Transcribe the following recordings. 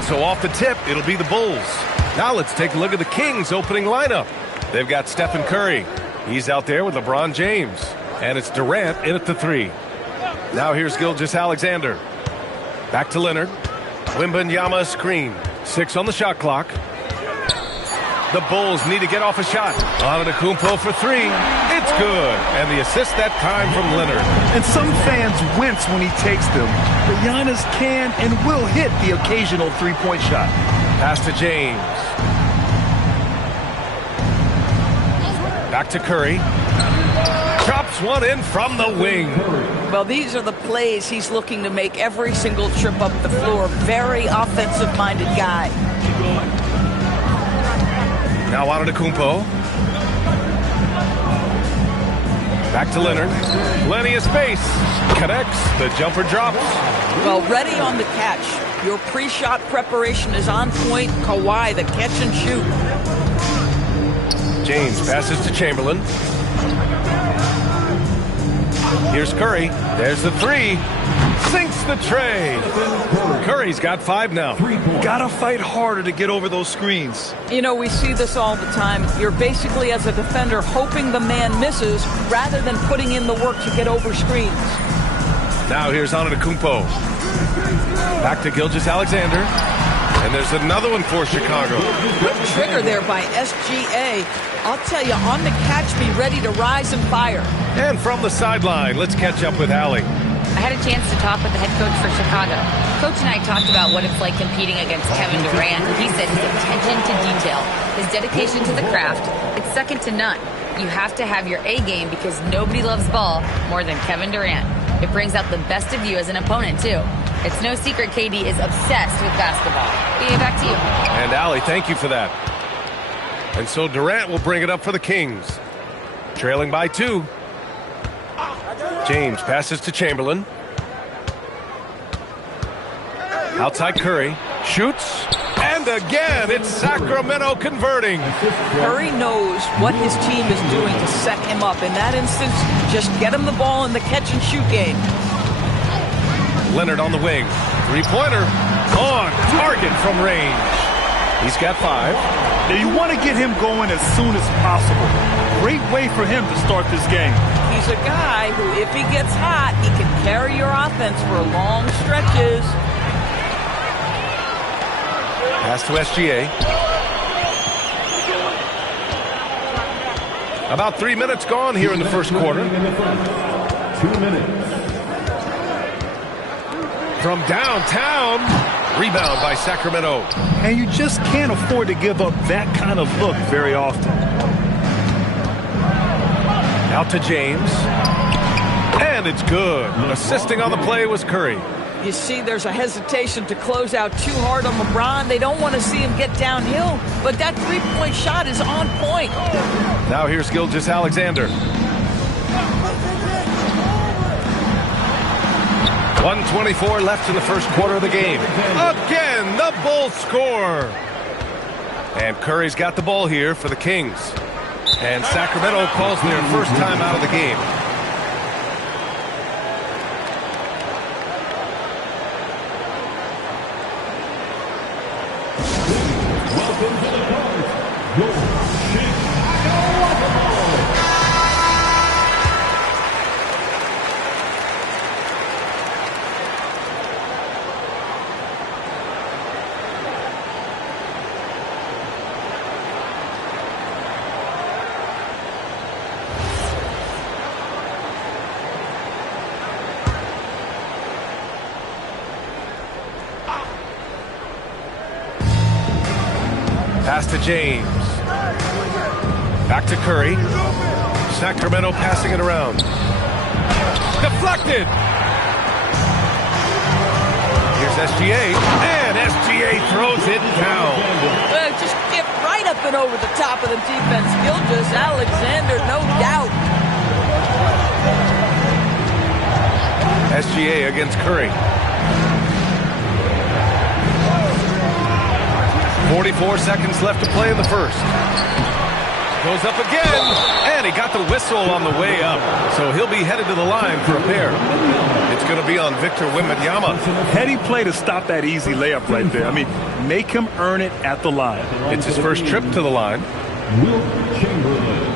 And so off the tip, it'll be the Bulls. Now let's take a look at the Kings' opening lineup. They've got Stephen Curry. He's out there with LeBron James. And it's Durant in at the 3. Now here's Gilgeous-Alexander. Back to Leonard. Wembanyama screen. 6 on the shot clock. The Bulls need to get off a shot. Antetokounmpo for 3. It's good. And the assist that time from Leonard. And some fans wince when he takes them. But Giannis can and will hit the occasional three-point shot. Pass to James. Back to Curry. Chops one in from the wing. Well, these are the plays he's looking to make every single trip up the floor. Very offensive-minded guy. Now Antetokounmpo. Back to Leonard. Plenty of space. Connects. The jumper drops. Well, ready on the catch. Your pre-shot preparation is on point. Kawhi, the catch and shoot. James passes to Chamberlain. Here's Curry. There's the 3. Sinks the tray. Curry's got 5 now. Gotta fight harder to get over those screens. You know, we see this all the time. You're basically, as a defender, hoping the man misses rather than putting in the work to get over screens. Now here's Antetokounmpo. Back to Gilgeous-Alexander. And there's another one for Chicago. Good trigger there by SGA. I'll tell you, on the catch, be ready to rise and fire. And from the sideline, let's catch up with Allie. I had a chance to talk with the head coach for Chicago. Coach and I talked about what it's like competing against Kevin Durant. He said his attention to detail, his dedication to the craft, it's second to none. You have to have your A game because nobody loves ball more than Kevin Durant. It brings out the best of you as an opponent, too. It's no secret KD is obsessed with basketball. Back to you. And Allie, thank you for that. And so Durant will bring it up for the Kings. Trailing by 2. James passes to Chamberlain. Outside Curry. Shoots. And again, it's Sacramento converting. Curry knows what his team is doing to set him up. In that instance, just get him the ball in the catch-and-shoot game. Leonard on the wing. 3-pointer. On target from range. He's got 5. Now you want to get him going as soon as possible. Great way for him to start this game. He's a guy who, if he gets hot, he can carry your offense for long stretches. Pass to SGA. About 3 minutes gone here in the first quarter. 2 minutes. From downtown. Rebound by Sacramento. And you just can't afford to give up that kind of look very often. Out to James. And it's good. Assisting on the play was Curry. You see, there's a hesitation to close out too hard on LeBron. They don't want to see him get downhill, but that three-point shot is on point. Now here's Gilgeous-Alexander. 1:24 left in the first quarter of the game. Again, the Bulls score. And Curry's got the ball here for the Kings. And Sacramento calls their first time out of the game. Welcome to the park, your Chicago. Pass to James. Back to Curry. Sacramento passing it around. Deflected. Here's SGA. And SGA throws it down. Just get right up and over the top of the defense. Gilgeous-Alexander, no doubt. SGA against Curry. 44 seconds left to play in the first. Goes up again, and he got the whistle on the way up. So he'll be headed to the line for a pair. It's going to be on Victor Wembanyama. Heady play to stop that easy layup right there. I mean, make him earn it at the line. It's his first trip to the line. Wilt Chamberlain.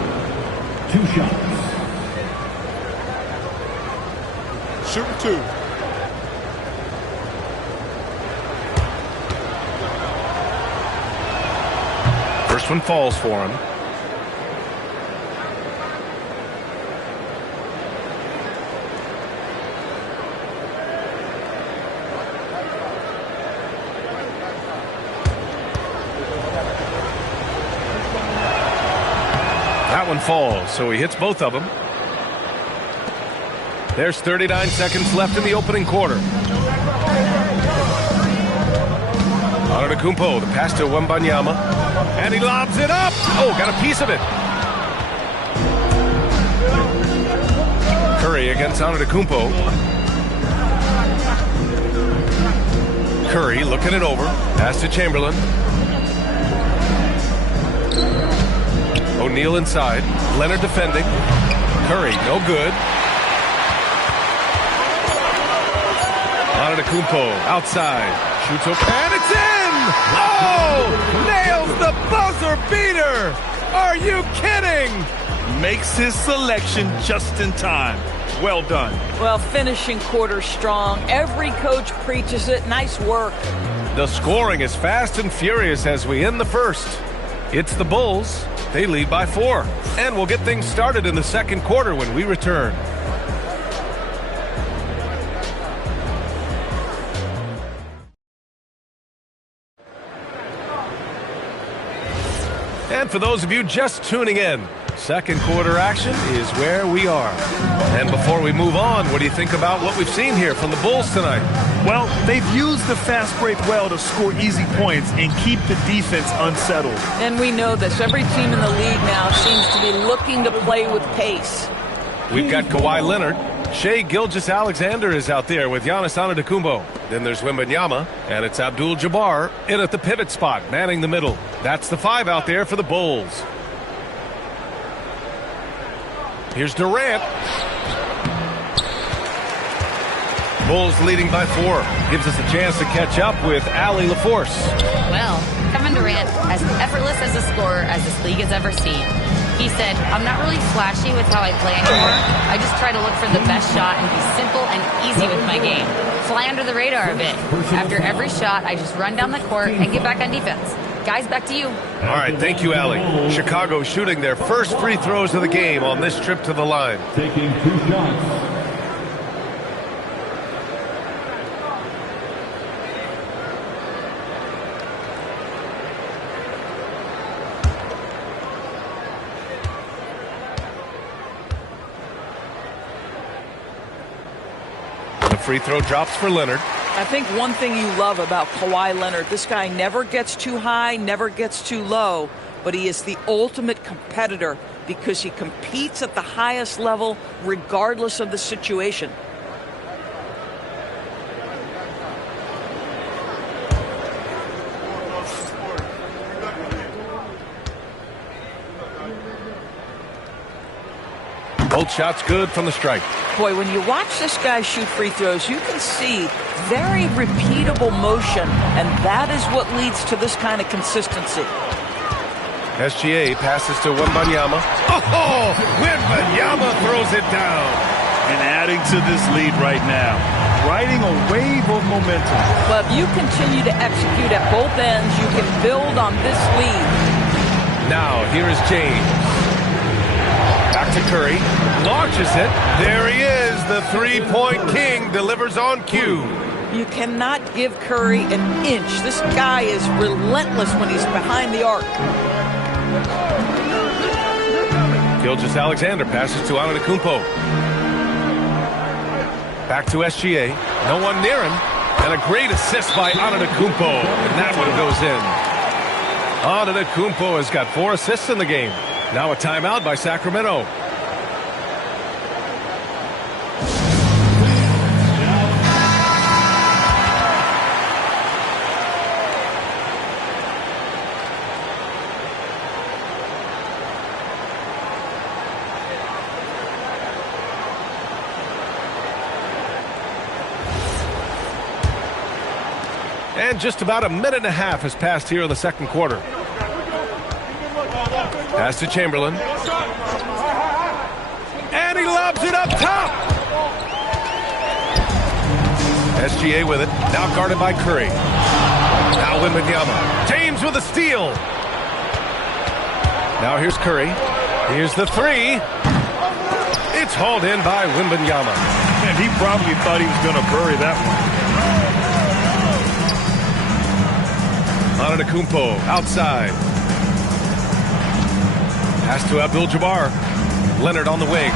2 shots. Shooting 2. First one falls for him. That one falls, so he hits both of them. There's 39 seconds left in the opening quarter. Antetokounmpo, the pass to Wembanyama. And he lobs it up. Oh, got a piece of it. Curry against Antetokounmpo. Curry looking it over. Pass to Chamberlain. O'Neal inside. Leonard defending. Curry, no good. Antetokounmpo outside. Shoots up, and it's in! Oh! Nails the buzzer beater! Are you kidding? Makes his selection just in time. Well done. Well, finishing quarter strong. Every coach preaches it. Nice work. The scoring is fast and furious as we end the first. It's the Bulls. They lead by 4. And we'll get things started in the second quarter when we return. And for those of you just tuning in, second quarter action is where we are. And before we move on, what do you think about what we've seen here from the Bulls tonight? Well, they've used the fast break well to score easy points and keep the defense unsettled. And we know this. Every team in the league now seems to be looking to play with pace. We've got Kawhi Leonard. Shai Gilgeous-Alexander is out there with Giannis Antetokounmpo. Then there's Wembanyama, and it's Abdul-Jabbar in at the pivot spot, manning the middle. That's the 5 out there for the Bulls. Here's Durant. Bulls leading by 4. Gives us a chance to catch up with Allie LaForce. Well, Kevin Durant, as effortless as a scorer as this league has ever seen. He said, I'm not really flashy with how I play anymore. I just try to look for the best shot and be simple and easy with my game. Fly under the radar a bit. After every shot, I just run down the court and get back on defense. Guys, back to you. All right, thank you, Allie. Chicago shooting their first free throws of the game on this trip to the line. Taking 2 shots. Free throw drops for Leonard. I think one thing you love about Kawhi Leonard, this guy never gets too high, never gets too low, but he is the ultimate competitor because he competes at the highest level regardless of the situation. Both shots good from the strike. Boy, when you watch this guy shoot free throws, you can see very repeatable motion, and that is what leads to this kind of consistency. SGA passes to Wembanyama. Oh, Wembanyama throws it down. And adding to this lead right now, riding a wave of momentum. But if you continue to execute at both ends, you can build on this lead. Now, here is James. Back to Curry. Launches it. There he is. The three-point king delivers on cue. You cannot give Curry an inch. This guy is relentless when he's behind the arc. Gilgeous-Alexander passes to Antetokounmpo. Back to SGA. No one near him. And a great assist by Antetokounmpo. And that one goes in. Antetokounmpo has got 4 assists in the game. Now a timeout by Sacramento. And just about a minute and a half has passed here in the second quarter. Pass to Chamberlain. And he lobs it up top. SGA with it. Now guarded by Curry. Now Wembanyama. James with a steal. Now here's Curry. Here's the three. It's hauled in by Wembanyama. And he probably thought he was going to bury that one. Antetokounmpo outside. Pass to Abdul-Jabbar. Leonard on the wing.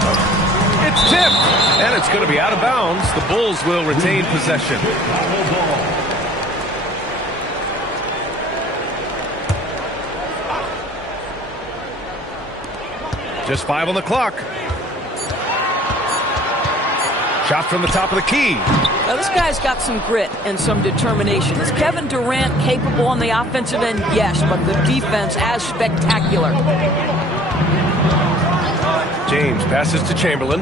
It's tipped, and it's going to be out of bounds. The Bulls will retain possession. Just 5 on the clock. Shot from the top of the key. Now this guy's got some grit and some determination. Is Kevin Durant capable on the offensive end? Yes, but the defense as spectacular. James passes to Chamberlain.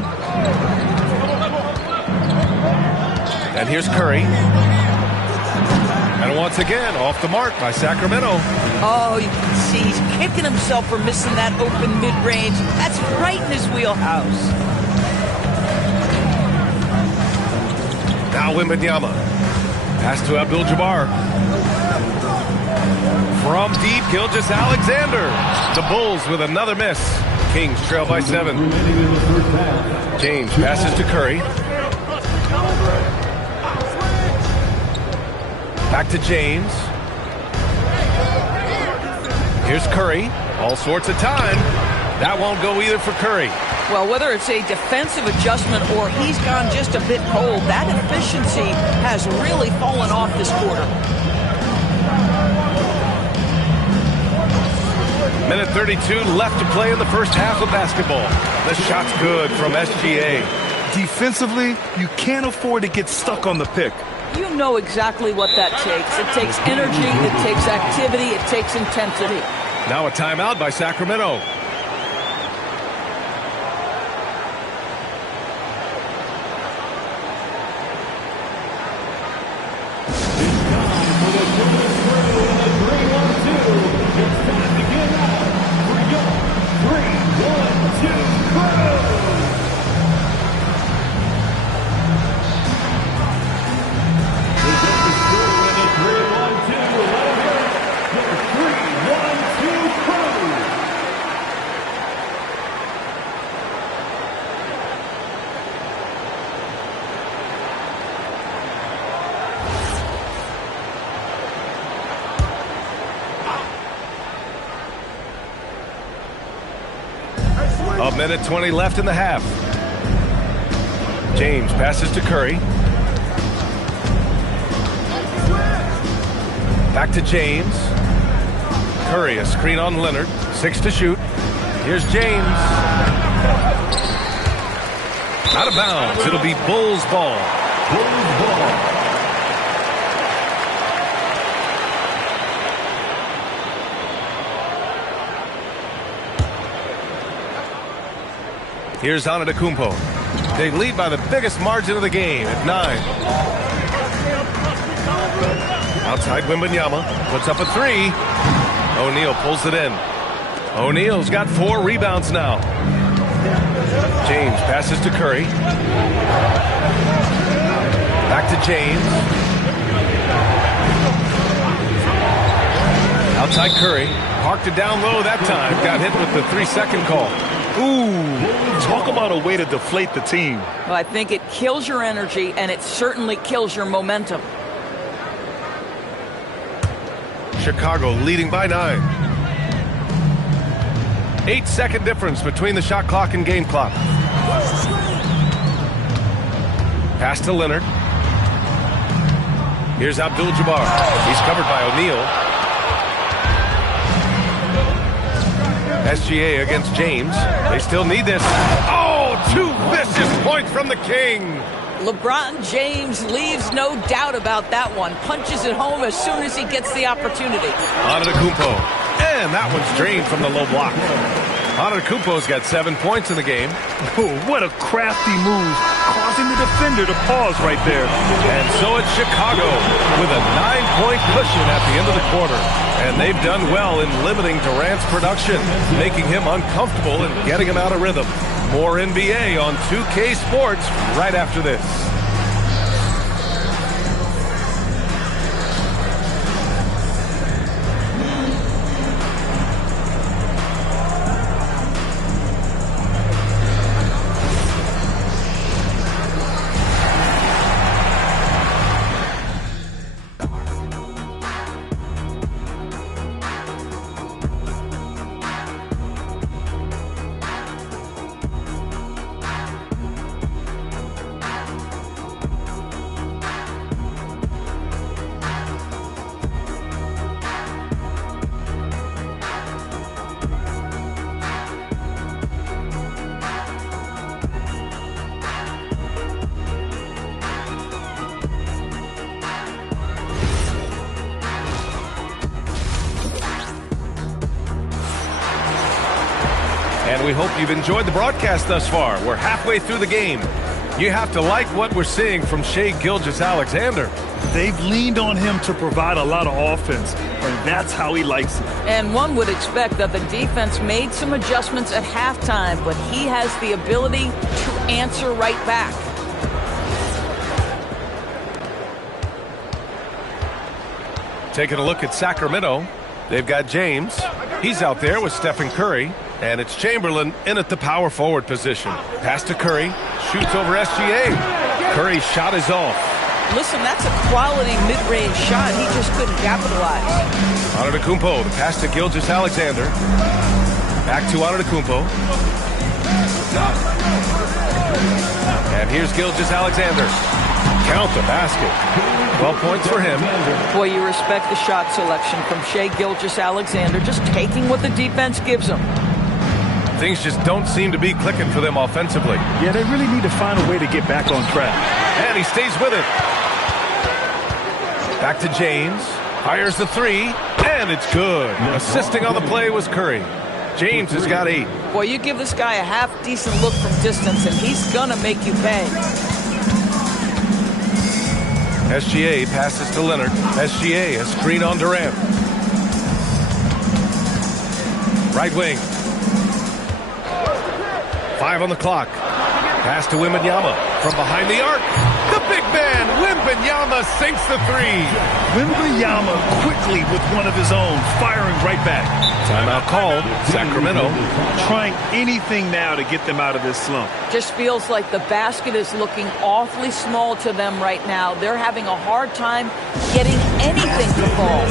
And here's Curry. And once again, off the mark by Sacramento. Oh, you can see he's kicking himself for missing that open mid-range. That's right in his wheelhouse. Now Wembanyama. Pass to Abdul-Jabbar. From deep, Gilgeous-Alexander. The Bulls with another miss. Kings trail by 7. James passes to Curry. Back to James. Here's Curry. All sorts of time. That won't go either for Curry. Well, whether it's a defensive adjustment or he's gone just a bit cold, that efficiency has really fallen off this quarter. Minute 32 left to play in the first half of basketball. The shot's good from SGA. Defensively, you can't afford to get stuck on the pick. You know exactly what that takes. It takes energy, it takes activity, it takes intensity. Now a timeout by Sacramento. A minute 20 left in the half. James passes to Curry. Back to James. Curry, a screen on Leonard. 6 to shoot. Here's James. Out of bounds. It'll be Bulls ball. Bulls ball. Here's Antetokounmpo. They lead by the biggest margin of the game at 9. Outside Wembanyama puts up a 3. O'Neal pulls it in. O'Neal's got 4 rebounds now. James passes to Curry. Back to James. Outside Curry. Parked it down low that time. Got hit with the 3-second call. Ooh, talk about a way to deflate the team. Well, I think it kills your energy, and it certainly kills your momentum. Chicago leading by 9. 8-second difference between the shot clock and game clock. Pass to Leonard. Here's Abdul-Jabbar. He's covered by O'Neal. SGA against James. They still need this. Oh, 2 vicious points from the King. LeBron James leaves no doubt about that one. Punches it home as soon as he gets the opportunity. Antetokounmpo. And that one's drained from the low block. Antetokounmpo's got 7 points in the game. Oh, what a crafty move, causing the defender to pause right there. And so it's Chicago with a 9-point cushion at the end of the quarter. And they've done well in limiting Durant's production, making him uncomfortable and getting him out of rhythm. More NBA on 2K Sports right after this. And we hope you've enjoyed the broadcast thus far. We're halfway through the game. You have to like what we're seeing from Shai Gilgeous-Alexander. They've leaned on him to provide a lot of offense, and that's how he likes it. And one would expect that the defense made some adjustments at halftime, but he has the ability to answer right back. Taking a look at Sacramento, they've got James. He's out there with Stephen Curry. And it's Chamberlain in at the power forward position. Pass to Curry. Shoots over SGA. Curry's shot is off. Listen, that's a quality mid-range shot. He just couldn't capitalize. Antetokounmpo, the pass to Gilgeous-Alexander. Back to Antetokounmpo. And here's Gilgeous-Alexander. Count the basket. 12 points for him. Boy, you respect the shot selection from Shai Gilgeous-Alexander, just taking what the defense gives him. Things just don't seem to be clicking for them offensively. Yeah, they really need to find a way to get back on track. And he stays with it. Back to James. Fires the three, and it's good. Assisting on the play was Curry. James has got 8. Boy, you give this guy a half-decent look from distance, and he's going to make you pay. SGA passes to Leonard. SGA, a screen on Durant. Right wing. 5 on the clock. Pass to Wembanyama from behind the arc. The big man, Wembanyama, sinks the 3. Wembanyama quickly with one of his own, firing right back. Timeout called. Sacramento trying anything now to get them out of this slump. Just feels like the basket is looking awfully small to them right now. They're having a hard time getting anything to fall.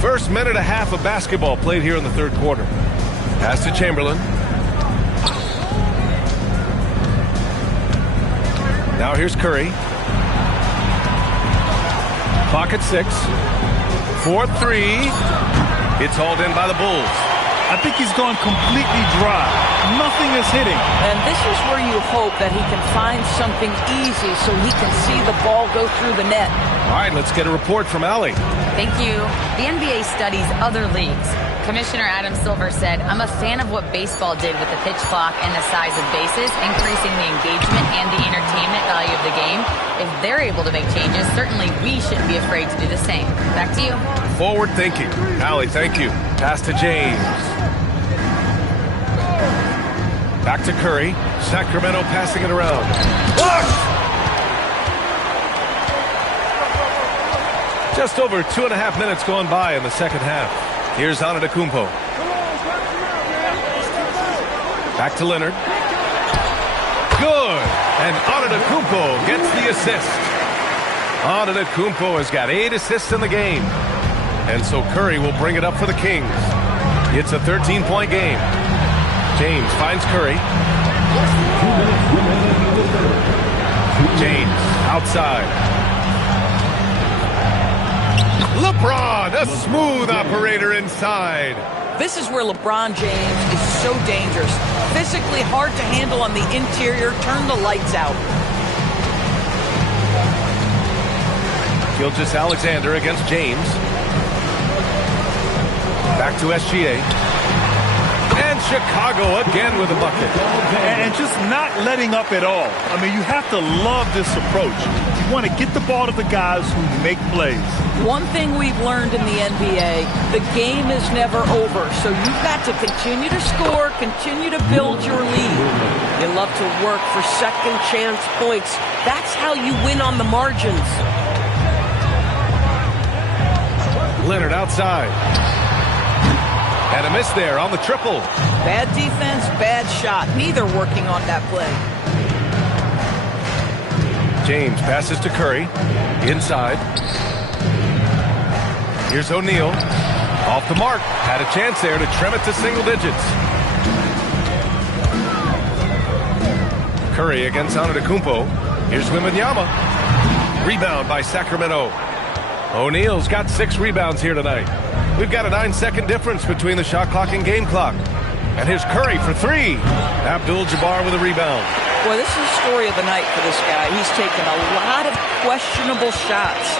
First minute and a half of basketball played here in the third quarter. Pass to Chamberlain. Now here's Curry. Clock at 6. 4-3. It's hauled in by the Bulls. I think he's gone completely dry. Nothing is hitting. And this is where you hope that he can find something easy so he can see the ball go through the net. All right, let's get a report from Allie. Thank you. The NBA studies other leagues. Commissioner Adam Silver said, "I'm a fan of what baseball did with the pitch clock and the size of bases, increasing the engagement and the entertainment value of the game. If they're able to make changes, certainly we shouldn't be afraid to do the same." Back to you. Forward thinking. Allie, thank you. Pass to James. Back to Curry. Sacramento passing it around. Blocked! Just over 2.5 minutes gone by in the second half. Here's Antetokounmpo. Back to Leonard. Good! And Antetokounmpo gets the assist. Antetokounmpo has got 8 assists in the game. And so Curry will bring it up for the Kings. It's a 13-point game. James finds Curry. James outside. LeBron, a smooth operator inside. This is where LeBron James is so dangerous. Physically hard to handle on the interior. Turn the lights out. Gilgeous-Alexander against James. Back to SGA. And Chicago again with a bucket. And just not letting up at all. I mean, you have to love this approach. You want to get the ball to the guys who make plays. One thing we've learned in the NBA, the game is never over. So you've got to continue to score, continue to build your lead. You love to work for second chance points. That's how you win on the margins. Leonard outside. And a miss there on the triple. Bad defense, bad shot. Neither working on that play. James passes to Curry. Inside. Here's O'Neal. Off the mark. Had a chance there to trim it to single digits. Curry against Antetokounmpo. Here's Wembanyama. Rebound by Sacramento. O'Neal's got 6 rebounds here tonight. We've got a 9-second difference between the shot clock and game clock. And here's Curry for 3. Abdul-Jabbar with a rebound. Boy, this is the story of the night for this guy. He's taken a lot of questionable shots.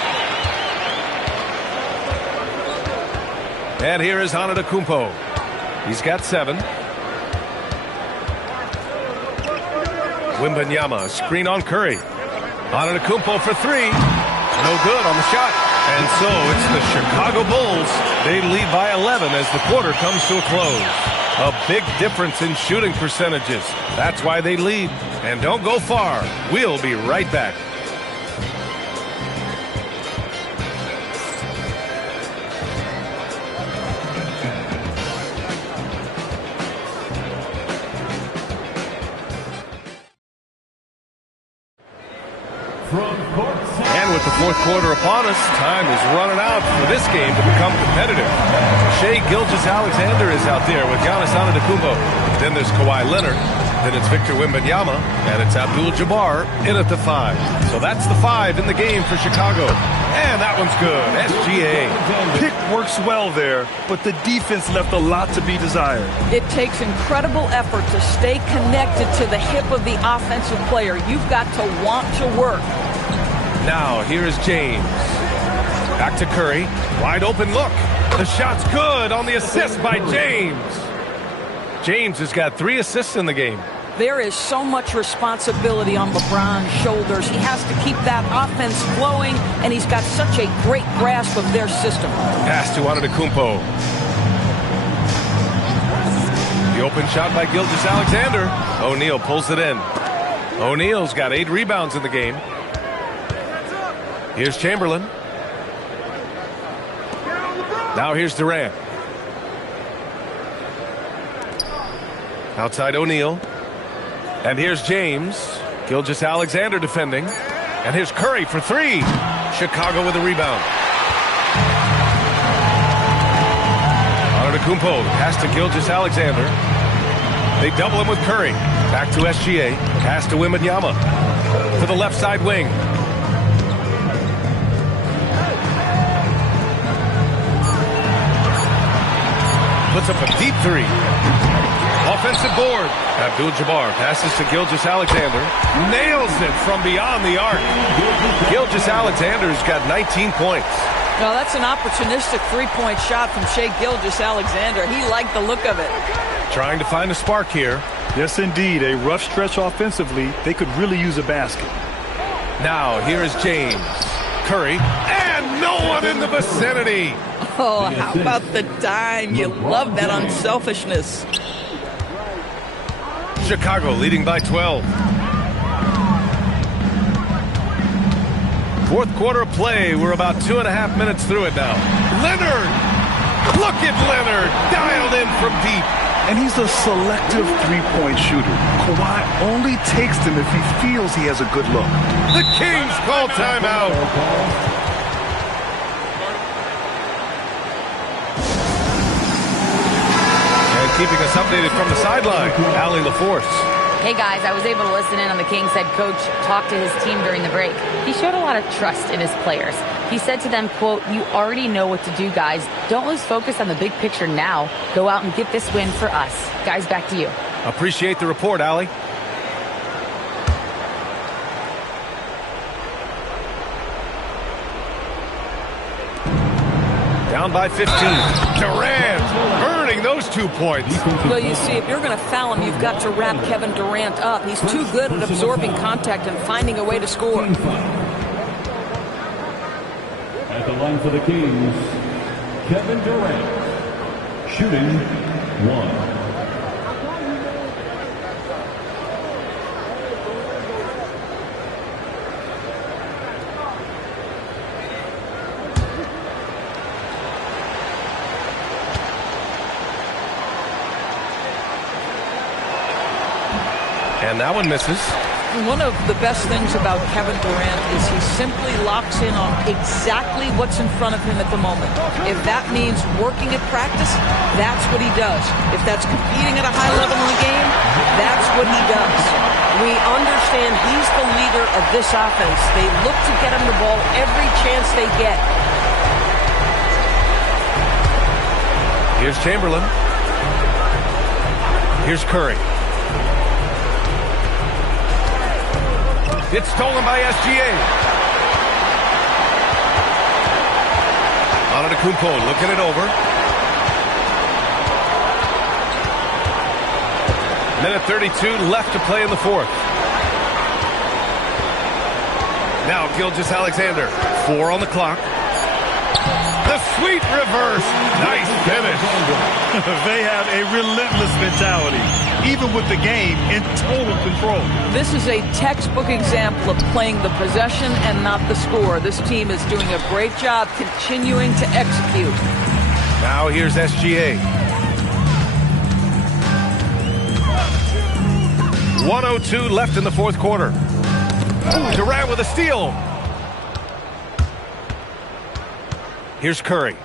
And here is Antetokounmpo. He's got 7. Wembanyama, screen on Curry. Antetokounmpo for 3. No good on the shot. And so it's the Chicago Bulls. They lead by 11 as the quarter comes to a close. A big difference in shooting percentages. That's why they lead. And don't go far. We'll be right back. And with the fourth quarter upon us, time is running out for this game to become competitive. Shai Gilgeous-Alexander is out there with Giannis Antetokounmpo. Then there's Kawhi Leonard. Then it's Victor Wembanyama. And it's Abdul-Jabbar in at the 5. So that's the 5 in the game for Chicago. And that one's good. SGA. Pick works well there, but the defense left a lot to be desired. It takes incredible effort to stay connected to the hip of the offensive player. You've got to want to work. Now, here is James. Back to Curry. Wide open look. The shot's good on the assist by James. James has got 3 assists in the game. There is so much responsibility on LeBron's shoulders. He has to keep that offense flowing, and he's got such a great grasp of their system. Pass to Antetokounmpo. The open shot by Gilgeous-Alexander. O'Neal pulls it in. O'Neal's got 8 rebounds in the game. Here's Chamberlain. Now here's Durant. Outside O'Neal. And here's James. Gilgeous-Alexander defending. And here's Curry for 3. Chicago with a rebound. Antetokounmpo pass to Gilgeous-Alexander. They double him with Curry. Back to SGA. Pass to Wembanyama. To the left side wing. Puts up a deep 3. Offensive board. Abdul-Jabbar passes to Gilgeous-Alexander. Nails it from beyond the arc. Gilgeous-Alexander's got 19 points. Now that's an opportunistic 3-point shot from Shai Gilgeous-Alexander. He liked the look of it. Trying to find a spark here. Yes, indeed. A rough stretch offensively. They could really use a basket. Now, here is James. Curry. And no one in the vicinity. Oh, how about the dime? You love that unselfishness. Chicago leading by 12. Fourth quarter of play. We're about 2.5 minutes through it now. Leonard! Look at Leonard! Dialed in from deep. And he's a selective 3-point shooter. Kawhi only takes them if he feels he has a good look. The Kings call timeout. keeping us updated from the sideline. Allie LaForce. Hey guys, I was able to listen in on the Kings head coach talk to his team during the break. He showed a lot of trust in his players. He said to them, quote, "You already know what to do, guys. Don't lose focus on the big picture now. Go out and get this win for us." Guys, back to you. Appreciate the report, Allie. Down by 15. Durant earning those 2 points. Well, you see, if you're going to foul him, you've got to wrap Kevin Durant up. He's too good at absorbing contact and finding a way to score. At the line for the Kings, Kevin Durant, shooting 1. And that one misses. One of the best things about Kevin Durant is he simply locks in on exactly what's in front of him at the moment. If that means working at practice, that's what he does. If that's competing at a high level in the game, that's what he does. We understand he's the leader of this offense. They look to get him the ball every chance they get. Here's Chamberlain. Here's Curry. It's stolen by SGA. Antetokounmpo looking it over. Minute 32 left to play in the fourth. Now Gilgeous-Alexander. 4 on the clock. The sweet reverse. Nice finish. They have a relentless mentality, even with the game in total control. This is a textbook example of playing the possession and not the score. This team is doing a great job continuing to execute. Now here's SGA. 1:02 left in the fourth quarter. Durant with a steal. Here's Curry.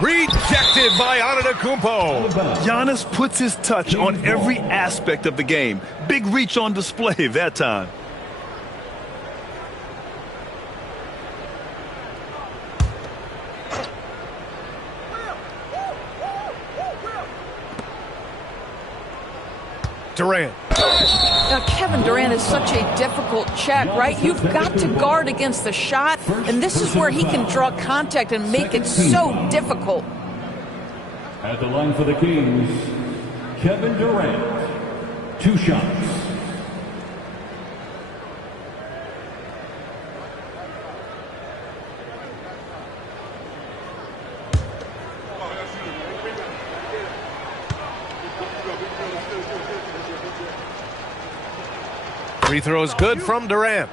Rejected by Antetokounmpo. Giannis puts his touch on every aspect of the game. Big reach on display that time. Durant. Now, Kevin Durant is such a difficult check, right? You've got to guard against the shot, and this is where he can draw contact and make it so difficult. At the line for the Kings, Kevin Durant, 2 shots. Free throw is good from Durant.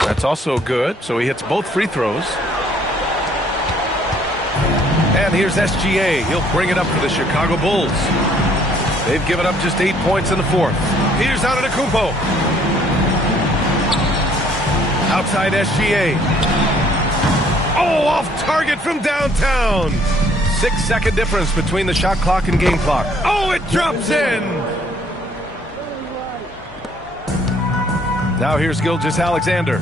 That's also good, so he hits both free throws. And here's SGA. He'll bring it up for the Chicago Bulls. They've given up just 8 points in the fourth. Here's Antetokounmpo. Outside SGA. Oh, off target from downtown. 6-second difference between the shot clock and game clock. Oh, it drops in. Now here's Gilgeous-Alexander.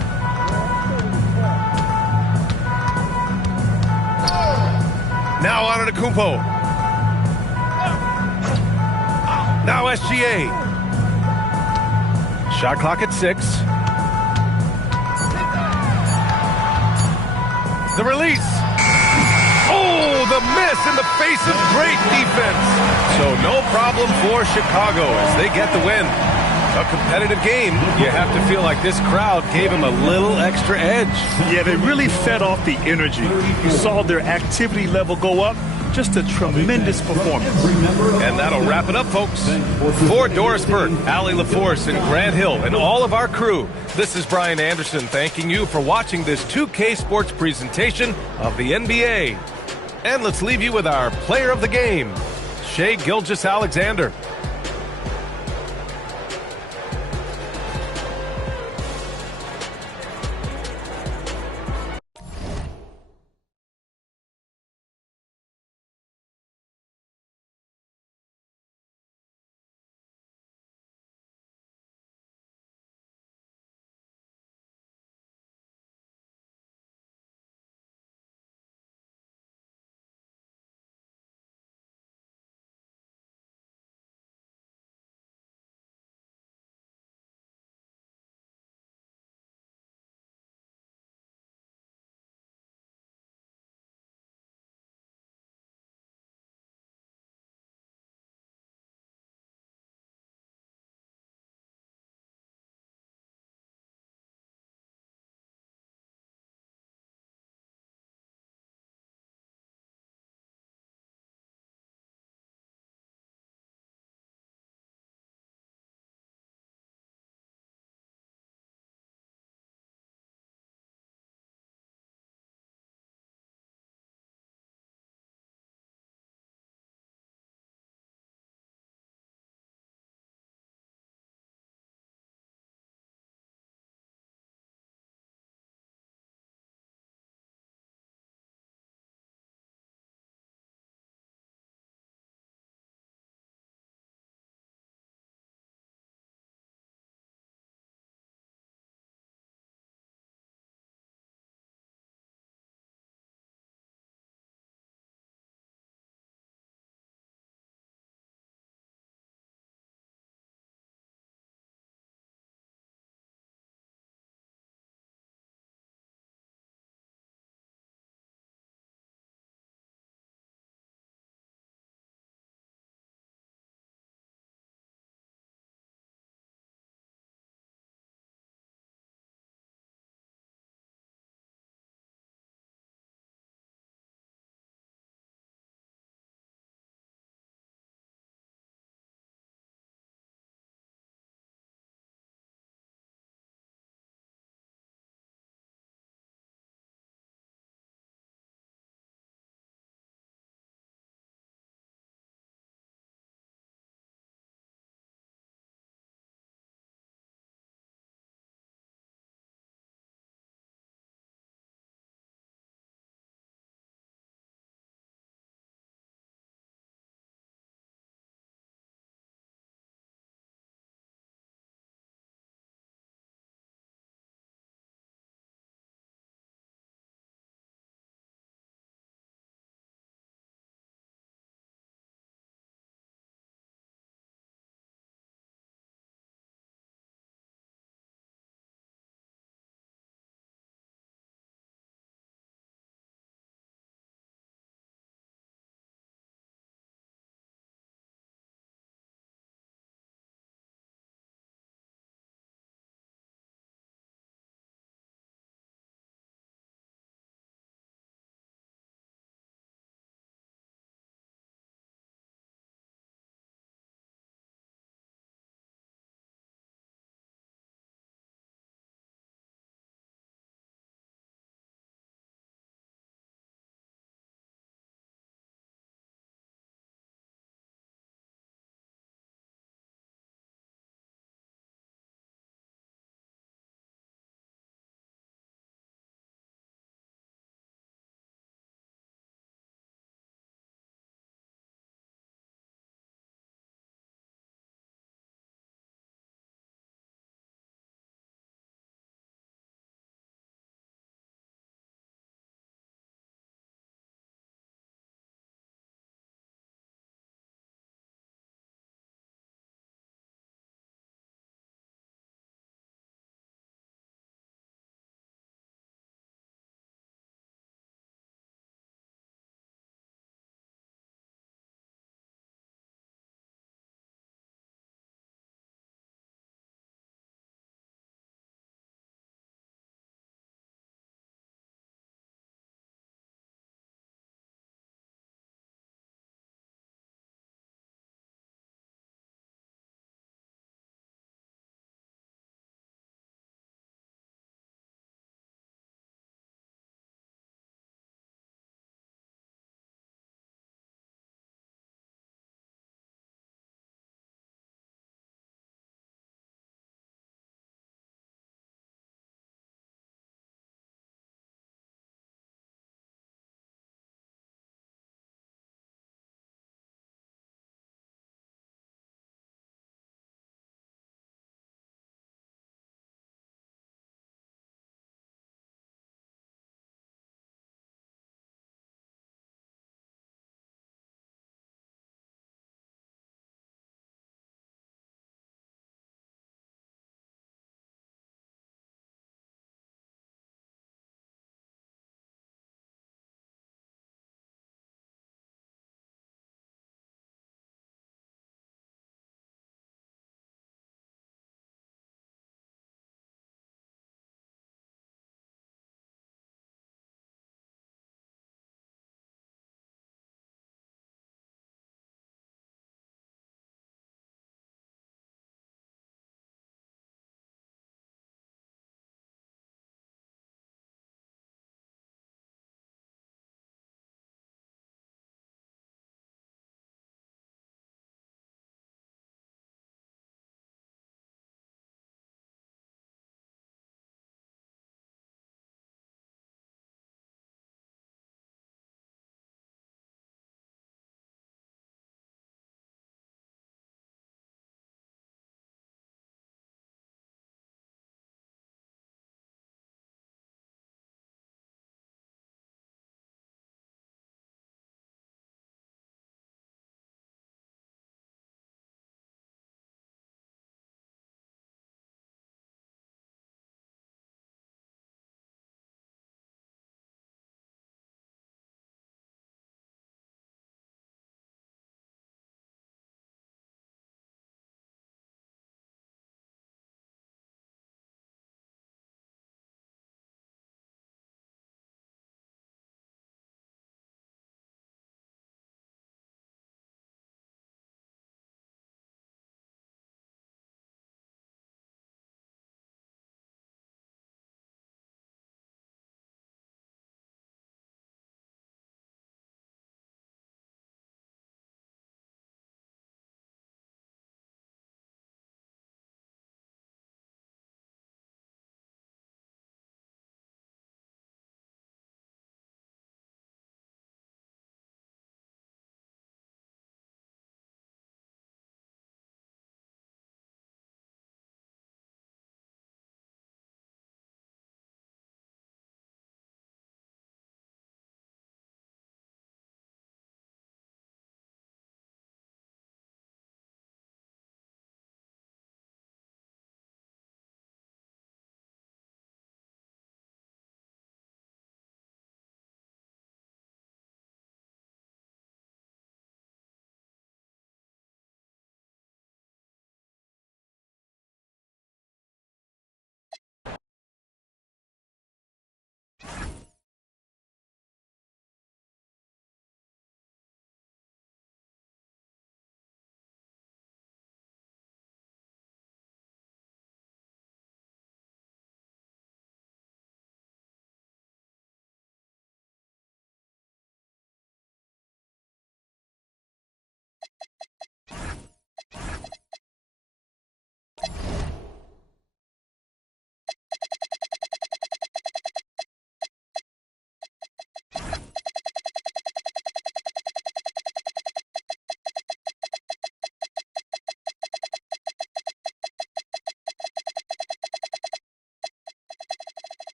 Now Antetokounmpo. Now SGA. Shot clock at 6. The release. Oh, the miss in the face of great defense. So no problem for Chicago as they get the win. A competitive game. You have to feel like this crowd gave him a little extra edge. Yeah, they really fed off the energy. You saw their activity level go up. Just a tremendous performance. And that'll wrap it up, folks. For Doris Burke, Allie LaForce, and Grant Hill, and all of our crew, this is Brian Anderson thanking you for watching this 2K Sports presentation of the NBA. And let's leave you with our player of the game, Shai Gilgeous-Alexander.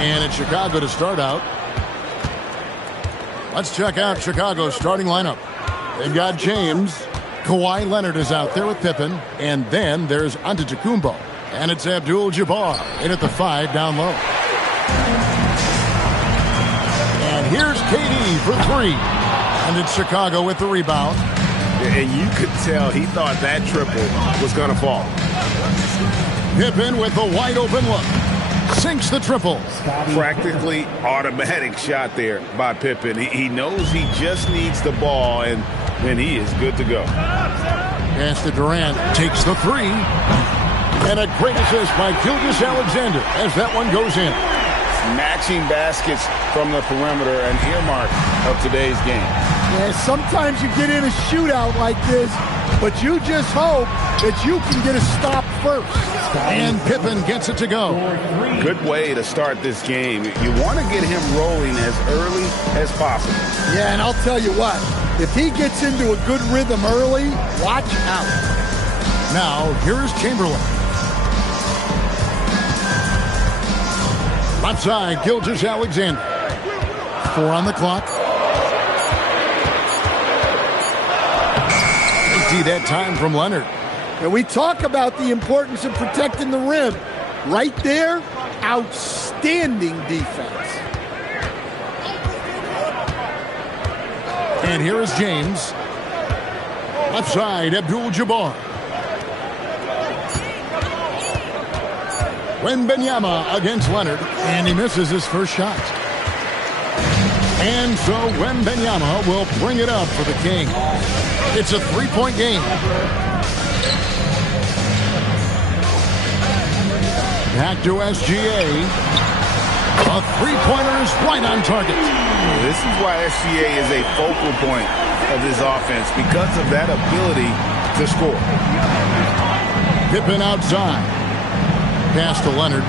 And it's Chicago to start out. Let's check out Chicago's starting lineup. They've got James. Kawhi Leonard is out there with Pippen. And then there's Antetokounmpo. And it's Abdul-Jabbar in at the 5 down low. And here's KD for 3. And it's Chicago with the rebound. And you could tell he thought that triple was going to fall. Pippen with a wide open look. Sinks the triple. Practically automatic shot there by Pippen. He knows he just needs the ball, and he is good to go. Pass to Durant. Takes the 3. And a great assist by Gilgeous-Alexander as that one goes in. Matching baskets from the perimeter, an earmark of today's game. Yeah, sometimes you get in a shootout like this, but you just hope that you can get a stop first. And Pippen gets it to go. Good way to start this game. You want to get him rolling as early as possible. Yeah, and I'll tell you what, if he gets into a good rhythm early, watch out. Now, here's Chamberlain. Left side, Gilgeous-Alexander. 4 on the clock. See that time from Leonard. And we talk about the importance of protecting the rim. Right there, outstanding defense. And here is James. Left side, Abdul-Jabbar. Wembanyama against Leonard, and he misses his first shot. And so Wembanyama will bring it up for the Kings. It's a 3-point game. Back to SGA. A 3-pointer is right on target. This is why SGA is a focal point of this offense, because of that ability to score. Pippen outside. Pass to Leonard.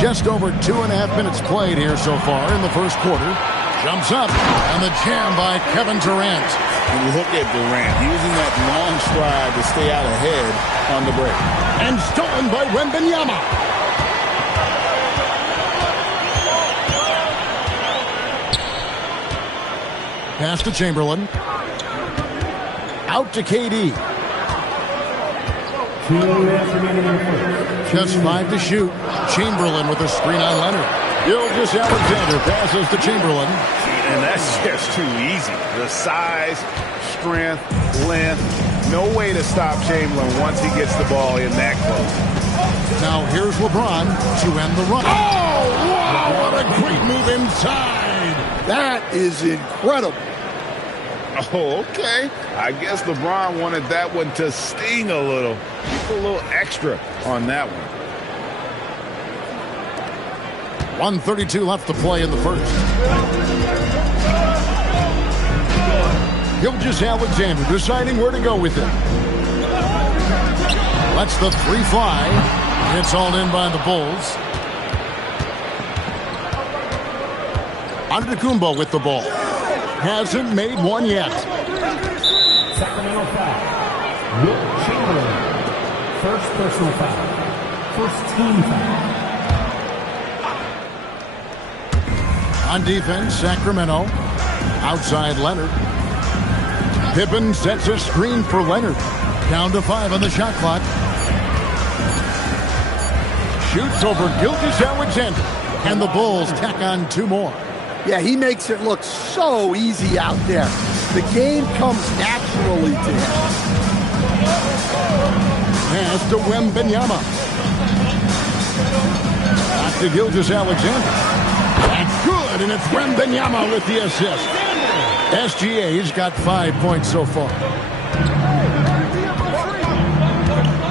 Just over 2.5 minutes played here so far in the first quarter. Jumps up, and the jam by Kevin Durant. And look at Durant using that long stride to stay out ahead on the break. And stolen by Wembanyama. Pass to Chamberlain. Out to KD. Just 5 to shoot. Chamberlain with a screen on Leonard. Gilgeous-Alexander passes to Chamberlain. And that's just too easy. The size, strength, length. No way to stop Chamberlain once he gets the ball in that close. Now here's LeBron to end the run. Oh, wow, what a great move inside. That is incredible. Oh, okay. I guess LeBron wanted that one to sting a little. Keep a little extra on that one. 1:32 left to play in the first. Gilgeous-Alexander deciding where to go with it. Lets the 3 fly. It's all in by the Bulls. Antetokounmpo with the ball. Hasn't made one yet. Sacramento foul. Wilt Chamberlain. First personal foul. First team foul. On defense, Sacramento. Outside Leonard. Pippen sets a screen for Leonard. Down to 5 on the shot clock. Shoots over Gilgeous-Alexander. And the Bulls tack on 2 more. Yeah, he makes it look so easy out there. The game comes naturally to him. Pass to Wembanyama. Back to Gilgeous-Alexander. That's good, and it's Wembanyama with the assist. SGA's got 5 points so far.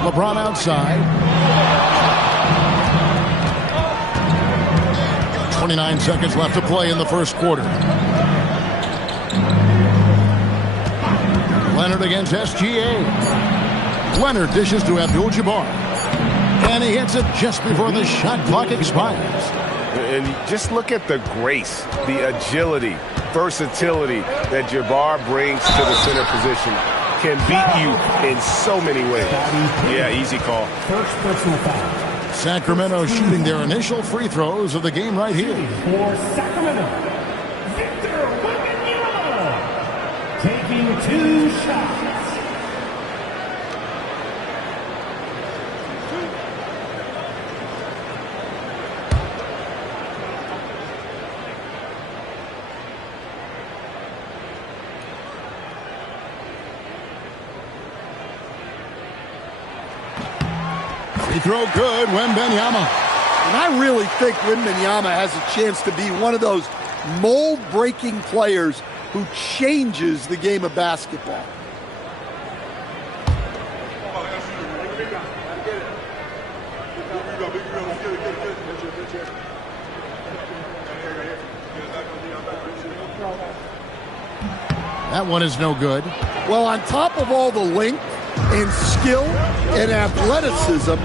LeBron outside. 29 seconds left to play in the first quarter. Leonard against SGA. Leonard dishes to Abdul-Jabbar. And he hits it just before the shot clock expires. And just look at the grace, the agility, versatility that Jabbar brings to the center position. can beat you in so many ways. Yeah, easy call. First personal foul. Sacramento shooting their initial free throws of the game right here. For Sacramento, Victor Wembanyama, taking 2 shots. Free throw good, Wembanyama. And I really think Wembanyama has a chance to be one of those mold-breaking players who changes the game of basketball. That one is no good. Well, on top of all the length and skill and athleticism,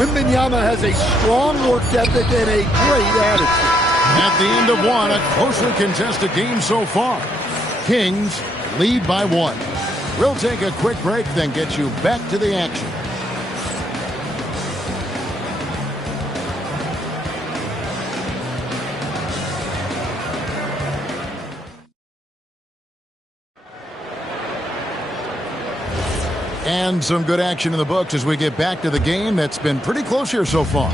Wembanyama has a strong work ethic and a great attitude. At the end of one, a closely contested game so far. Kings lead by 1. We'll take a quick break, then get you back to the action. And some good action in the books as we get back to the game that's been pretty close here so far.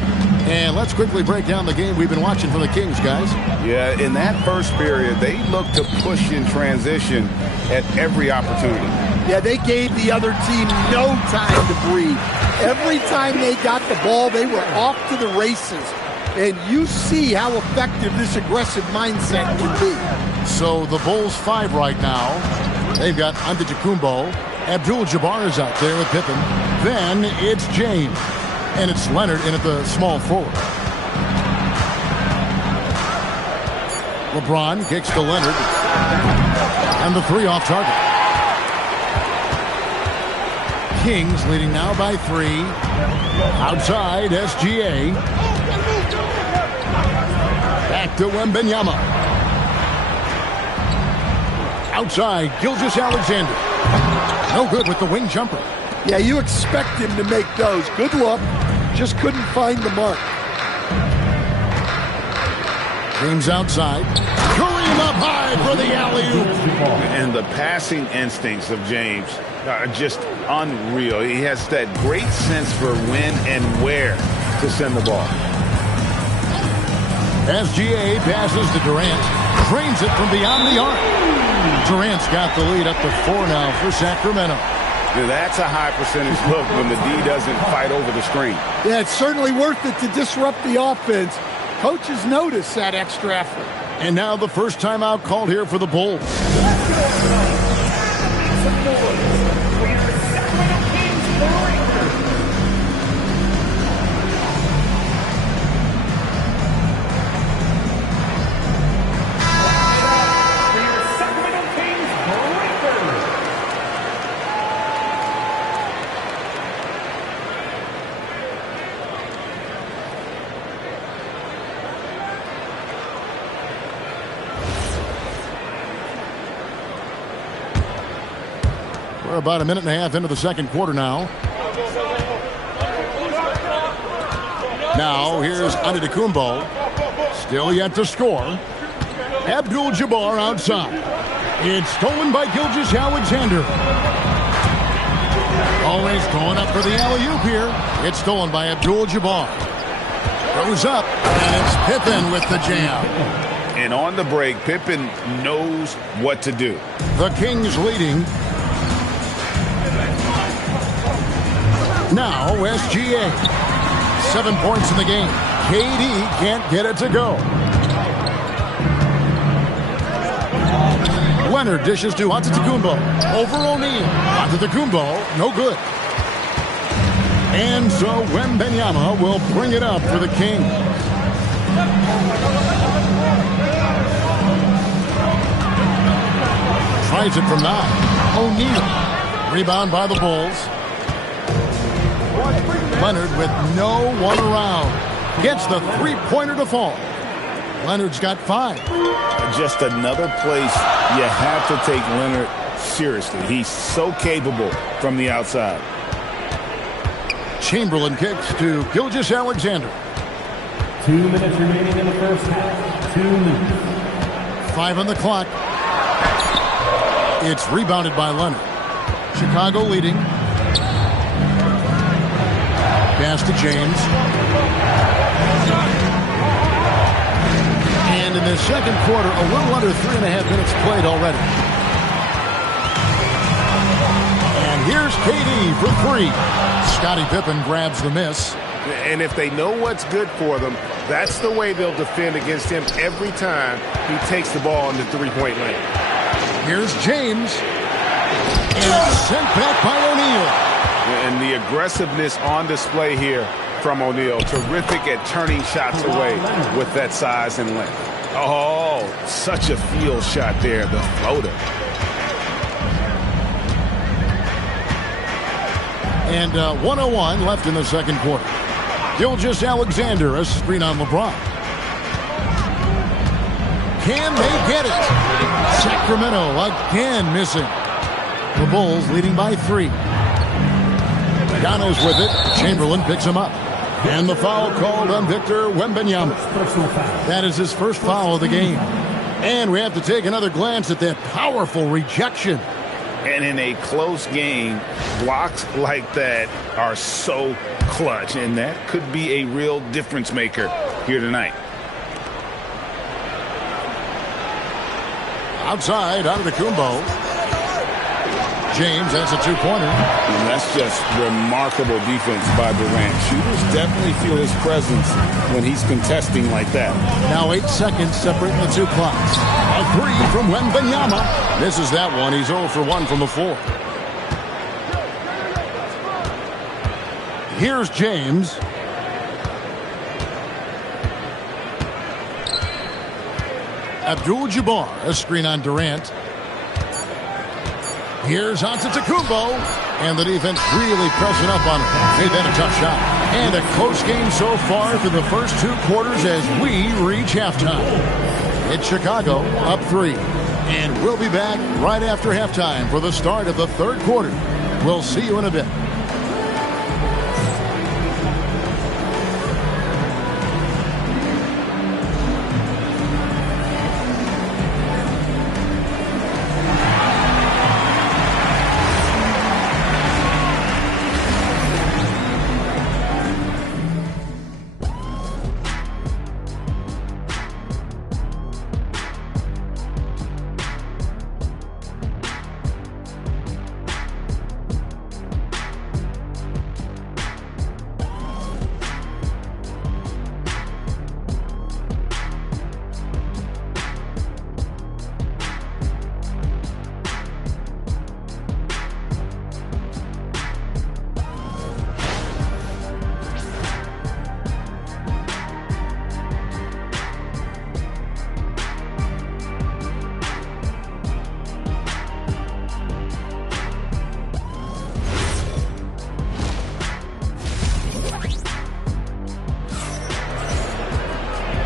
And let's quickly break down the game we've been watching for the Kings, guys. Yeah, in that first period, they looked to push in transition at every opportunity. Yeah, they gave the other team no time to breathe. Every time they got the ball, they were off to the races. And you see how effective this aggressive mindset can be. So the Bulls 5 right now. They've got Antetokounmpo. Abdul-Jabbar is out there with Pippen. Then it's James. And it's Leonard in at the small forward. LeBron kicks to Leonard. And the 3 off target. Kings leading now by 3. Outside, SGA. Back to Wembanyama. Outside, Gilgeous-Alexander. No good with the wing jumper. Yeah, you expect him to make those. Good look. Just couldn't find the mark. James outside. Kareem up high for the alley-oop. And the passing instincts of James are just unreal. He has that great sense for when and where to send the ball. SGA passes to Durant. Drains it from beyond the arc. Durant's got the lead up to 4 now for Sacramento. Yeah, that's a high percentage look when the D doesn't fight over the screen. Yeah, it's certainly worth it to disrupt the offense. Coaches notice that extra effort. And now the first timeout called here for the Bulls. We're about a minute and a half into the second quarter now. Now here's Antetokounmpo. Still yet to score. Abdul-Jabbar outside. It's stolen by Gilgeous-Alexander. Always going up for the alley-oop here. It's stolen by Abdul-Jabbar. Goes up, and it's Pippen with the jam. And on the break, Pippen knows what to do. The Kings leading. Now SGA. 7 points in the game. KD can't get it to go. Leonard dishes to Antetokounmpo. Over O'Neal. Antetokounmpo, no good. And so Wembanyama will bring it up for the Kings. Tries it from 9. O'Neal. Rebound by the Bulls. Leonard with no one around. Gets the three-pointer to fall. Leonard's got 5. Just another place you have to take Leonard seriously. He's so capable from the outside. Chamberlain kicks to Gilgeous-Alexander. 2 minutes remaining in the first half. 2 minutes. 5 on the clock. It's rebounded by Leonard. Chicago leading. Pass to James. And in the second quarter, a little under 3.5 minutes played already. And here's KD for 3. Scottie Pippen grabs the miss. And if they know what's good for them, that's the way they'll defend against him every time he takes the ball in the three-point lane. Here's James. And it's sent back by O'Neal. And the aggressiveness on display here from O'Neal. Terrific at turning shots away with that size and length. Oh, such a field shot there, the floater. And 1:01 left in the second quarter. Gilgeous-Alexander, a screen on LeBron. Can they get it? Sacramento again missing. The Bulls leading by 3. Gano's with it. Chamberlain picks him up. And the foul called on Victor Wembanyama. That is his first foul of the game. And we have to take another glance at that powerful rejection. And in a close game, blocks like that are so clutch. And that could be a real difference maker here tonight. Outside, Antetokounmpo. James, that's a two-pointer. And that's just remarkable defense by Durant. Shooters definitely feel his presence when he's contesting like that. Now 8 seconds separating the two clocks. A 3 from Wembanyama. Misses that one. He's 0 for 1 from the floor. Here's James. Abdul-Jabbar, a screen on Durant. Here's Antetokounmpo, and the defense really pressing up on him. Made that a tough shot. And a close game so far through the first 2 quarters as we reach halftime. It's Chicago up 3. And we'll be back right after halftime for the start of the third quarter. We'll see you in a bit.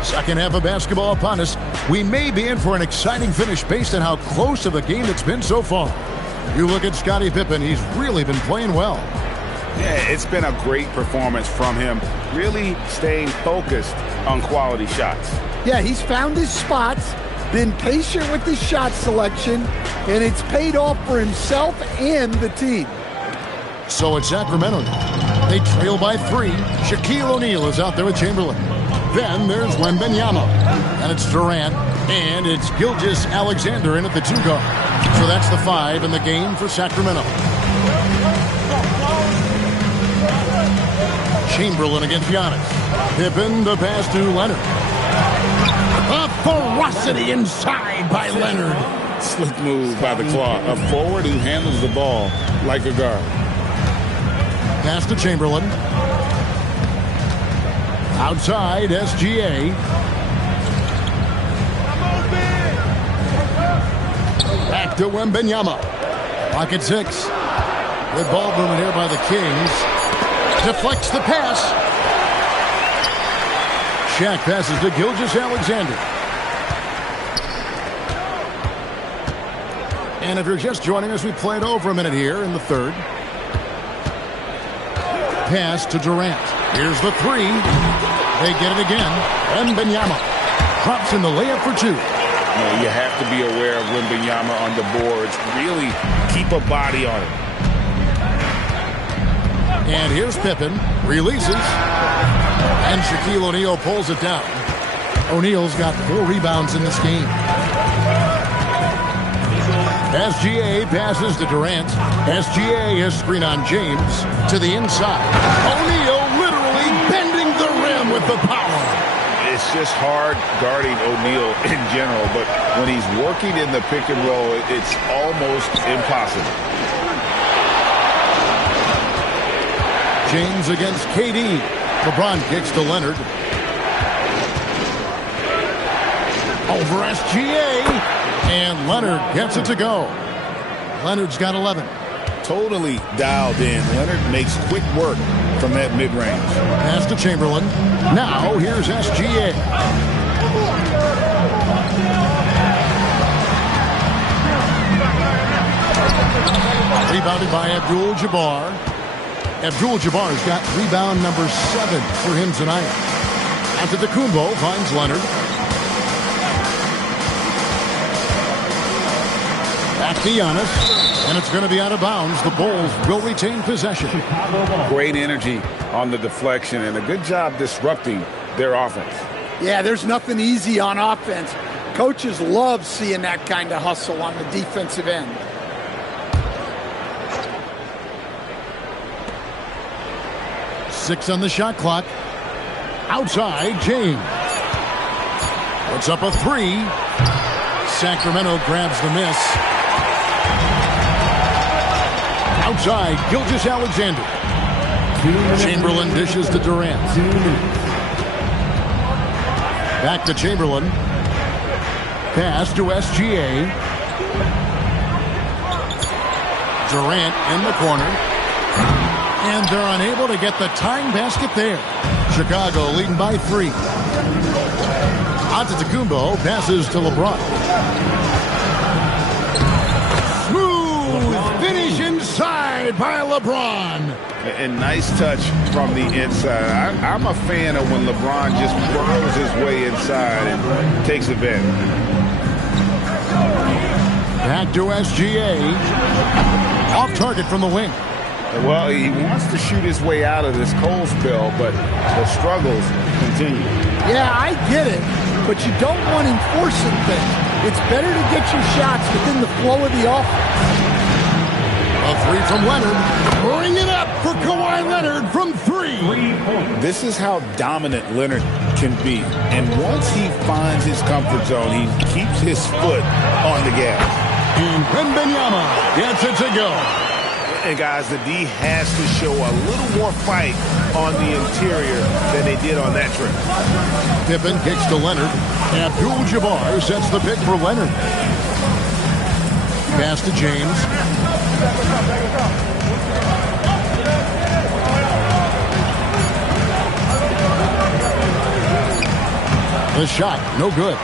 Second half of basketball upon us. We may be in for an exciting finish based on how close of a game it's been so far. You look at Scottie Pippen, he's really been playing well. Yeah, it's been a great performance from him. Really staying focused on quality shots. Yeah, he's found his spots, been patient with his shot selection, and it's paid off for himself and the team. So it's Sacramento. They trail by 3. Shaquille O'Neal is out there with Chamberlain. Then there's Wembanyama. And it's Durant. And it's Gilgeous-Alexander in at the 2 guard. So that's the 5 in the game for Sacramento. Chamberlain against Giannis. Pippen, the pass to Leonard. A ferocity inside by Leonard. Slick move by the claw. A forward who handles the ball like a guard. Pass to Chamberlain. Outside, SGA. Back to Wembanyama. Pocket 6. Good ball movement here by the Kings. Deflects the pass. Shaq passes to Gilgeous-Alexander. And if you're just joining us, we played over a minute here in the third. Pass to Durant. Here's the three. They get it again. Wembanyama drops in the layup for two. You have to be aware of Wembanyama on the boards. Really keep a body on it. And here's Pippen. Releases. And Shaquille O'Neal pulls it down. O'Neal's got 4 rebounds in this game. SGA passes to Durant. SGA is screen on James to the inside. O'Neal literally bending the rim with the power. It's just hard guarding O'Neal in general, but when he's working in the pick and roll, it's almost impossible. James against KD. LeBron kicks to Leonard. Over SGA. And Leonard gets it to go. Leonard's got 11. Totally dialed in. Leonard makes quick work from that mid-range. Pass to Chamberlain. Now here's SGA. Rebounded by Abdul-Jabbar. Abdul-Jabbar's got rebound number 7 for him tonight. Antetokounmpo finds Leonard. Back to Giannis, and it's going to be out of bounds. The Bulls will retain possession. Great energy on the deflection, and a good job disrupting their offense. Yeah, there's nothing easy on offense. Coaches love seeing that kind of hustle on the defensive end. Six on the shot clock. Outside, James. Puts up a 3. Sacramento grabs the miss. Outside, Gilgeous-Alexander. Chamberlain dishes to Durant. Back to Chamberlain. Pass to SGA. Durant in the corner. And they're unable to get the tying basket there. Chicago leading by 3. Antetokounmpo passes to LeBron. Finish inside by LeBron. And nice touch from the inside. I'm a fan of when LeBron just burrows his way inside and takes advantage. Back to SGA. Off target from the wing. Well, he wants to shoot his way out of this cold spell, but the struggles continue. Yeah, I get it, but you don't want him forcing things. It's better to get your shots within the flow of the offense. A 3 from Leonard. Bring it up for Kawhi Leonard from 3. This is how dominant Leonard can be. And once he finds his comfort zone, he keeps his foot on the gas. And Wembanyama gets it to go. And guys, the D has to show a little more fight on the interior than they did on that trip. Pippen kicks to Leonard. Abdul-Jabbar sets the pick for Leonard. Pass to James. The shot, no good.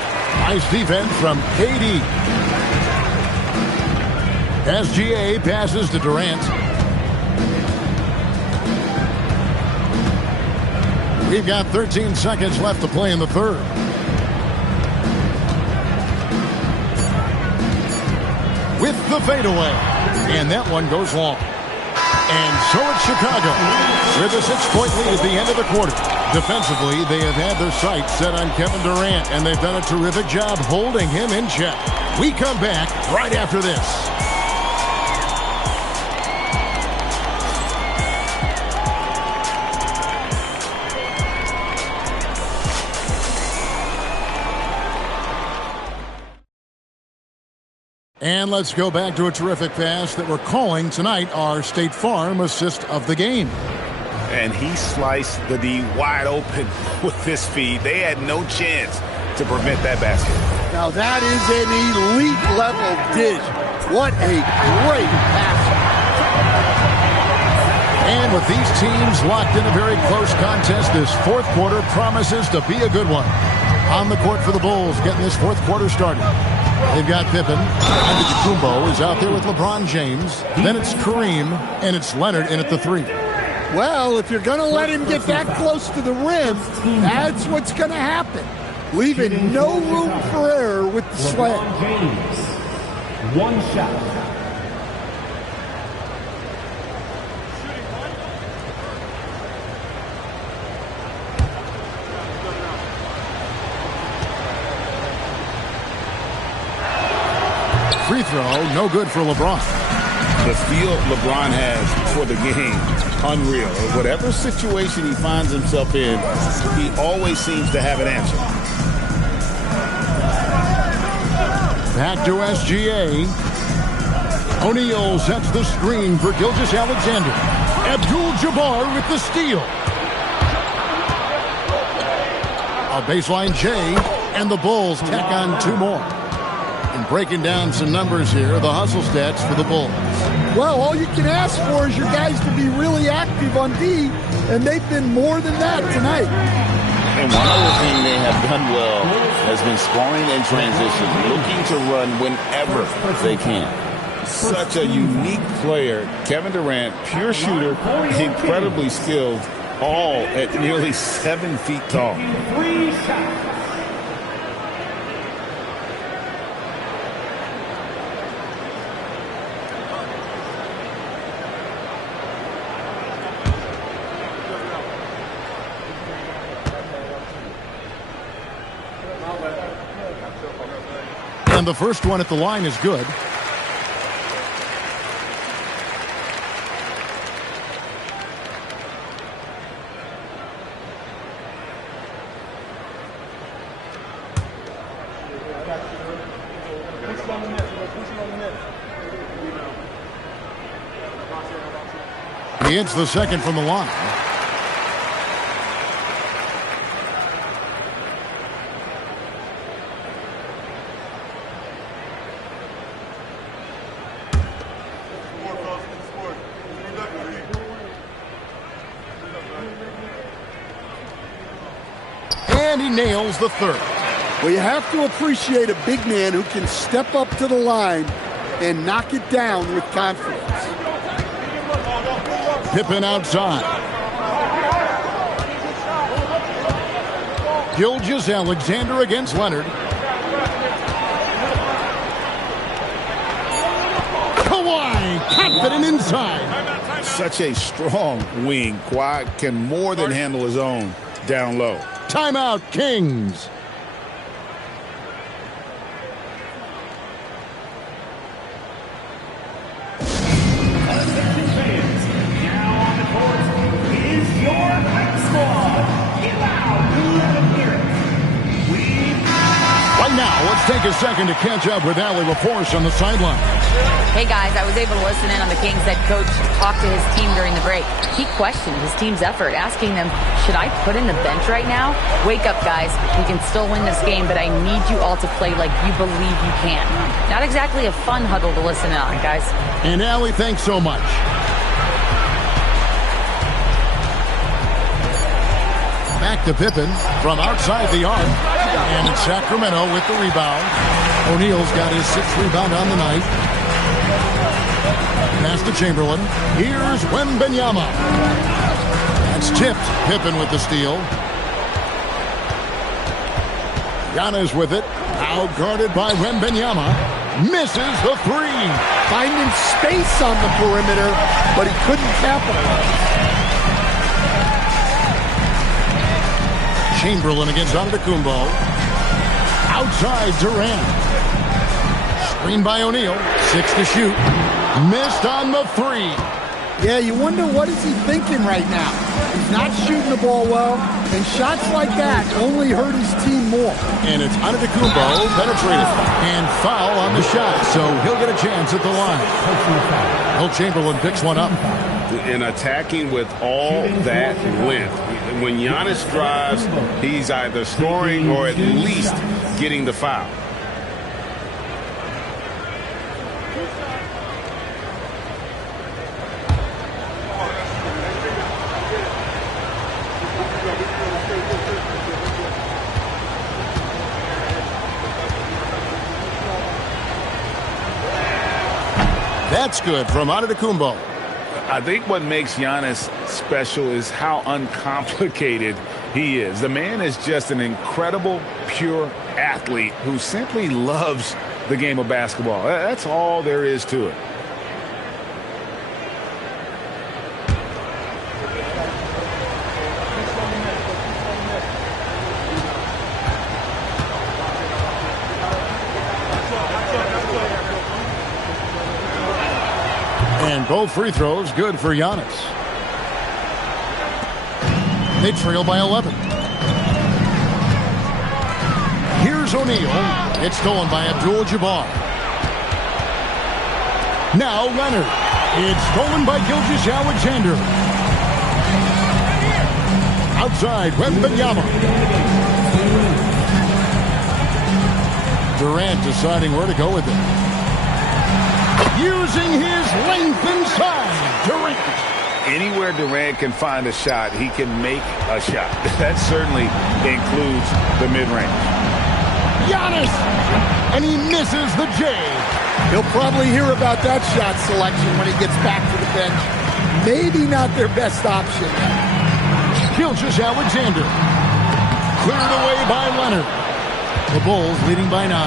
Nice defense from KD. SGA passes to Durant. We've got 13 seconds left to play in the third. With the fadeaway. And that one goes long. And so it's Chicago with a 6-point lead at the end of the quarter. Defensively, they have had their sights set on Kevin Durant, and they've done a terrific job holding him in check. We come back right after this. And let's go back to a terrific pass that we're calling tonight our State Farm assist of the game. And he sliced the D wide open with his feed. They had no chance to prevent that basket. Now that is an elite level dish. What a great pass. And with these teams locked in a very close contest, this fourth quarter promises to be a good one. On the court for the Bulls, getting this fourth quarter started. They've got Pippen. Antetokounmpo is out there with LeBron James. Then it's Kareem, and it's Leonard in at the 3. Well, if you're going to let him get that close to the rim, that's what's going to happen. Leaving no room for error with the slam. James. One shot. Free throw, no good for LeBron. The feel LeBron has for the game, unreal. Whatever situation he finds himself in, he always seems to have an answer. Back to SGA. O'Neal sets the screen for Gilgeous-Alexander. Abdul-Jabbar with the steal. A baseline J, and the Bulls tack on 2 more. And breaking down some numbers here, the hustle stats for the Bulls. Well, all you can ask for is your guys to be really active on D, and they've been more than that tonight. And one other thing they have done well has been scoring in transition, looking to run whenever they can. Such a unique player, Kevin Durant, pure shooter, incredibly skilled, all at nearly 7 feet tall. And the first one at the line is good. He hits the second from the line. And he nails the third. Well, you have to appreciate a big man who can step up to the line and knock it down with confidence. Pippen outside. Gilgeous-Alexander against Leonard. Kawhi confident inside. Such a strong wing. Kawhi can more than handle his own down low. Timeout, Kings. Take a second to catch up with Allie LaForce on the sideline. Hey guys, I was able to listen in on the Kings head coach talk to his team during the break. He questioned his team's effort, asking them, should I put in the bench right now? Wake up, guys. We can still win this game, but I need you all to play like you believe you can. Not exactly a fun huddle to listen in on, guys. And Allie, thanks so much. Back to Pippen from outside the arc. And it's Sacramento with the rebound. O'Neal's got his 6th rebound on the night. Pass to Chamberlain. Here's Wembanyama. That's tipped. Pippen with the steal. Giannis with it. Out guarded by Wembanyama. Misses the 3. Finding space on the perimeter, but he couldn't capitalize. Chamberlain against Antetokounmpo. Outside Durant. Screen by O'Neal. 6 to shoot. Missed on the 3. Yeah, you wonder what is he thinking right now. He's not shooting the ball well, and shots like that only hurt his team more. And it's Antetokounmpo penetrated. And foul on the shot, so he'll get a chance at the line. Will Chamberlain picks one up. And attacking with all that length. When Giannis drives, he's either scoring or at least getting the foul. That's good from Antetokounmpo. I think what makes Giannis special is how uncomplicated he is. The man is just an incredible, pure athlete who simply loves the game of basketball. That's all there is to it. And both free throws good for Giannis. They trail by 11. Here's O'Neal. It's stolen by Abdul-Jabbar. Now Leonard. It's stolen by Gilgeous-Alexander. Outside, Wembanyama. Durant deciding where to go with it. Using his length inside. Durant. Anywhere Durant can find a shot, he can make a shot. That certainly includes the mid-range. Giannis! And he misses the J. He'll probably hear about that shot selection when he gets back to the bench. Maybe not their best option. Gilgeous-Alexander. Cleared away by Leonard. The Bulls leading by 9.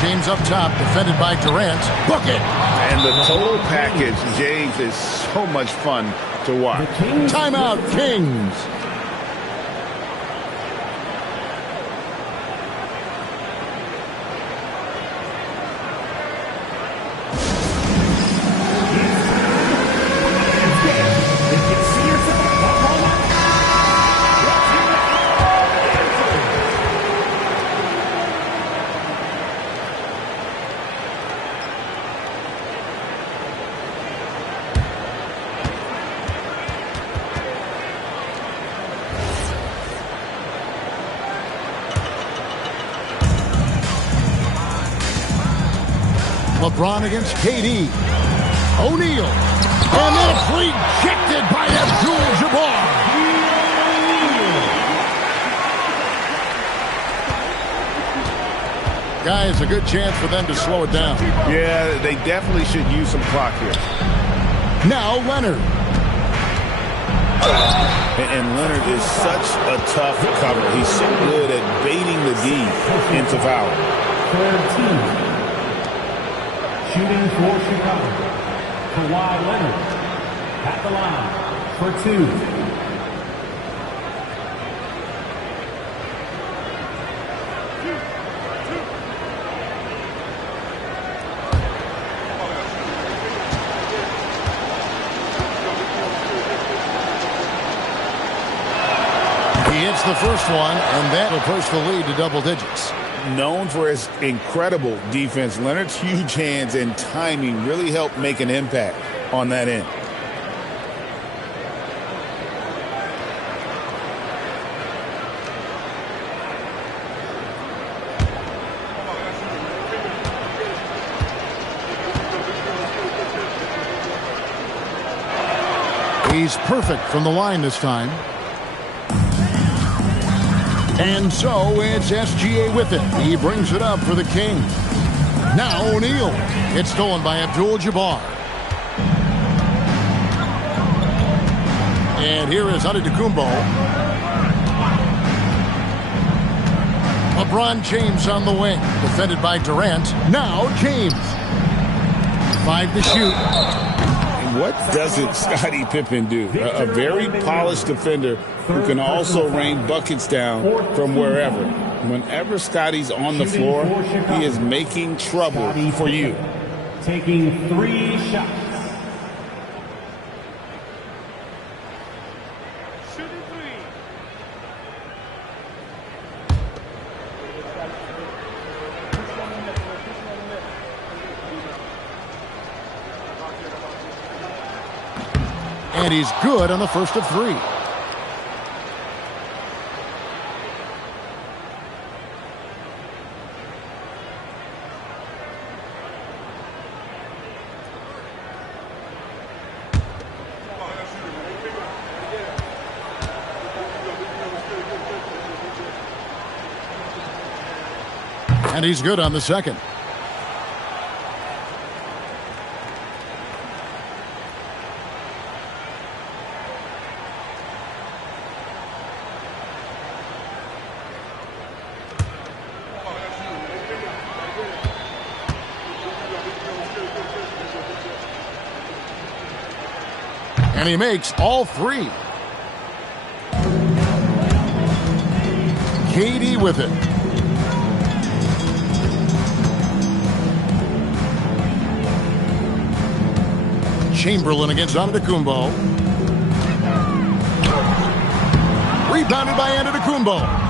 James up top, defended by Durant. Book it! And the total package, James, is so much fun to watch. Timeout, Kings. LeBron against KD. O'Neal. And then it's rejected by Abdul-Jabbar. Guys, a good chance for them to slow it down. Yeah, they definitely should use some clock here. Now Leonard. And Leonard is such a tough cover. He's so good at baiting the D into foul. 13. Shooting for Chicago, Kawhi Leonard at the line for 2. He hits the first one, and that will push the lead to double digits. Known for his incredible defense, Leonard's huge hands and timing really help make an impact on that end. He's perfect from the line this time. And so it's SGA with it. He brings it up for the Kings. Now O'Neal. It's stolen by Abdul-Jabbar. And here is Antetokounmpo. LeBron James on the wing. Defended by Durant. Now James. 5 to shoot. What doesn't Scottie Pippen do? A very polished defender who can also rain buckets down from wherever. Whenever Scottie's on the floor, he is making trouble for you. Taking 3 shots. Shooting 3. And he's good on the first of 3. And he's good on the second. And he makes all three. Katie with it. Chamberlain against Antetokounmpo. Rebounded by Antetokounmpo.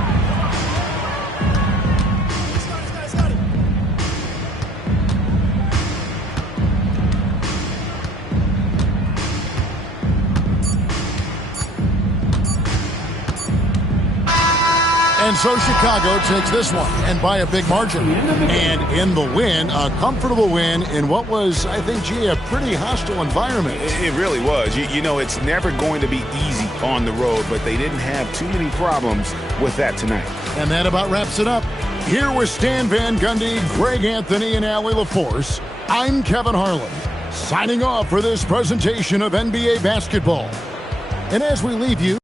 And so Chicago takes this one, and by a big margin. And in the win, a comfortable win in what was, I think, a pretty hostile environment. It really was. You know, it's never going to be easy on the road, but they didn't have too many problems with that tonight. And that about wraps it up. Here with Stan Van Gundy, Greg Anthony, and Allie LaForce, I'm Kevin Harlan, signing off for this presentation of NBA basketball. And as we leave you,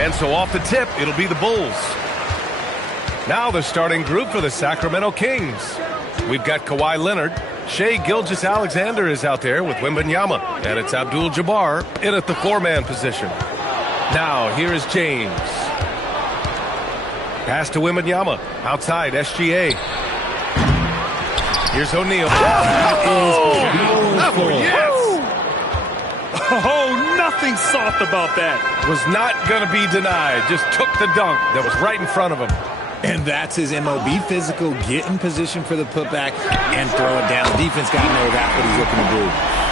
And so off the tip, it'll be the Bulls. Now the starting group for the Sacramento Kings. We've got Kawhi Leonard. Shai Gilgeous-Alexander is out there with Wembanyama. And it's Abdul-Jabbar in at the 4-man position. Now here is James. Pass to Wembanyama. Outside, SGA. Here's O'Neal. Yes! Oh, nothing soft about that. Was not going to be denied. Just took the dunk that was right in front of him. And that's his MO. Be physical, get in position for the putback, and throw it down. The defense got to know that's what he's looking to do.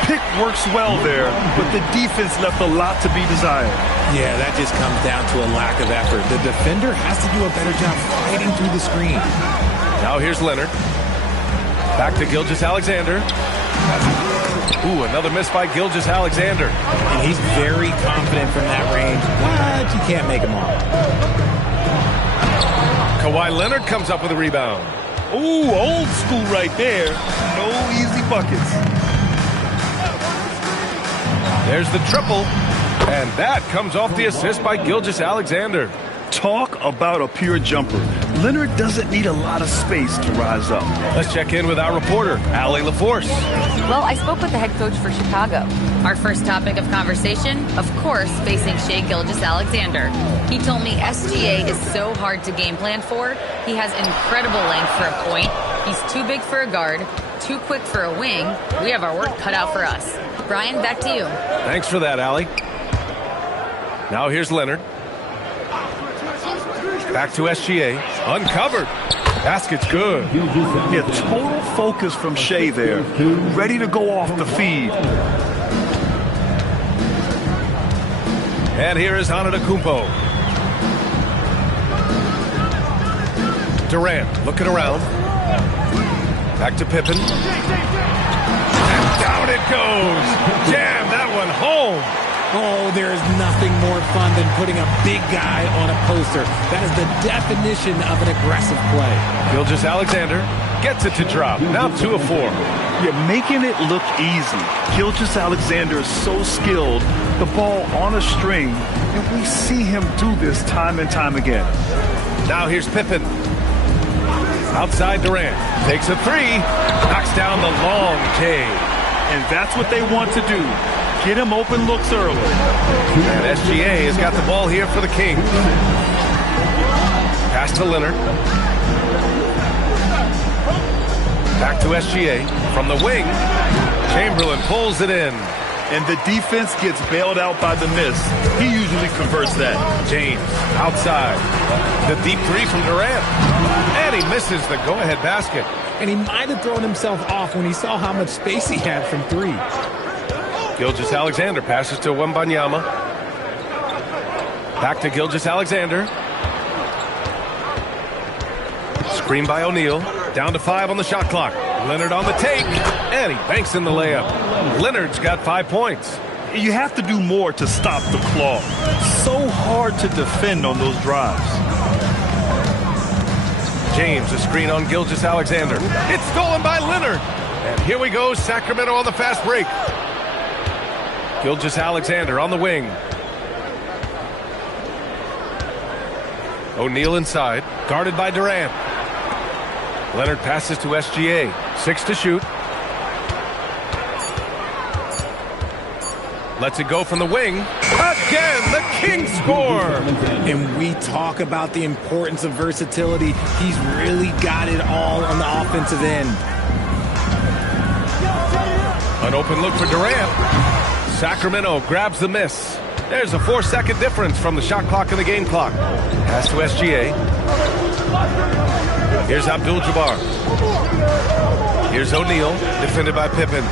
Pick works well there, but the defense left a lot to be desired. Yeah, that just comes down to a lack of effort. The defender has to do a better job fighting through the screen. Now here's Leonard. Back to Gilgeous-Alexander. Ooh, another miss by Gilgeous-Alexander. And he's very confident from that range, but you can't make him all. Kawhi Leonard comes up with a rebound. Ooh, old school right there. No easy buckets. There's the triple. And that comes off the assist by Gilgeous-Alexander. Talk about a pure jumper. Leonard doesn't need a lot of space to rise up. Let's check in with our reporter, Allie LaForce. Well, I spoke with the head coach for Chicago. Our first topic of conversation, of course, facing Shai Gilgeous-Alexander. He told me SGA is so hard to game plan for. He has incredible length for a point. He's too big for a guard, too quick for a wing. We have our work cut out for us. Brian, back to you. Thanks for that, Allie. Now here's Leonard. Back to SGA. Uncovered. Basket's good. Yeah, total focus from Shai there. Ready to go off the feed. And here is Antetokounmpo. Durant looking around. Back to Pippen. And down it goes. Jam that one home. Oh, there is nothing more fun than putting a big guy on a poster. That is the definition of an aggressive play. Gilgeous-Alexander gets it to drop. Now 2 of 4. You're making it look easy. Gilgeous-Alexander is so skilled. The ball on a string, and we see him do this time and time again. Now here's Pippen. Outside Durant. Takes a 3. Knocks down the long J. And that's what they want to do. Get him open looks early. And SGA has got the ball here for the Kings. Pass to Leonard. Back to SGA. From the wing, Chamberlain pulls it in. And the defense gets bailed out by the miss. He usually converts that. James outside. The deep 3 from Durant. And he misses the go-ahead basket. And he might have thrown himself off when he saw how much space he had from 3. Gilgeous-Alexander passes to Wembanyama. Back to Gilgeous-Alexander. Screen by O'Neal. Down to 5 on the shot clock. Leonard on the take. And he banks in the layup. Leonard's got 5 points. You have to do more to stop the claw. So hard to defend on those drives. James, a screen on Gilgeous-Alexander. It's stolen by Leonard. And here we go, Sacramento on the fast break. Gilgeous-Alexander on the wing. O'Neal inside, guarded by Durant. Leonard passes to SGA. 6 to shoot. Lets it go from the wing. Again, the Kings score. And we talk about the importance of versatility. He's really got it all on the offensive end. An open look for Durant. Sacramento grabs the miss. There's a 4-second difference from the shot clock and the game clock. Pass to SGA. Here's Abdul-Jabbar. Here's O'Neal, defended by Pippen.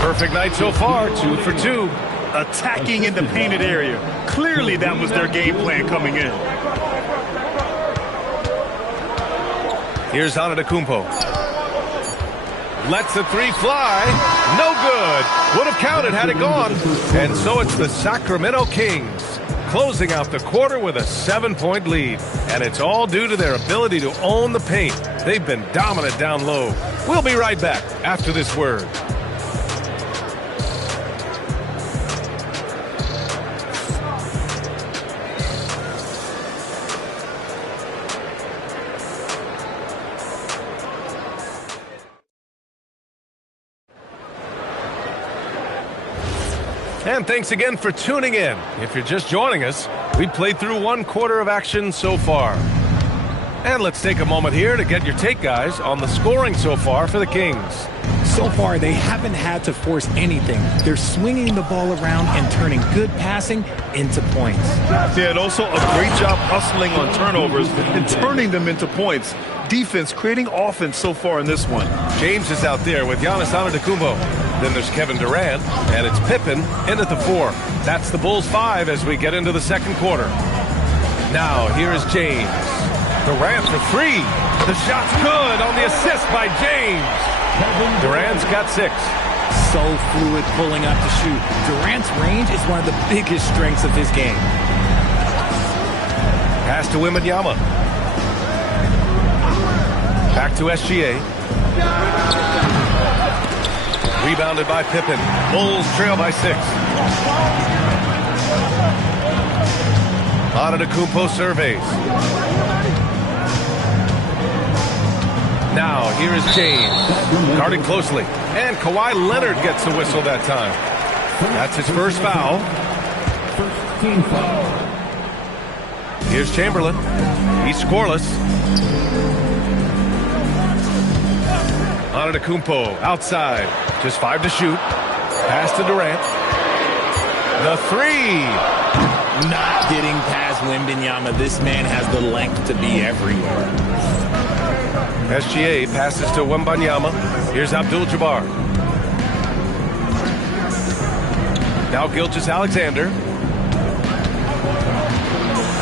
Perfect night so far, 2 for 2. Attacking in the painted area. Clearly that was their game plan coming in. Here's Antetokounmpo. Lets the 3 fly. No good. Would have counted had it gone. And so it's the Sacramento Kings closing out the quarter with a 7-point lead. And it's all due to their ability to own the paint. They've been dominant down low. We'll be right back after this word. And thanks again for tuning in. If you're just joining us, we played through 1 quarter of action so far. And let's take a moment here to get your take, guys, on the scoring so far for the Kings. So far, they haven't had to force anything. They're swinging the ball around and turning good passing into points. Yeah, and also a great job hustling on turnovers and turning them into points. Defense creating offense so far in this one. James is out there with Giannis Antetokounmpo. Then there's Kevin Durant, and it's Pippen in at the 4. That's the Bulls 5 as we get into the second quarter. Now, here is James. Durant for 3. The shot's good on the assist by James. Durant's got 6. So fluid pulling up to shoot. Durant's range is one of the biggest strengths of his game. Pass to Wembanyama. Back to SGA. Rebounded by Pippen. Bulls trail by 6. Antetokounmpo surveys. Now, here is James. Guarding closely. And Kawhi Leonard gets the whistle that time. That's his first foul. First team foul. Here's Chamberlain. He's scoreless. Antetokounmpo outside. Just 5 to shoot. Pass to Durant. The 3. Not getting past Wembanyama. This man has the length to be everywhere. SGA passes to Wembanyama. Here's Abdul-Jabbar. Now Gilgeous-Alexander.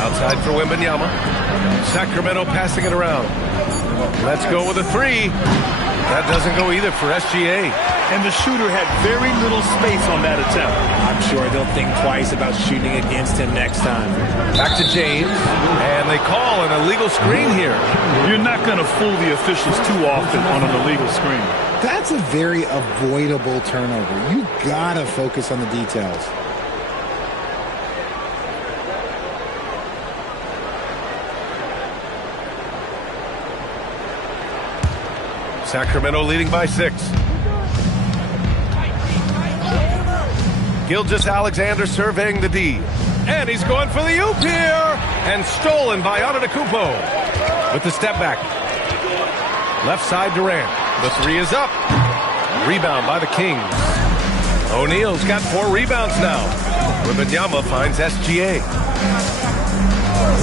Outside for Wembanyama. Sacramento passing it around. Let's go with a 3. That doesn't go either for SGA. And the shooter had very little space on that attempt. I'm sure they'll think twice about shooting against him next time. Back to James. And they call an illegal screen here. You're not going to fool the officials too often on an illegal screen. That's a very avoidable turnover. You gotta focus on the details. Sacramento leading by 6. Gilgeous-Alexander surveying the D. And he's going for the oop here. And stolen by Antetokounmpo. With the step back. Left side Durant. The 3 is up. Rebound by the Kings. O'Neal's got 4 rebounds now. Wembanyama finds SGA.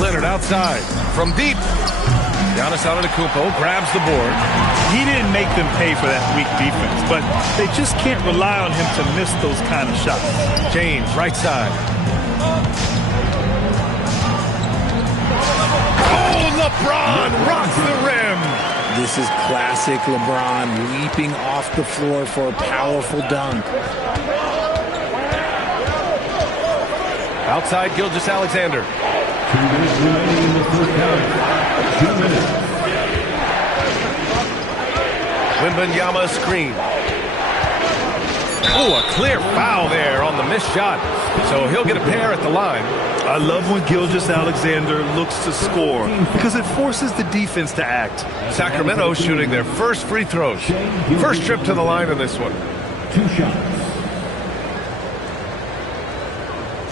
Leonard outside. From deep. Giannis Antetokounmpo grabs the board. He didn't make them pay for that weak defense, but they just can't rely on him to miss those kind of shots. James, right side. Oh, LeBron rocks the rim. This is classic LeBron leaping off the floor for a powerful dunk. Outside Gilgeous-Alexander. 2 minutes remaining in the first half. 2 minutes. Wembanyama screen. Oh, a clear foul there on the missed shot. So he'll get a pair at the line. I love when Gilgeous-Alexander looks to score because it forces the defense to act. Sacramento shooting their first free throws. First trip to the line in this one. 2 shots.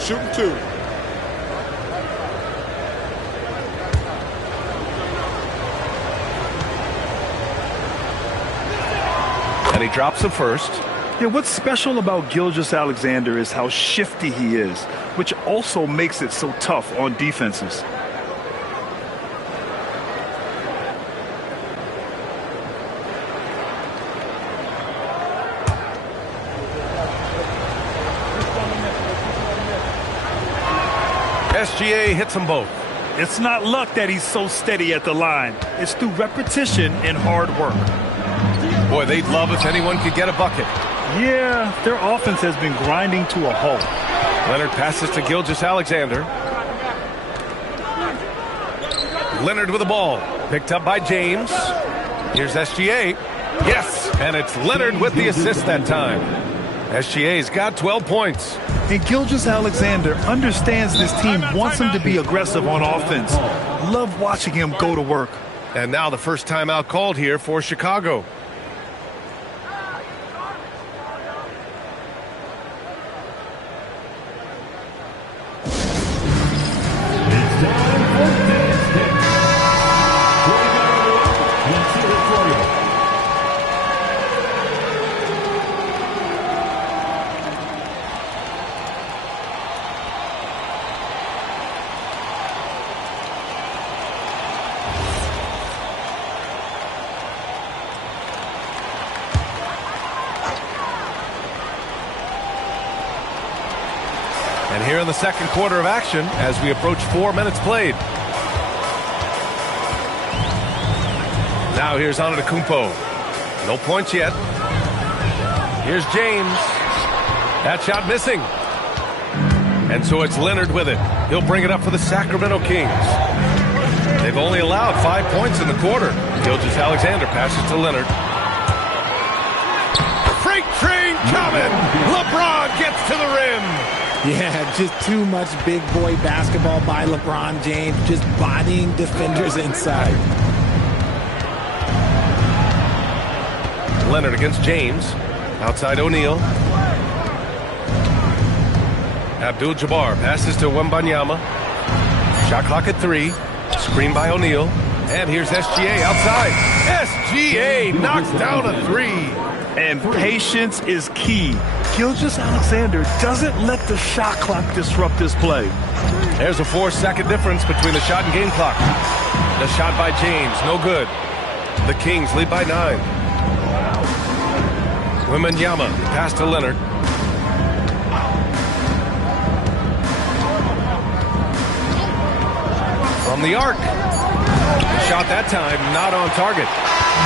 Shooting 2. And he drops the first. Yeah, what's special about Gilgeous-Alexander is how shifty he is, which also makes it so tough on defenses. SGA hits them both. It's not luck that he's so steady at the line. It's through repetition and hard work. Boy, they'd love if anyone could get a bucket. Yeah, their offense has been grinding to a halt. Leonard passes to Gilgeous-Alexander. Leonard with the ball. Picked up by James. Here's SGA. Yes, and it's Leonard with the assist that time. SGA's got 12 points. And Gilgeous-Alexander understands this team wants him to be aggressive on offense. Love watching him go to work. And now the first timeout called here for Chicago. And here in the second quarter of action as we approach 4 minutes played. Now here's Antetokounmpo. No points yet. Here's James. That shot missing. And so it's Leonard with it. He'll bring it up for the Sacramento Kings. They've only allowed 5 points in the quarter. Gilgeous-Alexander passes to Leonard. Freight train coming. LeBron gets to the rim. Yeah, just too much big boy basketball by LeBron James, just bodying defenders inside. Leonard against James. Outside O'Neal. Abdul-Jabbar passes to Wembanyama. Shot clock at 3. Screen by O'Neal. And here's SGA outside. SGA knocks down a 3. And patience is key. Gilgeous-Alexander doesn't let the shot clock disrupt this play. There's a 4-second difference between the shot and game clock. The shot by James, no good. The Kings lead by 9. Wembanyama pass to Leonard. From the arc. The shot that time not on target.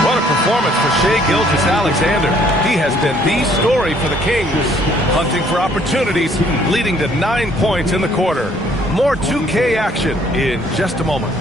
What a performance for Shai Gilgeous-Alexander. He has been the story for the Kings. Hunting for opportunities, leading to 9 points in the quarter. More 2K action in just a moment.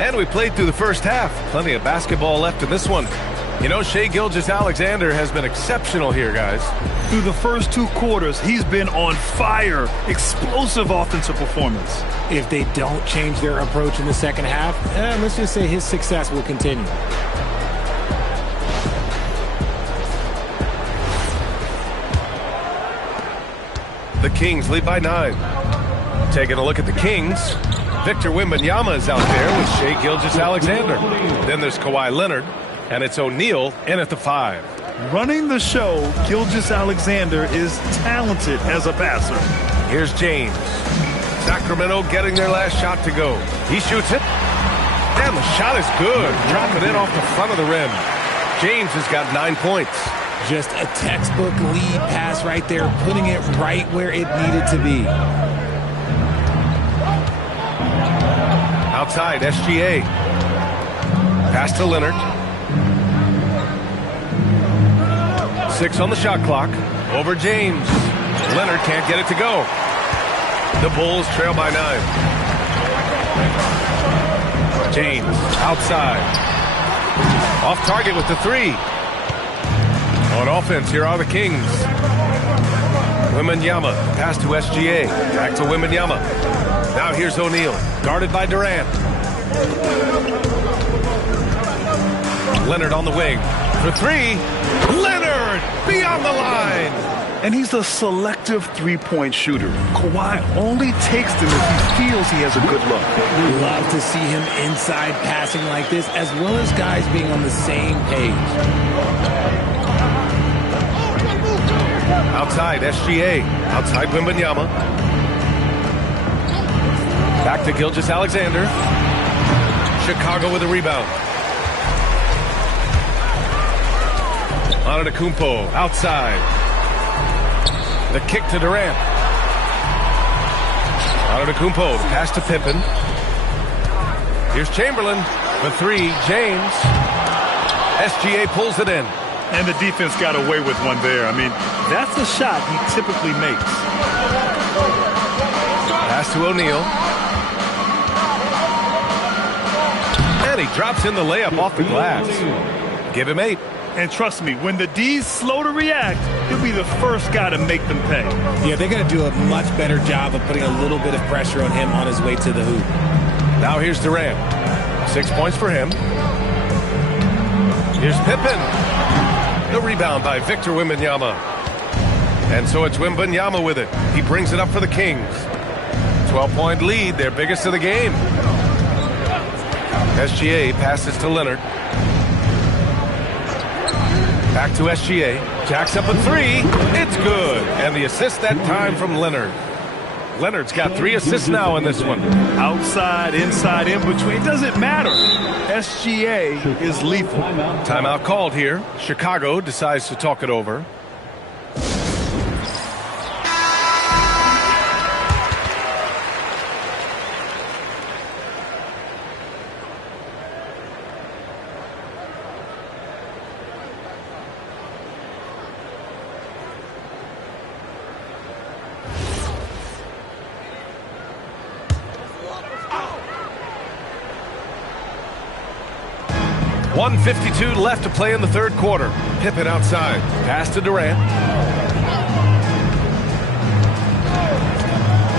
And we played through the first half. Plenty of basketball left in this one. You know, Shai Gilgeous-Alexander has been exceptional here, guys. Through the first 2 quarters, he's been on fire. Explosive offensive performance. If they don't change their approach in the second half, let's just say his success will continue. The Kings lead by 9. Taking a look at the Kings. Victor Wembanyama is out there with Shai Gilgeous-Alexander. Then there's Kawhi Leonard, and it's O'Neal in at the 5. Running the show, Gilgeous-Alexander is talented as a passer. Here's James. Sacramento getting their last shot to go. He shoots it. And the shot is good. Dropping it off the front of the rim. James has got 9 points. Just a textbook lead pass right there, putting it right where it needed to be. Outside, SGA. Pass to Leonard. 6 on the shot clock. Over James. Leonard can't get it to go. The Bulls trail by 9. James outside. Off target with the 3. On offense, here are the Kings. Wembanyama. Pass to SGA. Back to Wembanyama. Now here's O'Neal, guarded by Durant. Leonard on the wing for 3. Leonard beyond the line. And he's a selective three-point shooter. Kawhi only takes them if he feels he has a good look. We love to see him inside passing like this, as well as guys being on the same page. Outside, SGA. Outside, Wembanyama. Back to Gilgeous-Alexander. Chicago with a rebound. Antetokounmpo outside. The kick to Durant. Antetokounmpo, pass to Pippen. Here's Chamberlain for 3. James. SGA pulls it in. And the defense got away with one there. I mean, that's a shot he typically makes. Pass to O'Neal. And he drops in the layup off the glass. Give him 8. And trust me, when the D's slow to react, he'll be the first guy to make them pay. Yeah, they're going to do a much better job of putting a little bit of pressure on him on his way to the hoop. Now here's Durant. 6 points for him. Here's Pippen. The rebound by Victor Wembanyama. And so it's Wembanyama with it. He brings it up for the Kings. 12-point lead, their biggest of the game. SGA passes to Leonard. Back to SGA. Jacks up a three. It's good. And the assist that time from Leonard. Leonard's got 3 assists now in this one. Outside, inside, in between. It doesn't matter. SGA is lethal. Timeout called here. Chicago decides to talk it over. .152 left to play in the third quarter. Pippen outside. Pass to Durant.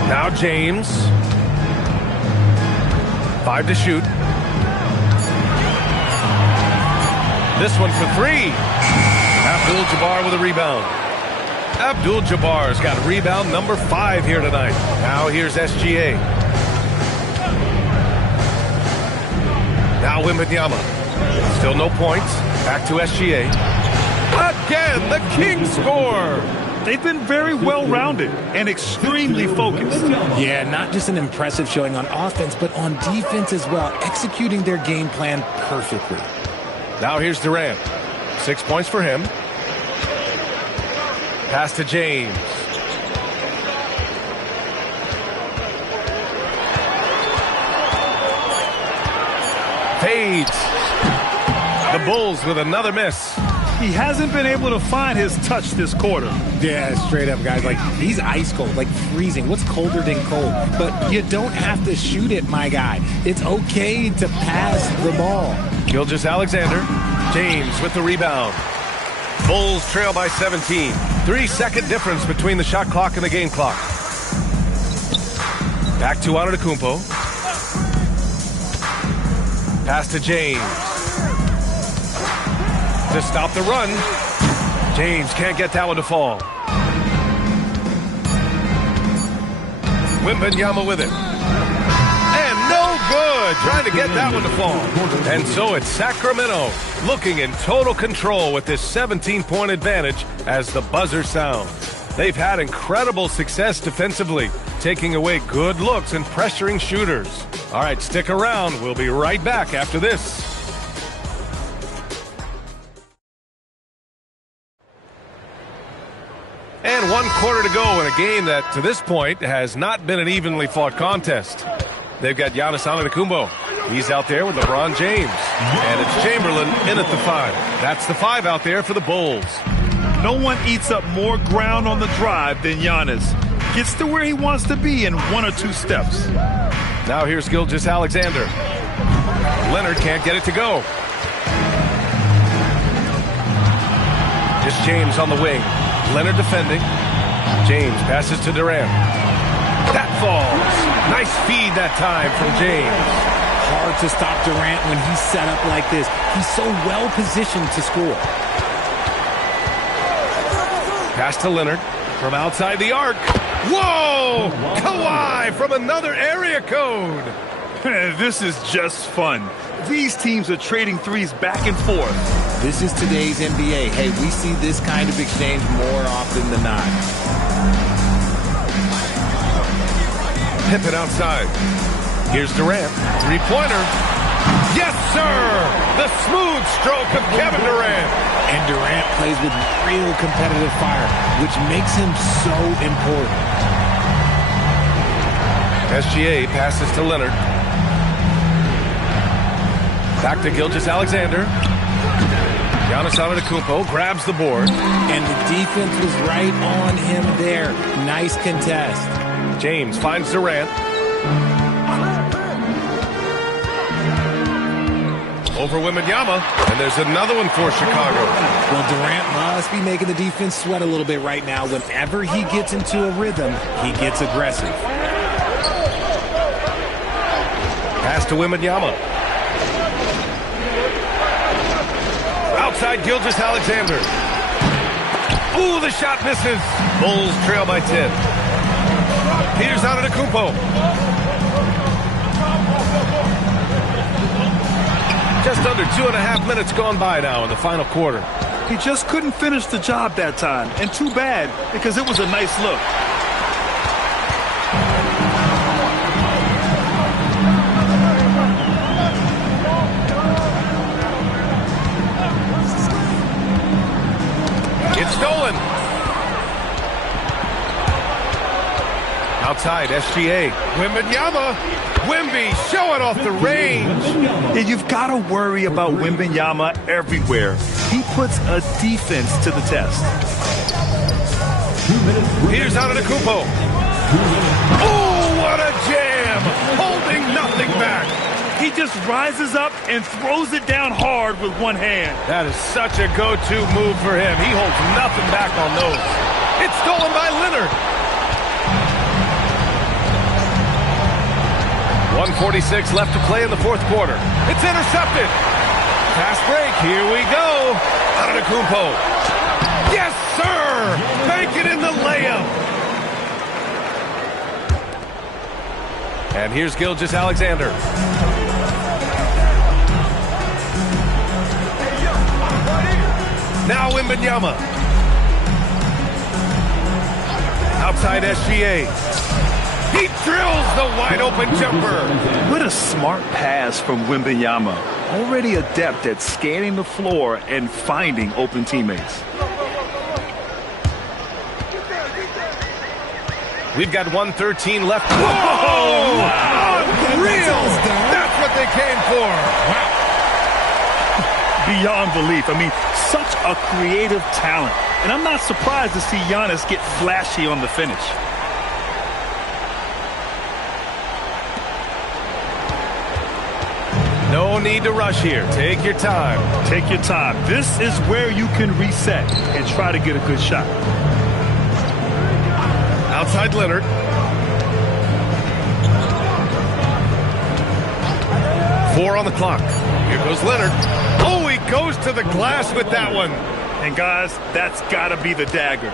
Now James. 5 to shoot. This one for 3. Abdul-Jabbar with a rebound. Abdul-Jabbar's got rebound number 5 here tonight. Now here's SGA. Now Wembanyama. Still no points. Back to SGA. Again, the Kings score. They've been very well-rounded and extremely focused. Yeah, not just an impressive showing on offense, but on defense as well, executing their game plan perfectly. Now here's Durant. 6 points for him. Pass to James. Fades. The Bulls with another miss. He hasn't been able to find his touch this quarter. Yeah, straight up, guys. Like, he's ice cold, like freezing. What's colder than cold? But you don't have to shoot it, my guy. It's okay to pass the ball. Gilgeous-Alexander. James with the rebound. Bulls trail by 17. 3-second difference between the shot clock and the game clock. Back to Antetokounmpo. Pass to James. To stop the run. James can't get that one to fall. Wembanyama with it. And no good. Trying to get that one to fall. And so it's Sacramento looking in total control with this 17-point advantage as the buzzer sounds. They've had incredible success defensively, taking away good looks and pressuring shooters. All right, stick around. We'll be right back after this. And 1 quarter to go in a game that, to this point, has not been an evenly fought contest. They've got Giannis Antetokounmpo. He's out there with LeBron James. And it's Chamberlain in at the 5. That's the 5 out there for the Bulls. No one eats up more ground on the drive than Giannis. Gets to where he wants to be in 1 or 2 steps. Now here's Gilgeous-Alexander. Leonard can't get it to go. Just James on the wing. Leonard defending. James passes to Durant. That falls. Nice feed that time from James. Hard to stop Durant when he's set up like this. He's so well positioned to score. Pass to Leonard from outside the arc. Whoa! Kawhi from another area code. This is just fun. These teams are trading threes back and forth. This is today's NBA. Hey, we see this kind of exchange more often than not. Pippen outside. Here's Durant. Three-pointer. Yes, sir! The smooth stroke of Kevin Durant. And Durant plays with real competitive fire, which makes him so important. SGA passes to Leonard. Back to Gilgeous-Alexander. Giannis Antetokounmpo grabs the board. And the defense was right on him there. Nice contest. James finds Durant. over Wembanyama, and there's another one for Chicago. Well, Durant must be making the defense sweat a little bit right now. Whenever he gets into a rhythm, he gets aggressive. Pass to Wembanyama. Outside Gilgeous-Alexander. Ooh, the shot misses. Bulls trail by 10. Here's Antetokounmpo. Just under 2.5 minutes gone by now in the final quarter. He just couldn't finish the job that time, and too bad, because it was a nice look. It's stolen. Outside, SGA. Wembanyama. Wemby showing off the range. And you've got to worry about Wembanyama everywhere. He puts a defense to the test. Here's Antetokounmpo. Oh, what a jam! Holding nothing back. He just rises up and throws it down hard with one hand. That is such a go-to move for him. He holds nothing back on those. It's stolen by Leonard. 1:46 left to play in the fourth quarter. It's intercepted. Fast break. Here we go. Antetokounmpo. Yes, sir. Make it in the layup. And here's Gilgeous-Alexander. Now Wembanyama. Outside SGA. He drills the wide-open jumper. What a smart pass from Wembanyama. Already adept at scanning the floor and finding open teammates. We've got 1:13 left. Whoa! Unreal! That's what they came for. Wow. Beyond belief. I mean, such a creative talent. And I'm not surprised to see Giannis get flashy on the finish. No need to rush here. Take your time. Take your time. This is where you can reset and try to get a good shot. Outside Leonard. Four on the clock. Here goes Leonard. Oh, he goes to the glass with that one. And guys, that's got to be the dagger.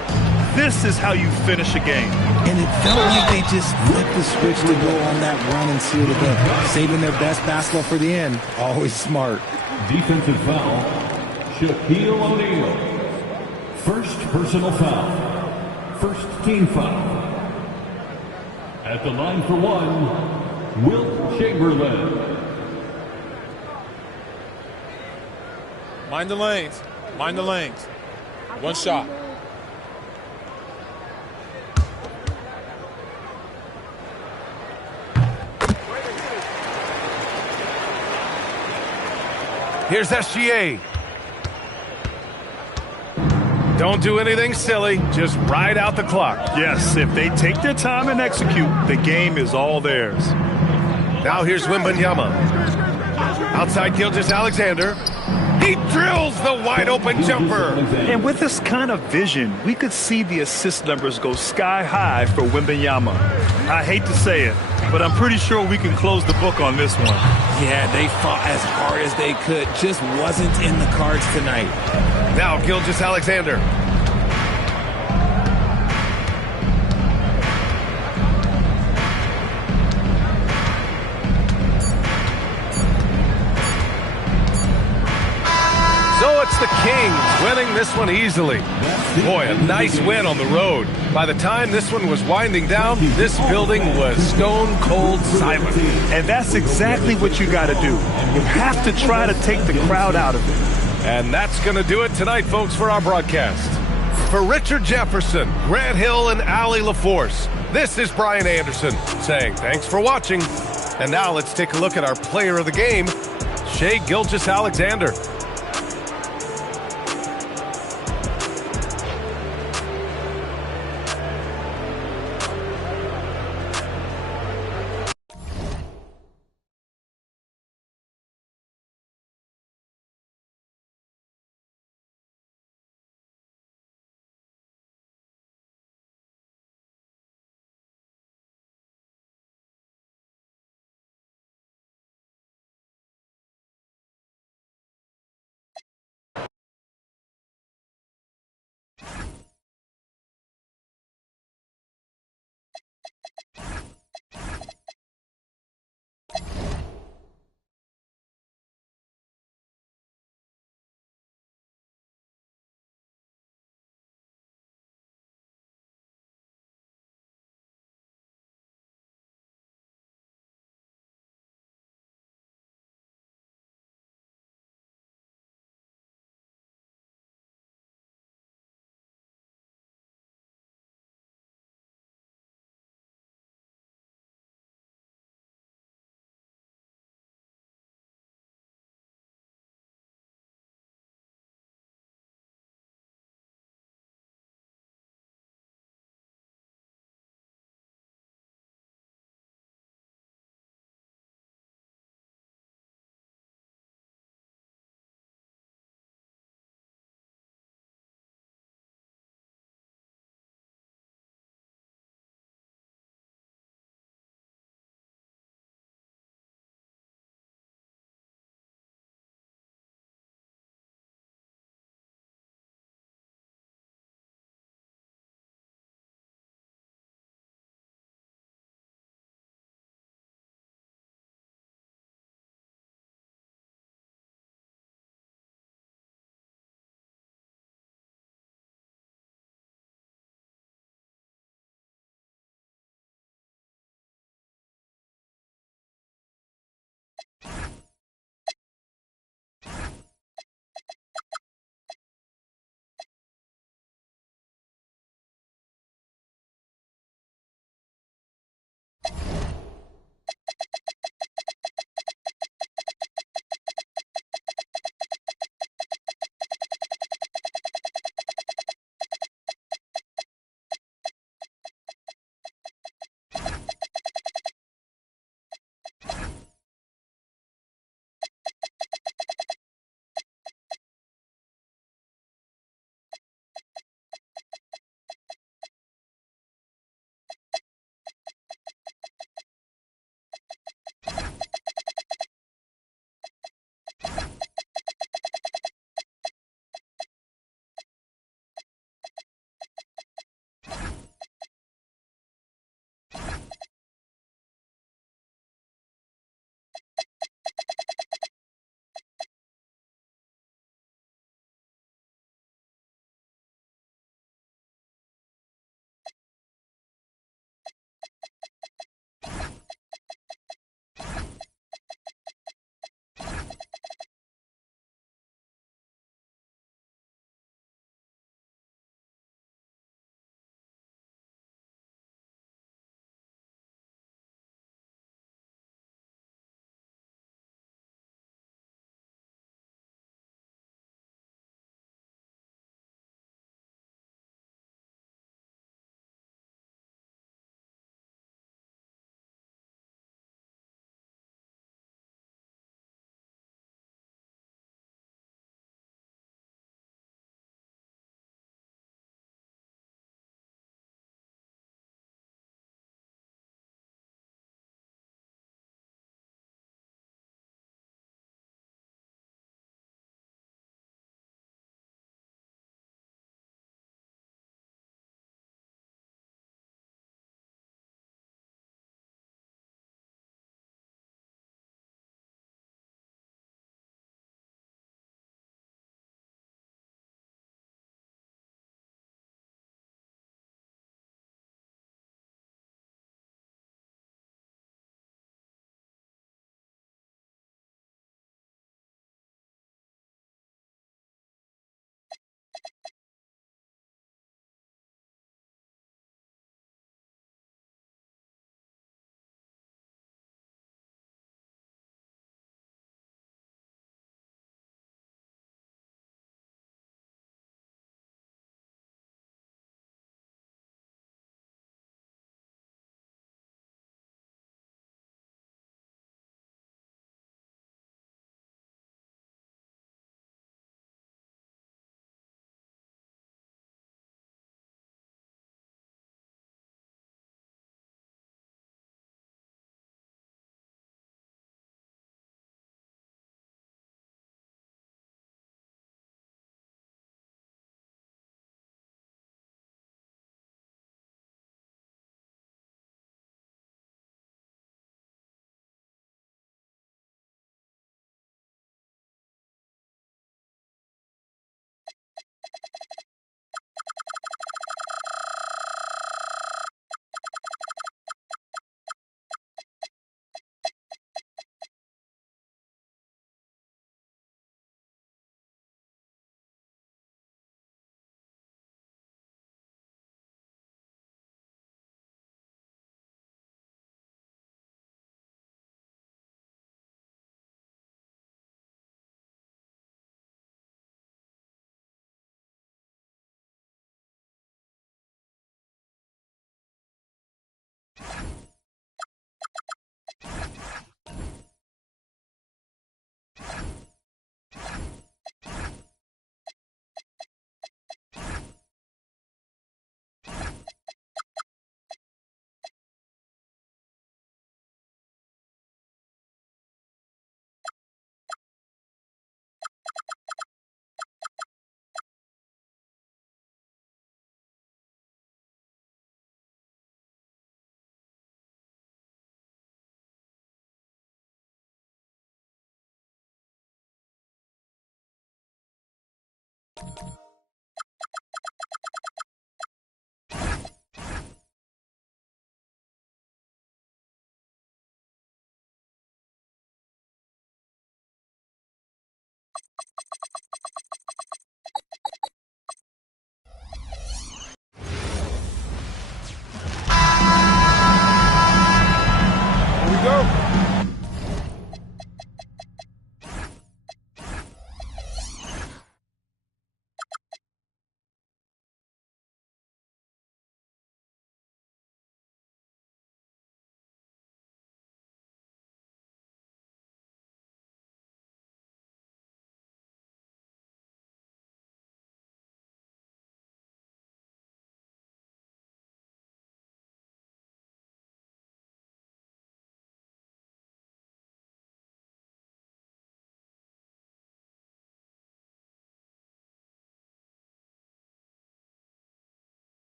This is how you finish a game. And it felt like they just flipped the switch to go on that run and seal the game. Saving their best basketball for the end. Always smart. Defensive foul, Shaquille O'Neal. First personal foul. First team foul. At the line for one, Wilt Chamberlain. Mind the lanes. Mind the lanes. One shot. Here's SGA. Don't do anything silly. Just ride out the clock. Yes, if they take their time and execute, the game is all theirs. Now here's Wembanyama. Outside Gilgeous-Alexander. He drills the wide-open jumper. And with this kind of vision, we could see the assist numbers go sky high for Wembanyama. I hate to say it, but I'm pretty sure we can close the book on this one. Yeah, they fought as hard as they could. Just wasn't in the cards tonight. Now Gilgeous-Alexander. So it's the Kings winning this one easily. Boy, a nice win on the road. By the time this one was winding down, this building was stone cold silent. And that's exactly what you got to do. You have to try to take the crowd out of it. And that's going to do it tonight, folks, for our broadcast. For Richard Jefferson, Grant Hill, and Allie LaForce, this is Brian Anderson saying thanks for watching. And now let's take a look at our player of the game, Shai Gilgeous-Alexander.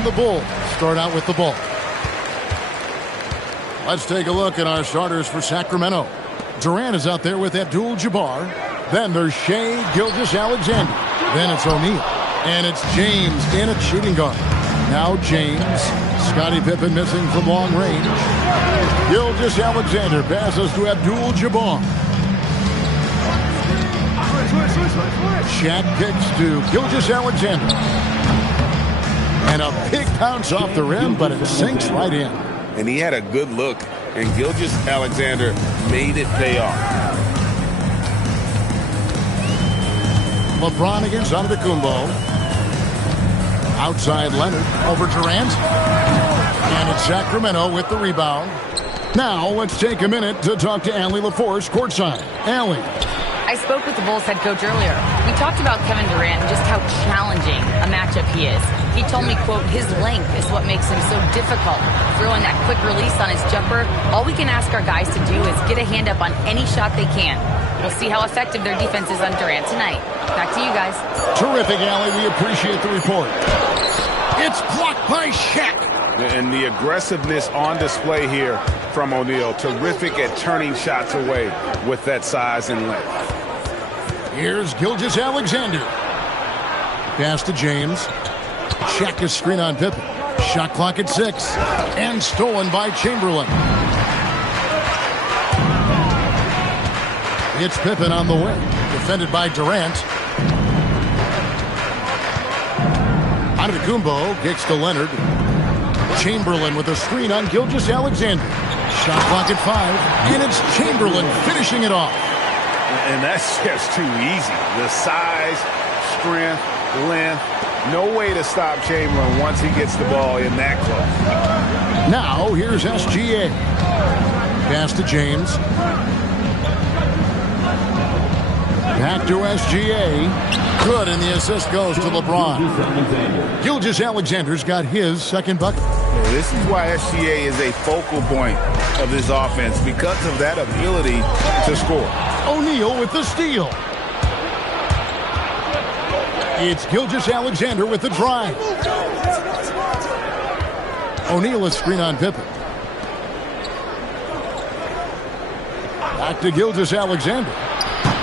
And the Bulls start out with the ball. Let's take a look at our starters for Sacramento. Durant is out there with Abdul-Jabbar. Then there's Shai Gilgeous-Alexander. Then it's O'Neal. And it's James in at shooting guard. Now James. Scottie Pippen missing from long range. Gilgeous-Alexander passes to Abdul-Jabbar. Shaq kicks to Gilgeous-Alexander. And a big bounce off the rim, but it sinks right in. And he had a good look, and Gilgeous-Alexander made it pay off. LeBron against Antetokounmpo. Outside Leonard over Durant. And it's Sacramento with the rebound. Now let's take a minute to talk to Allie LaForce courtside. Allie. I spoke with the Bulls head coach earlier. We talked about Kevin Durant and just how challenging a matchup he is. He told me, quote, his length is what makes him so difficult. Throwing that quick release on his jumper, all we can ask our guys to do is get a hand up on any shot they can. We'll see how effective their defense is on Durant tonight. Back to you guys. Terrific, Allie. We appreciate the report. It's blocked by Shaq. And the aggressiveness on display here from O'Neal. Terrific at turning shots away with that size and length. Here's Gilgeous-Alexander. Pass to James. Shaq is screen on Pippen. Shot clock at 6. And stolen by Chamberlain. It's Pippen on the wing. Defended by Durant. Antetokounmpo kicks to Leonard. Chamberlain with a screen on Gilgeous-Alexander. Shot clock at 5. And it's Chamberlain finishing it off. And that's just too easy. The size, strength, length. No way to stop Chamberlain once he gets the ball in that close. Now here's SGA. Pass to James. Back to SGA. Good, and the assist goes to LeBron. Gilgeous-Alexander's got his second bucket. This is why SGA is a focal point of this offense, because of that ability to score. O'Neal with the steal. It's Gilgeous-Alexander with the drive. O'Neal is screen on Pippen. Back to Gilgeous-Alexander.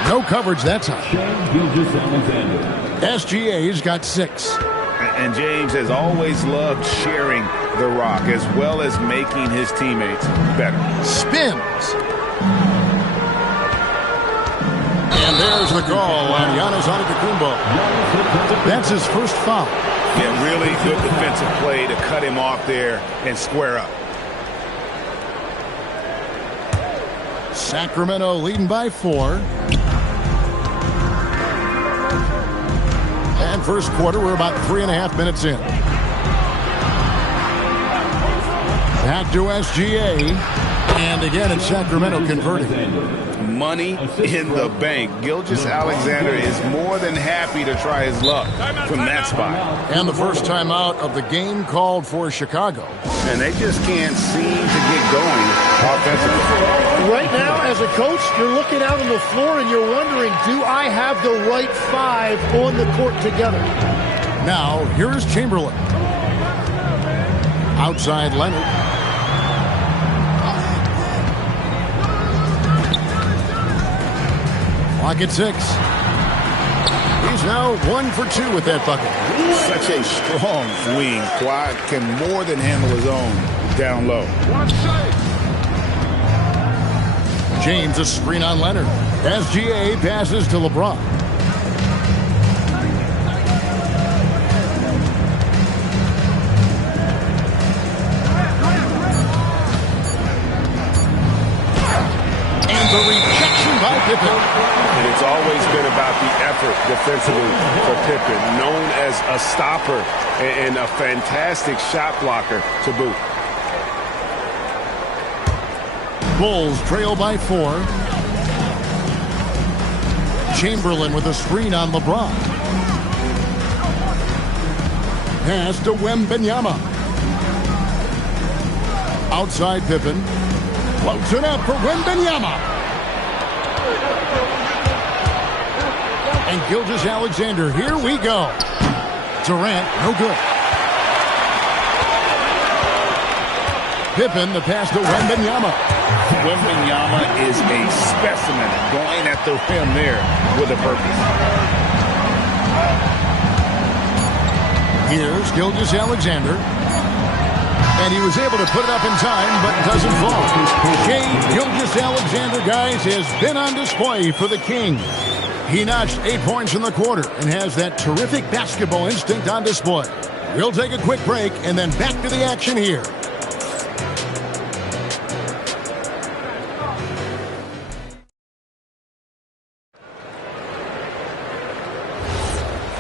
No coverage that time. SGA's got 6. And James has always loved sharing the rock as well as making his teammates better. Spins. And there's the call on Giannis Antetokounmpo. That's his first foul. Yeah, really good defensive play to cut him off there and square up. Sacramento leading by 4. And first quarter, we're about 3.5 minutes in. Back to SGA. And again, it's Sacramento converting. Money in the bank. Gilgeous-Alexander is more than happy to try his luck from that spot. And the first time out of the game called for Chicago. And they just can't seem to get going offensively. Right now, as a coach, you're looking out on the floor and you're wondering, do I have the right 5 on the court together? Now, here's Chamberlain. Outside Leonard. Clock at 6. He's now 1 for 2 with that bucket. Such a strong wing. Kawhi can more than handle his own down low. James a screen on Leonard. SGA passes to LeBron. And the rejection by Pippen. And it's always been about the effort defensively for Pippen, known as a stopper and a fantastic shot blocker to boot. Bulls trail by 4. Chamberlain with a screen on LeBron. Pass to Wembanyama. Outside Pippen. Floats it up for Wembanyama. And Gilgeous-Alexander, here we go. Durant, no good. Pippen, the pass to Wembanyama. Wembanyama is a specimen, going at the rim there with a purpose. Here's Gilgeous-Alexander. And he was able to put it up in time, but doesn't fall. Shai Gilgeous-Alexander, guys, has been on display for the Kings. He notched 8 points in the quarter and has that terrific basketball instinct on display. We'll take a quick break and then back to the action here.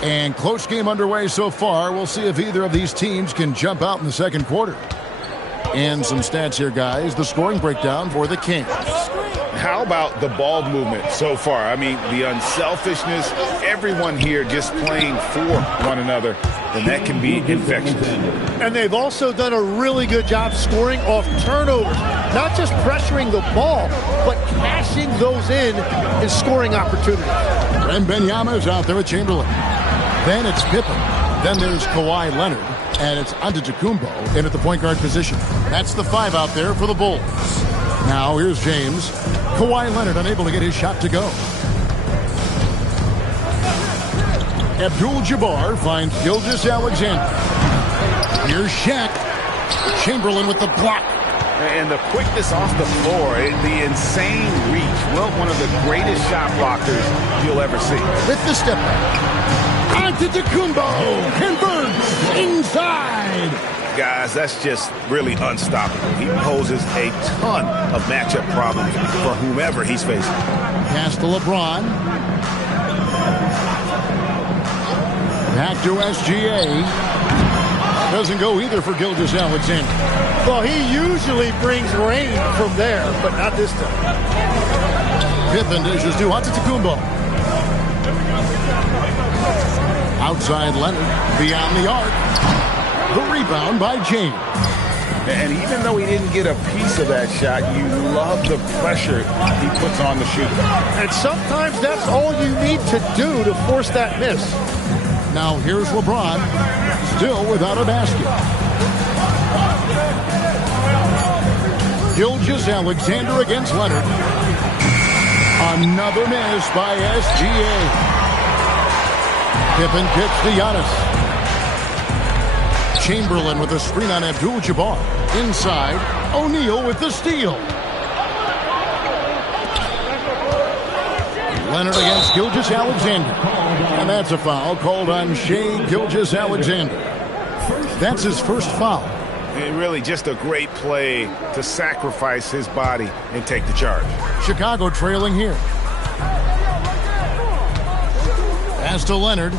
And close game underway so far. We'll see if either of these teams can jump out in the second quarter. And some stats here, guys. The scoring breakdown for the Kings. How about the ball movement so far? I mean, the unselfishness, everyone here just playing for one another, and that can be infectious. And they've also done a really good job scoring off turnovers. Not just pressuring the ball, but cashing those in and scoring opportunities. Wembanyama is out there with Chamberlain. Then it's Pippen. Then there's Kawhi Leonard. And it's Antetokounmpo in at the point guard position. That's the 5 out there for the Bulls. Now here's James. Kawhi Leonard unable to get his shot to go. Abdul-Jabbar finds Gilgeous-Alexander. Here's Shaq. Chamberlain with the block. And the quickness off the floor, the insane reach. Well, one of the greatest shot blockers you'll ever see. With the step back. Antetokounmpo converts inside. Guys, that's just really unstoppable. He poses a ton of matchup problems for whomever he's facing. Pass to LeBron. Back to SGA. Doesn't go either for Gilgeous-Alexander. Well, he usually brings rain from there, but not this time. Pippen dishes to Antetokounmpo. Outside Leonard, beyond the arc. The rebound by James. And even though he didn't get a piece of that shot, you love the pressure he puts on the shooter. And sometimes that's all you need to do to force that miss. Now here's LeBron, still without a basket. Gilgeous-Alexander against Leonard. Another miss by SGA. Pippen kicks to Giannis. Chamberlain with a screen on Abdul-Jabbar. Inside, O'Neal with the steal. Leonard against Gilgeous-Alexander. And that's a foul called on Shai Gilgeous-Alexander. That's his first foul. And really just a great play to sacrifice his body and take the charge. Chicago trailing here. Pass to Leonard.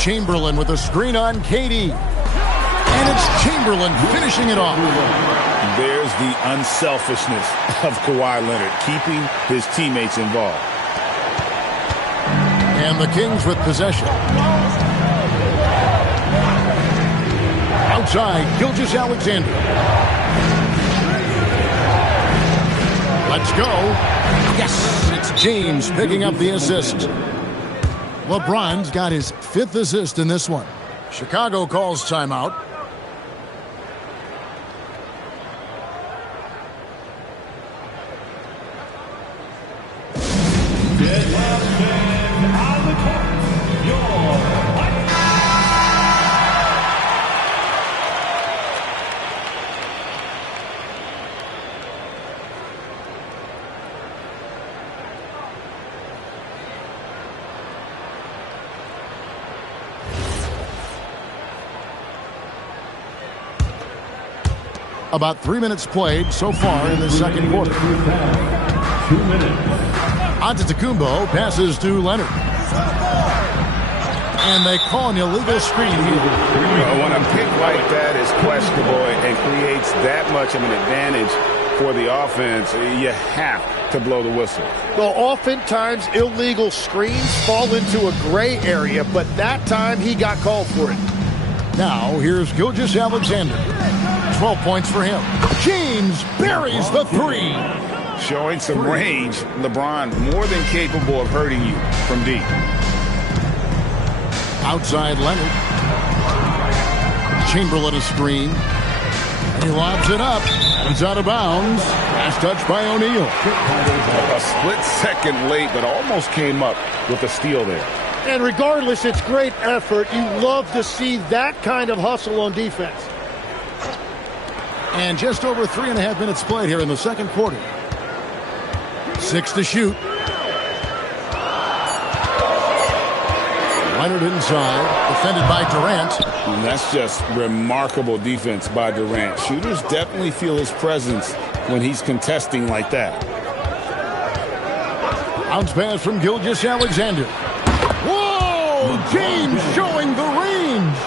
Chamberlain with a screen on KD. And it's Chamberlain finishing it off. There's the unselfishness of Kawhi Leonard, keeping his teammates involved. And the Kings with possession. Outside, Gilgeous-Alexander. Let's go. Yes, it's James picking up the assist. LeBron's got his 5th assist in this one. Chicago calls timeout. About 3 minutes played so far in the second quarter. 2 minutes. Antetokounmpo passes to Leonard. And they call an illegal screen here. When a pick like that is questionable and creates that much of an advantage for the offense, you have to blow the whistle. Well, oftentimes illegal screens fall into a gray area, but that time he got called for it. Now here's Gilgeous-Alexander. 12 points for him. James buries the 3. Showing some range, LeBron more than capable of hurting you from deep. Outside Leonard. Chamberlain a screen. He lobs it up. And it's out of bounds. Last touch by O'Neal. A split second late, but almost came up with a steal there. And regardless, it's great effort. You love to see that kind of hustle on defense. And just over 3.5 minutes played here in the second quarter. 6 to shoot. Leonard inside, defended by Durant. And that's just remarkable defense by Durant. Shooters definitely feel his presence when he's contesting like that. Bounce pass from Gilgeous-Alexander. Whoa! James showing the range.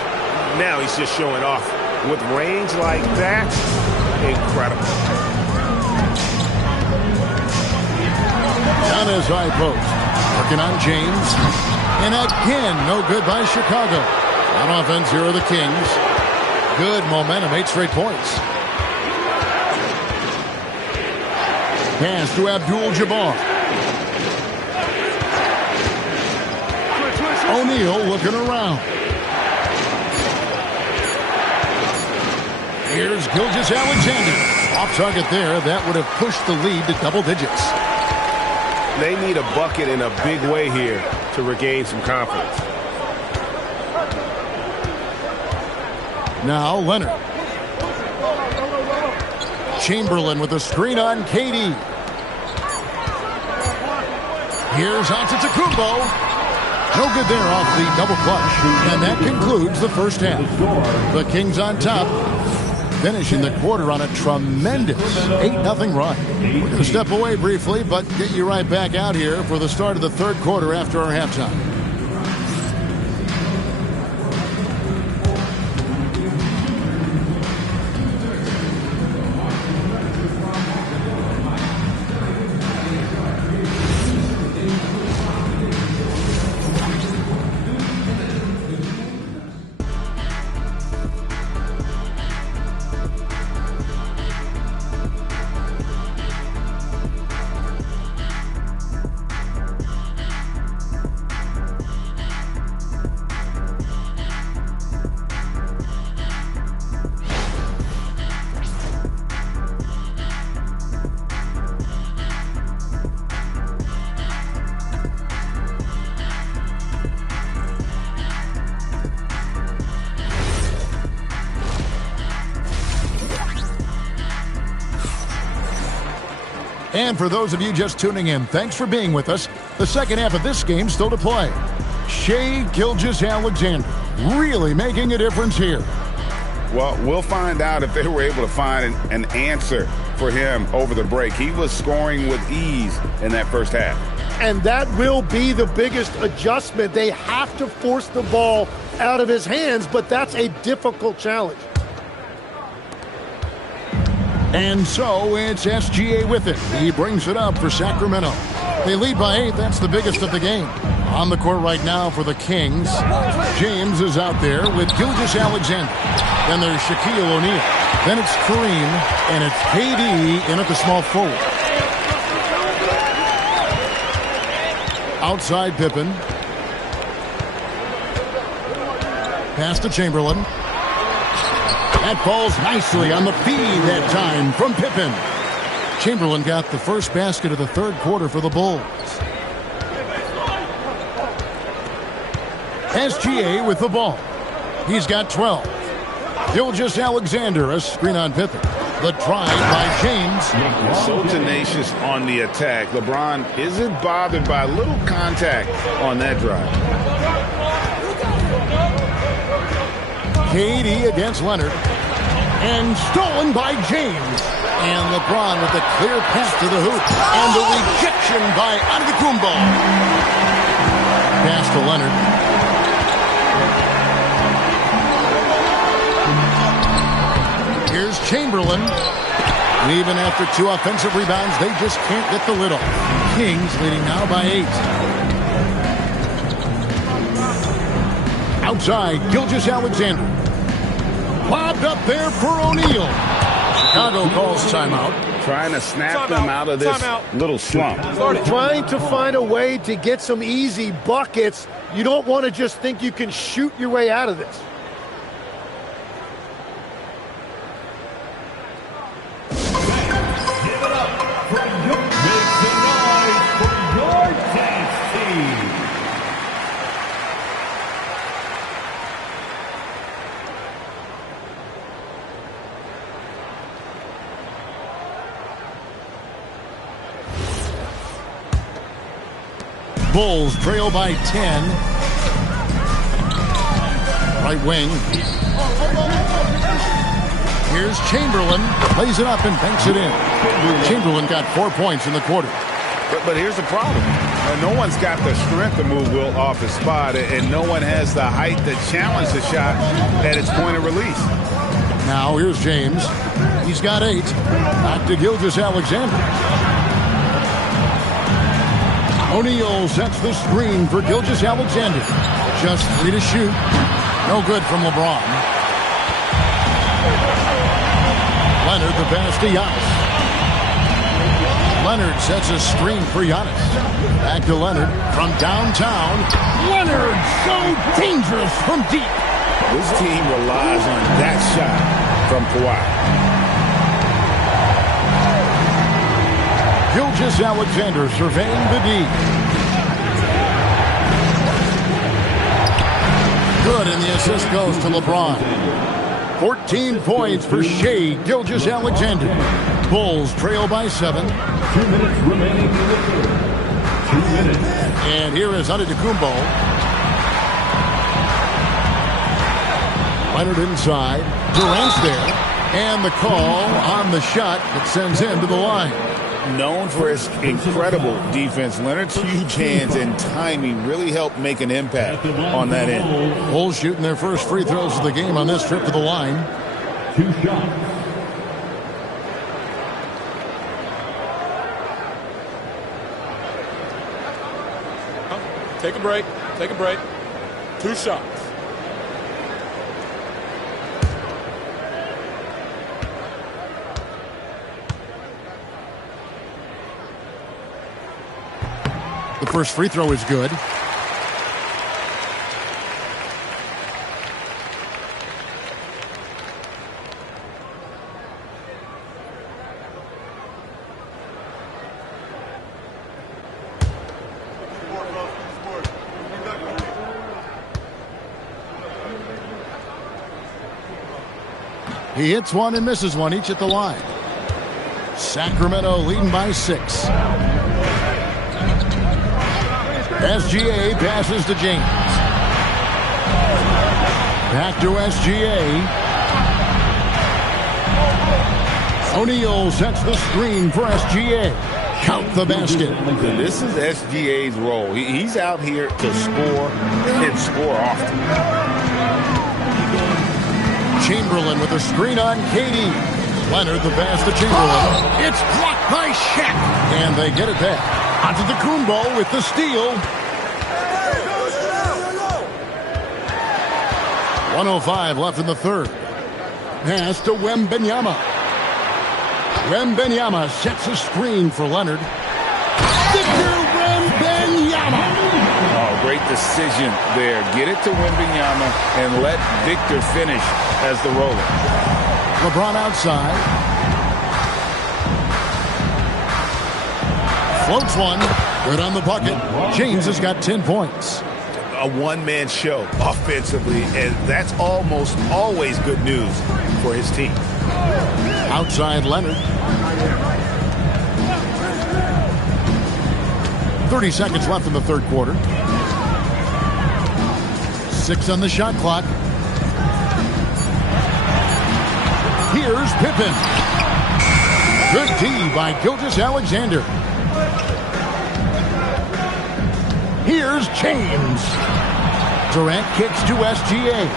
Now he's just showing off. With range like that, incredible. Down his high post. Working on James. And again, no good by Chicago. On offense, here are the Kings. Good momentum, 8 straight points. Pass to Abdul-Jabbar. O'Neal looking around. Here's Gilgeous-Alexander. Off target there. That would have pushed the lead to double digits. They need a bucket in a big way here to regain some confidence. Now Leonard. Chamberlain with a screen on KD. Here's Antetokounmpo. No good there off the double clutch. And that concludes the first half. The Kings on top, finishing the quarter on a tremendous 8-0 run. We're going to step away briefly, but get you right back out here for the start of the third quarter after our halftime. And for those of you just tuning in, thanks for being with us. The second half of this game still to play. Shai Gilgeous-Alexander really making a difference here. Well, we'll find out if they were able to find an answer for him over the break. He was scoring with ease in that first half. And that will be the biggest adjustment. They have to force the ball out of his hands, but that's a difficult challenge. And so it's SGA with it. He brings it up for Sacramento. They lead by 8. That's the biggest of the game. On the court right now for the Kings. James is out there with Gilgeous-Alexander. Then there's Shaquille O'Neal. Then it's Kareem. And it's KD in at the small forward. Outside Pippen. Pass to Chamberlain. That falls nicely on the feed that time from Pippen. Chamberlain got the first basket of the third quarter for the Bulls. SGA with the ball. He's got 12. Gilgeous-Alexander, a screen on Pippen. The drive by James. So tenacious on the attack. LeBron isn't bothered by a little contact on that drive. KD against Leonard. And stolen by James. And LeBron with a clear pass to the hoop. And the rejection by Antetokounmpo. Pass to Leonard. Here's Chamberlain. Even after 2 offensive rebounds, they just can't get the lid off. Kings leading now by 8. Outside, Gilgeous-Alexander. Lobbed up there for O'Neal. Chicago calls timeout. Trying to snap them out of this little slump. Trying to find a way to get some easy buckets. You don't want to just think you can shoot your way out of this. Bulls trail by 10. Right wing. Here's Chamberlain. Lays it up and banks it in. Chamberlain got 4 points in the quarter. But here's the problem. No one's got the strength to move Wilt off his spot, and no one has the height to challenge the shot at its point of release. Now here's James. He's got 8. Back to Gilgeous-Alexander. O'Neal sets the screen for Gilgeous-Alexander. Just 3 to shoot. No good from LeBron. Leonard the pass to Giannis. Leonard sets a screen for Giannis. Back to Leonard from downtown. Leonard so dangerous from deep. This team relies on that shot from Kawhi. Gilgeous-Alexander surveying the D. Good, and the assist goes to LeBron. 14 points for Shai Gilgeous-Alexander. Bulls trail by 7. 2 minutes remaining in the third. 2 minutes. And here is Antetokounmpo. Leonard inside. Durant's there. And the call on the shot that sends him to the line. Known for his incredible defense, Leonard's huge hands and timing really helped make an impact on that end. Bulls shooting their first free throws of the game on this trip to the line. 2 shots. Take a break. Take a break. 2 shots. The first free throw is good. He hits one and misses one, each at the line. Sacramento leading by 6. SGA passes to James. Back to SGA. O'Neal sets the screen for SGA. Count the basket. This is SGA's role. He's out here to score and score often. Chamberlain with a screen on KD. Leonard the pass to Chamberlain. It's blocked by Shaq. And they get it back. Antetokounmpo with the steal. 1:05 left in the third. Pass to Wembanyama. Wembanyama sets a screen for Leonard. Victor Wembanyama. Oh, great decision there. Get it to Wembanyama and let Victor finish as the roller. LeBron outside. Floats one. Good on the bucket. James has got 10 points. A one-man show offensively, and that's almost always good news for his team. Outside Leonard. 30 seconds left in the third quarter. 6 on the shot clock. Here's Pippen. Good D by Gilgeous-Alexander. Here's James. Durant kicks to SGA.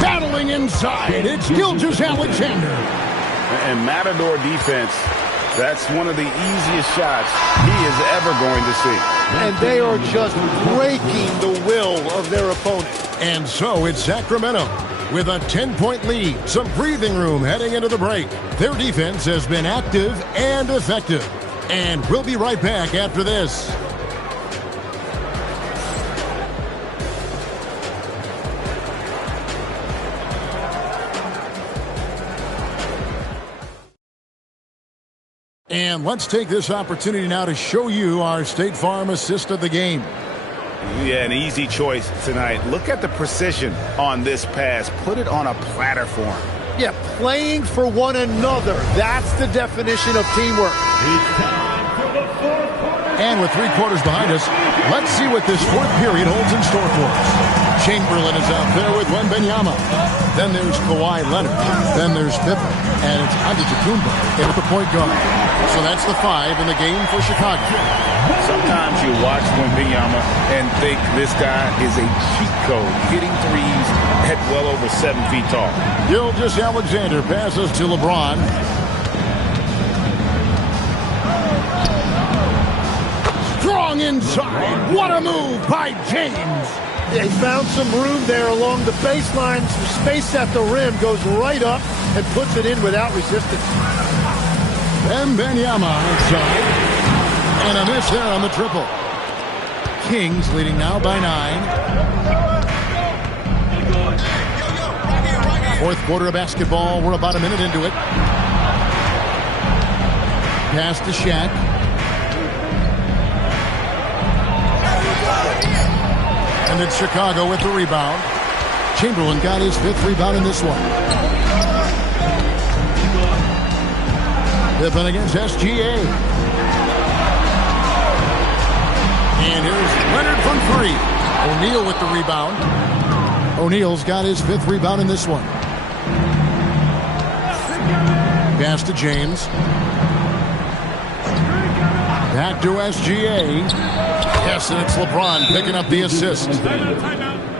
Battling inside. It's Gilgeous-Alexander. And Matador defense, that's one of the easiest shots he is ever going to see. And they are just breaking the will of their opponent. And so it's Sacramento with a 10-point lead. Some breathing room heading into the break. Their defense has been active and effective. And we'll be right back after this. And let's take this opportunity now to show you our State Farm assist of the game. Yeah, an easy choice tonight. Look at the precision on this pass. Put it on a platter for him. Yeah, playing for one another. That's the definition of teamwork. It's time for And with 3 quarters behind us, let's see what this fourth period holds in store for us. Chamberlain is out there with Wembanyama. Then there's Kawhi Leonard. Then there's Pippen. And it's Antetokounmpo at the point guard. So that's the 5 in the game for Chicago. Sometimes you watch Wembanyama and think this guy is a cheat code, hitting threes at well over 7 feet tall. Gilgeous-Alexander passes to LeBron. Strong inside. What a move by James. They found some room there along the baseline. Some space at the rim, goes right up and puts it in without resistance. Wembanyama outside. And a miss there on the triple. Kings leading now by 9. Fourth quarter of basketball. We're about a minute into it. Pass to Shaq. And it's Chicago with the rebound. Chamberlain got his 5th rebound in this one. Pippen against SGA. And here's Leonard from 3. O'Neal with the rebound. O'Neal's got his 5th rebound in this one. Pass to James. Back to SGA. Yes, and it's LeBron picking up the assist.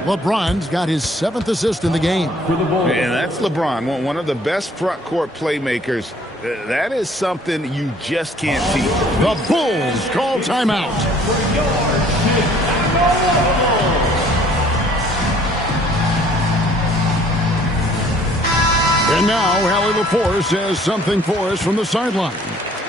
LeBron's got his 7th assist in the game. And that's LeBron, one of the best front court playmakers. That is something you just can't teach. The Bulls call timeout. And now, Allie LaForce has something for us from the sideline.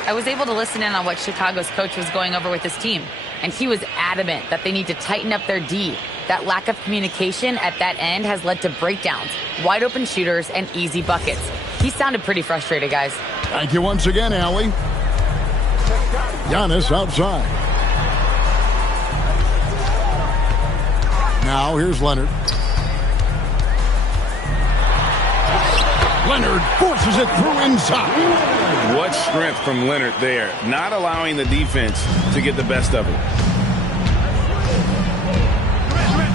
I was able to listen in on what Chicago's coach was going over with his team, and he was adamant that they need to tighten up their D. That lack of communication at that end has led to breakdowns, wide open shooters, and easy buckets. He sounded pretty frustrated, guys. Thank you once again, Allie. Giannis outside. Now here's Leonard. Leonard forces it through inside. What strength from Leonard there, not allowing the defense to get the best of him.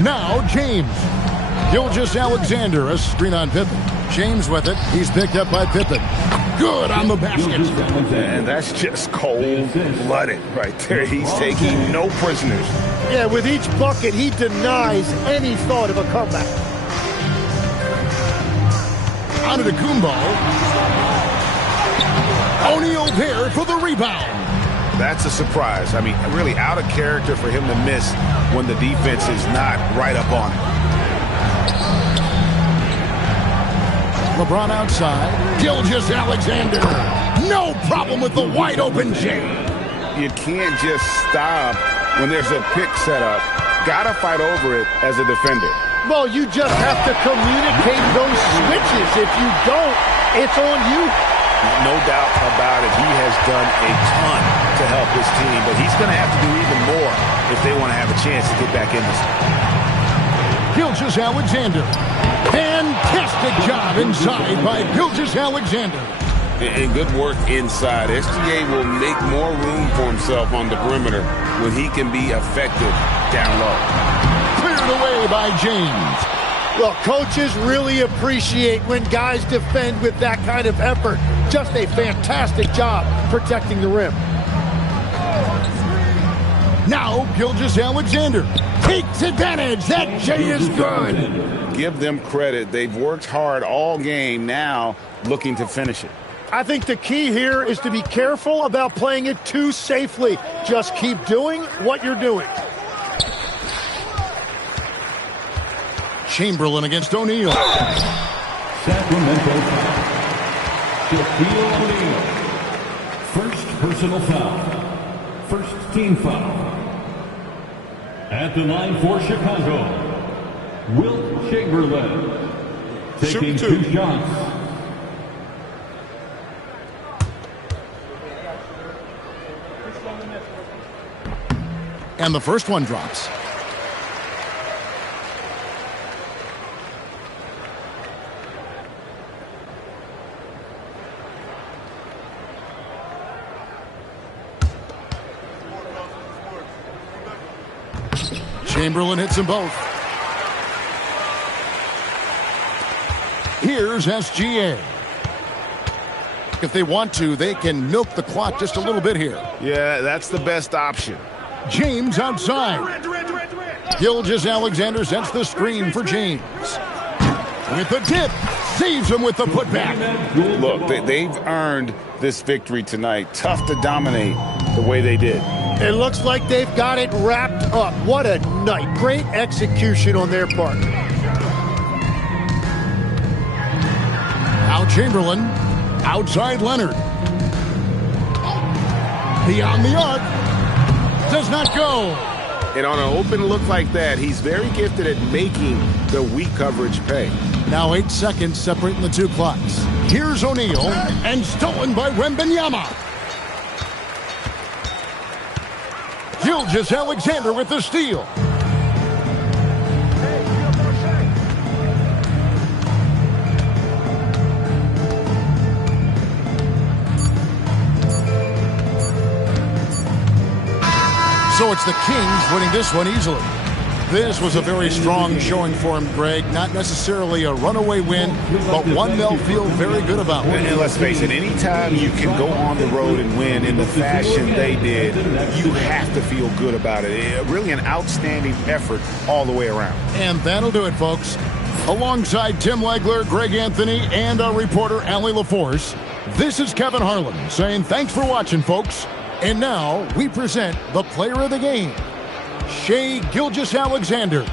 Now James. Gilgeous-Alexander, a screen on Pippen. James with it. He's picked up by Pippen. Good on the basket. And that's just cold-blooded right there. He's taking no prisoners. Yeah, with each bucket, he denies any thought of a comeback. Antetokounmpo. O'Neal there for the rebound. That's a surprise. I mean, really out of character for him to miss when the defense is not right up on him. LeBron outside. Gilgeous-Alexander. No problem with the wide open J. You can't just stop when there's a pick set up. Gotta fight over it as a defender. Well, you just have to communicate those switches. If you don't, it's on you. No doubt about it. He has done a ton to help his team, but he's going to have to do even more if they want to have a chance to get back in this. Gilgeous-Alexander. Fantastic job inside by Gilgeous-Alexander. And good work inside. SGA will make more room for himself on the perimeter when he can be effective down low. Cleared away by James. Well, coaches really appreciate when guys defend with that kind of effort. Just a fantastic job protecting the rim. Now, Gilgeous-Alexander takes advantage. That J is good. Give them credit. They've worked hard all game, now looking to finish it. I think the key here is to be careful about playing it too safely. Just keep doing what you're doing. Chamberlain against O'Neal. Sacramento foul. Shaquille O'Neal. First personal foul. First team foul. At the line for Chicago, Wilt Chamberlain. Taking two shots. And the first one drops. Chamberlain hits them both. Here's SGA. If they want to, they can milk the clock just a little bit here. Yeah, that's the best option. James outside. Gilgeous-Alexander sets the screen for James. With the tip, saves him with the putback. Look, they've earned this victory tonight. Tough to dominate the way they did. It looks like they've got it wrapped up. What a night. Great execution on their part. Now Chamberlain, outside Leonard. Beyond the arc, does not go. And on an open look like that, he's very gifted at making the weak coverage pay. Now 8 seconds separating the two clocks. Here's O'Neal, and stolen by Wembanyama. Gilgeous-Alexander with the steal. So it's the Kings winning this one easily. This was a very strong showing for him, Greg. Not necessarily a runaway win, but one they'll feel very good about. And let's face it, anytime you can go on the road and win in the fashion they did, you have to feel good about it. Really an outstanding effort all the way around. And that'll do it, folks. Alongside Tim Legler, Greg Anthony, and our reporter, Allie LaForce, this is Kevin Harlan saying thanks for watching, folks. And now we present the player of the game, Shai Gilgeous-Alexander.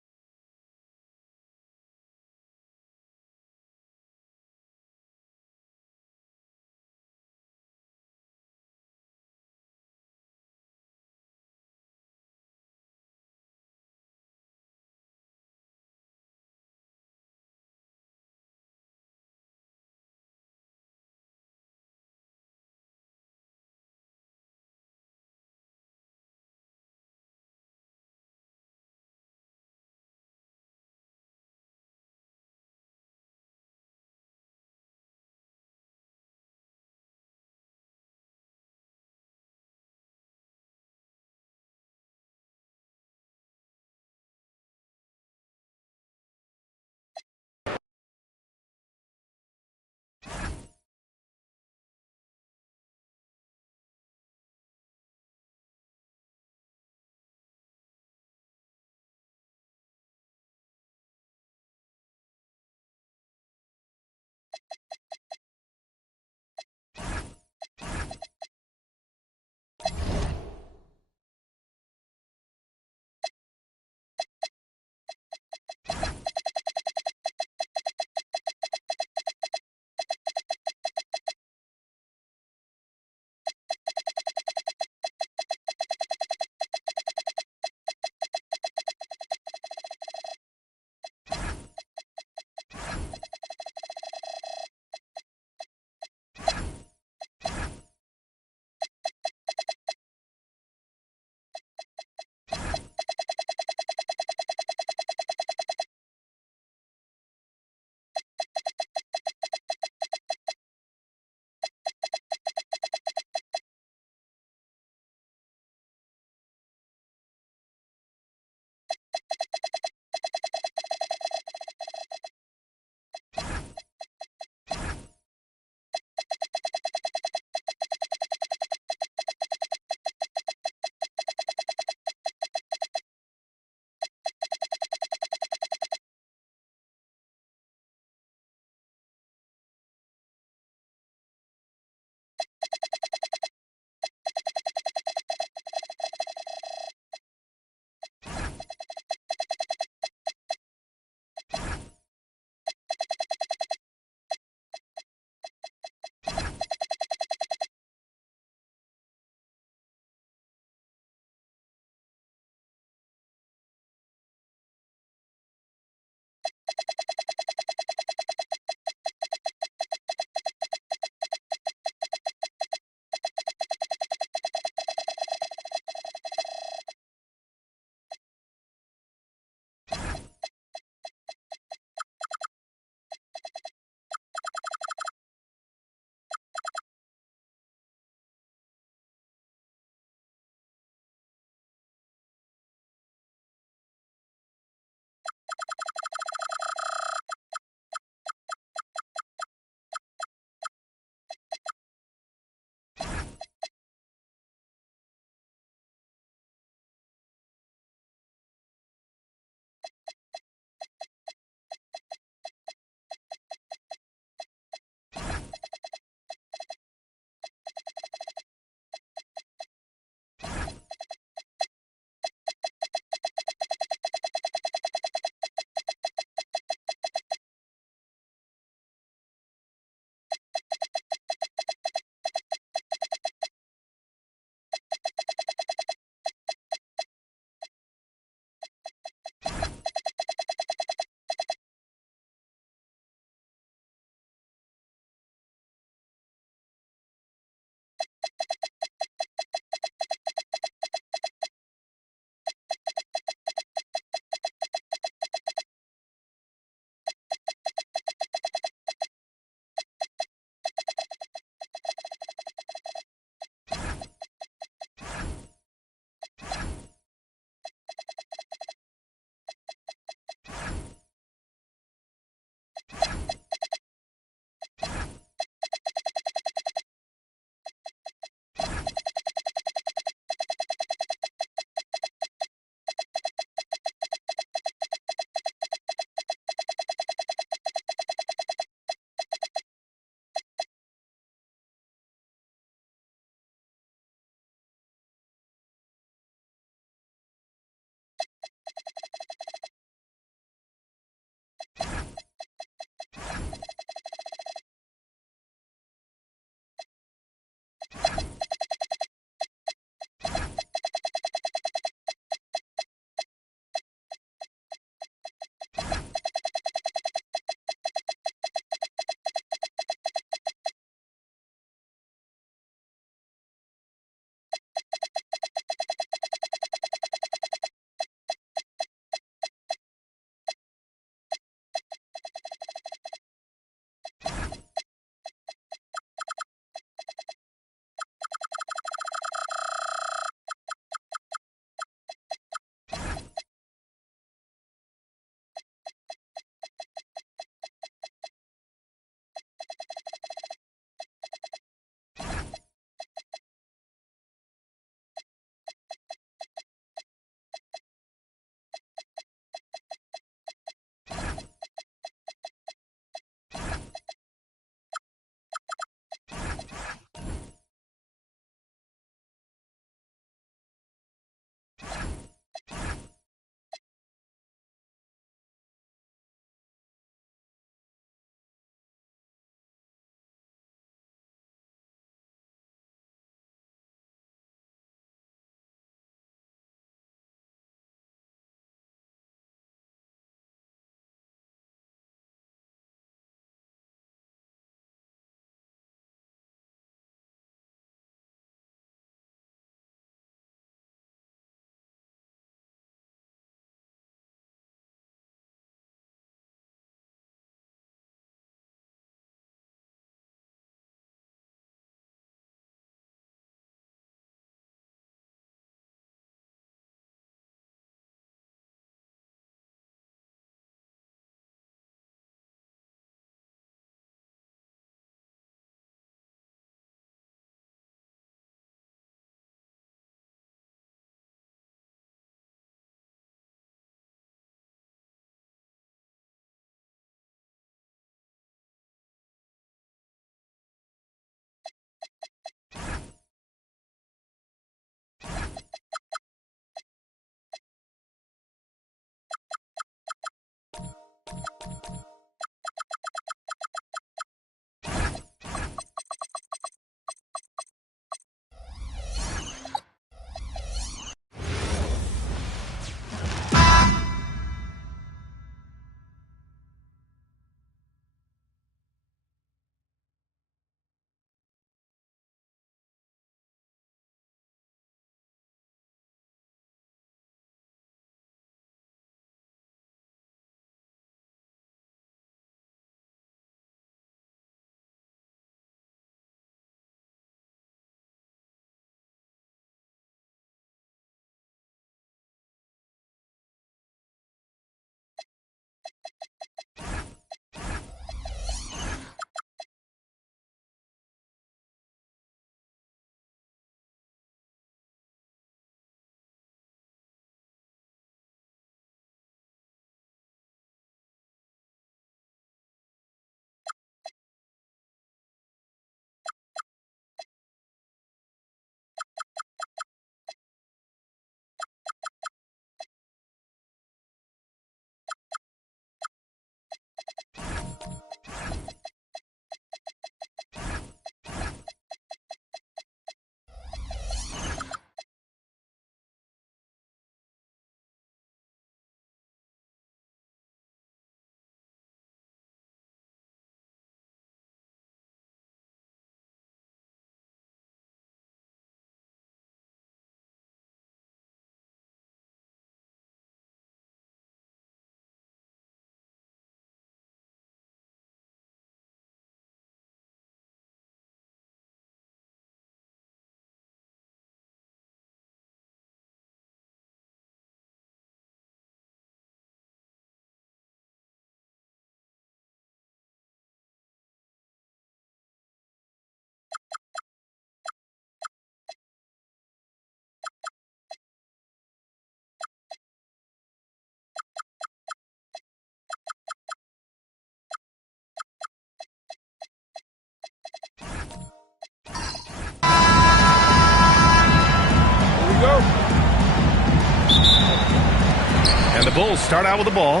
And the Bulls start out with the ball.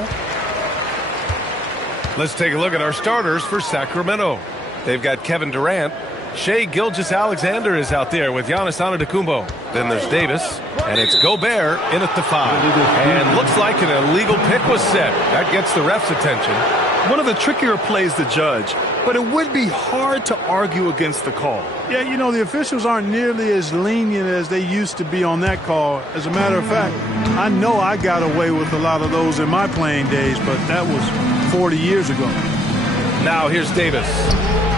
Let's take a look at our starters for Sacramento. They've got Kevin Durant. Shai Gilgeous-Alexander is out there with Giannis Antetokounmpo. Then there's Davis, and it's Gobert in at the 5. And looks like an illegal pick was set. That gets the ref's attention. One of the trickier plays to judge, but it would be hard to argue against the call. Yeah, you know, the officials aren't nearly as lenient as they used to be on that call. As a matter of fact, I know I got away with a lot of those in my playing days, but that was 40 years ago. Now here's Davis.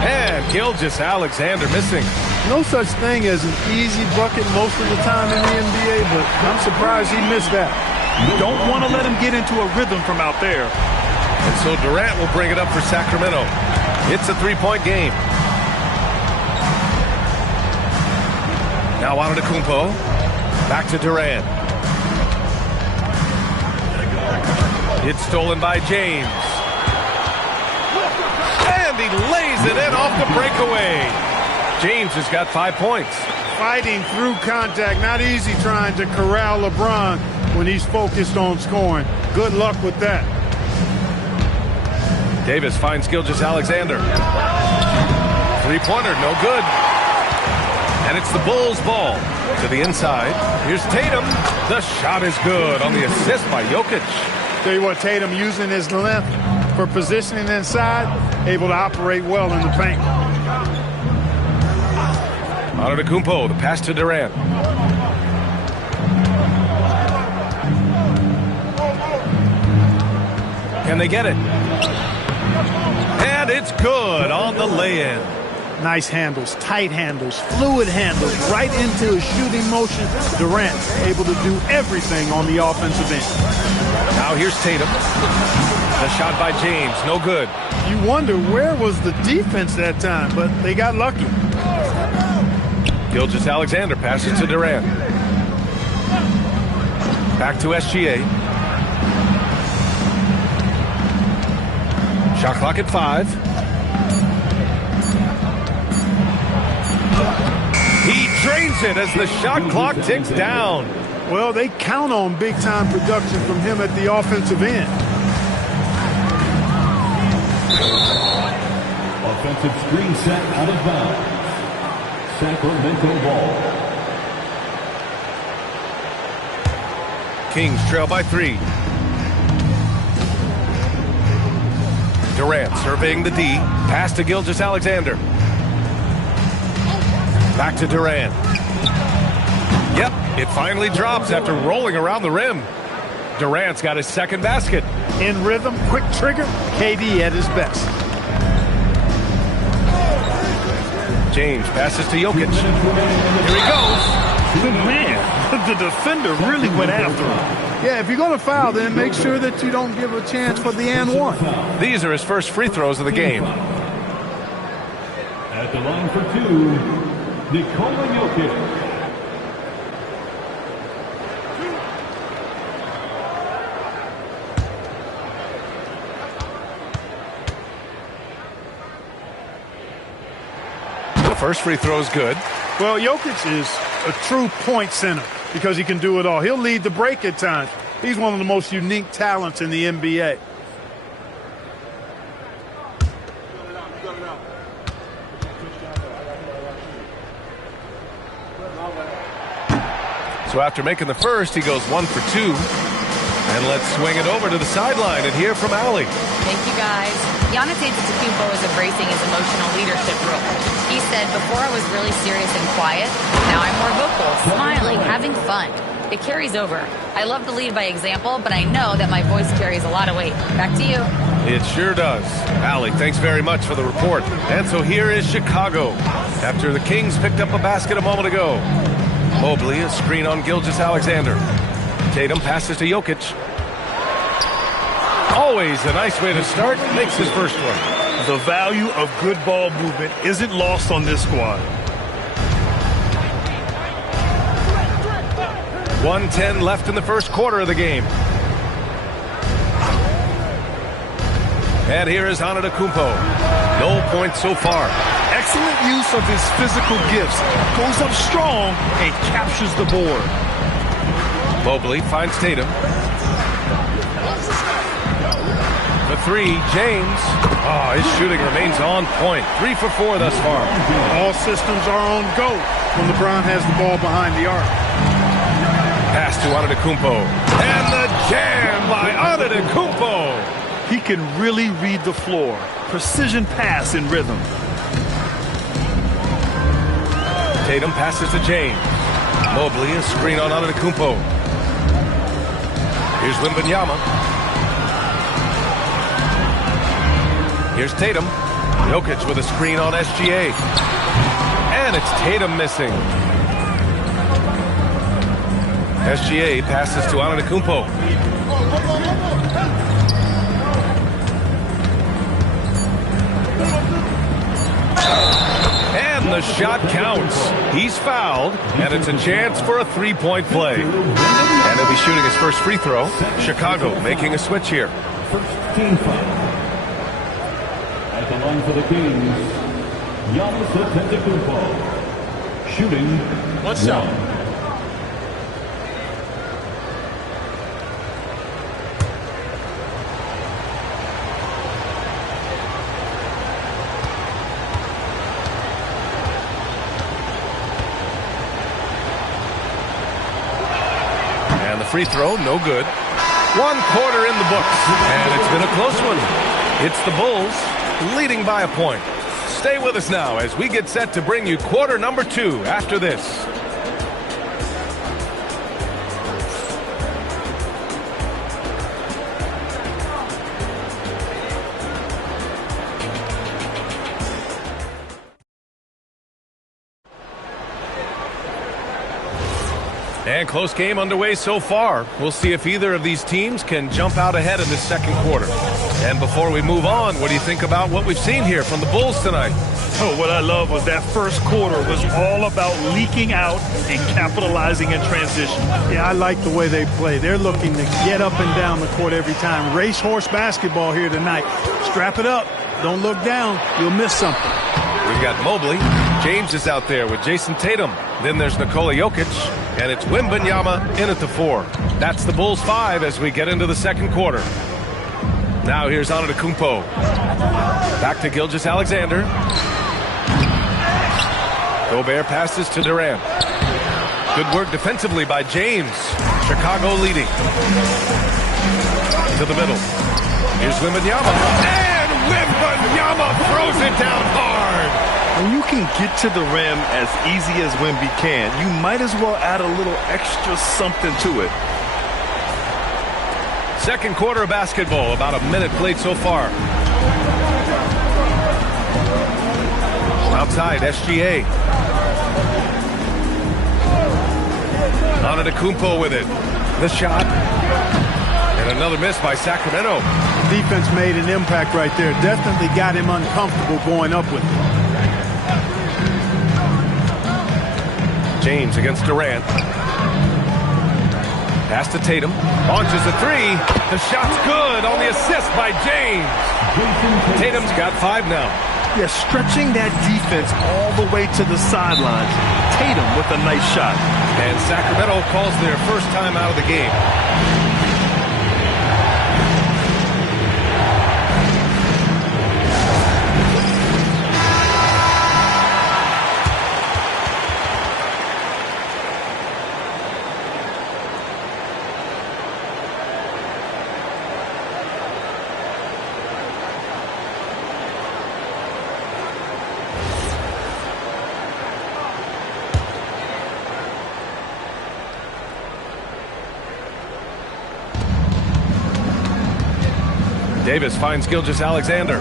And Gilgeous-Alexander missing. No such thing as an easy bucket most of the time in the NBA, but I'm surprised he missed that. You don't want to let him get into a rhythm from out there. And so Durant will bring it up for Sacramento. It's a three-point game. Now Antetokounmpo. Back to Durant. It's stolen by James. And he lays it in off the breakaway. James has got 5 points. fighting through contact. Not easy trying to corral LeBron when he's focused on scoring. Good luck with that. Davis finds Gilgeous-Alexander. Three-pointer, no good. And it's the Bulls' ball. To the inside. Here's Tatum. The shot is good on the assist by Jokic. Tell you what, Tatum using his length for positioning inside, able to operate well in the paint. Antetokounmpo, the pass to Durant. Can they get it? And it's good on the lay-in. Nice handles, tight handles, fluid handles, right into his shooting motion. Durant able to do everything on the offensive end. Now here's Tatum. The shot by James, no good. You wonder where was the defense that time, but they got lucky. Gilgeous-Alexander passes to Durant. Back to SGA. Shot clock at 5. He drains it as the shot clock ticks down. Well, they count on big-time production from him at the offensive end. Offensive screen set out of bounds. Sacramento ball. Kings trail by 3. Durant surveying the D. Pass to Gilgeous-Alexander. Back to Durant. Yep, it finally drops after rolling around the rim. Durant's got his second basket. In rhythm, quick trigger, KD at his best. James passes to Jokic. Here he goes. Man, the defender really went after him. Yeah, if you're going to foul, then make sure that you don't give a chance for the and one. These are his first free throws of the game. At the line for 2, Nikola Jokic. The first free throw is good. Well, Jokic is a true point center because he can do it all. He'll lead the break at times. He's one of the most unique talents in the NBA. So after making the first, he goes 1 for 2. And let's swing it over to the sideline and hear from Allie. Thank you, guys. Giannis Antetokounmpo is embracing his emotional leadership role. He said, before I was really serious and quiet, now I'm more vocal, smiling, having fun. It carries over. I love to lead by example, but I know that my voice carries a lot of weight. Back to you. It sure does. Allie, thanks very much for the report. And so here is Chicago. After the Kings picked up a basket a moment ago. Mobley, a screen on Gilgeous-Alexander. Tatum passes to Jokic. Always a nice way to start. Makes his first one. The value of good ball movement isn't lost on this squad. 1:10 left in the first quarter of the game. And here is Antetokounmpo. No points so far. Excellent use of his physical gifts. Goes up strong and captures the board. Mobley finds Tatum. The 3, James. Oh, his shooting remains on point. 3 for 4 thus far. All systems are on go when LeBron has the ball behind the arc. Pass to Antetokounmpo. And the jam by Antetokounmpo. He can really read the floor. Precision pass in rhythm. Tatum passes to James. Mobley, a screen on Antetokounmpo. Here's Wembanyama. Here's Tatum. Jokic with a screen on SGA. And it's Tatum missing. SGA passes to Antetokounmpo. And the shot counts. He's fouled, and it's a chance for a three-point play. And he'll be shooting his first free throw. Chicago making a switch here. First team foul. At the line for the Kings, Giannis Antetokounmpo. Shooting One shot. And the free throw, no good. 1 quarter in the books, and it's been a close one. It's the Bulls leading by a point. Stay with us now as we get set to bring you quarter number 2 after this. And close game underway so far. We'll see if either of these teams can jump out ahead in this second quarter. And before we move on, what do you think about what we've seen here from the Bulls tonight? Oh, what I love was that first quarter was all about leaking out and capitalizing in transition. Yeah, I like the way they play. They're looking to get up and down the court every time. Racehorse basketball here tonight. Strap it up. Don't look down. You'll miss something. We've got Mobley. James is out there with Jason Tatum. Then there's Nikola Jokic, and it's Wembanyama in at the 4. That's the Bulls 5 as we get into the second quarter. Now here's Antetokounmpo. Back to Gilgeous-Alexander. Gobert passes to Durant. Good work defensively by James. Chicago leading. To the middle. Here's Wembanyama. And Wembanyama throws it down hard. When you can get to the rim as easy as Wemby can, you might as well add a little extra something to it. Second quarter of basketball, about a minute played so far. Outside, SGA. Antetokounmpo with it. The shot. And another miss by Sacramento. Defense made an impact right there. Definitely got him uncomfortable going up with it. James against Durant. Pass to Tatum. Launches a 3. The shot's good on the assist by James. Tatum's got 5 now. Yeah, stretching that defense all the way to the sidelines. Tatum with a nice shot. And Sacramento calls their first time out of the game. Davis finds Gilgeous-Alexander.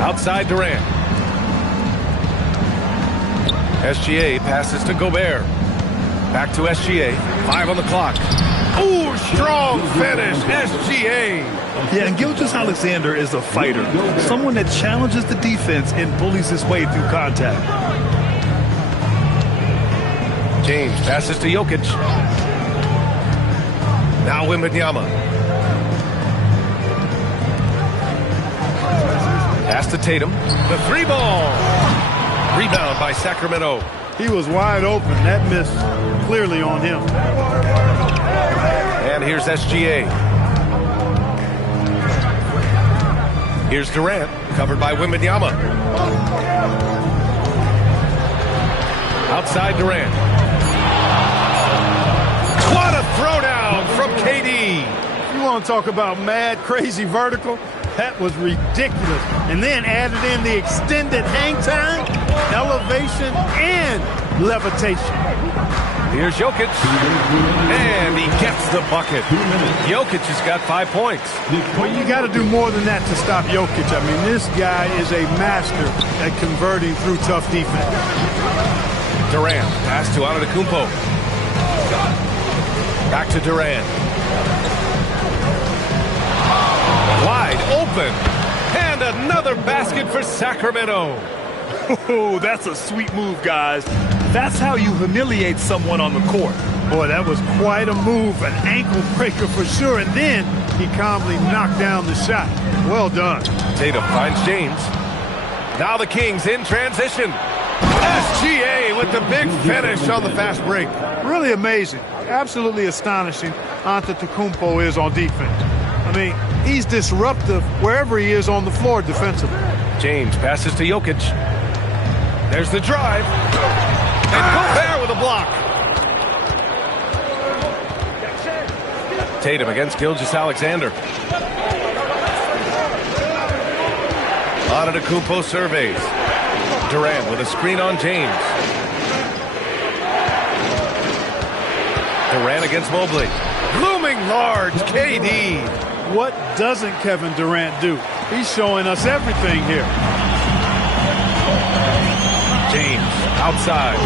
Outside Durant. SGA passes to Gobert. Back to SGA. 5 on the clock. Ooh, strong finish. SGA. Yeah, and Gilgeous-Alexander is a fighter. Someone that challenges the defense and bullies his way through contact. James passes to Jokic. Now Wembanyama. Pass to Tatum. The 3 ball. Rebound by Sacramento. He was wide open. That miss clearly on him. And here's SGA. Here's Durant, covered by Wembanyama. Outside Durant. What a throwdown from KD. You want to talk about mad, crazy vertical? That was ridiculous. And then added in the extended hang time, elevation, and levitation. Here's Jokic. And he gets the bucket. Jokic has got 5 points. Well, you got to do more than that to stop Jokic. I mean, this guy is a master at converting through tough defense. Durant, pass to Antetokounmpo. Back to Durant. Wide open. And another basket for Sacramento. Oh, that's a sweet move, guys. That's how you humiliate someone on the court. Boy, that was quite a move, an ankle breaker for sure. And then he calmly knocked down the shot. Well done. Tatum finds James. Now the Kings in transition. SGA with the big finish on the fast break. Really amazing. Absolutely astonishing Antetokounmpo is on defense. I mean, he's disruptive wherever he is on the floor defensively. James passes to Jokic. There's the drive. And Gobert with a block. Tatum against Gilgeous-Alexander. Antetokounmpo surveys. Durant with a screen on James. Durant against Mobley. Looming large, KD. What doesn't Kevin Durant do? He's showing us everything here. James outside.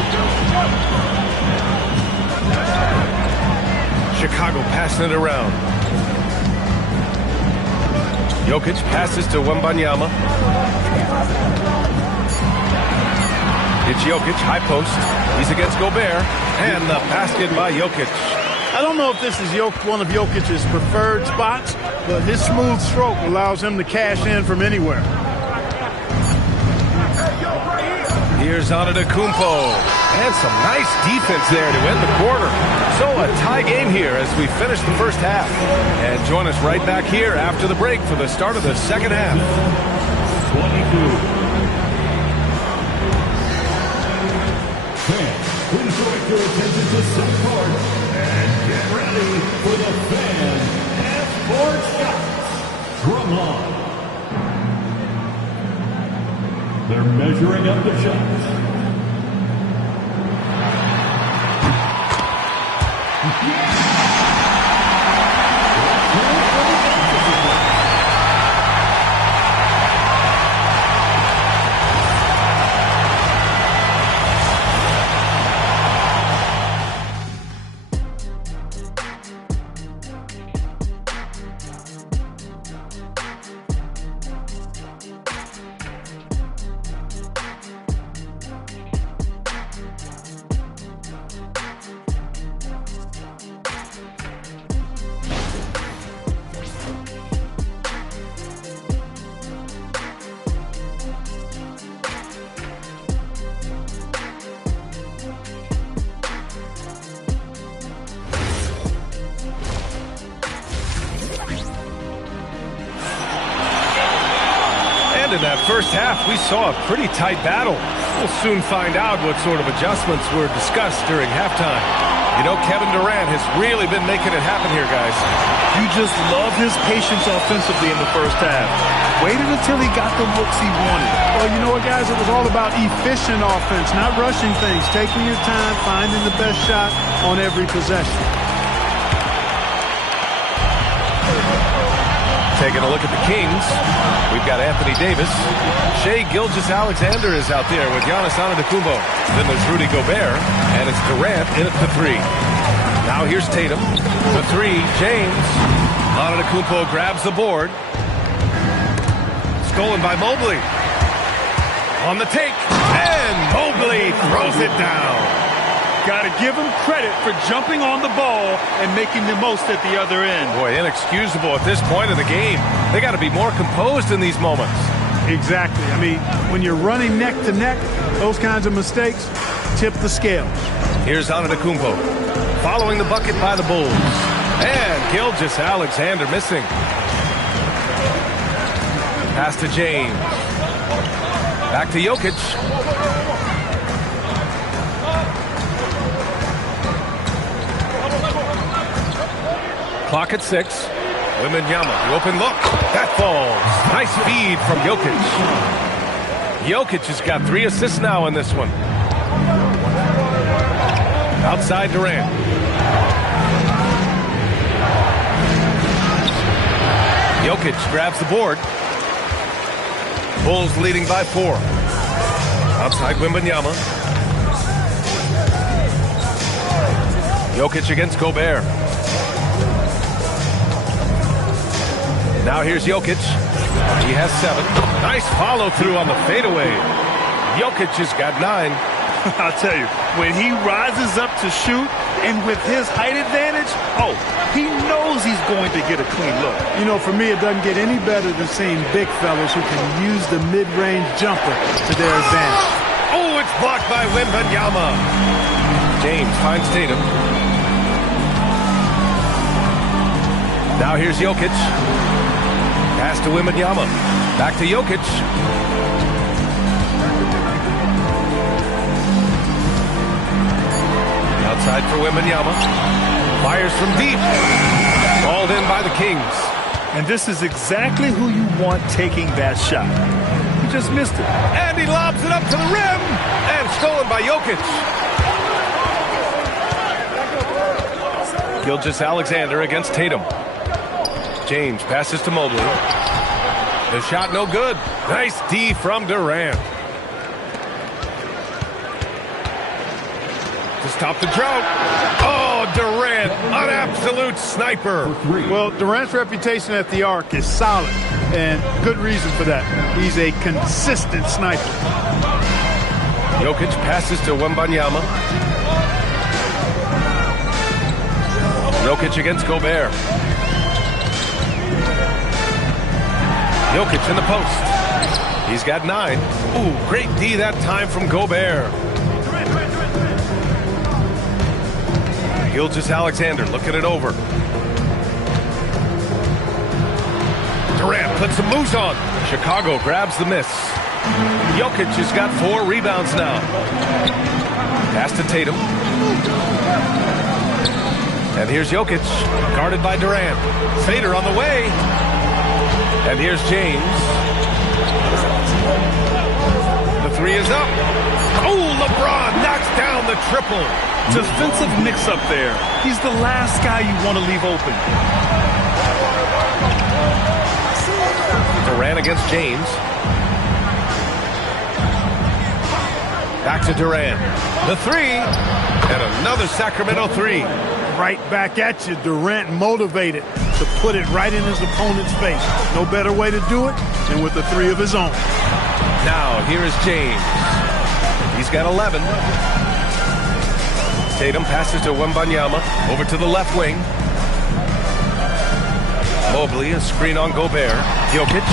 Chicago passing it around. Jokic passes to Wembanyama. It's Jokic, high post. He's against Gobert. And the basket by Jokic. I don't know if this is one of Jokic's preferred spots, but his smooth stroke allows him to cash in from anywhere. Here's Antetokounmpo. And some nice defense there to end the quarter. So a tie game here as we finish the first half. And join us right back here after the break for the start of the second half. 22. Fans, please direct your attention to center court and get ready for the Fan Half-Court Shots Drumline. They're measuring up the shots. In that first half, we saw a pretty tight battle. We'll soon find out what sort of adjustments were discussed during halftime. You know, Kevin Durant has really been making it happen here, guys. You just love his patience offensively in the first half. Waited until he got the looks he wanted. Well, you know what, guys? It was all about efficient offense, not rushing things, taking your time, finding the best shot on every possession. Taking a look at the Kings, we've got Anthony Davis. Shai Gilgeous-Alexander is out there with Giannis Antetokounmpo. Then there's Rudy Gobert, and it's Durant in at the three. Now here's Tatum. The three, James. Antetokounmpo grabs the board. Stolen by Mobley. On the take, and Mobley throws it down. Got to give him credit for jumping on the ball and making the most at the other end. Boy, inexcusable at this point of the game. They got to be more composed in these moments. Exactly. I mean, when you're running neck to neck, those kinds of mistakes tip the scales. Here's Antetokounmpo following the bucket by the Bulls. And Gilgeous-Alexander missing. Pass to James. Back to Jokic. Clock at 6. Wembanyama, the open look. That falls. Nice feed from Jokic. Jokic has got 3 assists now in this one. Outside Durant. Jokic grabs the board. Bulls leading by 4. Outside Wembanyama. Jokic against Gobert. Now here's Jokic. He has 7. Nice follow through on the fadeaway. Jokic has got 9. I'll tell you, when he rises up to shoot and with his height advantage, he knows he's going to get a clean look. You know, for me, it doesn't get any better than seeing big fellas who can use the mid-range jumper to their advantage. Oh, it's blocked by Wembanyama. James finds Tatum. Now here's Jokic. Pass to Wembanyama. Back to Jokic. Outside for Wembanyama. Fires from deep. Called in by the Kings. And this is exactly who you want taking that shot. He just missed it. And he lobs it up to the rim. And stolen by Jokic. Gilgeous-Alexander against Tatum. James passes to Mobley. The shot no good. Nice D from Durant. To stop the drought. Oh, Durant, an absolute sniper. Well, Durant's reputation at the arc is solid, and good reason for that. He's a consistent sniper. Jokic passes to Wembanyama. Jokic against Gobert. Jokic in the post. He's got 9. Ooh, great D that time from Gobert. Gilgeous-Alexander looking it over. Durant puts some moves on. Chicago grabs the miss. Jokic has got 4 rebounds now. Pass to Tatum. And here's Jokic, guarded by Durant. Fader on the way. And here's James. The 3 is up. Oh, LeBron knocks down the triple. Defensive mix-up there. He's the last guy you want to leave open. Durant against James. Back to Durant. The 3. And another Sacramento 3. Right back at you. Durant motivated to put it right in his opponent's face. No better way to do it than with the 3 of his own. Now, here is James. He's got 11. Tatum passes to Wembanyama. Over to the left wing. Mobley, a screen on Gobert. Jokic.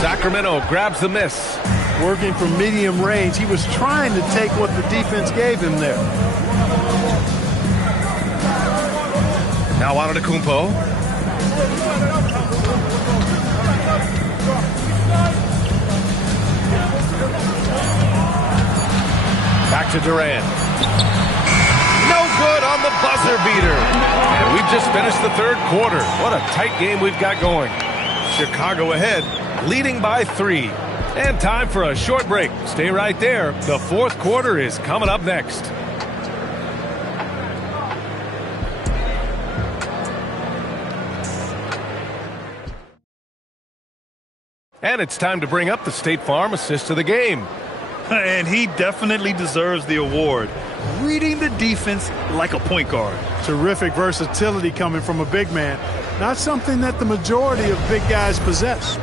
Sacramento grabs the miss. Working from medium range. He was trying to take what the defense gave him there. Now Antetokounmpo. Back to Durant. No good on the buzzer beater. And we've just finished the 3rd quarter. What a tight game we've got going. Chicago ahead, leading by 3. And time for a short break. Stay right there. The 4th quarter is coming up next. And it's time to bring up the State Farm assist of the game. And he definitely deserves the award. Reading the defense like a point guard. Terrific versatility coming from a big man. Not something that the majority of big guys possess.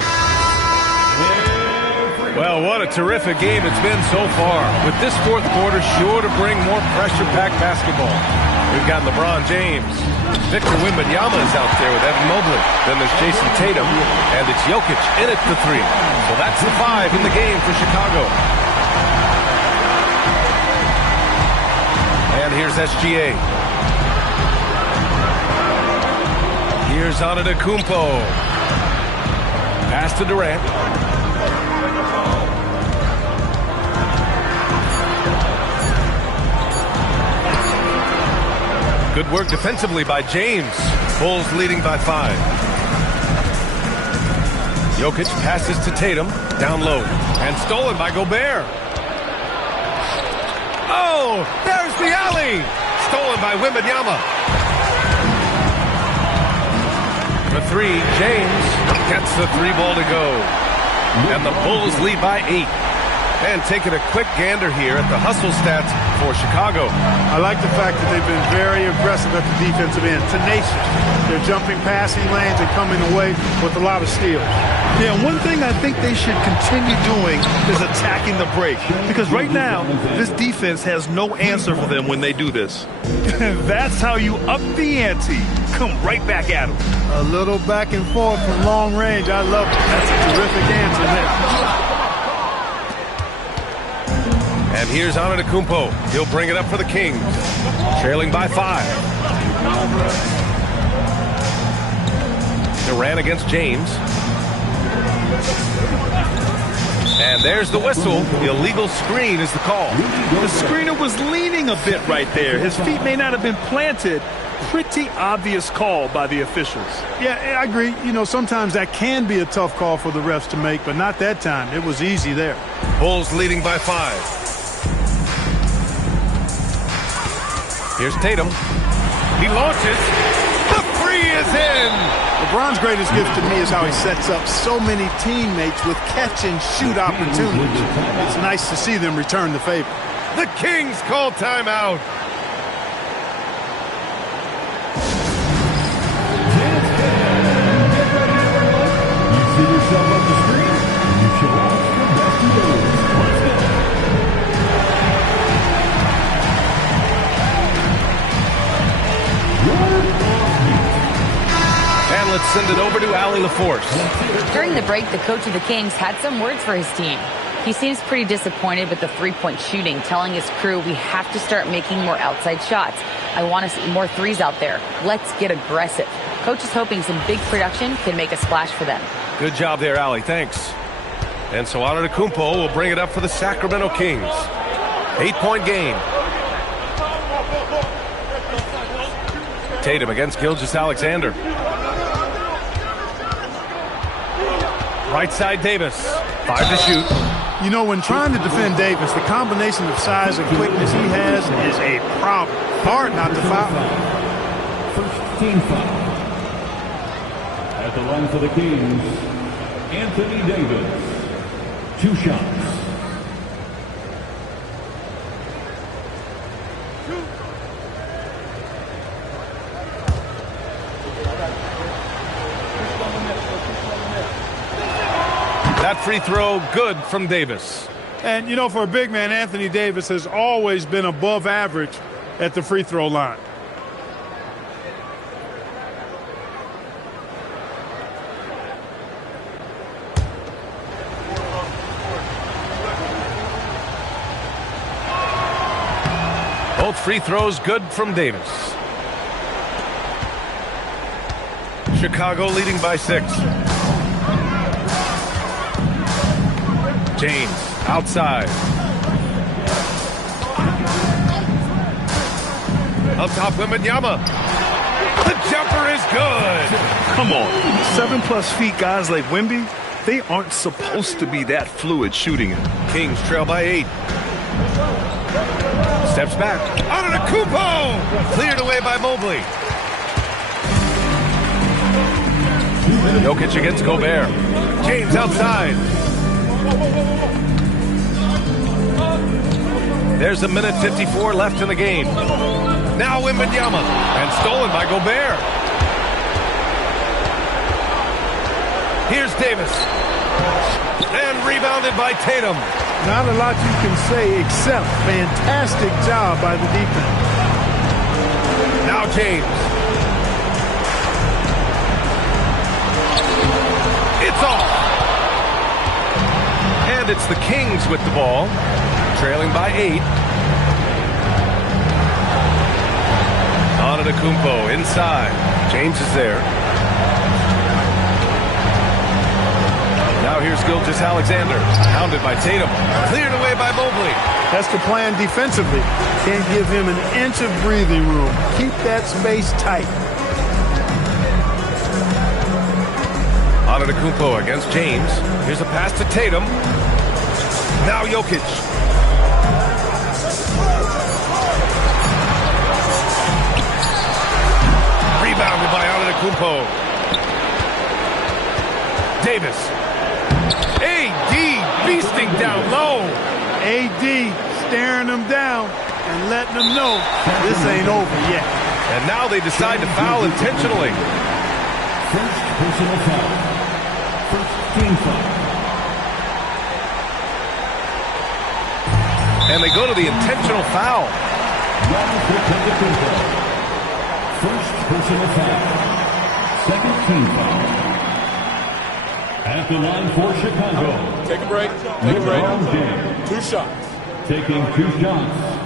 Well, what a terrific game it's been so far. With this 4th quarter sure to bring more pressure-packed basketball. We've got LeBron James. Victor Wembanyama is out there with Evan Mobley. Then there's Jason Tatum. And it's Jokic in at the 3. So that's the 5 in the game for Chicago. And here's SGA. Here's Antetokounmpo. Pass to Durant. Good work defensively by James. Bulls leading by 5. Jokic passes to Tatum. Down low. And stolen by Gobert. Oh, there's the alley. Stolen by Wembanyama. The 3, James gets the 3 ball to go. And the Bulls lead by 8. And taking a quick gander here at the hustle stats for Chicago. I like the fact that they've been very aggressive at the defensive end. Tenacious. They're jumping passing lanes and coming away with a lot of steals. Yeah, one thing I think they should continue doing is attacking the break. Because right now, this defense has no answer for them when they do this. That's how you up the ante. Come right back at them. A little back and forth from long range. I love it. That's a terrific answer there. And here's Antetokounmpo. He'll bring it up for the Kings. Trailing by 5. Durant against James. And there's the whistle. The illegal screen is the call. The screener was leaning a bit right there. His feet may not have been planted. Pretty obvious call by the officials. Yeah, I agree. You know, sometimes that can be a tough call for the refs to make, but not that time. It was easy there. Bulls leading by 5. Here's Tatum. He launches. The three is in. LeBron's greatest gift to me is how he sets up so many teammates with catch-and-shoot opportunities. It's nice to see them return the favor. The Kings call timeout. You see yourself on the screen, you should watch the best of those. Let's go. And let's send it over to Allie LaForce. During the break, the coach of the Kings had some words for his team. He seems pretty disappointed with the three-point shooting, telling his crew, we have to start making more outside shots. I want to see more threes out there. Let's get aggressive. Coach is hoping some big production can make a splash for them. Good job there, Allie. Thanks. And so Antetokounmpo will bring it up for the Sacramento Kings. 8-point game. Tatum against Gilgeous-Alexander. Right side Davis. 5 to shoot. You know, when trying to defend Davis, the combination of size and quickness he has is a problem. Hard not to foul. First team foul. At the line for the Kings, Anthony Davis. 2 shots. That free throw good from Davis. And, you know, for a big man, Anthony Davis has always been above average at the free throw line. Both free throws good from Davis. Chicago leading by 6. James outside. Up top, Wembanyama. The jumper is good. Come on. 7+ feet guys like Wemby, they aren't supposed to be that fluid shooting it. Kings trail by 8. Steps back. Antetokounmpo! Cleared away by Mobley. Jokic against Gobert. James outside. There's 1:54 left in the game. Now Wembanyama. And stolen by Gobert. Here's Davis. And rebounded by Tatum. Not a lot you can say except fantastic job by the defense. Now James. It's off. And it's the Kings with the ball, trailing by 8. Antetokounmpo inside. James is there. Now here's Gilgeous-Alexander, hounded by Tatum, cleared away by Mobley. That's the plan defensively. Can't give him an inch of breathing room. Keep that space tight. Antetokounmpo against James. Here's a pass to Tatum. Now Jokic. Rebounded by Antetokounmpo. Davis. AD beasting down low. AD staring them down and letting them know this ain't over yet. And now they decide to foul intentionally. First personal foul. First team foul. And they go to the intentional foul. First personal foul. Second team foul. At the line for Chicago. Take a break. Take a break. 2 shots. taking 2 shots.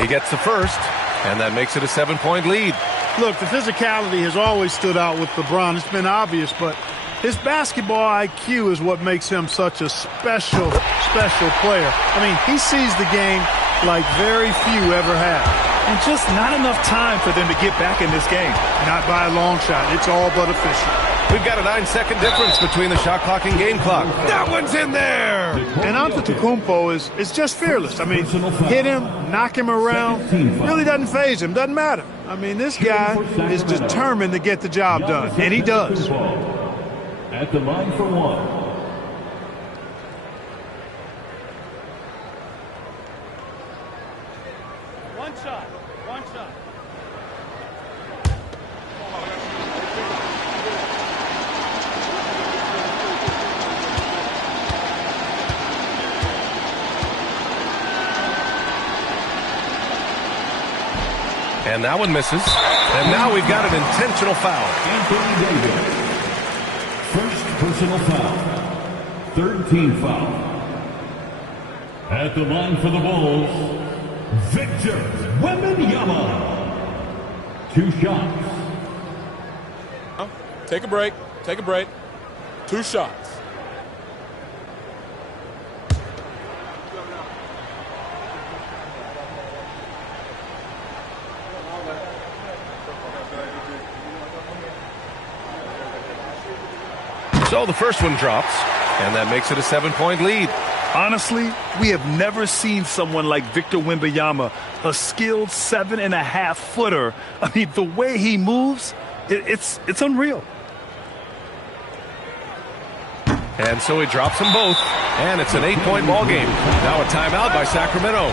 He gets the first, and that makes it a 7-point lead. Look, the physicality has always stood out with LeBron. It's been obvious, but his basketball IQ is what makes him such a special player. I mean, he sees the game like very few ever have. And just not enough time for them to get back in this game. Not by a long shot. It's all but official. We've got a 9-second difference between the shot clock and game clock. That one's in there! And Antetokounmpo is just fearless. I mean, hit him, knock him around, really doesn't faze him, doesn't matter. I mean, this guy is determined to get the job done, and he does. At the line for 1. One shot. And that one misses. And now we've got an intentional foul. Anthony Davis. First personal foul. 3rd team foul. At the line for the Bulls, Victor Wembanyama. 2 shots. Take a break. 2 shots. So the first one drops, and that makes it a 7-point lead. Honestly, we have never seen someone like Victor Wembanyama, a skilled 7.5-footer. I mean, the way he moves, it's unreal. And so he drops them both, and it's an 8-point ball game. Now a timeout by Sacramento.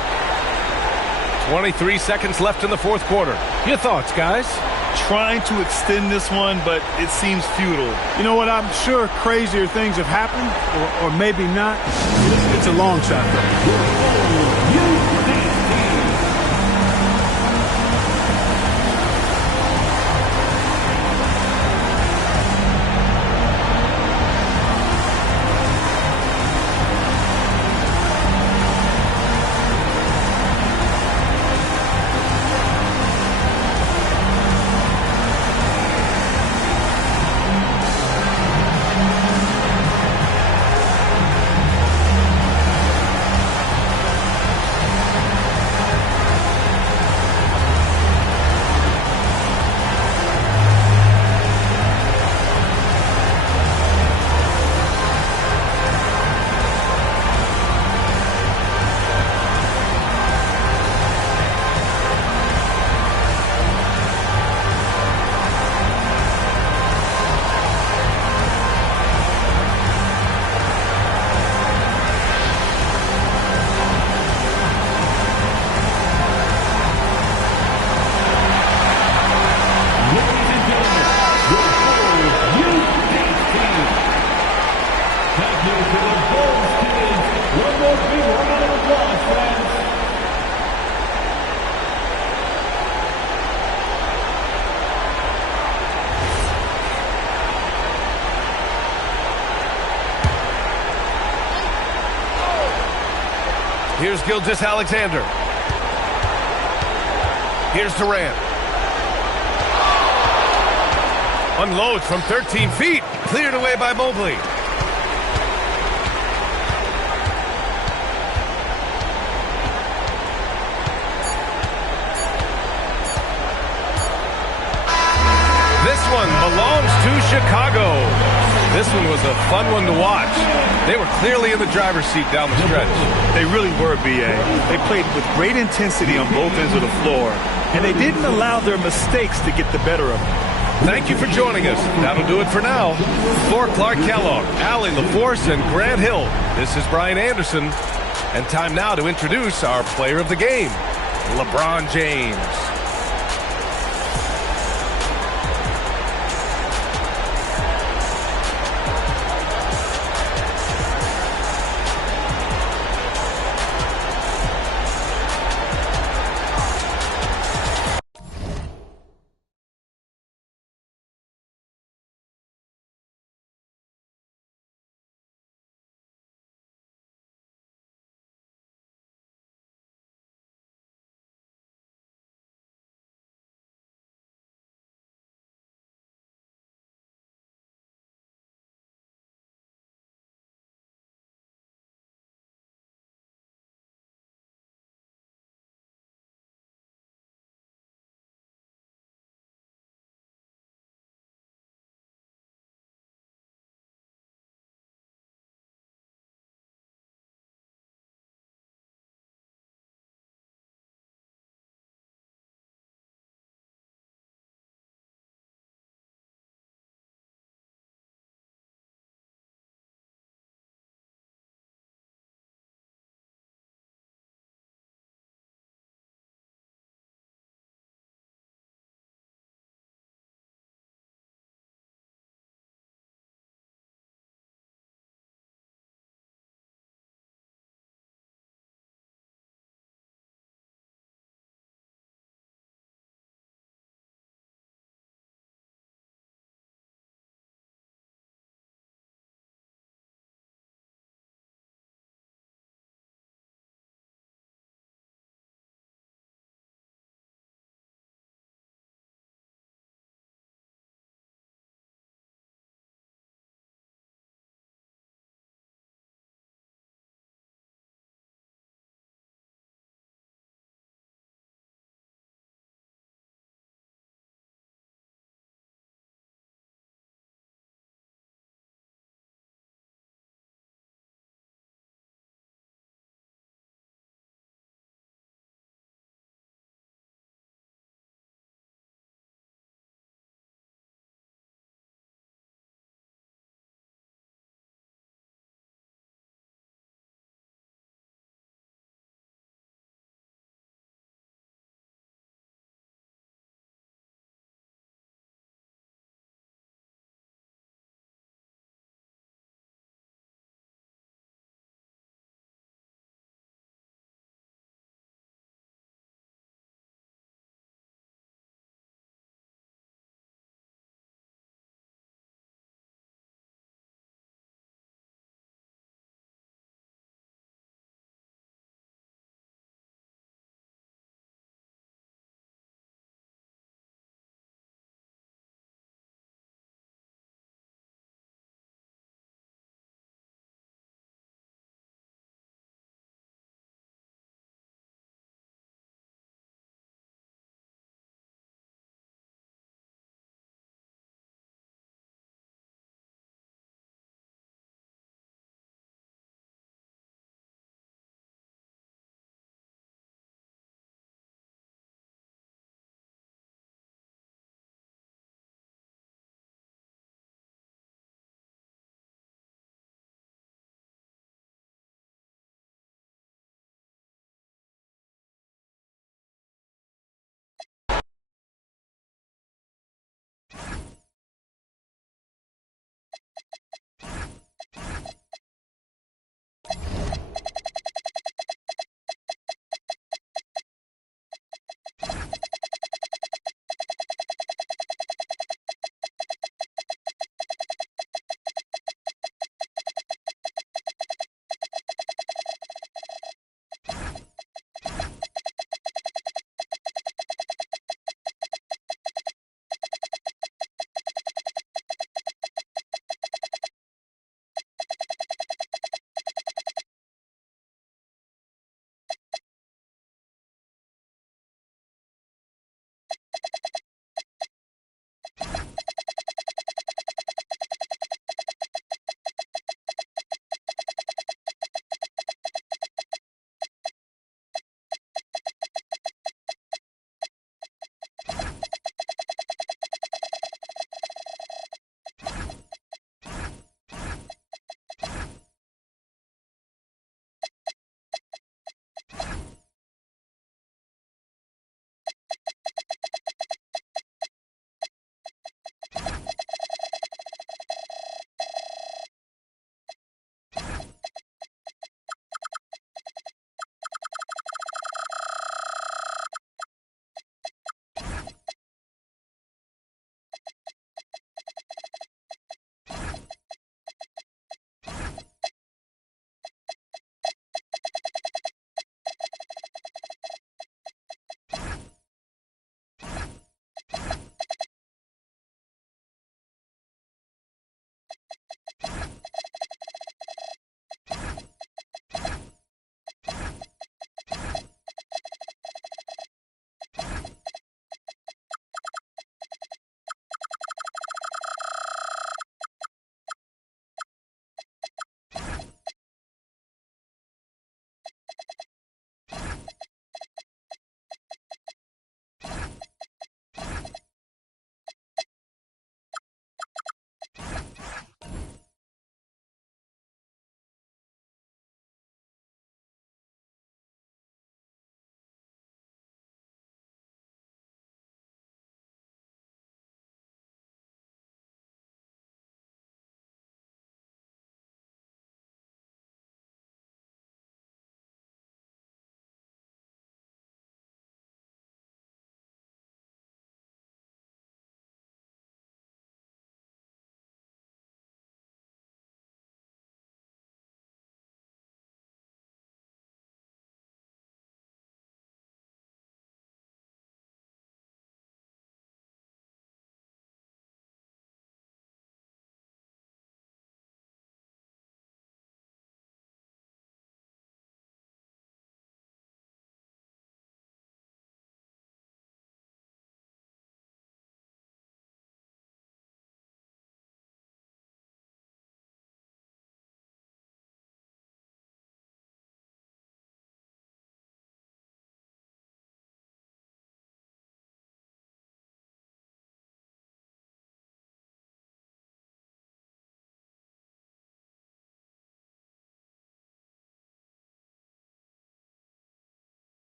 23 seconds left in the 4th quarter. Your thoughts, guys? Trying to extend this one, but it seems futile. You know what? I'm sure crazier things have happened, or maybe not. It's a long shot, though. Here's Gilgeous-Alexander. Here's Durant. Unloads from 13 feet. Cleared away by Mobley. This one belongs to Chicago. This one was a fun one to watch. They were clearly in the driver's seat down the stretch. They really were, B.A. They played with great intensity on both ends of the floor, and they didn't allow their mistakes to get the better of them. Thank you for joining us. That'll do it for now. For Clark Kellogg, Allie LaForce, and Grant Hill, this is Brian Anderson. And time now to introduce our player of the game, LeBron James.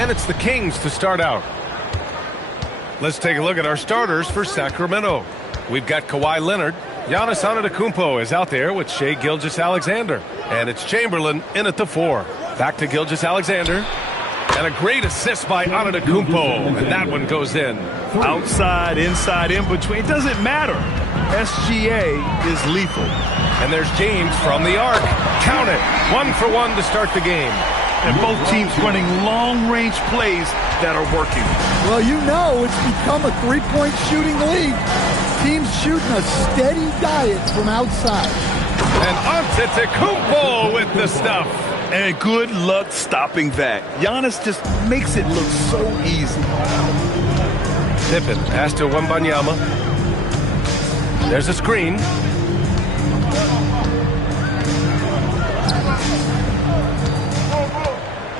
And it's the Kings to start out. Let's take a look at our starters for Sacramento. We've got Kawhi Leonard. Giannis Antetokounmpo is out there with Shai Gilgeous-Alexander. And it's Chamberlain in at the 4. Back to Gilgeous-Alexander. And a great assist by Antetokounmpo, and that one goes in. Outside, inside, in between, it doesn't matter. SGA is lethal. And there's James from the arc. Count it. 1 for 1 to start the game. And both teams running long-range plays that are working. Well, you know it's become a three-point shooting league. Teams shooting a steady diet from outside. And Antetokounmpo with the stuff. And good luck stopping that. Giannis just makes it look so easy. Pippen pass to Wembanyama. There's a screen.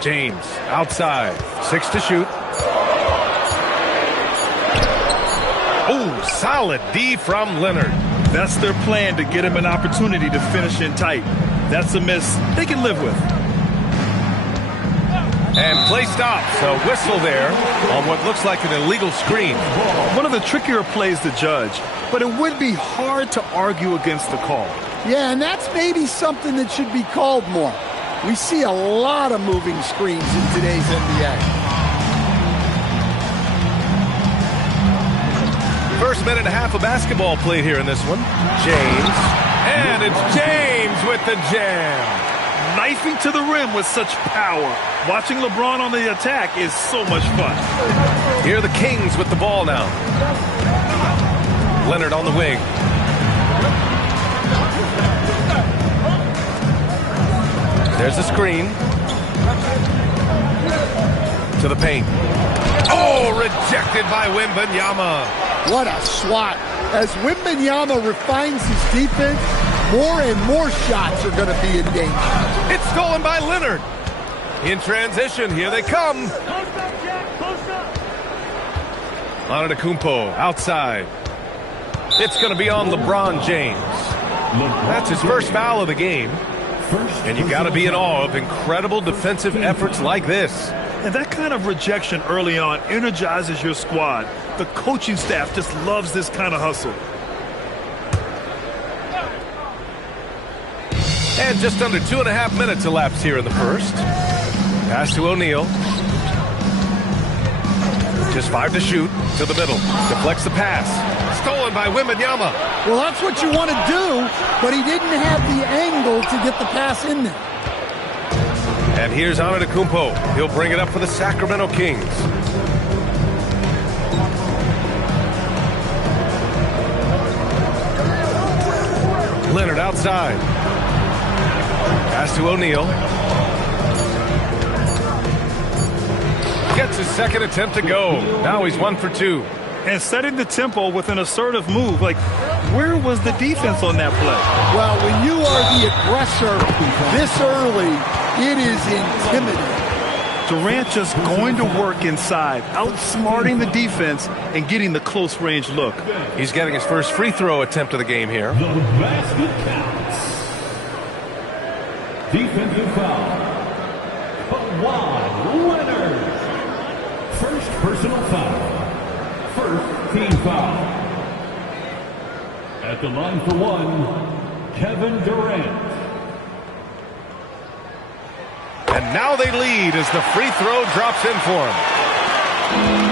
James outside. 6 to shoot. Oh, solid D from Leonard. That's their plan, to get him an opportunity to finish in tight. That's a miss they can live with. And play stops. A whistle there on what looks like an illegal screen. One of the trickier plays to judge, but it would be hard to argue against the call. Yeah, and that's maybe something that should be called more. We see a lot of moving screens in today's NBA. First minute and a half of basketball played here in this one. James. And it's James with the jam. Knifing to the rim with such power. Watching LeBron on the attack is so much fun. Here are the Kings with the ball now. Leonard on the wing. There's a screen. To the paint. Oh, rejected by Wembanyama. What a swat. As Wembanyama refines his defense, more and more shots are going to be in danger. It's stolen by Leonard. In transition, here they come. Antetokounmpo outside. It's going to be on LeBron James. That's his first foul of the game. And you got to be in awe of incredible defensive efforts like this. And that kind of rejection early on energizes your squad. The coaching staff just loves this kind of hustle. And just under 2.5 minutes elapsed here in the first. Pass to O'Neal. Just 5 to shoot. To the middle. Deflects the pass. Stolen by Wembanyama. Well, that's what you want to do, but he didn't have the angle to get the pass in there. And here's Antetokounmpo. He'll bring it up for the Sacramento Kings. Leonard outside. Pass to O'Neal. Gets his second attempt to go. Now he's 1 for 2. And setting the tempo with an assertive move. Like, where was the defense on that play? Well, when you are the aggressor this early, it is intimidating. Durant just going to work inside, outsmarting the defense and getting the close range look. He's getting his first free throw attempt of the game here. The basket counts. Defensive foul. Kawhi Leonard. First personal foul. First team foul. At the line for one, Kevin Durant. And now they lead as the free throw drops in for him.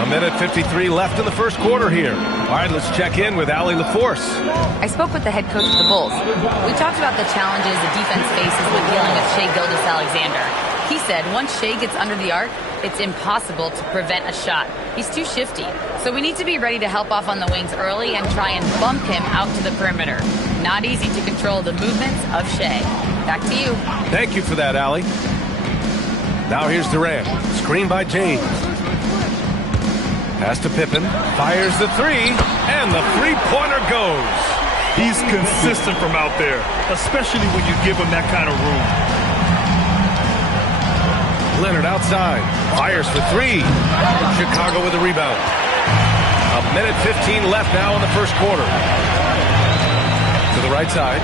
1:53 left in the first quarter here. All right, let's check in with Allie LaForce. I spoke with the head coach of the Bulls. We talked about the challenges the defense faces with dealing with Shai Gilgeous-Alexander. He said once Shai gets under the arc, it's impossible to prevent a shot. He's too shifty. So we need to be ready to help off on the wings early and try and bump him out to the perimeter. Not easy to control the movements of Shai. Back to you. Thank you for that, Allie. Now here's Durant. Screen by James. Pass to Pippen. Fires the three. And the three-pointer goes. He's consistent from out there, especially when you give him that kind of room. Leonard outside. Fires for three. Chicago with a rebound. 1:15 left now in the first quarter. To the right side.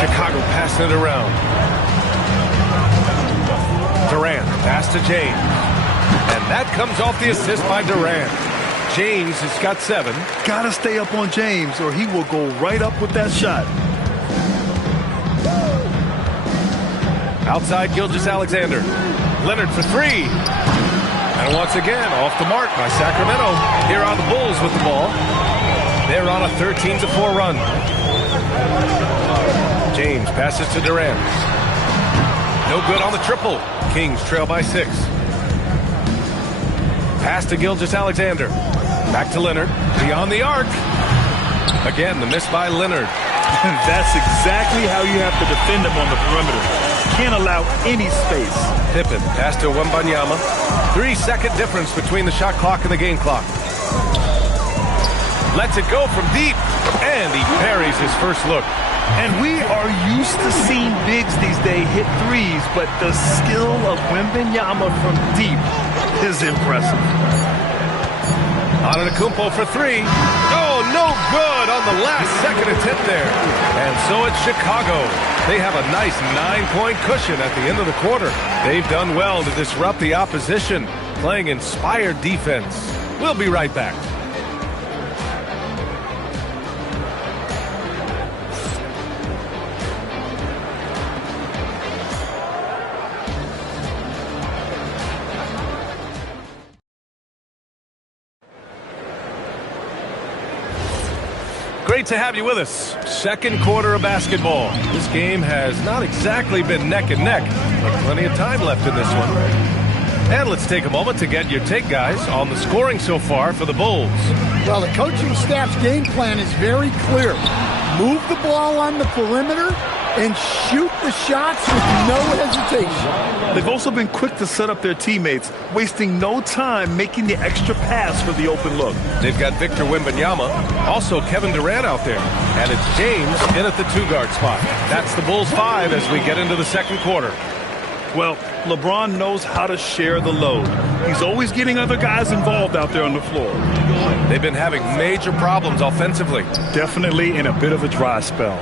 Chicago passing it around. Durant, pass to James. And that comes off the assist by Durant. James has got 7. Gotta stay up on James or he will go right up with that shot. Outside Gilgeous-Alexander. Leonard for three. And once again, off the mark by Sacramento. Here are the Bulls with the ball. They're on a 13-4 run. James passes to Durant. No good on the triple. Kings trail by 6. Pass to Gilgeous-Alexander. Back to Leonard. Beyond the arc. Again, the miss by Leonard. That's exactly how you have to defend him on the perimeter. Can't allow any space. Pippen, pass to Wembanyama. 3-second difference between the shot clock and the game clock. Lets it go from deep, and he parries his first look. And we are used to seeing bigs these days hit threes, but the skill of Wembanyama from deep is impressive. Antetokounmpo for three. Oh, no good on the last second attempt there. And so it's Chicago. They have a nice 9-point cushion at the end of the quarter. They've done well to disrupt the opposition, playing inspired defense. We'll be right back. Great to have you with us. Second quarter of basketball. This game has not exactly been neck and neck, but plenty of time left in this one. And let's take a moment to get your take, guys, on the scoring so far for the Bulls. Well, the coaching staff's game plan is very clear. Move the ball on the perimeter and shoot the shots with no hesitation. They've also been quick to set up their teammates, wasting no time making the extra pass for the open look. They've got Victor Wembanyama, also Kevin Durant out there, and it's James in at the 2-guard spot. That's the Bulls 5 as we get into the second quarter. Well, LeBron knows how to share the load. He's always getting other guys involved out there on the floor. They've been having major problems offensively. Definitely in a bit of a dry spell.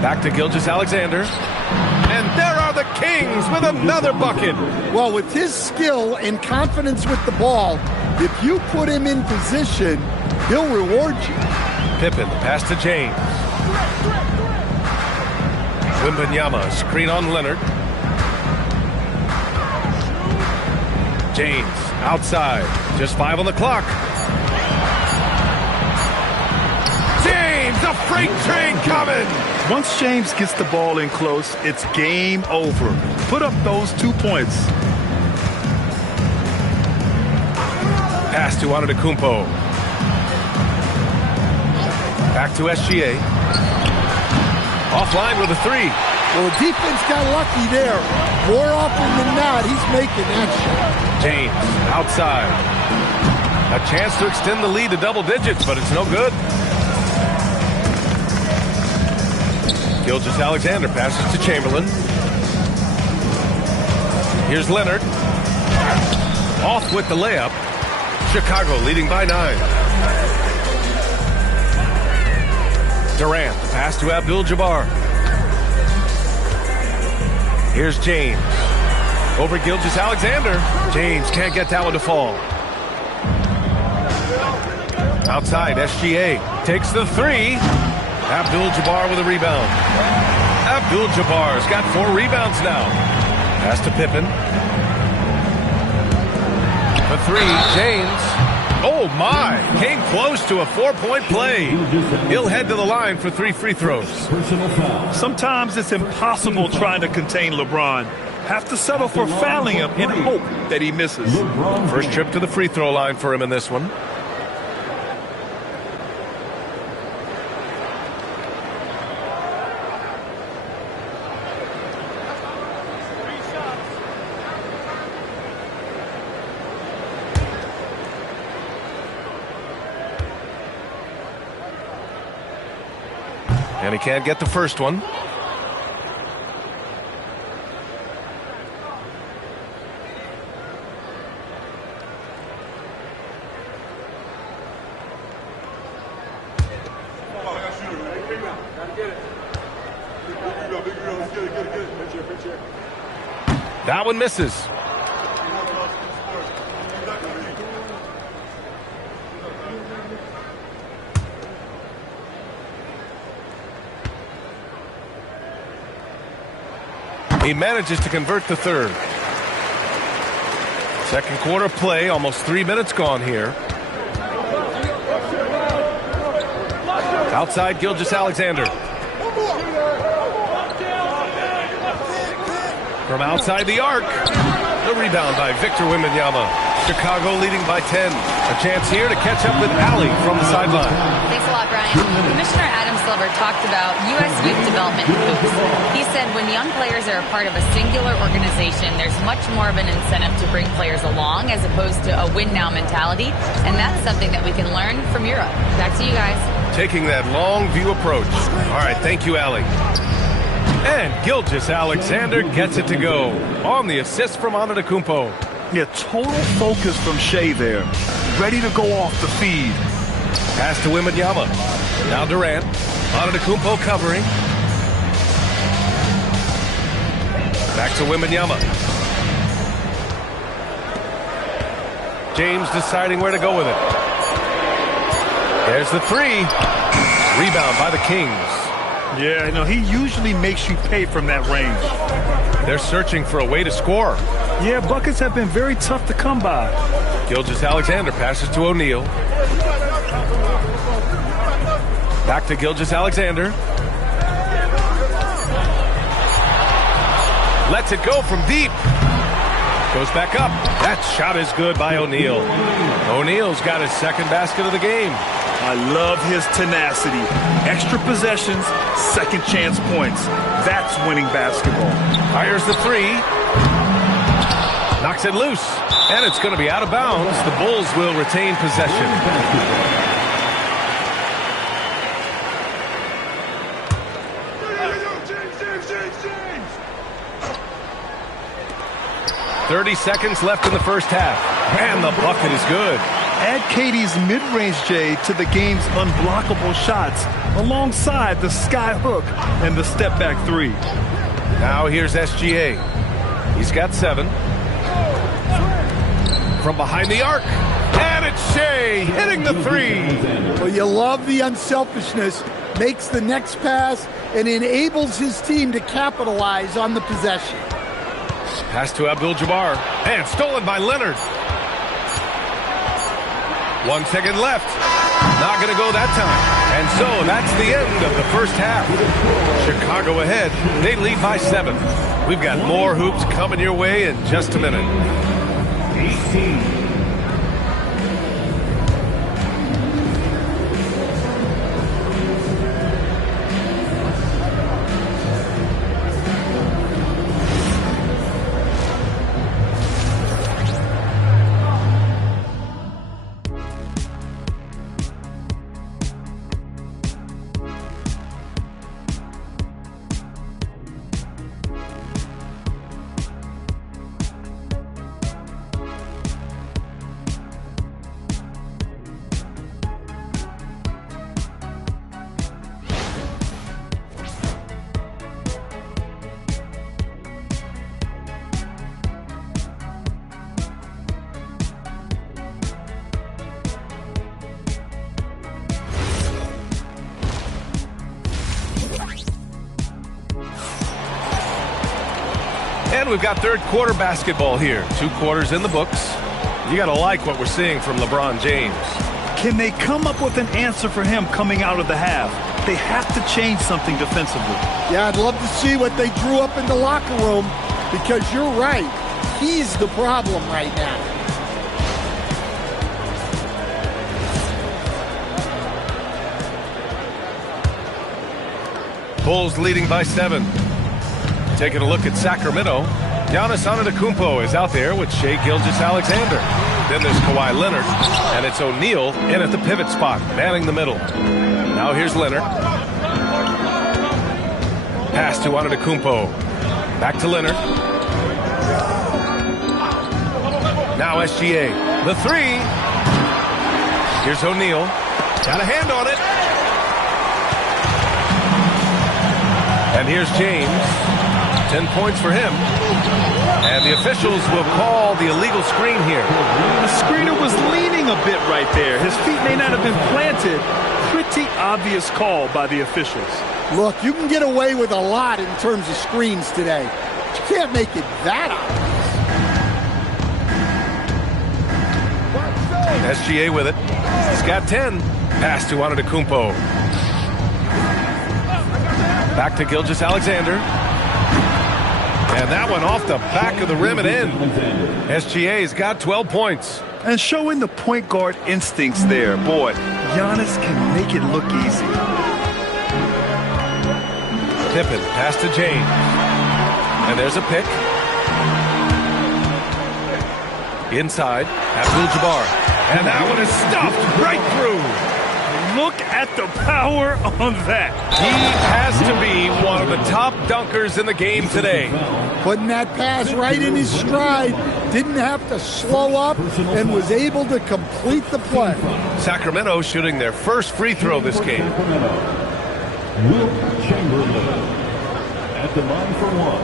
Back to Gilgeous-Alexander. And there are the Kings with another bucket. Well, with his skill and confidence with the ball, if you put him in position, he'll reward you. Pippen, pass to James. Wembanyama, screen on Leonard. James, outside. Just 5 on the clock. James, a freight train coming! Once James gets the ball in close, it's game over. Put up those 2 points. Pass to Antetokounmpo. Back to SGA. Offline with a 3. Well, the defense got lucky there. More often than not, he's making that shot. James, outside. A chance to extend the lead to double digits, but it's no good. Gilgeous-Alexander passes to Chamberlain. Here's Leonard. Off with the layup. Chicago leading by 9. Durant, pass to Abdul-Jabbar. Here's James. Over Gilgeous-Alexander. James can't get that one to fall. Outside, SGA takes the 3. Abdul-Jabbar with a rebound. Abdul-Jabbar's got 4 rebounds now. Pass to Pippen. The 3, James. Oh, my. Came close to a 4-point play. He'll head to the line for 3 free throws. Sometimes it's impossible trying to contain LeBron. Have to settle for fouling him and hope that he misses. First trip to the free throw line for him in this one. And he can't get the first one. That one misses. He manages to convert the third. Second quarter play, almost 3 minutes gone here. Outside Gilgeous-Alexander. From outside the arc. The rebound by Victor Wembanyama. Chicago leading by 10. A chance here to catch up with Allie from the sideline. Thanks a lot, Brian. Commissioner Adam Silver talked about U.S. youth development hoops. He said when young players are a part of a singular organization, there's much more of an incentive to bring players along as opposed to a win-now mentality, and that's something that we can learn from Europe. Back to you guys. Taking that long view approach. All right, thank you, Allie. And Gilgeous-Alexander gets it to go on the assist from Antetokounmpo. Yeah, total focus from Shea there. Ready to go off the feed. Pass to Wembanyama. Now Durant. Antetokounmpo covering. Back to Wembanyama. James deciding where to go with it. There's the three. Rebound by the Kings. Yeah, no, he usually makes you pay from that range. They're searching for a way to score. Yeah, buckets have been very tough to come by. Gilgeous-Alexander passes to O'Neal. Back to Gilgeous-Alexander. Lets it go from deep. Goes back up. That shot is good by O'Neal. O'Neal's got his second basket of the game. I love his tenacity. Extra possessions, second chance points. That's winning basketball. Fires the three. Knocks it loose. And it's going to be out of bounds. The Bulls will retain possession. James. 30 seconds left in the first half. And the bucket is good. Add KD's mid-range, Jay, to the game's unblockable shots alongside the sky hook and the step-back three. Now here's SGA. He's got 7. From behind the arc. And it's Shea hitting the three. Well, you love the unselfishness. Makes the next pass and enables his team to capitalize on the possession. Pass to Abdul-Jabbar. And stolen by Leonard. 1 second left. Not going to go that time. And so that's the end of the first half. Chicago ahead. They lead by 7. We've got more hoops coming your way in just a minute. 18. And we've got third quarter basketball here. 2 quarters in the books. You got to like what we're seeing from LeBron James. Can they come up with an answer for him coming out of the half? They have to change something defensively. Yeah, I'd love to see what they drew up in the locker room because you're right. He's the problem right now. Bulls leading by 7. Taking a look at Sacramento. Giannis Antetokounmpo is out there with Shai Gilgeous-Alexander. Then there's Kawhi Leonard, and it's O'Neal in at the pivot spot, manning the middle. Now here's Leonard. Pass to Antetokounmpo. Back to Leonard. Now SGA. The three. Here's O'Neal. Got a hand on it. And here's James. 10 points for him. And the officials will call the illegal screen here. The screener was leaning a bit right there. His feet may not have been planted. Pretty obvious call by the officials. Look, you can get away with a lot in terms of screens today. But you can't make it that obvious. SGA with it. He's got 10. Pass to Antetokounmpo. Back to Gilgeous-Alexander. And that one off the back of the rim and in. SGA's got 12 points. And showing the point guard instincts there. Boy, Giannis can make it look easy. Pippen, pass to James. And there's a pick. Inside, Abdul-Jabbar. And that one is stuffed right through. Look at the power on that. He has to be one of the top dunkers in the game today. Putting that pass right in his stride. Didn't have to slow up and was able to complete the play. Sacramento shooting their first free throw this game. Wilt Chamberlain at the line for one.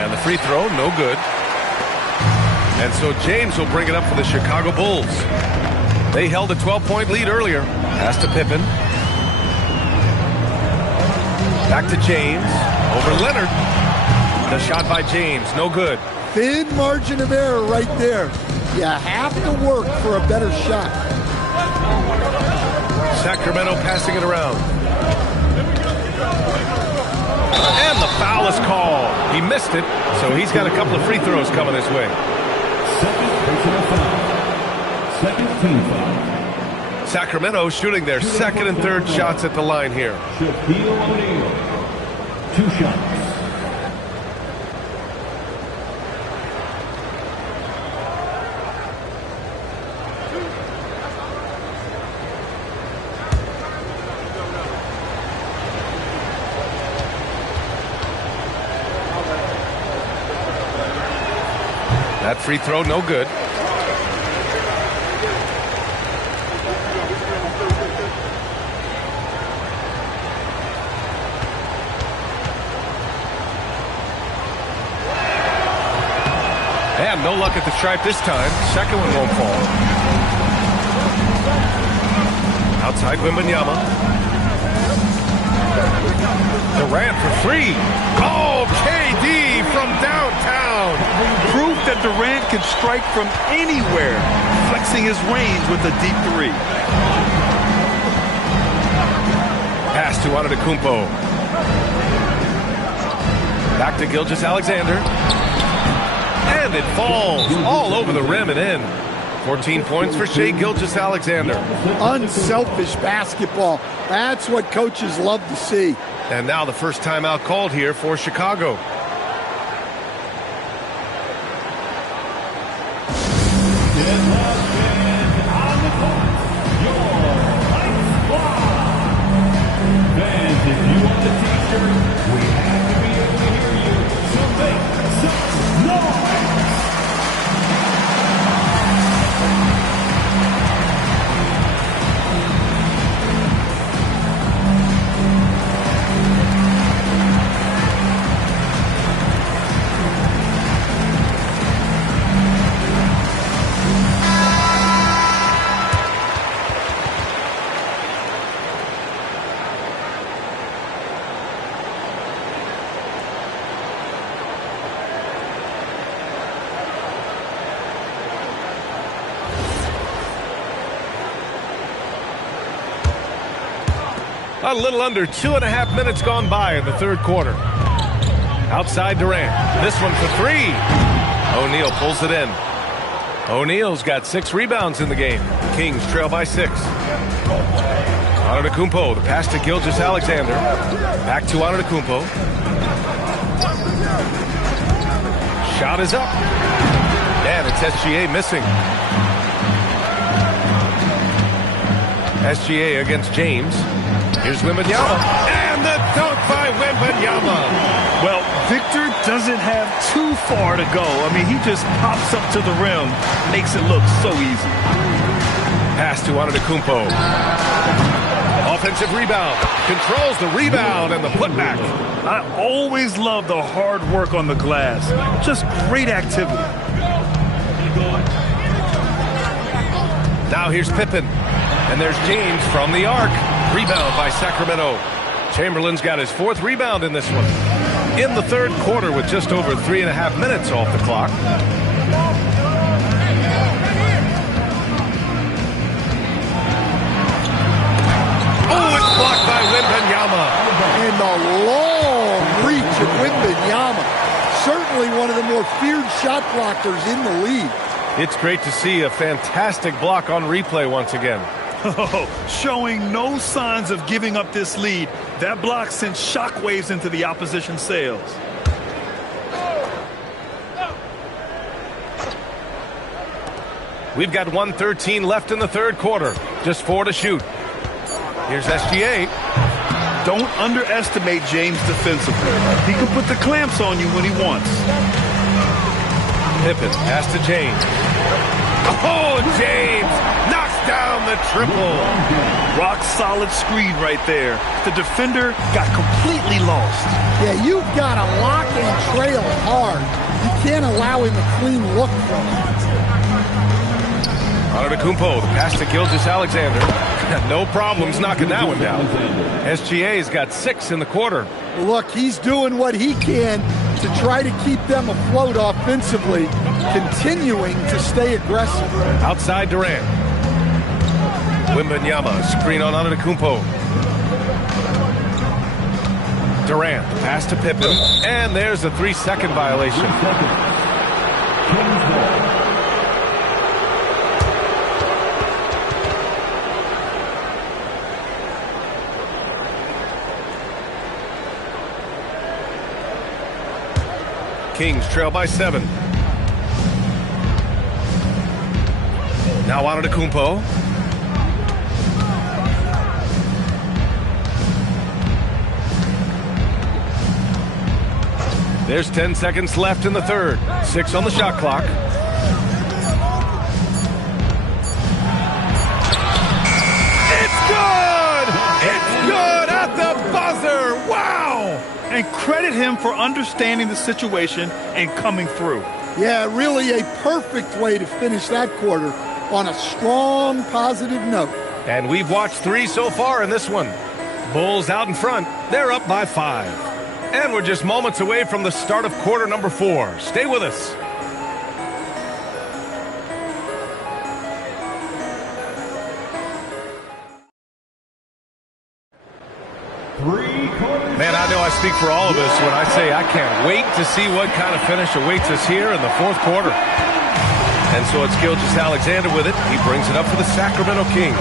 And the free throw, no good. And so James will bring it up for the Chicago Bulls. They held a 12-point lead earlier. Pass to Pippen. Back to James. Over Leonard. The shot by James, no good. Thin margin of error right there. You have to work for a better shot. Sacramento passing it around. And the foul is called. He missed it, so he's got a couple of free throws coming his way. Second team foul. Sacramento shooting their second and third shots at the line here. Shaquille O'Neal, 2 shots. That free throw, no good. And no luck at the stripe this time. Second one won't fall. Outside Wembanyama. Durant for 3. Oh, KD from downtown. Proof that Durant can strike from anywhere, flexing his range with a deep 3. Pass to Antetokounmpo. Back to Gilgeous-Alexander. And it falls all over the rim and in. 14 points for Shai Gilgeous-Alexander. Unselfish basketball. That's what coaches love to see. And now the first timeout called here for Chicago. Fans, if you want the t-shirt, we have to be able to hear you. So make some noise. A little under 2.5 minutes gone by in the third quarter. Outside Durant. This one for 3. O'Neal pulls it in. O'Neal's got 6 rebounds in the game. Kings trail by 6. Antetokounmpo, the pass to Gilgeous-Alexander. Back to Antetokounmpo. Shot is up. And it's SGA missing. SGA against James. Here's Wembanyama. And the dunk by Wembanyama. Well, Victor doesn't have too far to go. I mean, he just pops up to the rim, makes it look so easy. Pass to Antetokounmpo. Offensive rebound. Controls the rebound and the putback. I always love the hard work on the glass. Just great activity. Now here's Pippen. And there's James from the arc. Rebound by Sacramento. Chamberlain's got his 4th rebound in this one. In the 3rd quarter with just over 3.5 minutes off the clock. Oh, it's blocked by Wembanyama. And the long reach of Wembanyama. Certainly one of the more feared shot blockers in the league. It's great to see a fantastic block on replay once again. Showing no signs of giving up this lead. That block sent shockwaves into the opposition sails. We've got 1:13 left in the 3rd quarter. Just 4 to shoot. Here's SGA. Don't underestimate James defensively. He can put the clamps on you when he wants. Pippen, pass to James. Oh, James knocks down the triple. Rock solid screen right there. The defender got completely lost. Yeah, you've got to lock and trail hard. You can't allow him a clean look from him. Antetokounmpo, the pass to Gilgeous-Alexander. No problems knocking that one down. SGA's got 6 in the quarter. Look, he's doing what he can to try to keep them afloat offensively, continuing to stay aggressive. Outside Durant. Wembanyama, screen on Antetokounmpo. Durant, pass to Pippen, and there's a 3-second violation. Kings trail by 7. Now Antetokounmpo. There's 10 seconds left in the 3rd. 6 on the shot clock. It's good! It's good at the buzzer! Wow! And credit him for understanding the situation and coming through. Yeah, really a perfect way to finish that quarter on a strong, positive note. And we've watched 3 so far in this one. Bulls out in front. They're up by 5. And we're just moments away from the start of quarter number 4. Stay with us. Man, I know I speak for all of us when I say I can't wait to see what kind of finish awaits us here in the 4th quarter. And so it's Gilgeous-Alexander with it. He brings it up for the Sacramento Kings.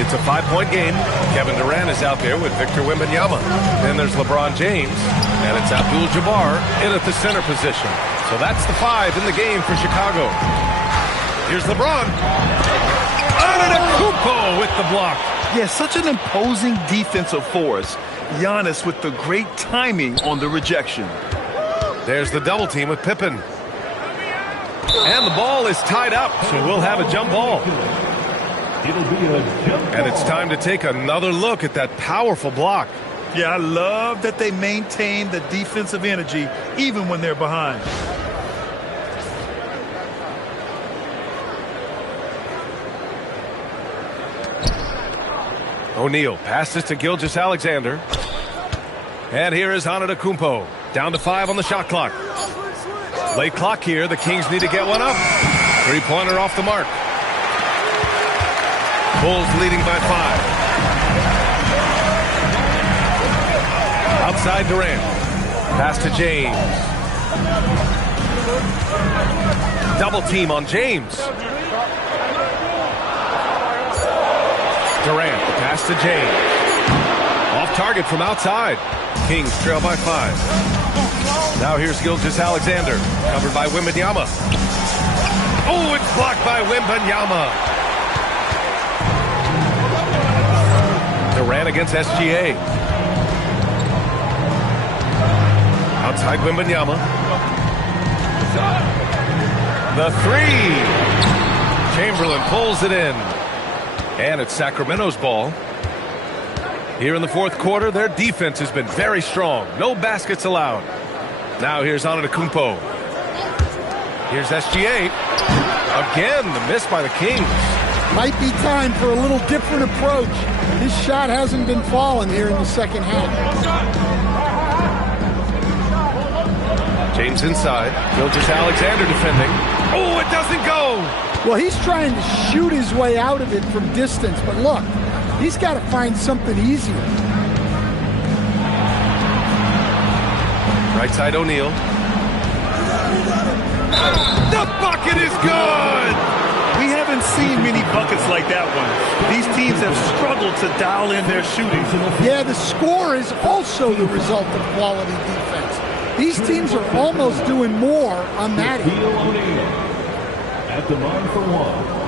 It's a 5-point game. Kevin Durant is out there with Victor Wembanyama. Then there's LeBron James, and it's Abdul-Jabbar in at the center position. So that's the 5 in the game for Chicago. Here's LeBron. Antetokounmpo with the block. Yeah, such an imposing defensive force. Giannis with the great timing on the rejection. There's the double team with Pippen. And the ball is tied up, so we'll have a jump ball. And it's time to take another look at that powerful block. Yeah, I love that they maintain the defensive energy even when they're behind. O'Neal passes to Gilgeous-Alexander. And here is Antetokounmpo. Down to 5 on the shot clock. Late clock here. The Kings need to get one up. 3-pointer off the mark. Bulls leading by 5. Outside Durant. Pass to James. Double team on James. Durant, the pass to James. Off target from outside. Kings trail by 5. Now here's Gilgeous-Alexander, covered by Wembanyama. Oh, it's blocked by Wembanyama. Durant against SGA. Outside Wembanyama. The 3. Chamberlain pulls it in. And it's Sacramento's ball. Here in the 4th quarter, their defense has been very strong. No baskets allowed. Now here's Antetokounmpo. Here's SGA. Again, the miss by the Kings. Might be time for a little different approach. His shot hasn't been falling here in the second half. James inside. Gilgeous-Alexander defending. Oh, it doesn't go. Well, he's trying to shoot his way out of it from distance, but look, he's got to find something easier. Right side O'Neal. The bucket is good! We haven't seen many buckets like that one. These teams have struggled to dial in their shooting. Yeah, the score is also the result of quality defense. These teams are almost doing more on that end. At the line for one.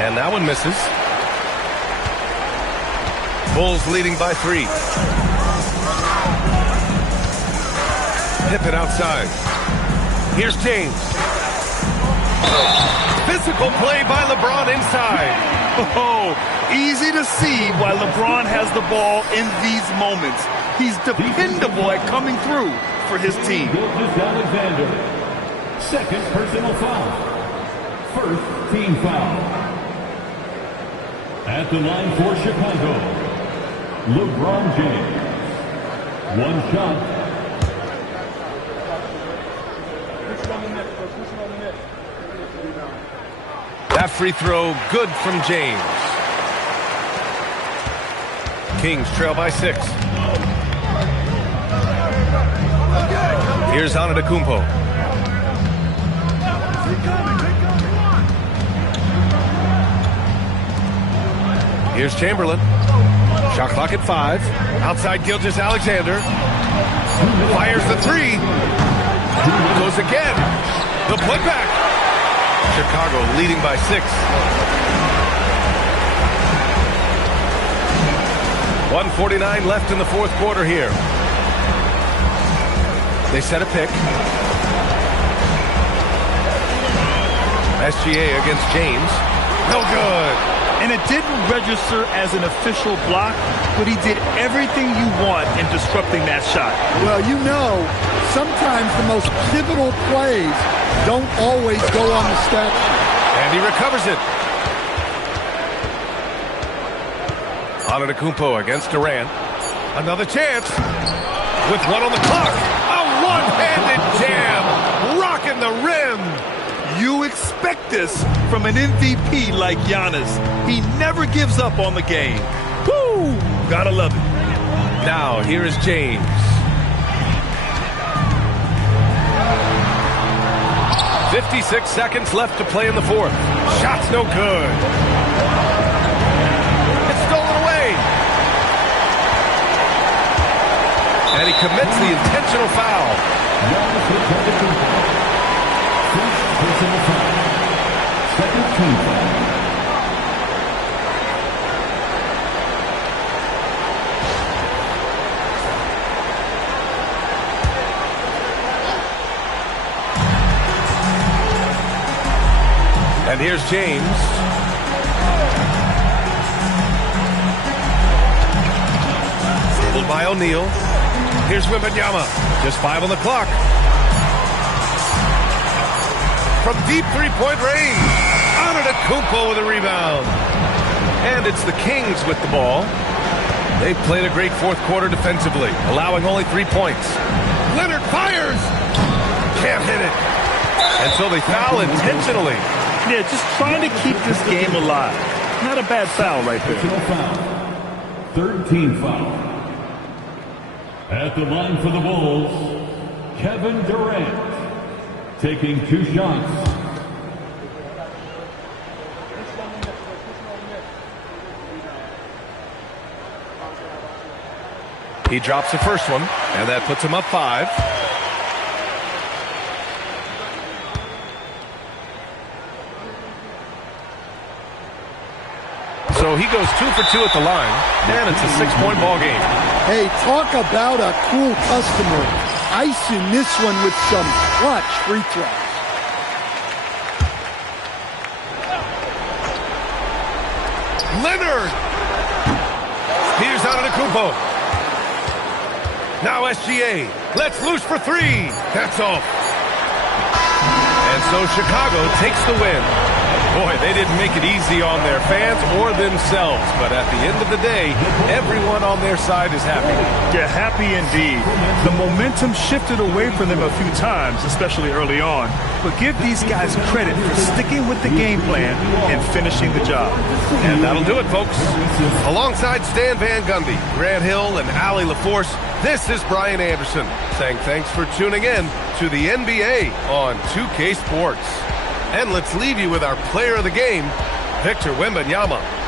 And that one misses. Bulls leading by 3. Pippen outside. Here's James. Physical play by LeBron inside. Oh, easy to see why LeBron has the ball in these moments. He's dependable at coming through for his team. Gilgeous-Alexander, second personal foul. First team foul. At the line for Chicago, LeBron James. One shot. That free throw good from James. Kings trail by 6. Here's Antetokounmpo. Here's Chamberlain. Shot clock at 5. Outside Gilgeous-Alexander. Fires the 3. Goes again. The putback. Chicago leading by 6. 1:49 left in the fourth quarter here. They set a pick. SGA against James. No good. And it didn't register as an official block, but he did everything you want in disrupting that shot. Well, you know, sometimes the most pivotal plays don't always go on the stat sheet. And he recovers it. Antetokounmpo against Durant. Another chance. With one on the clock. A one-handed jam. Rocking the rim. You expect this from an MVP like Giannis. He never gives up on the game. Woo! Gotta love it. Now, here is James. .56 seconds left to play in the fourth. Shot's no good. It's stolen away. And he commits the intentional foul. Personal foul. Second team foul. And here's James. Pulled by O'Neal. Here's Wembanyama. Just 5 on the clock. From deep three-point range. Antetokounmpo with a rebound. And it's the Kings with the ball. They've played a great fourth quarter defensively, allowing only 3 points. Leonard fires. Can't hit it. And so they foul intentionally. Yeah, just trying to keep this game alive. Not a bad foul right there. Personal foul. Third team foul. At the line for the Bulls, Kevin Durant. Taking 2 shots. He drops the first one, and that puts him up 5. So he goes 2 for 2 at the line, and it's a 6-point ball game. Hey, talk about a cool customer. Icing this one with some clutch free throws. Leonard. Here's Antetokounmpo. Now SGA. Let's loose for three. That's off. And so Chicago takes the win. Boy, they didn't make it easy on their fans or themselves. But at the end of the day, everyone on their side is happy. Yeah, happy indeed. The momentum shifted away from them a few times, especially early on. But give these guys credit for sticking with the game plan and finishing the job. And that'll do it, folks. Alongside Stan Van Gundy, Grant Hill, and Allie LaForce, this is Brian Anderson saying thanks for tuning in to the NBA on 2K Sports. And let's leave you with our player of the game, Victor Wembanyama.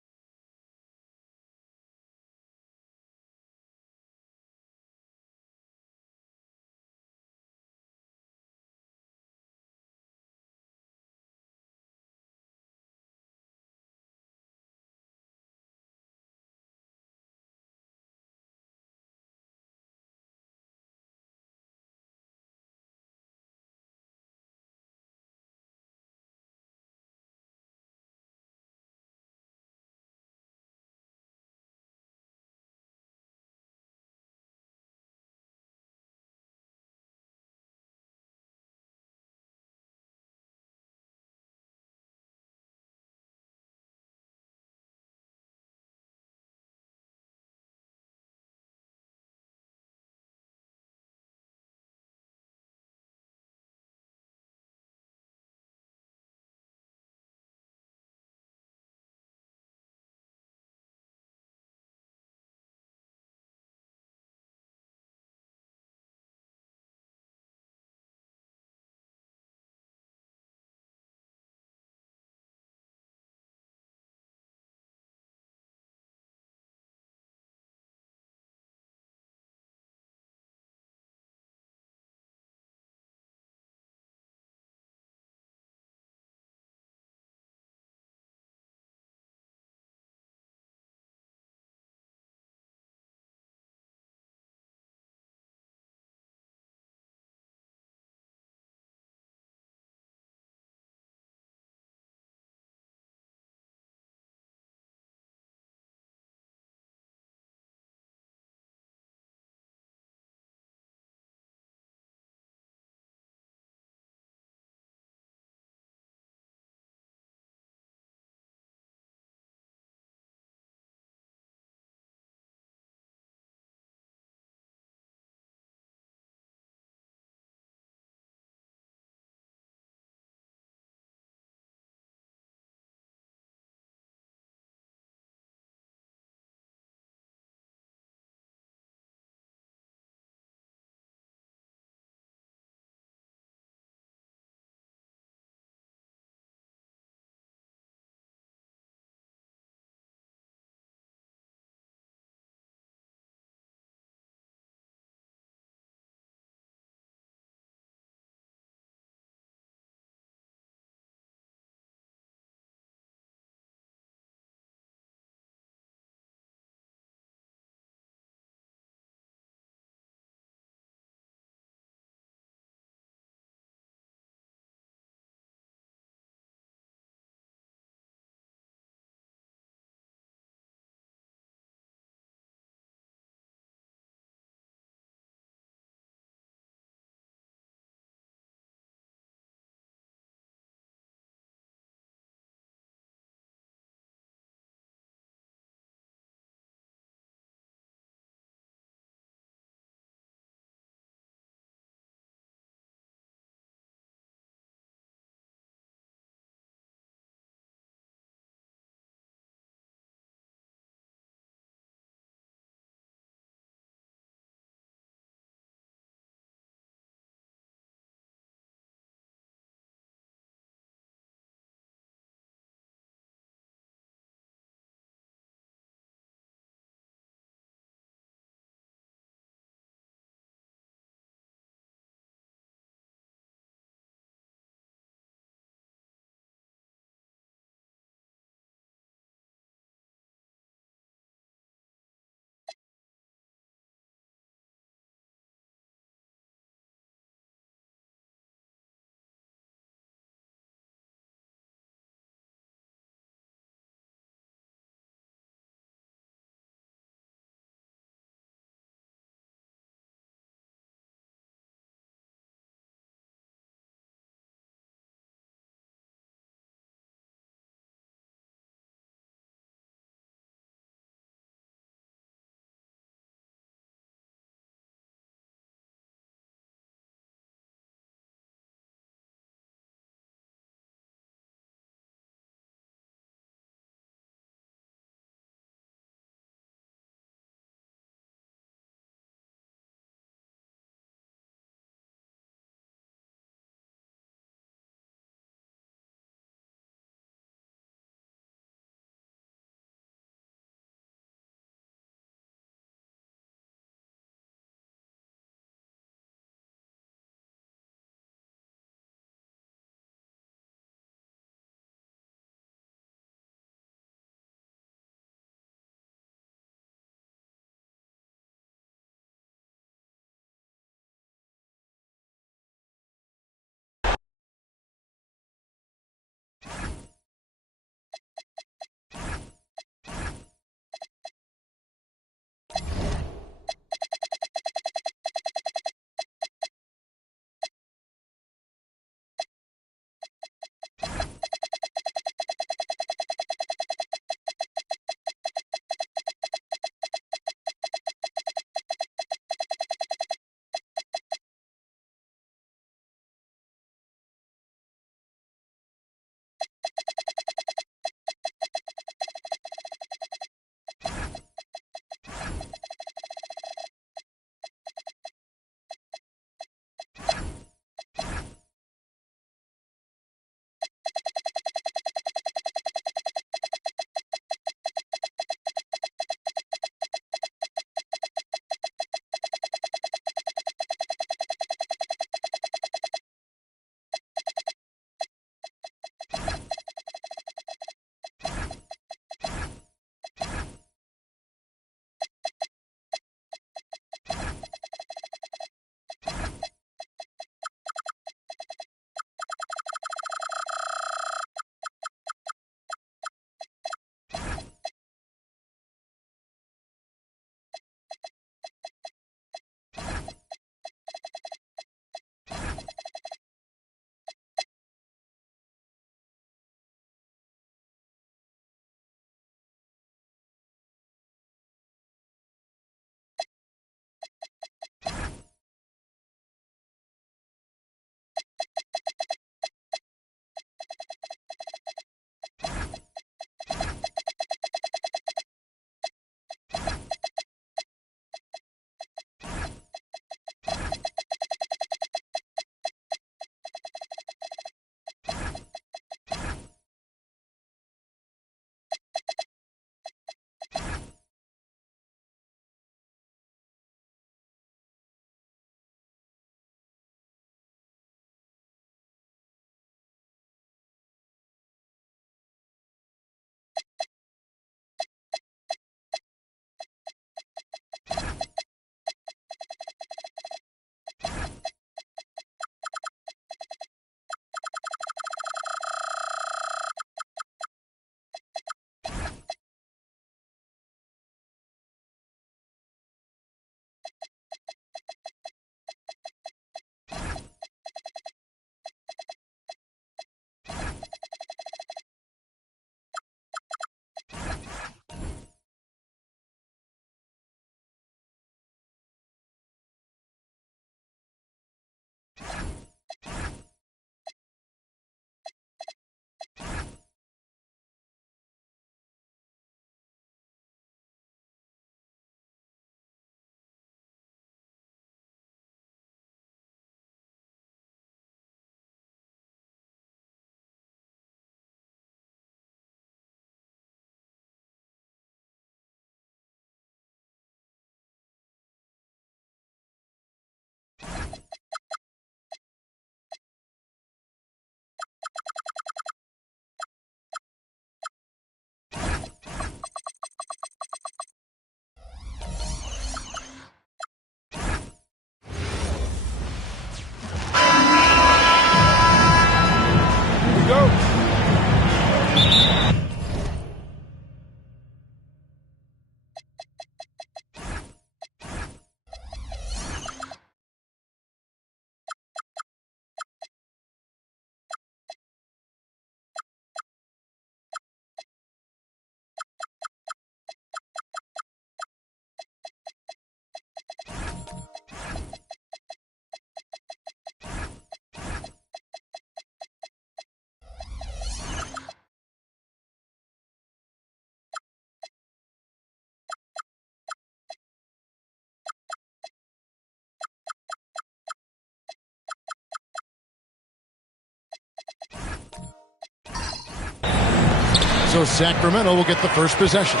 So Sacramento will get the first possession.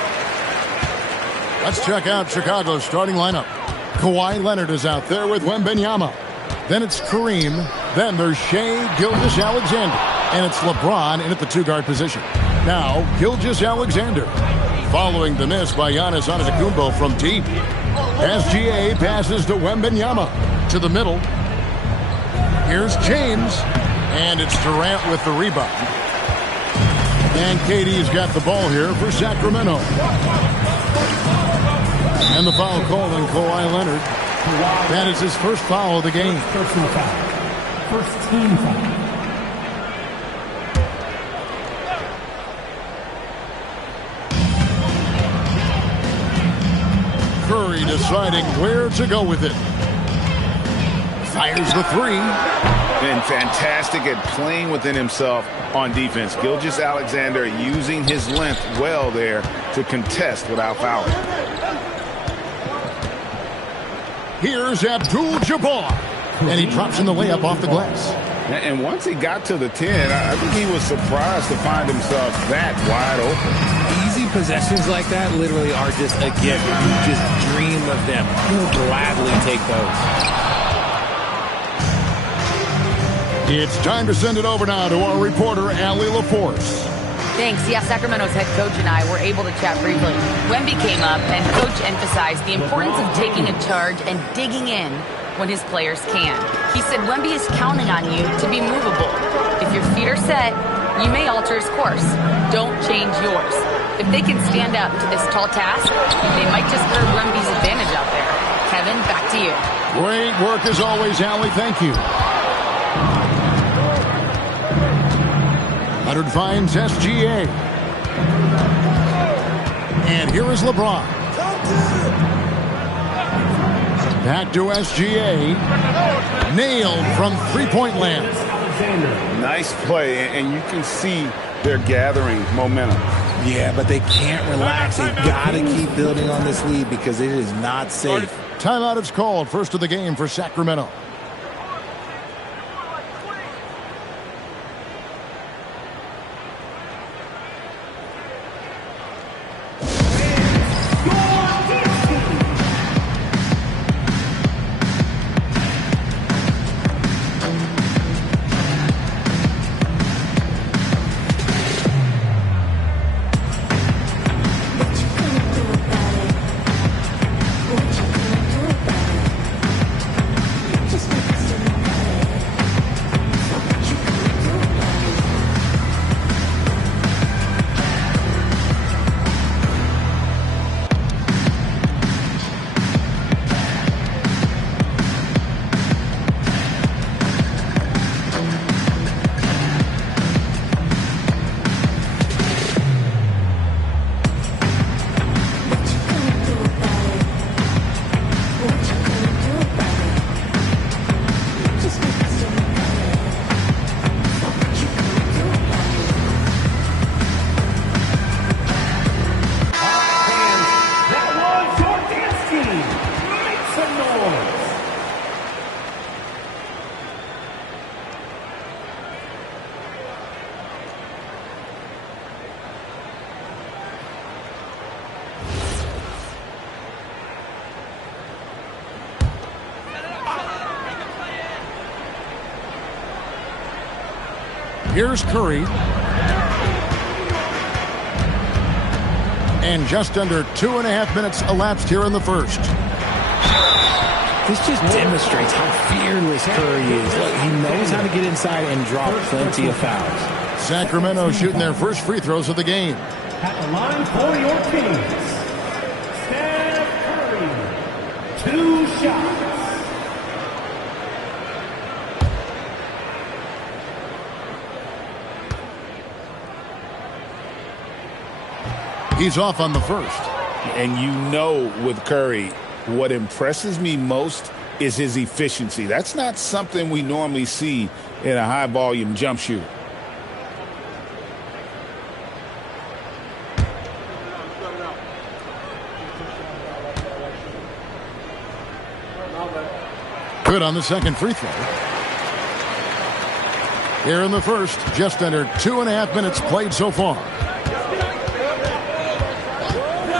Let's check out Chicago's starting lineup. Kawhi Leonard is out there with Wembanyama. Then it's Kareem. Then there's Shai Gilgeous-Alexander. And it's LeBron in at the two-guard position. Now, Gilgeous-Alexander. Following the miss by Giannis Antetokounmpo from deep. SGA passes to Wembanyama. To the middle. Here's James. And it's Durant with the rebound. And KD's got the ball here for Sacramento. And the foul called on Kawhi Leonard. That is his first foul of the game. Personal foul. First team foul. Curry deciding where to go with it. Fires the three. Been fantastic at playing within himself on defense. Gilgeous-Alexander using his length well there to contest without fouling. Here's Abdul-Jabbar. And he drops in the layup off the glass. And once he got to the 10, I think he was surprised to find himself that wide open. Easy possessions like that literally are just a gift. You just dream of them. You'll gladly take those. It's time to send it over now to our reporter, Allie LaForce. Thanks. Yeah, Sacramento's head coach and I were able to chat briefly. Wemby came up, and Coach emphasized the importance of taking a charge and digging in when his players can. He said Wemby is counting on you to be movable. If your feet are set, you may alter his course. Don't change yours. If they can stand up to this tall task, they might just curb Wemby's advantage out there. Kevin, back to you. Great work as always, Allie. Thank you. Leonard finds SGA. And here is LeBron. Back to SGA. Nailed from three-point land. Nice play, and you can see they're gathering momentum. Yeah, but they can't relax. They've got to keep building on this lead because it is not safe. Timeout is called. First of the game for Sacramento. Here's Curry. And just under 2.5 minutes elapsed here in the first. This just demonstrates how fearless Curry is. Look, he knows how to get inside and draw plenty of fouls. Sacramento shooting their first free throws of the game. At the line for your Kings, Steph Curry. 2 shots. He's off on the first. And you know with Curry, what impresses me most is his efficiency. That's not something we normally see in a high-volume jump shooter. Good on the second free throw. Here in the first, just under 2.5 minutes played so far.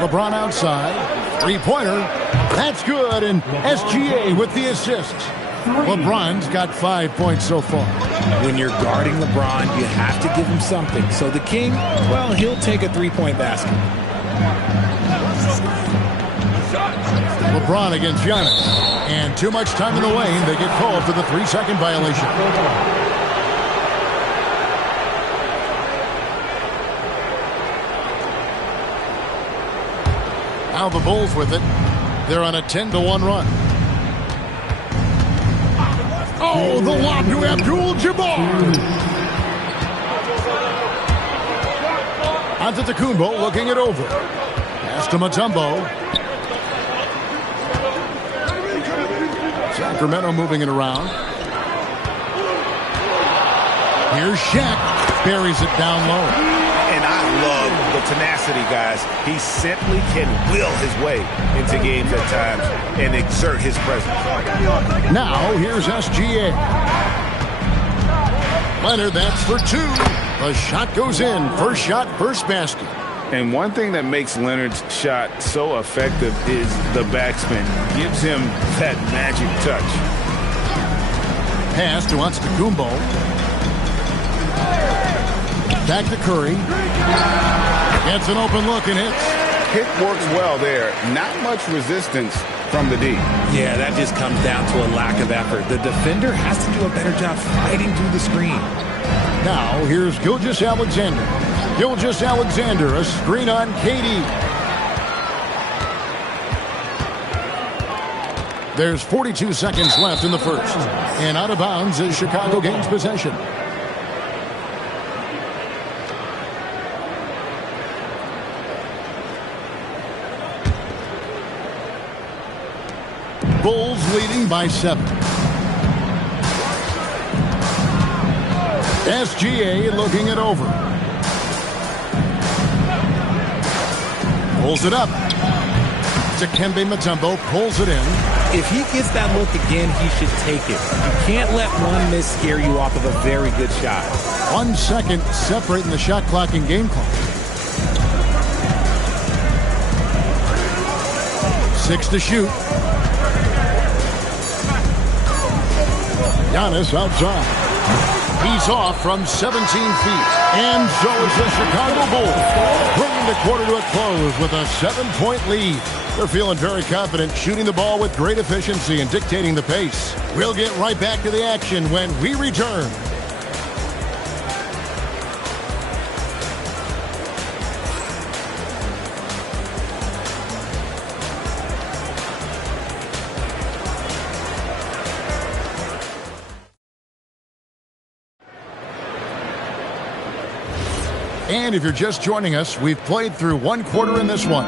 LeBron outside. Three-pointer. That's good, and SGA with the assist. LeBron's got 5 points so far. When you're guarding LeBron, you have to give him something. So the King, well, he'll take a three-point basket. LeBron against Giannis. And too much time in the lane. They get called for the 3-second violation. Now the Bulls with it. They're on a 10-1 run. Oh, the lob to Abdul-Jabbar. Antetokounmpo looking it over. Pass to Mutombo. Sacramento moving it around. Here's Shaq. Buries it down low. And I love the tenacity, guys. He simply can will his way into games at times and exert his presence. Now, here's SGA. Leonard, that's for two. The shot goes in. First shot, first basket. And one thing that makes Leonard's shot so effective is the backspin. Gives him that magic touch. Pass to Antetokounmpo. Back to Curry. Gets an open look and hits. Hit works well there. Not much resistance from the D. Yeah, that just comes down to a lack of effort. The defender has to do a better job fighting through the screen. Now, here's Gilgeous-Alexander. Gilgeous-Alexander, a screen on KD. There's 42 seconds left in the first. And out of bounds as Chicago gains possession. Bulls leading by 7. SGA looking it over. Pulls it up. Dikembe Mutombo pulls it in. If he gets that look again, he should take it. You can't let one miss scare you off of a very good shot. 1 second separating the shot clock and game clock. 6 to shoot. Giannis outside. He's off from 17 feet. And so is the Chicago Bulls, bringing the quarter to a close with a 7-point lead. They're feeling very confident, shooting the ball with great efficiency and dictating the pace. We'll get right back to the action when we return. And if you're just joining us, we've played through 1 quarter in this one.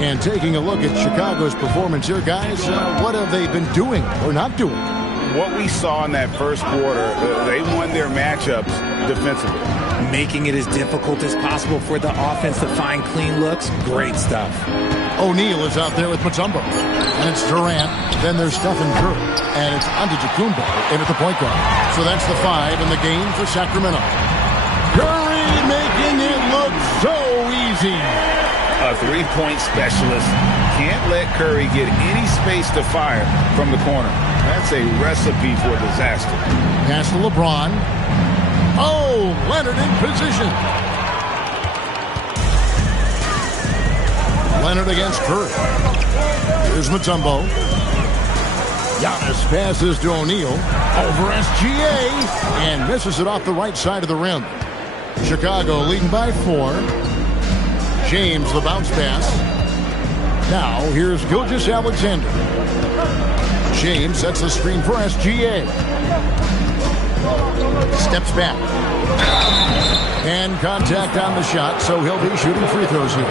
And taking a look at Chicago's performance here, guys, what have they been doing or not doing? What we saw in that first quarter, they won their matchups defensively. Making it as difficult as possible for the offense to find clean looks. Great stuff. O'Neal is out there with Mutombo. And it's Durant. Then there's Stephen Curry. And it's Antetokounmpo in at the point guard. So that's the 5 in the game for Sacramento. Curry making it look so easy. A three-point specialist. Can't let Curry get any space to fire from the corner. That's a recipe for disaster. Pass to LeBron. Oh, Leonard in position. Leonard against Curry. Here's Mutombo. Giannis passes to O'Neal. Over SGA. And misses it off the right side of the rim. Chicago leading by 4. James, the bounce pass. Now, here's Gilgeous-Alexander. James sets the screen for SGA. Steps back. And contact on the shot, so he'll be shooting free throws here.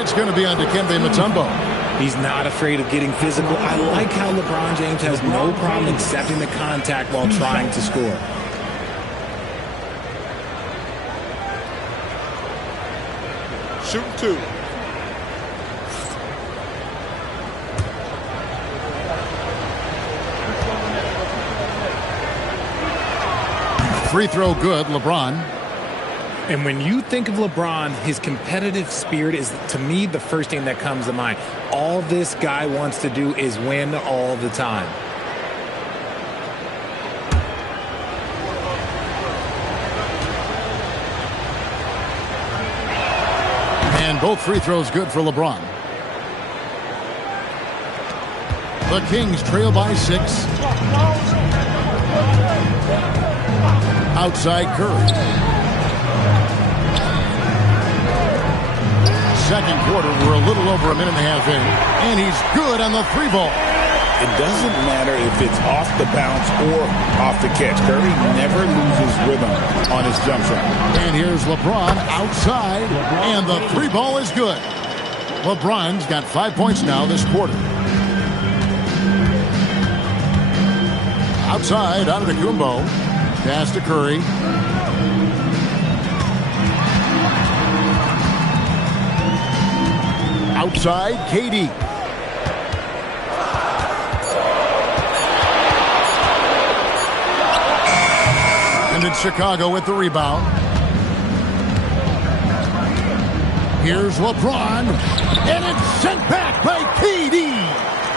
It's going to be on Dikembe Mutombo. He's not afraid of getting physical. I like how LeBron James has no problem accepting the contact while trying to score. Shooting 2. Free throw good, LeBron. And when you think of LeBron, his competitive spirit is, to me, the first thing that comes to mind. All this guy wants to do is win all the time. And both free throws good for LeBron. The Kings trail by 6. Outside Curry. Second quarter, we're a little over a minute and a half in. And he's good on the 3-ball. It doesn't matter if it's off the bounce or off the catch. Curry never loses rhythm on his jump shot. And here's LeBron outside, and the 3-ball is good. LeBron's got 5 points now this quarter. Outside, Antetokounmpo. Pass to Curry. Outside, KD. And it's Chicago with the rebound. Here's LeBron. And it's sent back by KD.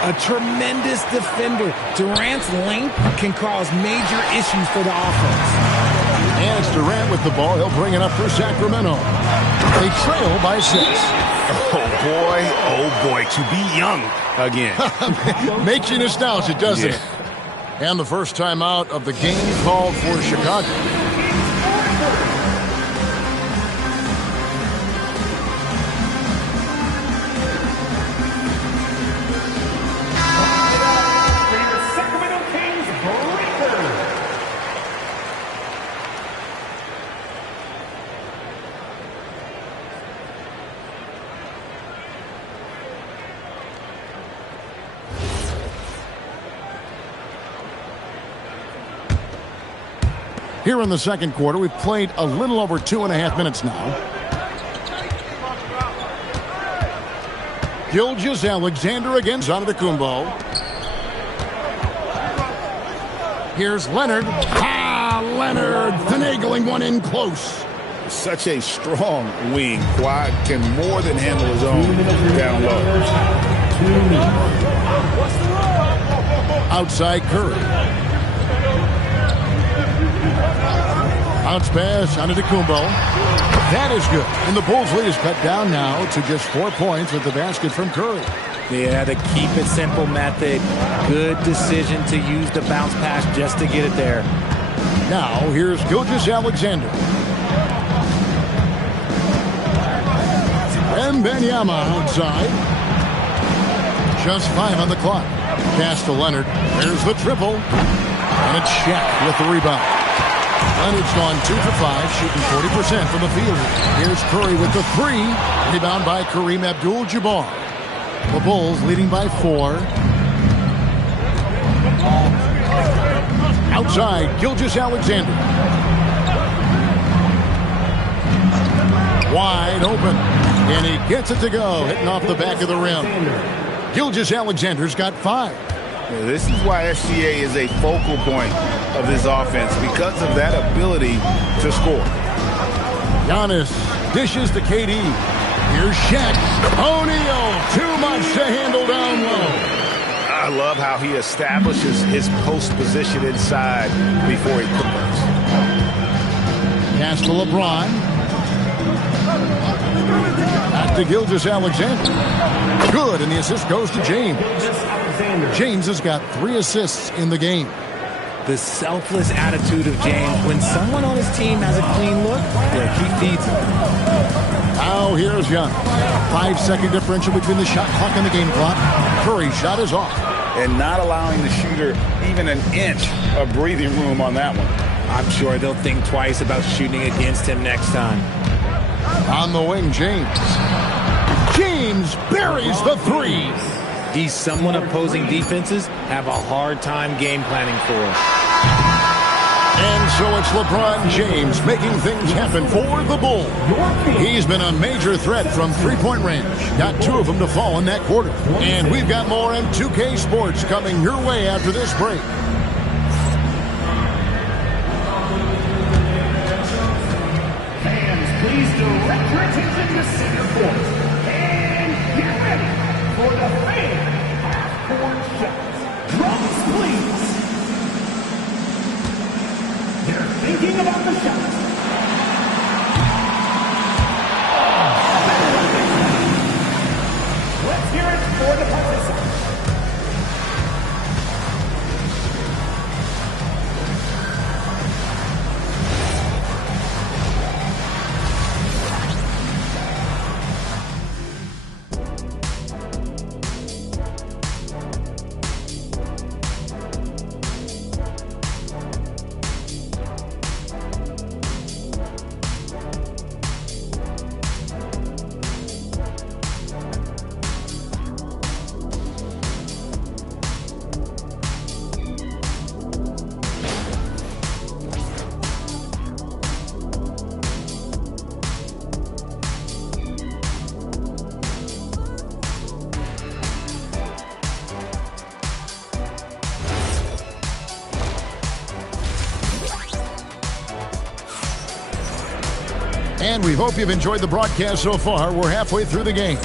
A tremendous defender. Durant's length can cause major issues for the offense. And it's Durant with the ball. He'll bring it up for Sacramento. They trail by 6. Oh boy, to be young again. Makes you nostalgic, doesn't it? And the first time out of the game called for Chicago. Here in the second quarter, we've played a little over 2.5 minutes now. Gilgeous-Alexander against Antetokounmpo. Here's Leonard. Leonard finagling one in close. Such a strong wing. Kawhi can more than handle his own down low. Outside Curry. Bounce pass, Antetokounmpo. That is good. And the Bulls lead is cut down now to just 4 points with the basket from Curry. Yeah, the keep it simple method. Good decision to use the bounce pass just to get it there. Now, here's Gilgeous-Alexander. Wembanyama outside. Just 5 on the clock. Pass to Leonard. There's the triple. And it's Shaq with the rebound. Leonard's gone 2 for 5, shooting 40% from the field. Here's Curry with the 3. Rebound by Kareem Abdul-Jabbar. The Bulls leading by 4. Outside, Gilgeous-Alexander. Wide open. And he gets it to go, hitting off the back of the rim. Gilgeous-Alexander's got 5. Yeah, this is why SGA is a focal point of this offense, because of that ability to score. Giannis dishes to KD. Here's Shaq. O'Neal, too much to handle down low. I love how he establishes his post position inside before he converts. Pass to LeBron. Back to Gilgeous-Alexander. Good, and the assist goes to James. James has got 3 assists in the game. The selfless attitude of James. When someone on his team has a clean look, yeah, he feeds him. Now here's Young. 5-second differential between the shot clock and the game clock. Curry's shot is off. And not allowing the shooter even an inch of breathing room on that one. I'm sure they'll think twice about shooting against him next time. On the wing, James. James buries the 3. He's someone opposing defenses have a hard time game planning for. And so it's LeBron James making things happen for the Bulls. He's been a major threat from three-point range. Got 2 of them to fall in that quarter. And we've got more M2K Sports coming your way after this break. Fans direct your attention to center court. And get ready for the fan half-court shots. Drums, please. They're thinking about the shots. Let's hear it for the participants. And we hope you've enjoyed the broadcast so far. We're halfway through the game.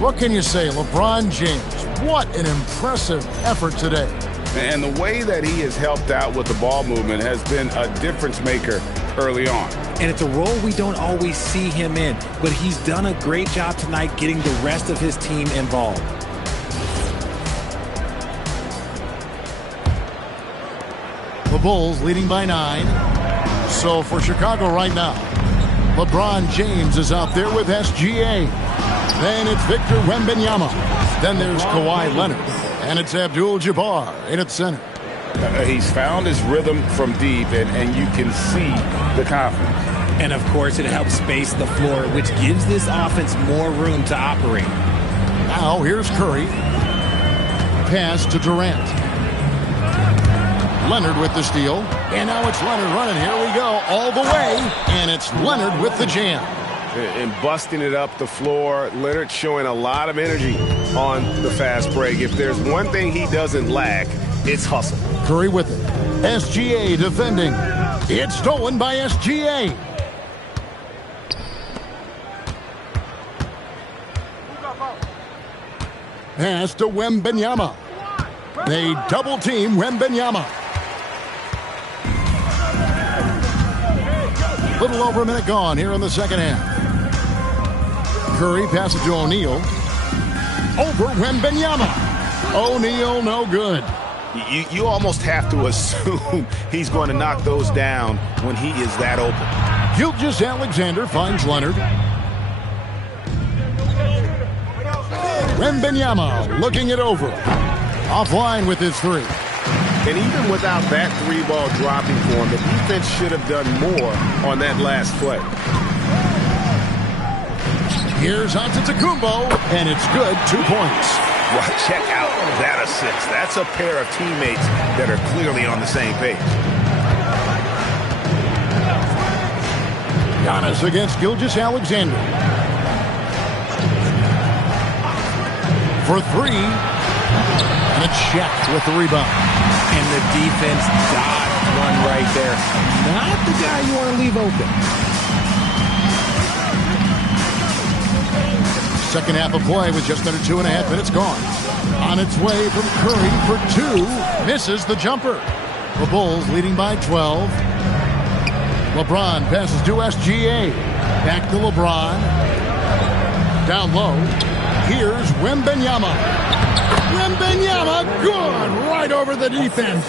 What can you say? LeBron James, what an impressive effort today. And the way that he has helped out with the ball movement has been a difference maker early on. And it's a role we don't always see him in, but he's done a great job tonight getting the rest of his team involved. The Bulls leading by 9. So for Chicago right now, LeBron James is out there with SGA. Then it's Victor Wembanyama. Then there's Kawhi Leonard. And it's Abdul-Jabbar in at center. He's found his rhythm from deep, and you can see the confidence. And, of course, it helps space the floor, which gives this offense more room to operate. Now here's Curry. Pass to Durant. Leonard with the steal. And now it's Leonard running. Here we go all the way. And it's Leonard with the jam. And busting it up the floor. Leonard showing a lot of energy on the fast break. If there's one thing he doesn't lack, it's hustle. Curry with it. SGA defending. It's stolen by SGA. Pass to Wembanyama. They double team Wembanyama. Little over a minute gone here in the second half. Curry passes to O'Neal. Over Wembanyama. O'Neal no good. You almost have to assume he's going to knock those down when he is that open. Gilgeous-Alexander finds Leonard. Wembanyama looking it over. Offline with his three. And even without that three ball dropping for him, the defense should have done more on that last play. Here's Antetokounmpo, and it's good. 2 points. Well, check out that assist. That's a pair of teammates that are clearly on the same page. Giannis against Gilgeous-Alexander. For three. And a check with the rebound. And the defense dodged one right there. Not the guy you want to leave open. Second half of play with just under 2.5 minutes gone. On its way from Curry for two. Misses the jumper. The Bulls leading by 12. LeBron passes to SGA. Back to LeBron. Down low. Here's Wembanyama. Wembanyama, good, right over the defense.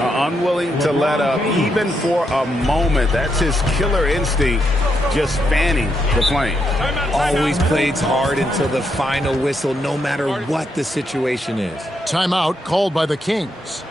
Unwilling to let up, even for a moment. That's his killer instinct, just fanning the flame. Always plays hard until the final whistle, no matter what the situation is. Timeout called by the Kings.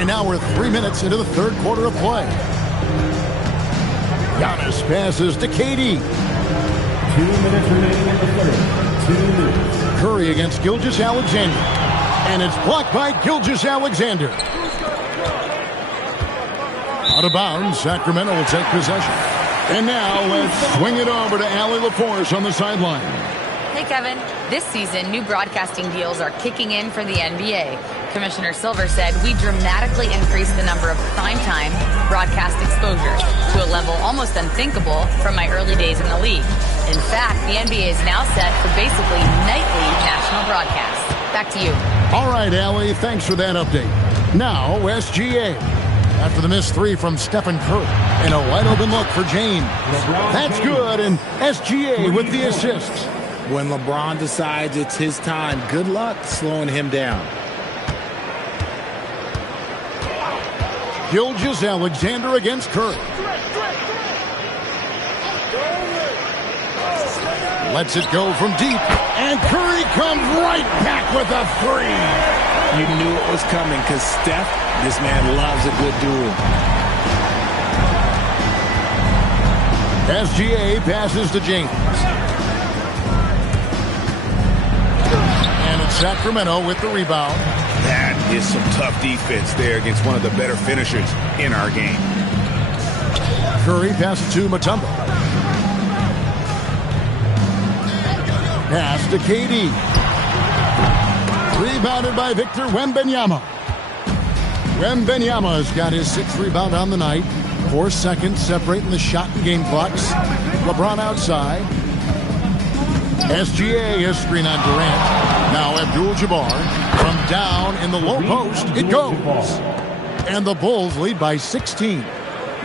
And now we're 3 minutes into the third quarter of play. Giannis passes to KD. 2 minutes remaining in the third. 2 minutes. Curry against Gilgeous-Alexander. And it's blocked by Gilgeous-Alexander. Out of bounds, Sacramento will take possession. And now let's swing it over to Allie LaForce on the sideline. Hey, Kevin. This season, new broadcasting deals are kicking in for the NBA. Commissioner Silver said we dramatically increased the number of primetime broadcast exposures to a level almost unthinkable from my early days in the league. In fact, the NBA is now set for basically nightly national broadcasts. Back to you. All right, Allie, thanks for that update. Now, SGA. After the missed three from Stephen Curry. And a wide-open look for James. That's good, and SGA with the assist. When LeBron decides it's his time, good luck slowing him down. Gilgeous-Alexander against Curry. Lets it go from deep. And Curry comes right back with a three. You knew it was coming because Steph, this man loves a good duel. SGA passes to James. And it's Sacramento with the rebound. That is some tough defense there against one of the better finishers in our game. Curry passes to Mutombo. Pass to KD. Rebounded by Victor Wembanyama. Wembanyama's got his 6th rebound on the night. 4 seconds separating the shot and game clocks. LeBron outside. SGA is screen on Durant. Now Abdul-Jabbar from down in the low post. It goes. And the Bulls lead by 16.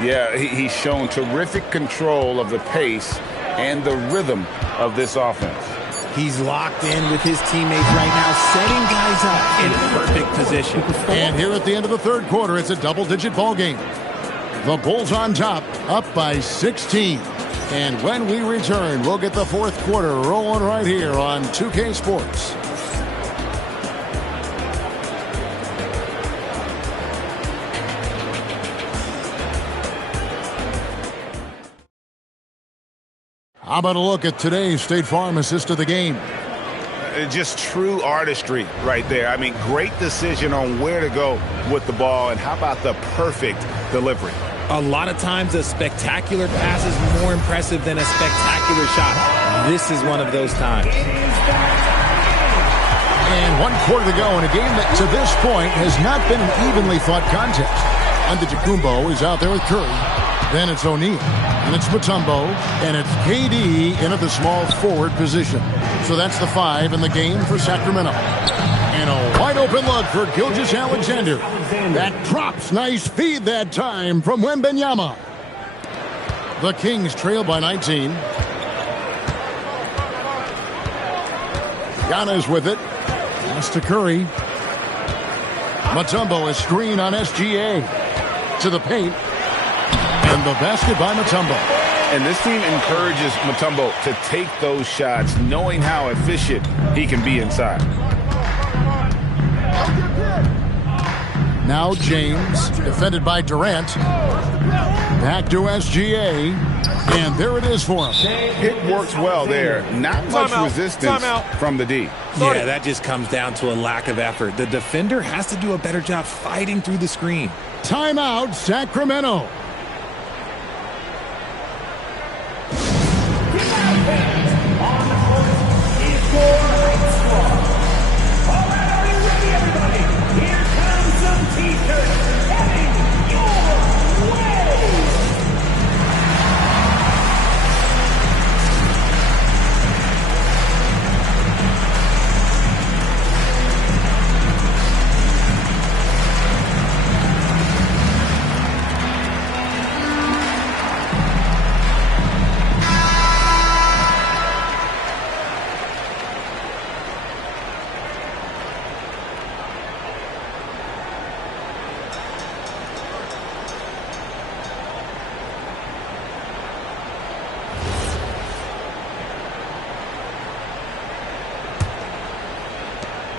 Yeah, he's shown terrific control of the pace and the rhythm of this offense. He's locked in with his teammates right now, setting guys up in perfect position. And here at the end of the third quarter, it's a double-digit ball game. The Bulls on top, up by 16. And when we return, we'll get the fourth quarter rolling right here on 2K Sports. How about a look at today's State Farm assist of the game? Just true artistry right there. I mean, great decision on where to go with the ball, and how about the perfect delivery? A lot of times a spectacular pass is more impressive than a spectacular shot. This is one of those times. And 1 quarter to go in a game that to this point has not been an evenly fought contest. Antetokounmpo is out there with Curry. Then it's O'Neal. And it's Mutombo. And it's KD in at the small forward position. So that's the 5 in the game for Sacramento. And a wide open look for Gilgeous-Alexander. That drops. Nice feed that time from Wembanyama. The Kings trail by 19. Giannis with it. Pass to Curry. Mutombo is screen on SGA. To the paint. And the basket by Mutombo. And this team encourages Mutombo to take those shots, knowing how efficient he can be inside. Now James, defended by Durant. Back to SGA. And there it is for him. It works well there. Not much resistance from the D. Yeah, that just comes down to a lack of effort. The defender has to do a better job fighting through the screen. Timeout, Sacramento.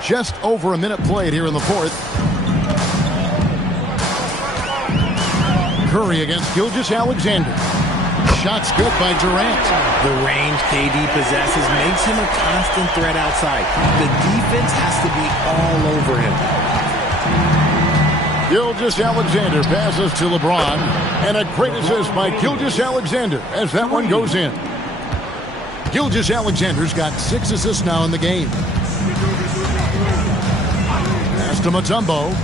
Just over a minute played here in the fourth. Curry against Gilgeous-Alexander. Shots good by Durant. The range KD possesses makes him a constant threat outside. The defense has to be all over him. Gilgeous-Alexander passes to LeBron. And a great assist by Gilgeous-Alexander as that one goes in. Gilgeous-Alexander's got 6 assists now in the game. Pass to Mutombo.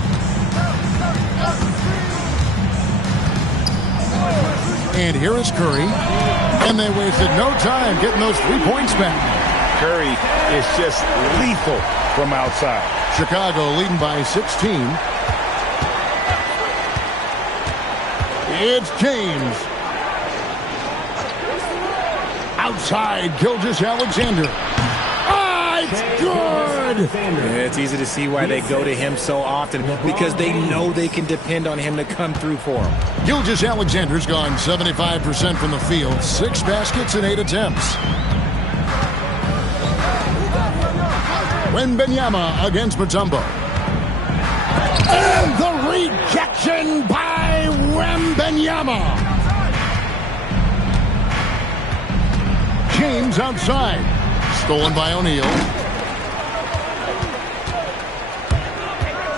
And here is Curry. And they wasted no time getting those 3 points back. Curry is just lethal from outside. Chicago leading by 16. It's James. Outside, Gilgeous-Alexander. It's good! It's easy to see why they go to him so often, because they know they can depend on him to come through for them. Gilgeous-Alexander's gone 75% from the field, 6 baskets and 8 attempts. Wembanyama against Mutombo. And the rejection by Wembanyama. James outside. Stolen by O'Neal.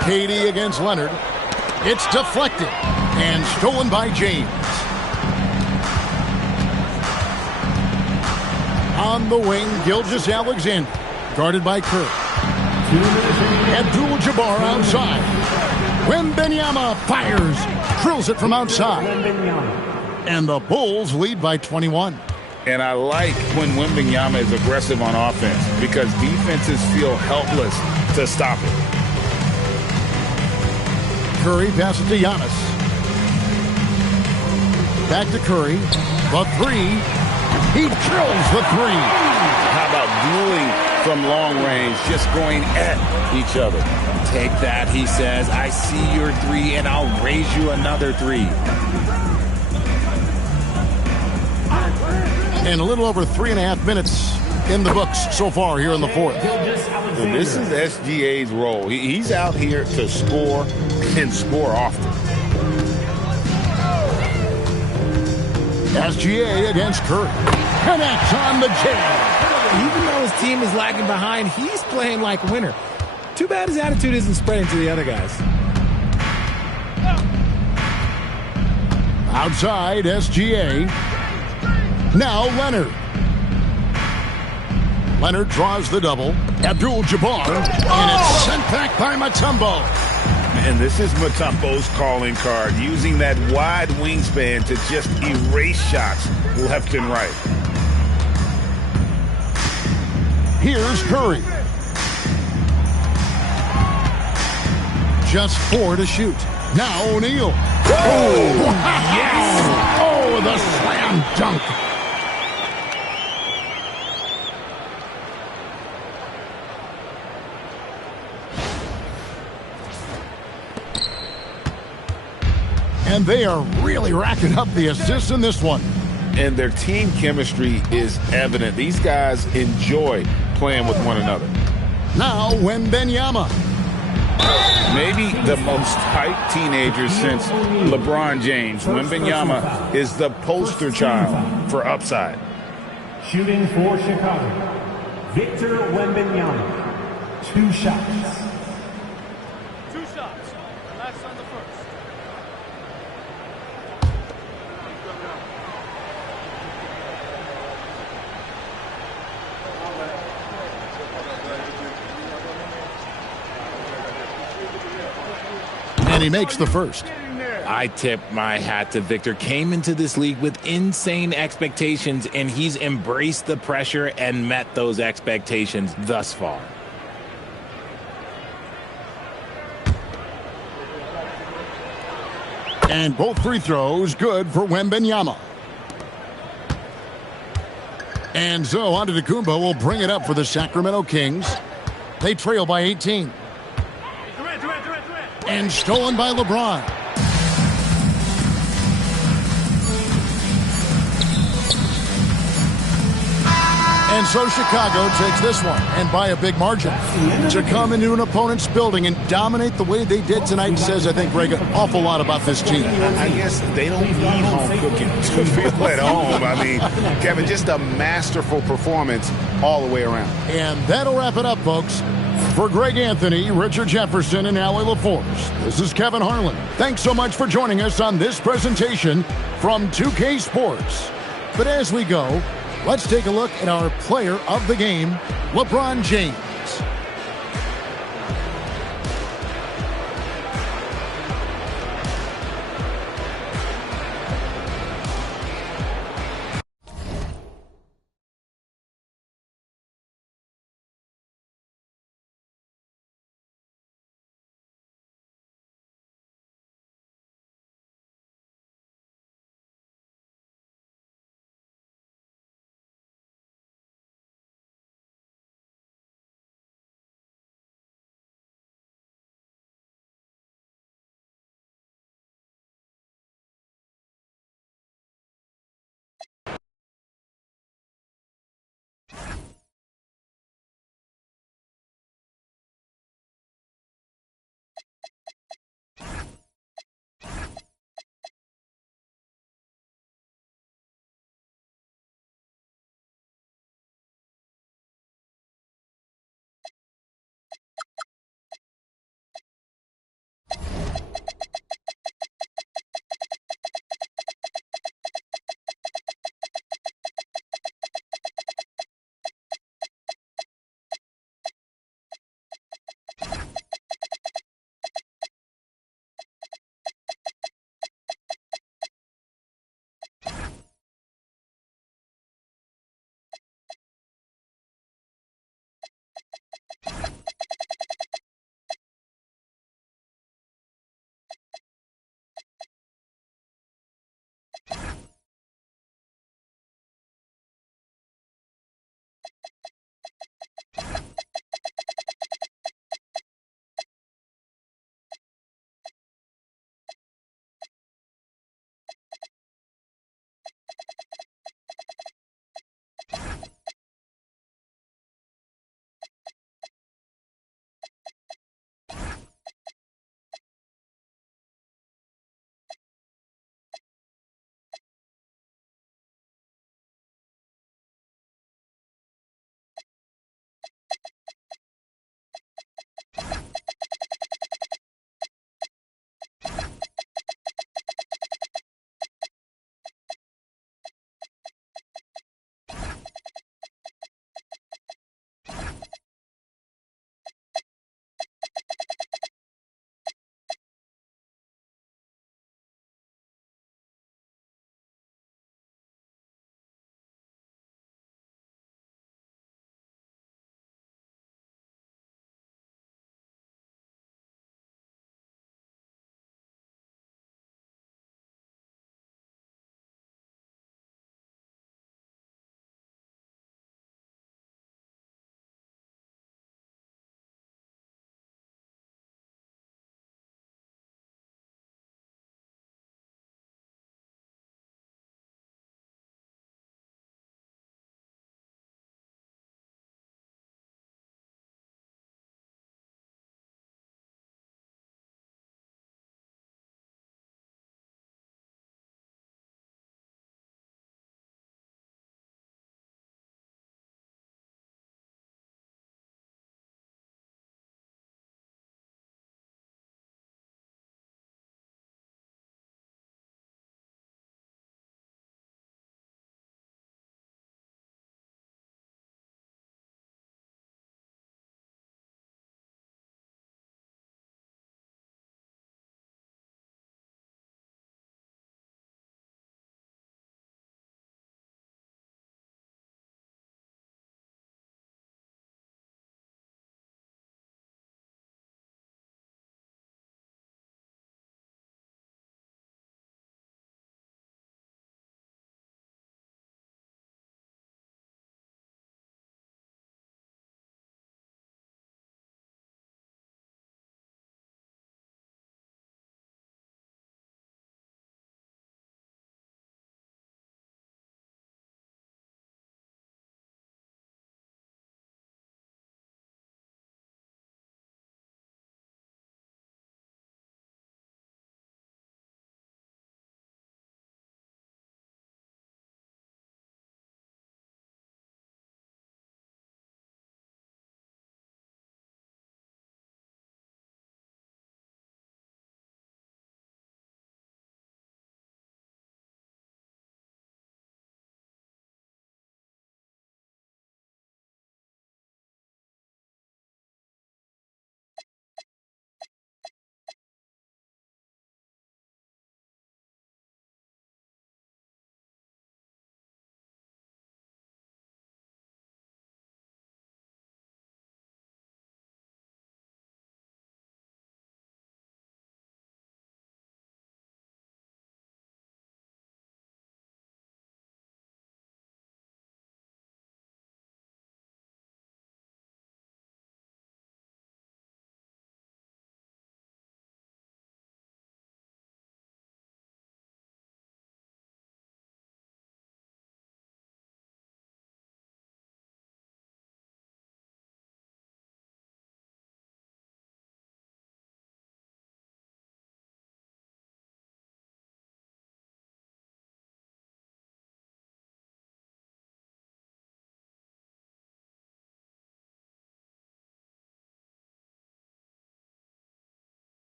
KD against Leonard. It's deflected and stolen by James. On the wing, Gilgeous-Alexander, guarded by Curry. Abdul-Jabbar outside. Wembanyama fires, drills it from outside. And the Bulls lead by 21. And I like when Wembanyama is aggressive on offense because defenses feel helpless to stop it. Curry passes to Giannis. Back to Curry. The 3. He drills the 3. How about dueling from long range, just going at each other? Take that, he says. I see your 3, and I'll raise you another 3. And a little over 3.5 minutes in the books so far here in the fourth. So this is SGA's role. He's out here to score and score often. SGA against Curry. Connects on the jam. Even though his team is lagging behind, he's playing like a winner. Too bad his attitude isn't spreading to the other guys. Outside, SGA. Now Leonard. Leonard draws the double. Abdul-Jabbar. And it's sent back by Mutombo. And this is Mutombo's calling card, using that wide wingspan to just erase shots left and right. Here's Curry. Just 4 to shoot. Now O'Neal. Oh, yes! Oh, the slam dunk. And they are really racking up the assists in this one. And their team chemistry is evident. These guys enjoy playing with one another. Now Wembanyama. Maybe the most hyped teenager since LeBron James. Wembanyama is the poster child for upside. Shooting for Chicago, Victor Wembanyama. 2 shots. 2 shots. Last on the first. And he makes the first. I tip my hat to Victor. Came into this league with insane expectations, and he's embraced the pressure and met those expectations thus far. And both free throws good for Wembanyama. And so Antetokounmpo will bring it up for the Sacramento Kings. They trail by 18. And stolen by LeBron. And so Chicago takes this one, and by a big margin. To come into an opponent's building and dominate the way they did tonight says, I think, Greg, an awful lot about this team. I guess they don't need home cooking to feel at home. I mean, Kevin, just a masterful performance all the way around. And that'll wrap it up, folks. For Greg Anthony, Richard Jefferson, and Allie LaForce, this is Kevin Harlan. Thanks so much for joining us on this presentation from 2K Sports. But as we go, let's take a look at our player of the game, LeBron James.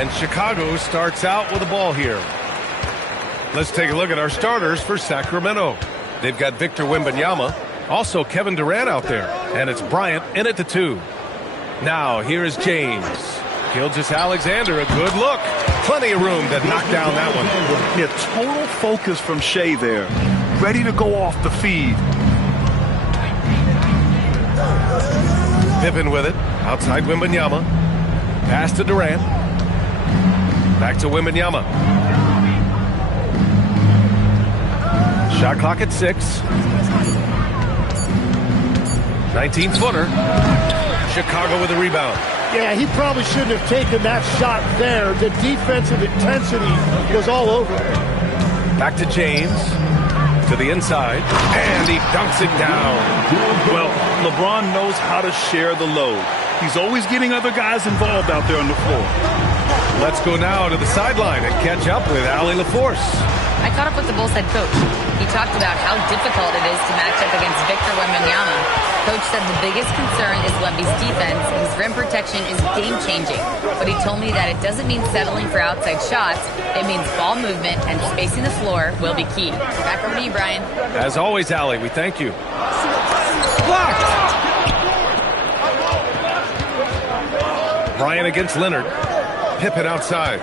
And Chicago starts out with the ball here. Let's take a look at our starters for Sacramento. They've got Victor Wembanyama, also Kevin Durant out there, and it's Bryant in at the 2. Now here is James. Gilgeous-Alexander, a good look. Plenty of room to knock down that one. Yeah, total focus from Shea there. Ready to go off the feed. Pippen with it. Outside Wembanyama. Pass to Durant. Back to Wembanyama. Shot clock at 6. 19-footer. Chicago with a rebound. Yeah, he probably shouldn't have taken that shot there. The defensive intensity was all over it. Back to James. To the inside. And he dunks it down. Well, LeBron knows how to share the load. He's always getting other guys involved out there on the floor. Let's go now to the sideline and catch up with Allie LaForce. I caught up with the Bulls head coach. He talked about how difficult it is to match up against Victor Wembanyama. Coach said the biggest concern is Wemby's defense. His rim protection is game-changing. But he told me that it doesn't mean settling for outside shots. It means ball movement and spacing the floor will be key. Back over to you, Brian. As always, Allie, we thank you. Blocked! Bryant against Leonard. Pippen outside.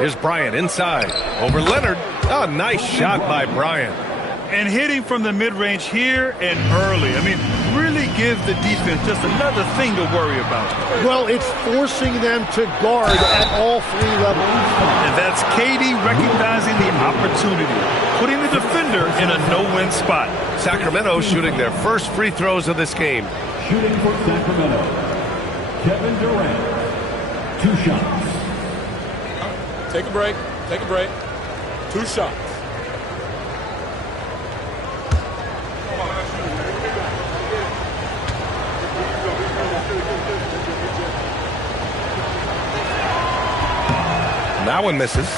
Here's Bryant inside. Over Leonard. Oh, nice shot by Bryant. And hitting from the mid-range here and early. I mean, really gives the defense just another thing to worry about. Well, it's forcing them to guard at all 3 levels. And that's KD recognizing the opportunity, putting the defender in a no-win spot. Sacramento shooting their first free throws of this game. Shooting for Sacramento, Kevin Durant. 2 shots. Take a break. Take a break. 2 shots. That one misses.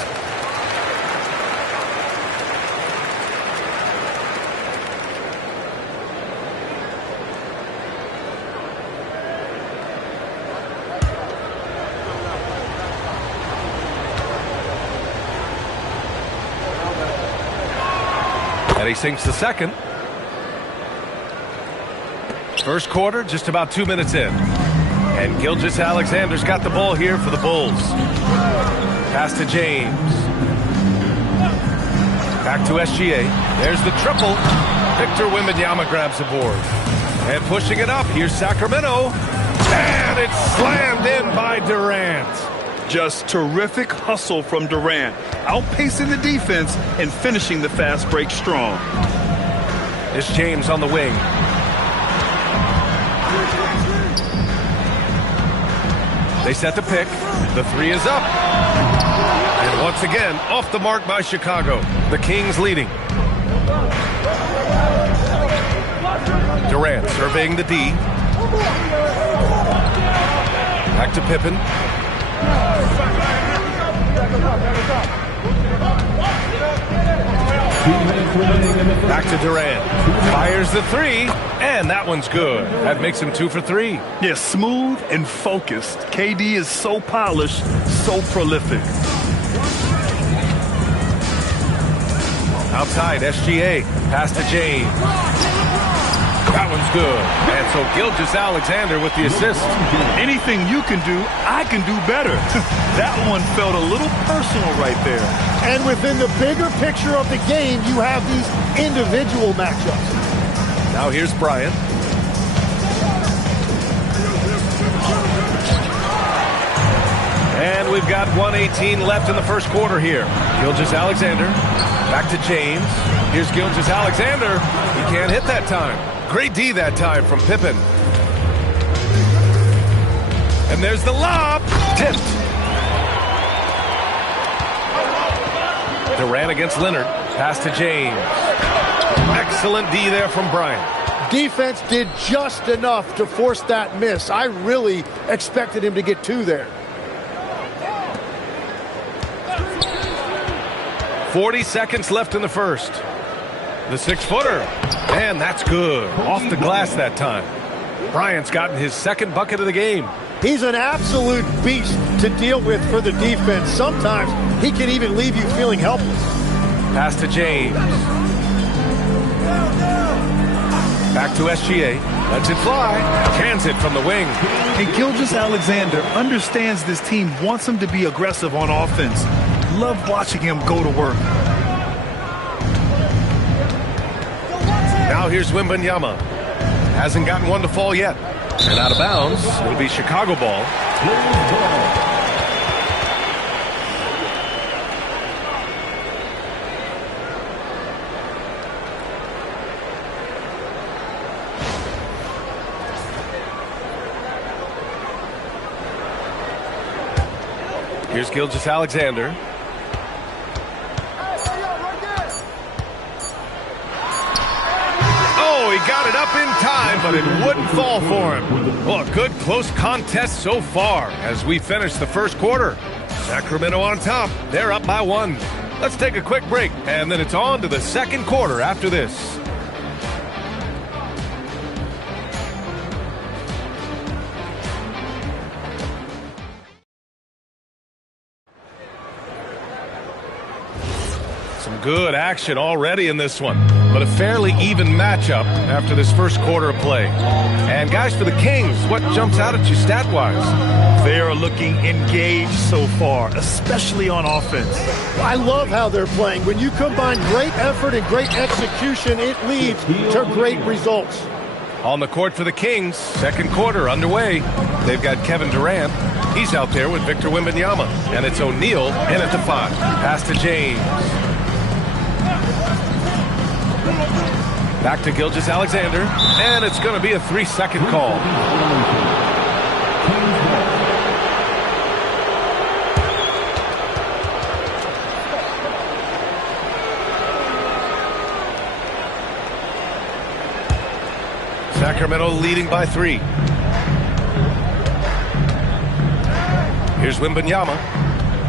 And he sinks the second. First quarter, just about 2 minutes in. And Gilgeous-Alexander's got the ball here for the Bulls. Pass to James. Back to SGA. There's the triple. Victor Wembanyama grabs the board. And pushing it up, here's Sacramento. And it's slammed in by Durant. Just terrific hustle from Durant, outpacing the defense and finishing the fast break strong. It's James on the wing. They set the pick. The 3 is up. And once again, off the mark by Chicago. The Kings leading. Durant surveying the D. Back to Pippen. Back to Durant. Fires the 3, and that one's good. That makes him 2 for 3. Yeah, smooth and focused. KD is so polished, so prolific. Outside, SGA. Pass to James. That one's good. And so Gilgeous-Alexander with the assist. Anything you can do, I can do better. That one felt a little personal right there. And within the bigger picture of the game, you have these individual matchups. Now here's Bryant. And we've got 1:18 left in the first quarter here. Gilgeous-Alexander. Back to James. Here's Gilgeous-Alexander. He can't hit that time. Great D that time from Pippen. And there's the lob. Tipped. Durant against Leonard. Pass to James. Excellent D there from Bryant. Defense did just enough to force that miss. I really expected him to get 2 there. 40 seconds left in the first. The 6-footer. And that's good. Off the glass that time. Bryant's gotten his second bucket of the game. He's an absolute beast to deal with for the defense. Sometimes he can even leave you feeling helpless. Pass to James. Back to SGA. Lets it fly. Cans it from the wing. And Gilgeous-Alexander understands this team wants him to be aggressive on offense. Love watching him go to work. Now here's Wembanyama. Hasn't gotten one to fall yet. And out of bounds. It'll be Chicago ball. Here's Gilgeous-Alexander. Oh, he got it up in time, but it wouldn't fall for him. Well, a good close contest so far as we finish the first quarter. Sacramento on top. They're up by 1. Let's take a quick break, and then it's on to the second quarter after this. Some good action already in this one, but a fairly even matchup after this first quarter of play. And guys, for the Kings, what jumps out at you stat-wise? They are looking engaged so far, especially on offense. I love how they're playing. When you combine great effort and great execution, it leads to great results. On the court for the Kings, second quarter underway. They've got Kevin Durant. He's out there with Victor Wembanyama. And it's O'Neal in at the 5. Pass to James. Back to Gilgeous-Alexander, and it's going to be a 3-second call. Sacramento leading by 3. Here's Wembanyama.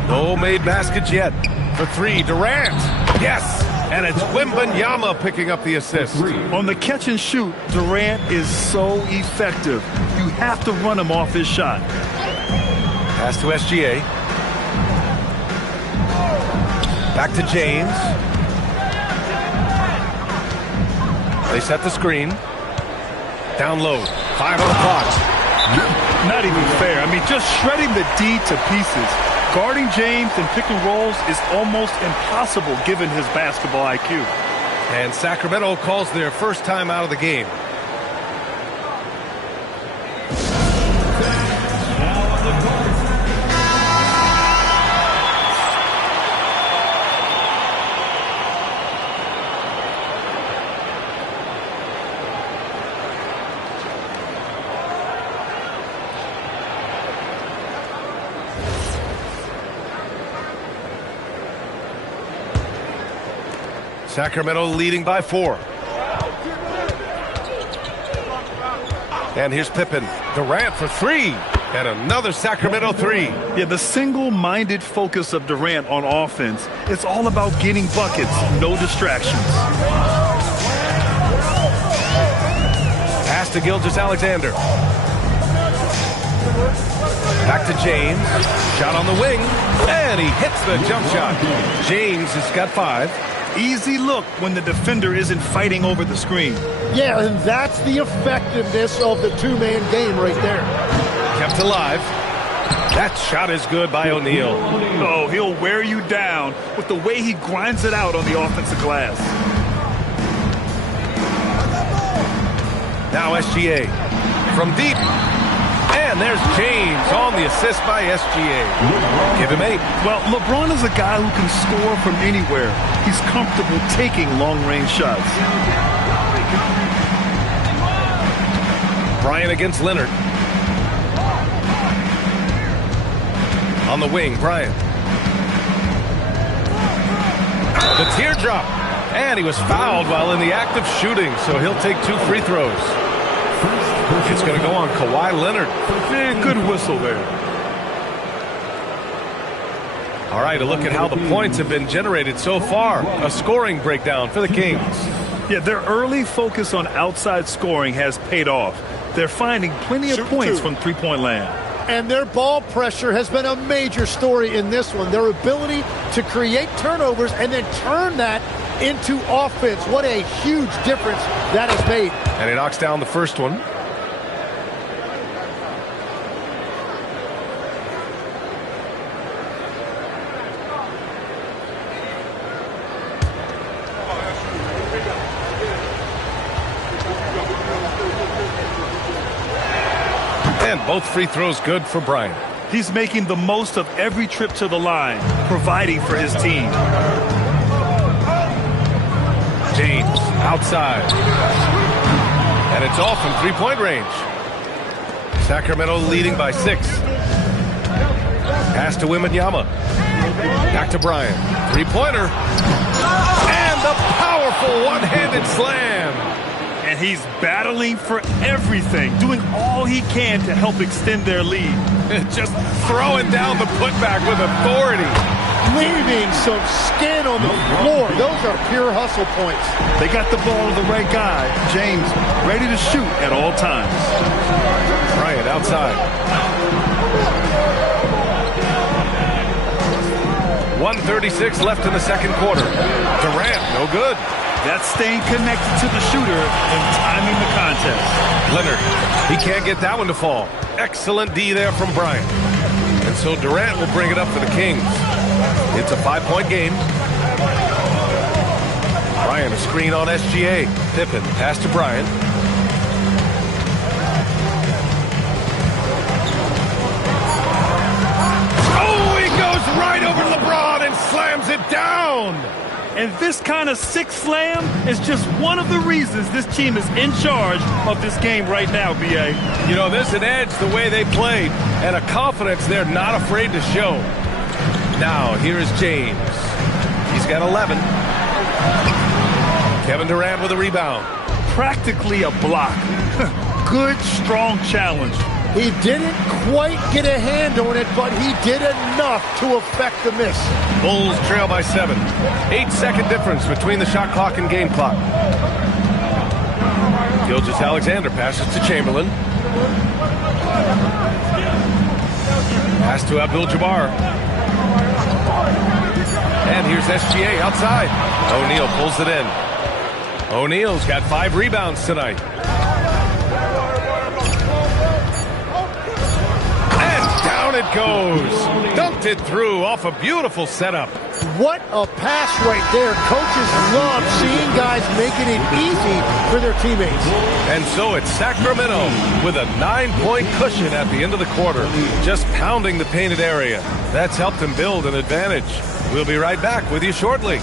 No made baskets yet. For 3, Durant. Yes! And it's Wembanyama picking up the assist. On the catch and shoot, Durant is so effective. You have to run him off his shot. Pass to SGA. Back to James. They set the screen. Down low. 5 on the clock. Not even fair. I mean, just shredding the D to pieces. Guarding James and pick and rolls is almost impossible given his basketball IQ. And Sacramento calls their first time out of the game. Sacramento leading by 4. And here's Pippen. Durant for 3. And another Sacramento 3. Yeah, the single-minded focus of Durant on offense, it's all about getting buckets, no distractions. Pass to Gilgeous-Alexander. Back to James. Shot on the wing. And he hits the jump shot. James has got 5. Easy look when the defender isn't fighting over the screen. Yeah, and that's the effectiveness of the two-man game right there. Kept alive. That shot is good by O'Neal. Oh, he'll wear you down with the way he grinds it out on the offensive glass. Now SGA from deep. And there's James on the assist by SGA. Give him 8. Well, LeBron is a guy who can score from anywhere. He's comfortable taking long-range shots. Bryant against Leonard. On the wing, Bryant. The teardrop. And he was fouled while in the act of shooting, so he'll take 2 free throws. It's going to go on Kawhi Leonard. Good whistle there. All right, a look at how the points have been generated so far. A scoring breakdown for the Kings. Yeah, their early focus on outside scoring has paid off. They're finding plenty of points from three-point land. And their ball pressure has been a major story in this one. Their ability to create turnovers and then turn that into offense. What a huge difference that has made. And he knocks down the first one. And both free throws good for Bryant. He's making the most of every trip to the line, providing for his team. James outside. And it's off from three-point range. Sacramento leading by 6. Pass to Wembanyama. Back to Bryant. Three-pointer. And the powerful one-handed slam. And he's battling for everything, doing all he can to help extend their lead. Just throwing down the putback with authority. Leaving some skin on the floor. Those are pure hustle points. They got the ball to the right guy. James ready to shoot at all times. Bryant outside. 1:36 left in the second quarter. Durant, no good. That's staying connected to the shooter and timing the contest. Leonard, he can't get that one to fall. Excellent D there from Bryant. And so Durant will bring it up for the Kings. It's a 5-point game. Bryant, a screen on SGA. Pippen, pass to Bryant. Oh, he goes right over LeBron and slams it down. And this kind of sick slam is just one of the reasons this team is in charge of this game right now, B.A. You know, there's an edge the way they played and a confidence they're not afraid to show. Now, here is James. He's got 11. Kevin Durant with a rebound. Practically a block. Good, strong challenge. He didn't quite get a hand on it, but he did enough to affect the miss. Bulls trail by 7. 8-second difference between the shot clock and game clock. Gilgeous-Alexander passes to Chamberlain. Pass to Abdul-Jabbar. And here's SGA outside. O'Neal pulls it in. O'Neal's got 5 rebounds tonight. Down it goes. Dunked it through off a beautiful setup. What a pass right there. Coaches love seeing guys making it easy for their teammates. And so it's Sacramento with a 9-point cushion at the end of the quarter. Just pounding the painted area. That's helped them build an advantage. We'll be right back with you shortly.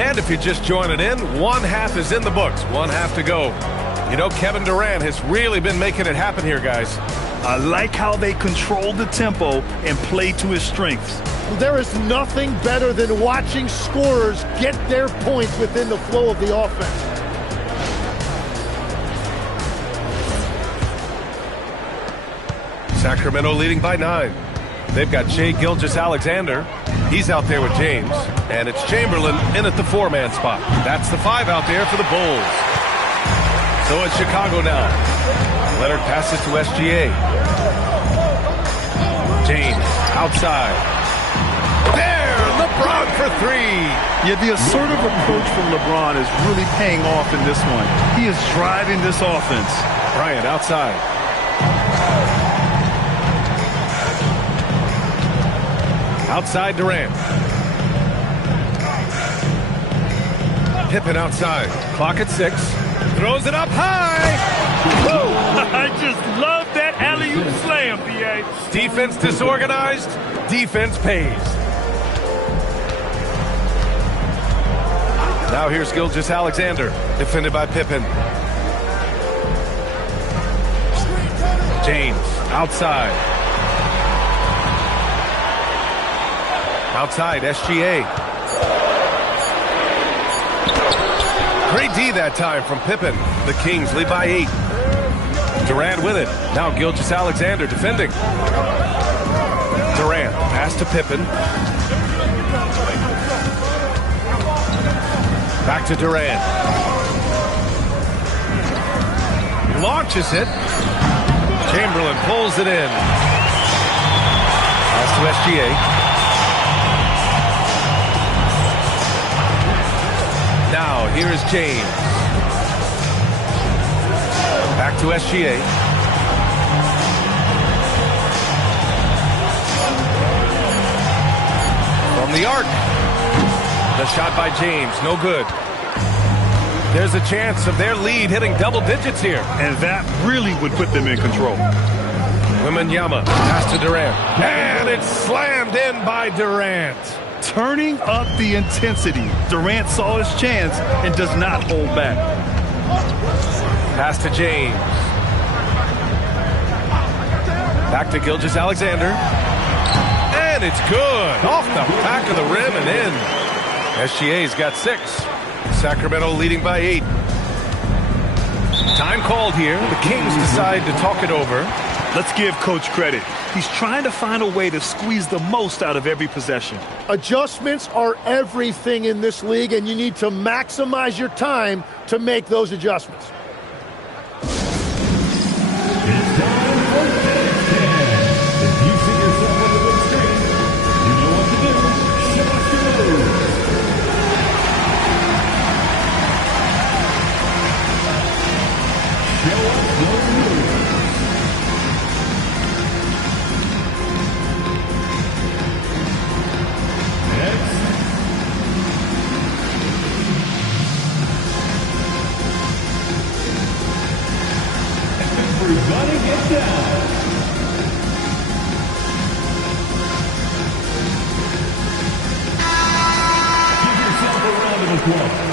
And if you're just joining in, one half is in the books, one half to go. You know, Kevin Durant has really been making it happen here, guys. I like how they control the tempo and play to his strengths. There is nothing better than watching scorers get their points within the flow of the offense. Sacramento leading by 9. They've got Shai Gilgeous-Alexander. He's out there with James. And it's Chamberlain in at the 4-man spot. That's the 5 out there for the Bulls. So it's Chicago now. Leonard passes to SGA. James outside. There, LeBron for 3. Yeah, the assertive approach from LeBron is really paying off in this one. He is driving this offense. Bryant outside. Outside Durant. Pippen outside. Clock at 6. Throws it up high. Whoa! I just love that alley-oop slam, B.A. Defense disorganized. Defense pays. Now here's Gilgeous-Alexander, defended by Pippen. James, outside. Outside, SGA. Great D that time from Pippen. The Kings lead by 8. Durant with it. Now Gilgeous-Alexander defending. Durant, pass to Pippen. Back to Durant. Launches it. Chamberlain pulls it in. Pass to SGA. Now, here's James. Back to SGA. From the arc. The shot by James, no good. There's a chance of their lead hitting double digits here. And that really would put them in control. Wembanyama, pass to Durant. And it's slammed in by Durant. Turning up the intensity. Durant saw his chance and does not hold back. Pass to James. Back to Gilgeous-Alexander. And it's good. Off the back of the rim and in. SGA's got 6. Sacramento leading by 8. Time called here. The Kings decide to talk it over. Let's give Coach credit. He's trying to find a way to squeeze the most out of every possession. Adjustments are everything in this league, and you need to maximize your time to make those adjustments. Everybody get down. Give yourself a round of applause.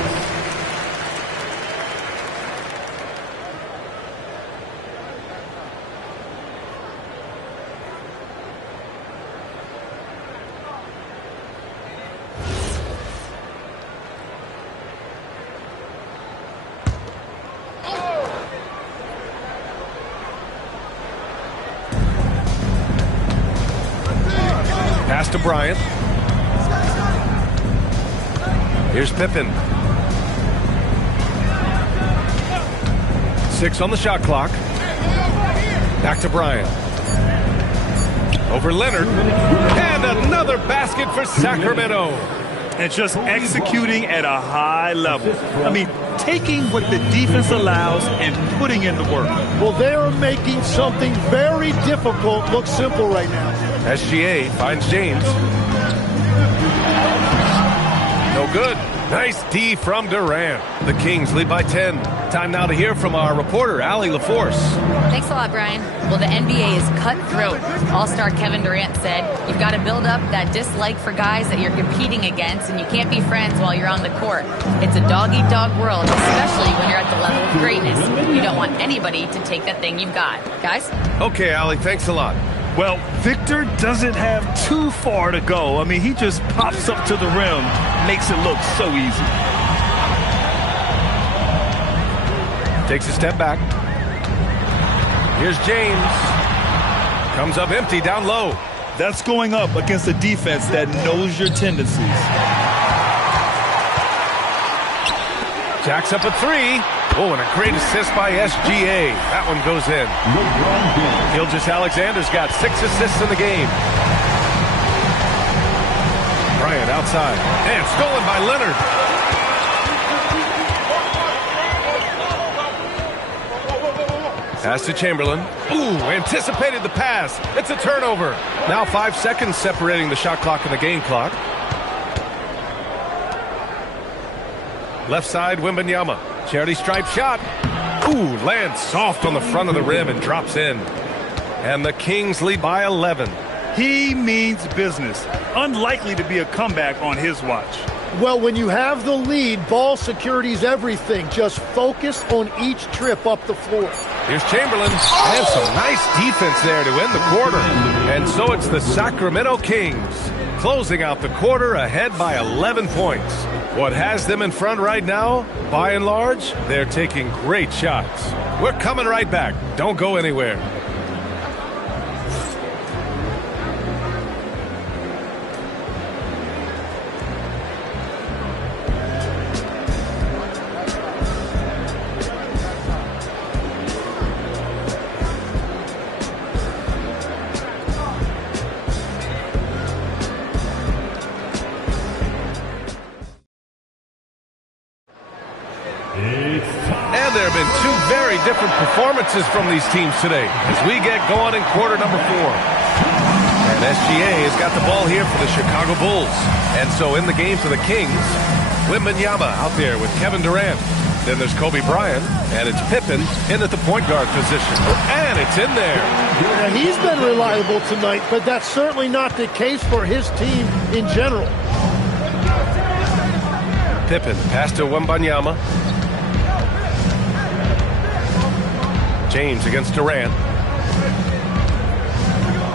Pass to Bryant. Here's Pippen. 6 on the shot clock. Back to Bryant. Over Leonard. And another basket for Sacramento. And just executing at a high level. I mean, taking what the defense allows and putting in the work. Well, they are making something very difficult look simple right now. SGA finds James. No good. Nice D from Durant. The Kings lead by 10. Time now to hear from our reporter, Allie LaForce. Thanks a lot, Brian. Well, the NBA is cutthroat. All-star Kevin Durant said, you've got to build up that dislike for guys that you're competing against, and you can't be friends while you're on the court. It's a dog-eat-dog world, especially when you're at the level of greatness. You don't want anybody to take that thing you've got. Guys? Okay, Allie, thanks a lot. Well, Victor doesn't have too far to go. I mean, he just pops up to the rim, makes it look so easy. Takes a step back. Here's James. Comes up empty down low. That's going up against a defense that knows your tendencies. Jacks up a 3. Oh, and a great assist by SGA. That one goes in. Gilgeous-Alexander's got 6 assists in the game. Bryant outside. And stolen by Leonard. Pass to Chamberlain. Ooh, anticipated the pass. It's a turnover. Now 5 seconds separating the shot clock and the game clock. Left side, Wembanyama. Charity stripe shot. Ooh, lands soft on the front of the rim and drops in. And the Kings lead by 11. He means business. Unlikely to be a comeback on his watch. Well, when you have the lead, ball security is everything. Just focus on each trip up the floor. Here's Chamberlain. And some nice defense there to end the quarter. And so it's the Sacramento Kings closing out the quarter ahead by 11 points. What has them in front right now, by and large, they're taking great shots. We're coming right back. Don't go anywhere. And there have been two very different performances from these teams today as we get going in quarter number 4. And SGA has got the ball here for the Chicago Bulls. And so in the game for the Kings, Wembanyama out there with Kevin Durant. Then there's Kobe Bryant, and it's Pippen in at the point guard position. And it's in there. Now, he's been reliable tonight, but that's certainly not the case for his team in general. Pippen, pass to Wembanyama. James against Durant.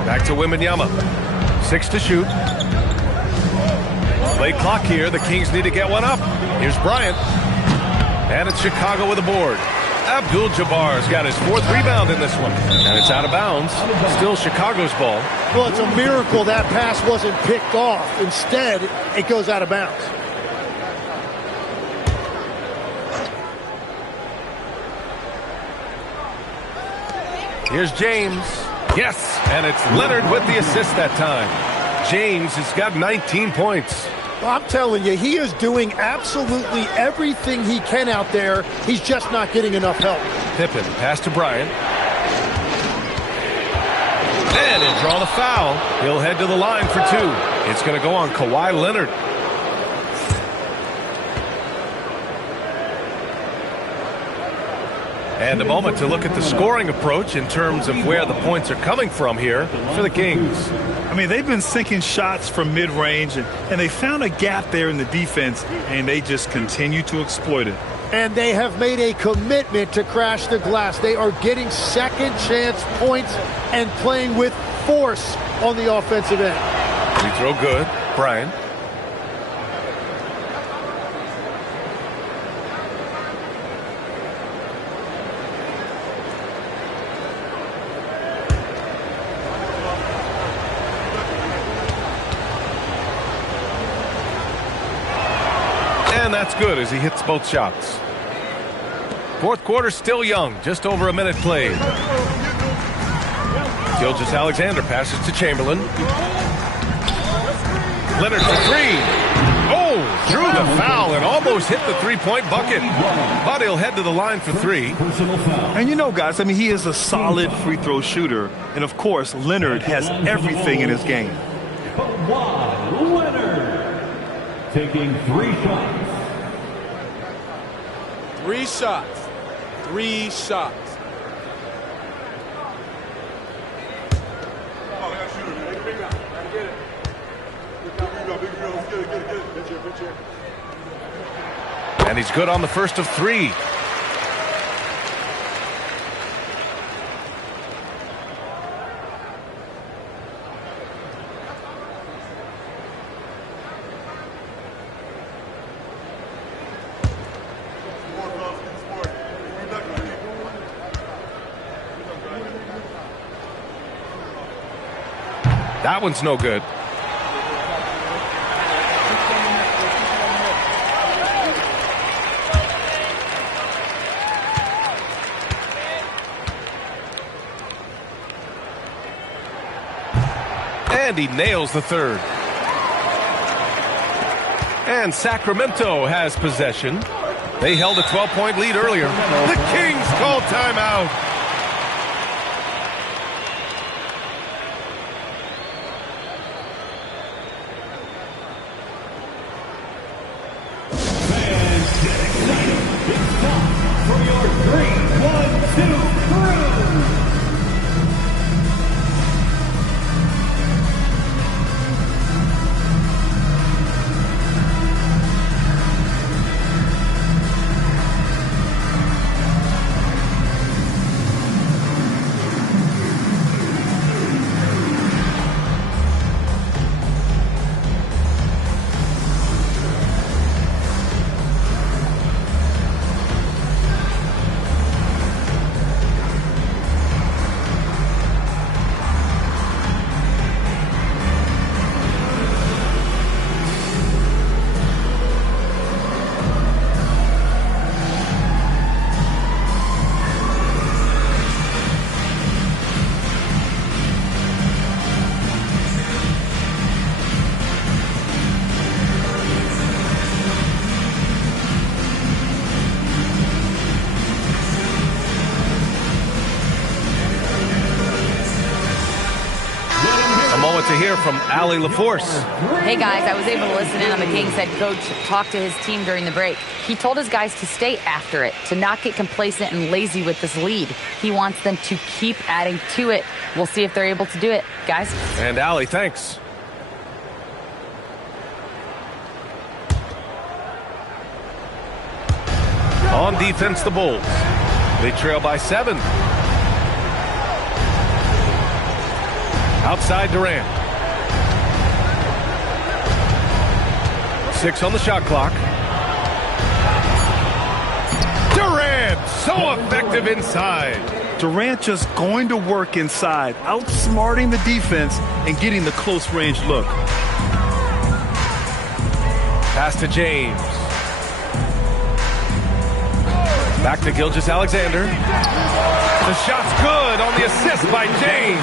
Back to Wembanyama. 6 to shoot. Late clock here. The Kings need to get one up. Here's Bryant. And it's Chicago with a board. Abdul-Jabbar's got his 4th rebound in this one. And it's out of bounds. Still Chicago's ball. Well, it's a miracle that pass wasn't picked off. Instead, it goes out of bounds. Here's James. Yes, and it's Leonard with the assist that time. James has got 19 points. Well, I'm telling you, he is doing absolutely everything he can out there. He's just not getting enough help. Pippen, pass to Bryant. And he'll draw the foul. He'll head to the line for 2. It's going to go on Kawhi Leonard. And a moment to look at the scoring approach in terms of where the points are coming from here for the Kings. I mean, they've been sinking shots from mid-range, and they found a gap there in the defense, and they just continue to exploit it. And they have made a commitment to crash the glass. They are getting second chance points and playing with force on the offensive end. Free throw good. Bryant. And that's good as he hits both shots. 4th quarter still young, just over a minute played. Gilgeous-Alexander passes to Chamberlain. Leonard for 3. Oh, drew the foul and almost hit the 3-point bucket. But he'll head to the line for 3. And you know, guys, I mean, he is a solid free throw shooter. And, of course, Leonard has everything in his game. Kawhi Leonard taking 3 shots. 3 shots. 3 shots. And he's good on the first of 3. That one's no good. And he nails the 3rd. And Sacramento has possession. They held a 12-point lead earlier. The Kings call timeout. To hear from Allie LaForce. Hey guys, I was able to listen in on the Kings head coach talk to his team during the break. He told his guys to stay after it, to not get complacent and lazy with this lead. He wants them to keep adding to it. We'll see if they're able to do it, guys. And Allie, thanks. On defense, the Bulls. They trail by 7. Outside Durant. 6 on the shot clock. Durant, so effective inside. Durant just going to work inside, outsmarting the defense and getting the close range look. Pass to James. Back to Gilgeous-Alexander. The shot's good on the assist by James.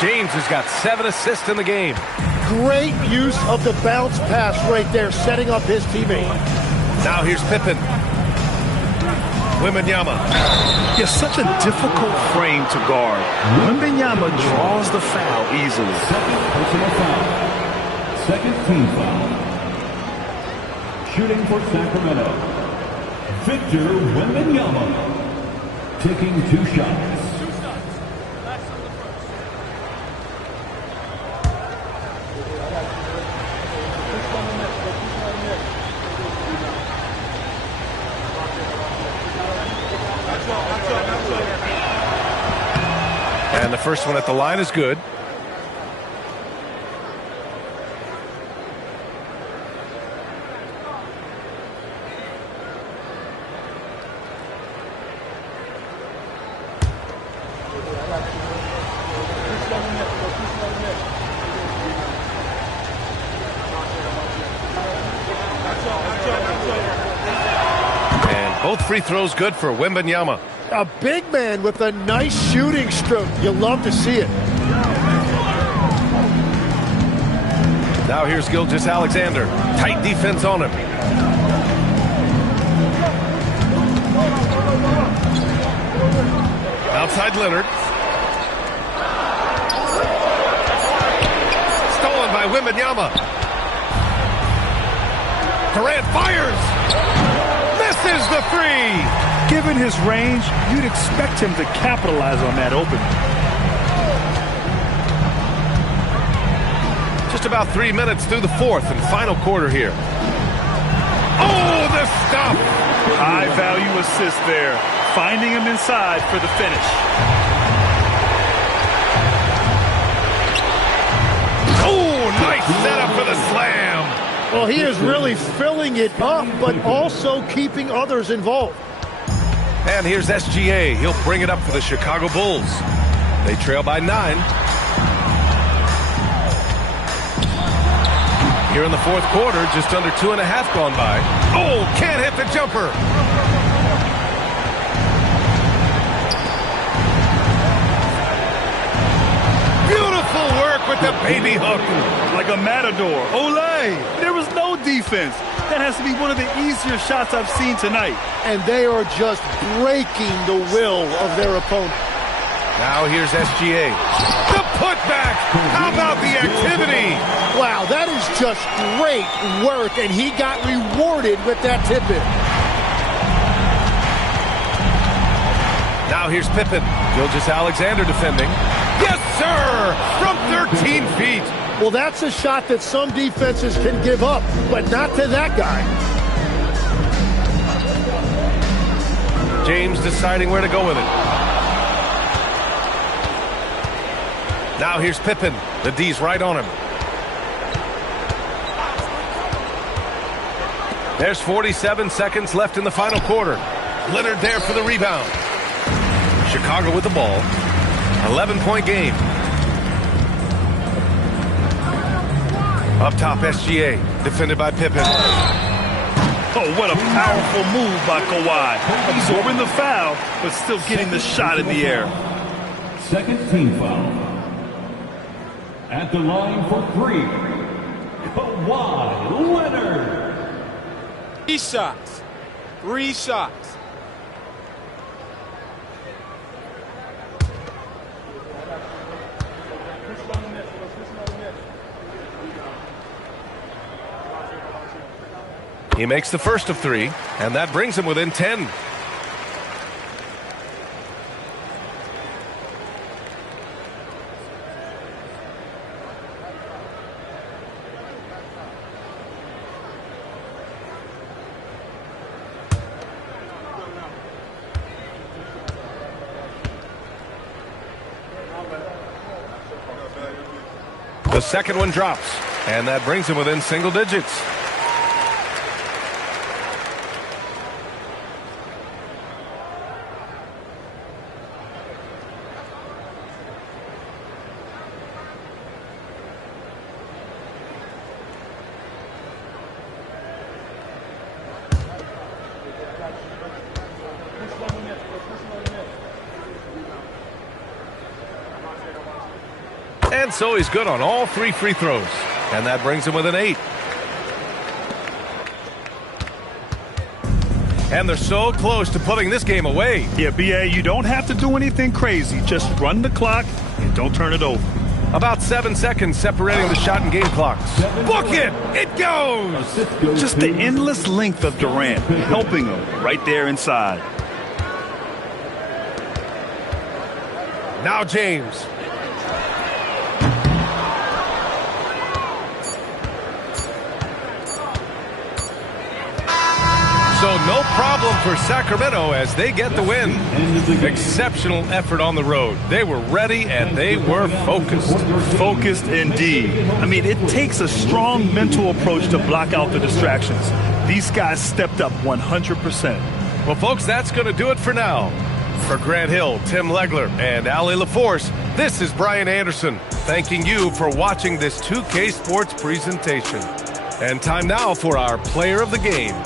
James has got 7 assists in the game. Great use of the bounce pass right there, setting up his teammate. Now here's Pippen. Wembanyama. Yeah, such a difficult frame to guard. Wembanyama draws the foul easily. Second personal foul. Second team foul. Shooting for Sacramento, Victor Wembanyama. Taking 2 shots. And the first one at the line is good. And both free throws good for Wembanyama. A big man with a nice shooting stroke. You love to see it. Now here's Gilgeous-Alexander. Tight defense on him. Outside Leonard. Stolen by Wembanyama. Durant fires. Misses the 3. Given his range, you'd expect him to capitalize on that opening. Just about 3 minutes through the fourth and final quarter here. Oh, the stop! High value assist there. Finding him inside for the finish. Oh, nice setup for the slam. Well, he is really filling it up, but also keeping others involved. And here's SGA. He'll bring it up for the Chicago Bulls. They trail by 9. Here in the fourth quarter, just under 2.5 gone by. Oh, can't hit the jumper. Beautiful work with the baby hook. Like a matador. Olay! There was no defense. That has to be one of the easier shots I've seen tonight. And they are just breaking the will of their opponent. Now here's SGA. The putback! How about the activity? Wow, that is just great work, and he got rewarded with that tip-in. Now here's Pippen. Gilgeous-Alexander defending. Yes, sir! From 13 feet. Well, that's a shot that some defenses can give up, but not to that guy. James deciding where to go with it. Now here's Pippen. The D's right on him. There's 47 seconds left in the final quarter. Leonard there for the rebound. Chicago with the ball. 11-point game. Up top, SGA. Defended by Pippen. Oh, what a powerful move by Kawhi. Absorbing the foul, but still getting the shot in the air. Second team foul. At the line for 3, Kawhi Leonard. 3 shots. 3 shots. He makes the first of 3, and that brings him within 10. The second one drops, and that brings him within single digits. And so he's good on all 3 free throws. And that brings him within 8. And they're so close to putting this game away. Yeah, B.A., you don't have to do anything crazy. Just run the clock and don't turn it over. About 7 seconds separating the shot and game clocks. Book it! It goes! Just the endless length of Durant, helping him right there inside. Now James. So no problem for Sacramento as they get the win. Exceptional effort on the road. They were ready and they were focused. Focused indeed. I mean, it takes a strong mental approach to block out the distractions. These guys stepped up 100%. Well, folks, that's going to do it for now. For Grant Hill, Tim Legler, and Allie LaForce, this is Brian Anderson, thanking you for watching this 2K Sports presentation. And time now for our player of the game.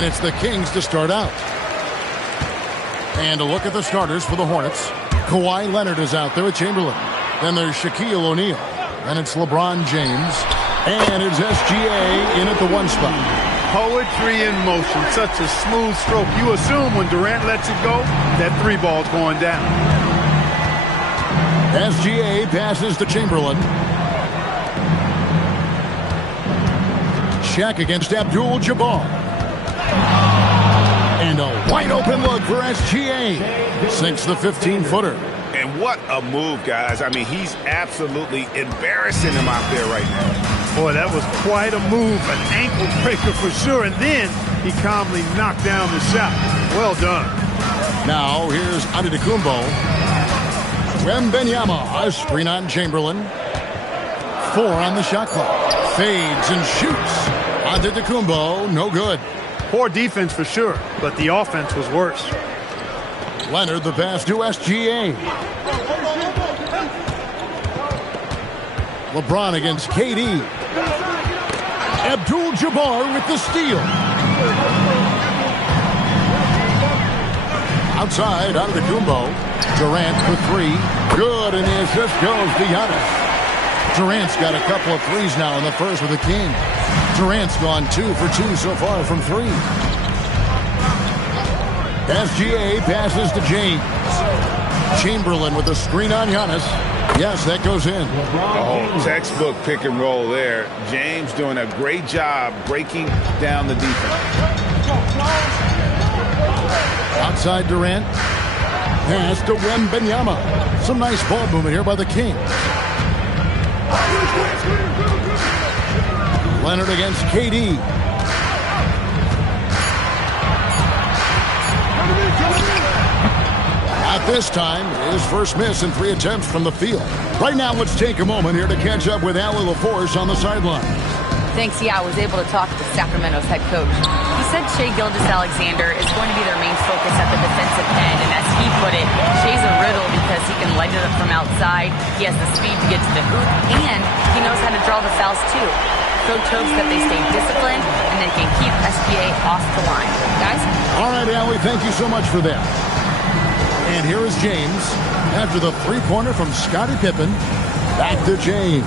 And it's the Kings to start out. And a look at the starters for the Hornets. Kawhi Leonard is out there with Chamberlain. Then there's Shaquille O'Neal. Then it's LeBron James. And it's SGA in at the 1 spot. Poetry in motion. Such a smooth stroke. You assume when Durant lets it go, that 3 ball's going down. SGA passes to Chamberlain. Shaq against Abdul-Jabbar. And a wide open look for SGA. Sinks the 15-footer. And what a move, guys. I mean, he's absolutely embarrassing him out there right now. Boy, that was quite a move. An ankle breaker for sure. And then he calmly knocked down the shot. Well done. Now, here's Antetokounmpo. Wembanyama, a screen on Chamberlain. 4 on the shot clock. Fades and shoots. Antetokounmpo, no good. Poor defense for sure, but the offense was worse. Leonard the pass to SGA. LeBron against KD. Abdul-Jabbar with the steal. Outside, Antetokounmpo. Durant for 3. Good, and the assist goes to Giannis. Durant's got a couple of threes now in the first with the King. Durant's gone 2 for 2 so far from 3. SGA passes to James. Chamberlain with a screen on Giannis. Yes, that goes in. Oh, textbook pick and roll there. James doing a great job breaking down the defense. Outside Durant. Pass to Wembanyama. Some nice ball movement here by the Kings. Leonard against KD. At this time, his first miss in 3 attempts from the field. Right now, let's take a moment here to catch up with Allie LaForce on the sideline. Thanks, I was able to talk to Sacramento's head coach. He said Shai Gilgeous-Alexander is going to be their main focus at the defensive end, and as he put it, Shai's a riddle because he can light it up from outside, he has the speed to get to the hoop, and he knows how to draw the fouls too. Coach hopes that they stay disciplined and they can keep SGA off the line. Guys? All right, Allie, thank you so much for that. And here is James after the 3-pointer from Scottie Pippen. Back to James.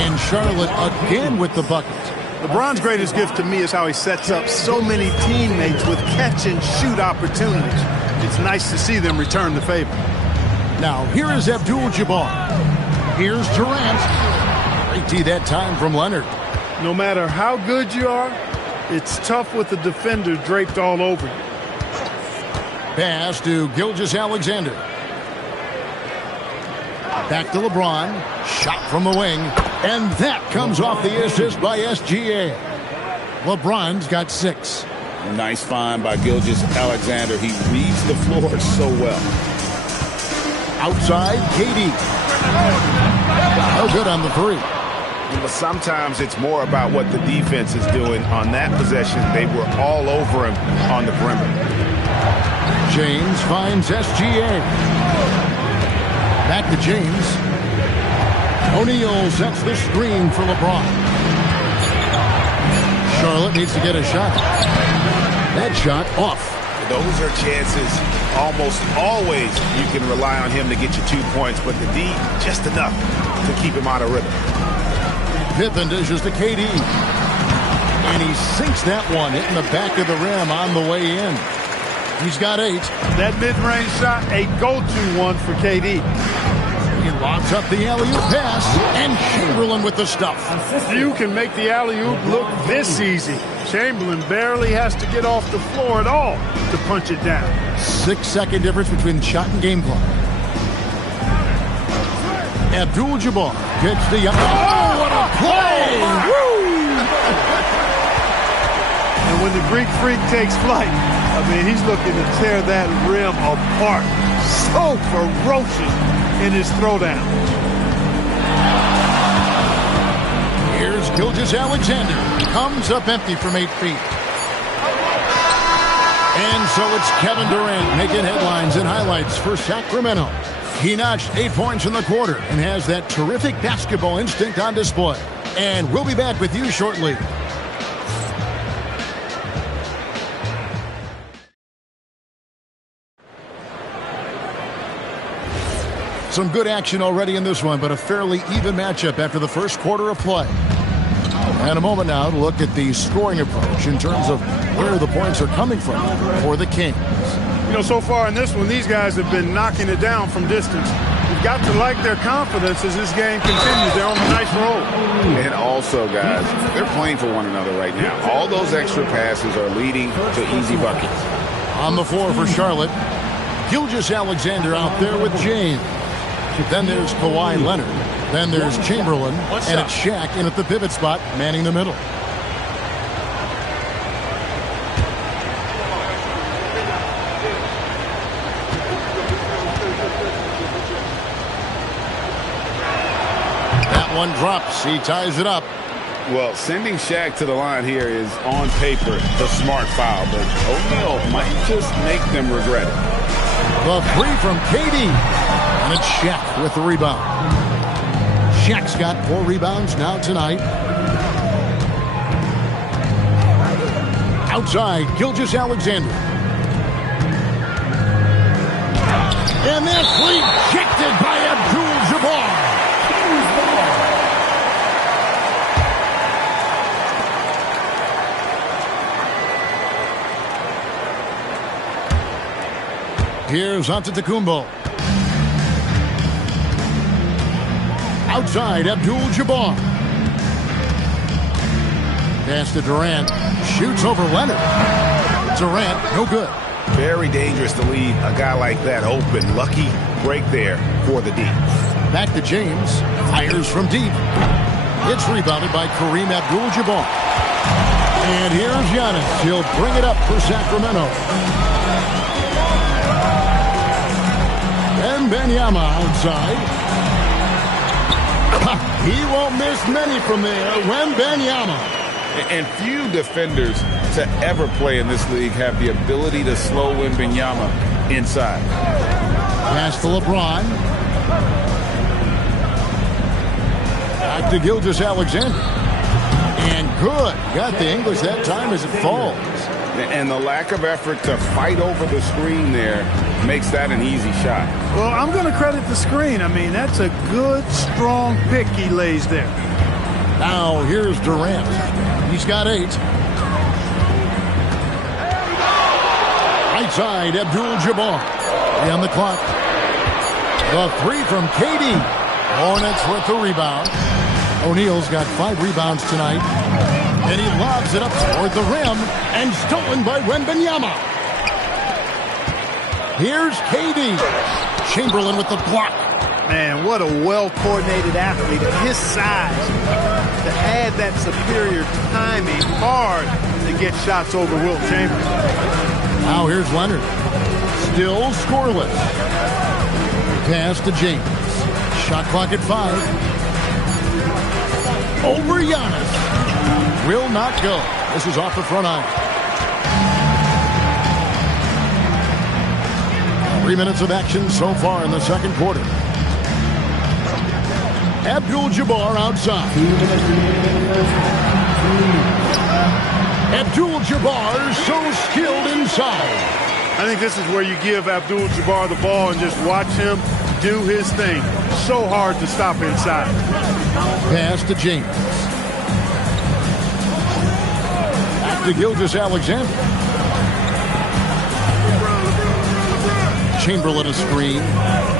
And Charlotte again with the bucket. LeBron's greatest gift to me is how he sets up so many teammates with catch-and-shoot opportunities. It's nice to see them return the favor. Now, here is Abdul-Jabbar. Here's Durant. Great D that time from Leonard. No matter how good you are, it's tough with the defender draped all over you. Pass to Gilgeous-Alexander. Back to LeBron. Shot from the wing. And that comes off the assist by SGA. LeBron's got 6. Nice find by Gilgeous-Alexander. He reads the floor so well. Outside, KD. No good on the 3. But sometimes it's more about what the defense is doing. On that possession, they were all over him on the perimeter. James finds SGA. Back to James. O'Neal sets the screen for LeBron. Charlotte needs to get a shot. That shot off. Those are chances almost always you can rely on him to get you 2 points, but the D, just enough to keep him out of rhythm. Pippen dishes to KD. And he sinks that one, hitting the back of the rim on the way in. He's got 8. That mid-range shot, a go-to one for KD. He lobs up the alley-oop pass, and Chamberlain with the stuff. You can make the alley-oop look this easy. Chamberlain barely has to get off the floor at all to punch it down. 6-second difference between shot and game clock. Abdul-Jabbar gets the... Oh, what a play! Woo! And when the Greek Freak takes flight, I mean, he's looking to tear that rim apart. So ferocious in his throwdown. Here's Gilgeous-Alexander. Comes up empty from 8 feet. And so it's Kevin Durant making headlines and highlights for Sacramento. He notched 8 points in the quarter and has that terrific basketball instinct on display. And we'll be back with you shortly. Some good action already in this one, but a fairly even matchup after the first quarter of play. And a moment now to look at the scoring approach in terms of where the points are coming from for the Kings. You know, so far in this one, these guys have been knocking it down from distance. You've got to like their confidence as this game continues. They're on a nice roll. And also, guys, they're playing for one another right now. All those extra passes are leading to easy buckets. On the floor for Charlotte, Gilgeous-Alexander out there with James. Then there's Kawhi Leonard. Then there's Chamberlain. And it's Shaq in at the pivot spot, manning the middle. That one drops. He ties it up. Well, sending Shaq to the line here is, on paper, the smart foul. But O'Neal might just make them regret it. The three from KD. And it's Shaq with the rebound. Shaq's got 4 rebounds now tonight. Outside, Gilgeous-Alexander. And that's rejected by Abdul-Jabbar. Here's Antetokounmpo. Outside, Abdul-Jabbar. Pass to Durant. Shoots over Leonard. Durant, no good. Very dangerous to leave a guy like that open. Lucky break there for the D. Back to James. Fires from deep. It's rebounded by Kareem Abdul-Jabbar. And here's Giannis. He'll bring it up for Sacramento. And Wembanyama outside. He won't miss many from there. Wembanyama. And few defenders to ever play in this league have the ability to slow Wembanyama inside. Pass to LeBron. Back to Gilgeous-Alexander. And good. Got the English that time as it falls. And the lack of effort to fight over the screen there makes that an easy shot. Well, I'm going to credit the screen. I mean, that's a good, strong pick he lays there. Now, here's Durant. He's got 8. Right side, Abdul-Jabbar. On the clock. The 3 from KD. Hornets with the rebound. O'Neal's got 5 rebounds tonight. And he lobs it up toward the rim. And stolen by Wembanyama. Here's KD. Chamberlain with the block. Man, what a well-coordinated athlete at his size. To add that superior timing, hard to get shots over Wilt Chamberlain. Now here's Leonard. Still scoreless. Pass to James. Shot clock at 5. Over Giannis. Will not go. This is off the front iron. 3 minutes of action so far in the second quarter. Abdul-Jabbar outside. Abdul-Jabbar so skilled inside. I think this is where you give Abdul-Jabbar the ball and just watch him do his thing. So hard to stop inside. Pass to James. Back to Gilgeous-Alexander. Chamberlain a screen.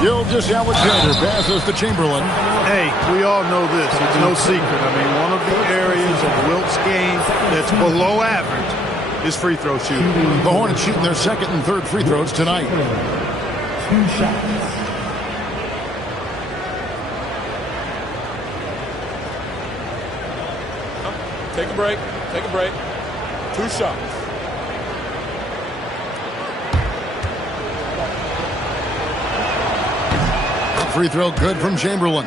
Gilgeous-Alexander passes to Chamberlain. Hey, we all know this. It's no secret. I mean, one of the areas of Wilt's game that's below average is free throw shooting. The Hornets shooting their second and third free throws tonight. 2 shots. Take a break. Take a break. 2 shots. Free throw good from Chamberlain.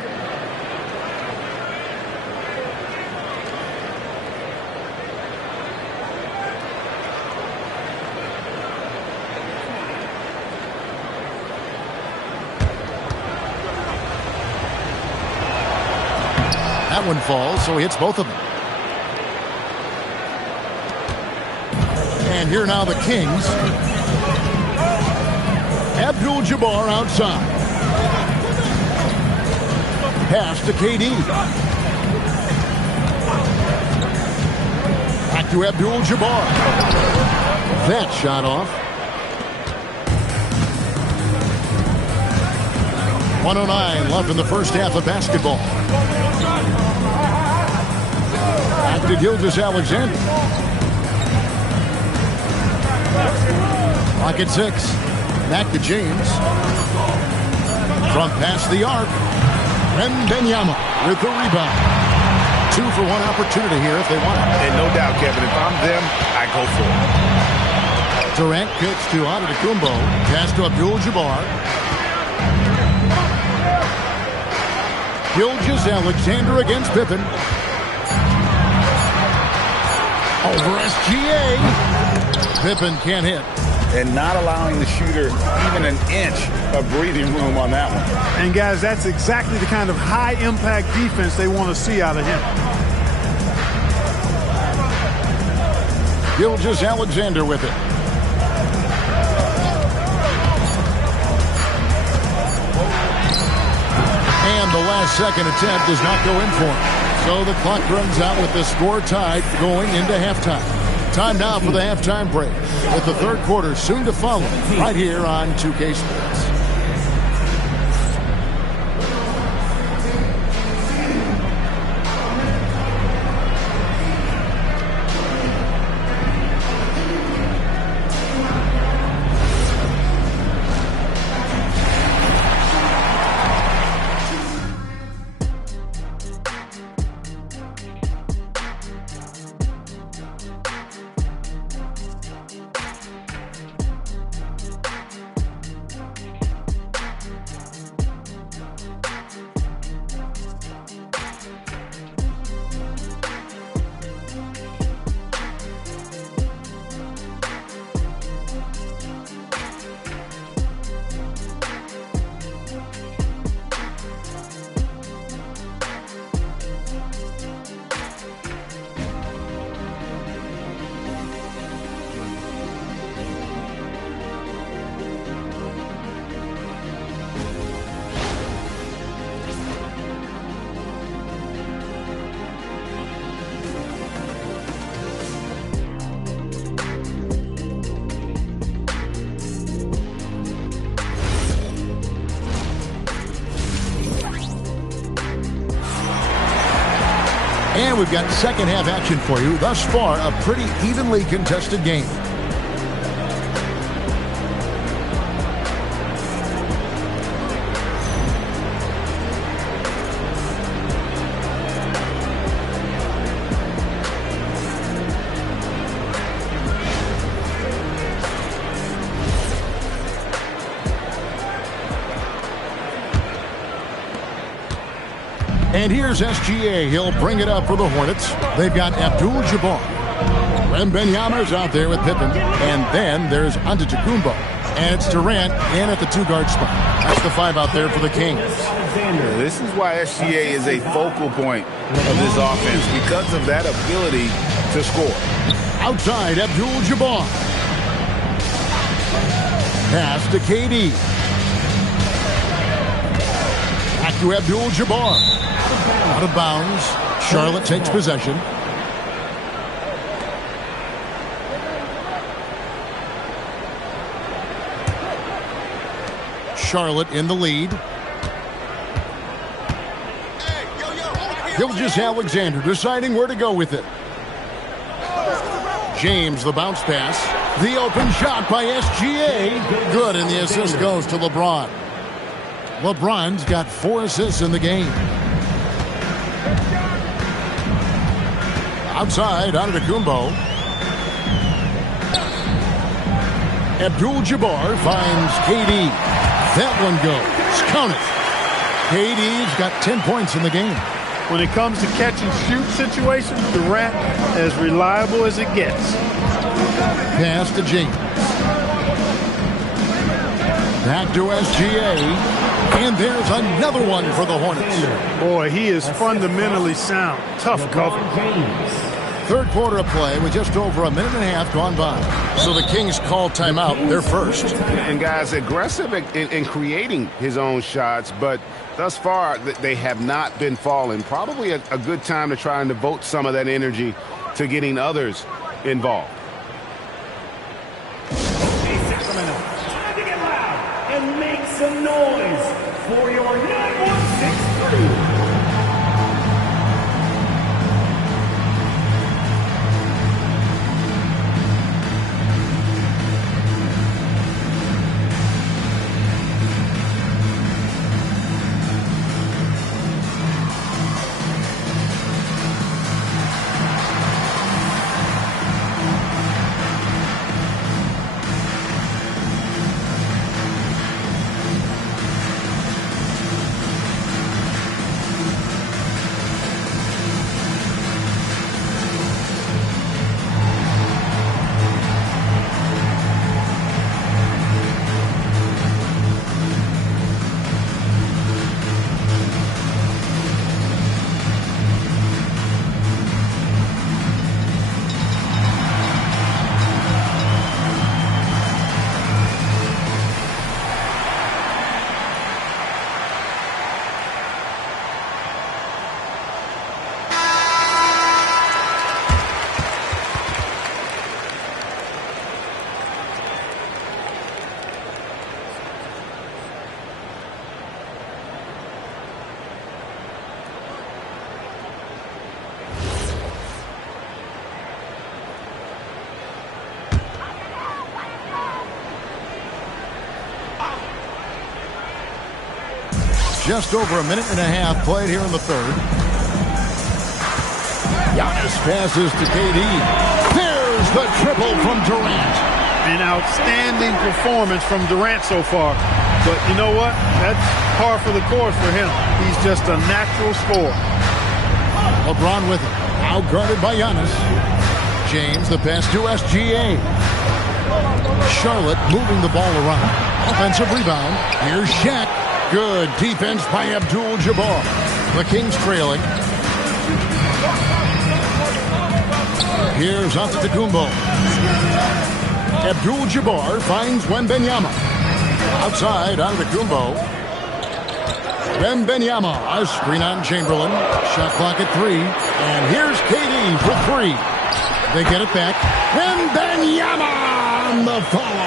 That one falls, so he hits both of them. And here now the Kings. Abdul-Jabbar outside. Pass to KD. Back to Abdul-Jabbar. That shot off. 1:09 left in the first half of basketball. Back to Gilgeous-Alexander. Clock at 6. Back to James. From past the arc. Wembanyama with the rebound. 2 for 1 opportunity here if they want it. And no doubt, Kevin, if I'm them, I go for it. Durant kicks to Antetokounmpo. Pass to Abdul-Jabbar. Gilgeous-Alexander against Pippen. Over SGA. Pippen can't hit. And not allowing the shooter even an inch of breathing room on that one. And, guys, that's exactly the kind of high-impact defense they want to see out of him. Gilgeous-Alexander with it. And the last second attempt does not go in for him. So the clock runs out with the score tied going into halftime. Time now for the halftime break, with the third quarter soon to follow right here on 2K Sports. And we've got second half action for you. Thus far, a pretty evenly contested game. And here's SGA. He'll bring it up for the Hornets. They've got Abdul-Jabbar. Wembanyama's out there with Pippen. And then there's Antetokounmpo. And it's Durant in at the 2-guard spot. That's the 5 out there for the Kings. This is why SGA is a focal point of this offense, because of that ability to score. Outside, Abdul-Jabbar. Pass to KD. Back to Abdul-Jabbar. Out of bounds. Charlotte takes possession. Charlotte in the lead. Gilgeous-Alexander deciding where to go with it. James, the bounce pass. The open shot by SGA. Good, and the assist goes to LeBron. LeBron's got 4 assists in the game. Outside, Antetokounmpo. Abdul-Jabbar finds KD. That one goes. Count it. KD's got 10 points in the game. When it comes to catch and shoot situations, Durant as reliable as it gets. Pass to James. Back to SGA. And there's another one for the Hornets. Boy, he is fundamentally sound. Tough cover. Third quarter of play with just over a minute and a half gone by. So the Kings call timeout. They're first. And guys, aggressive in creating his own shots, but Thus far, they have not been falling. Probably a good time to try and devote some of that energy to getting others involved. Okay, Sacramento, time to get loud and make some noise for your 9163. Just over a minute and a half played here in the third. Giannis passes to KD. There's the triple from Durant. An outstanding performance from Durant so far. But you know what? That's par for the course for him. He's just a natural scorer. LeBron with it. Out guarded by Giannis. James, the pass to SGA. Charlotte moving the ball around. Offensive rebound. Here's Shaq. Good defense by Abdul-Jabbar. The Kings trailing. Here's Antetokounmpo. Abdul-Jabbar finds Wembanyama. Outside, Antetokounmpo. Wembanyama, a screen on Chamberlain. Shot clock at 3. And here's KD for 3. They get it back. Wembanyama on the follow.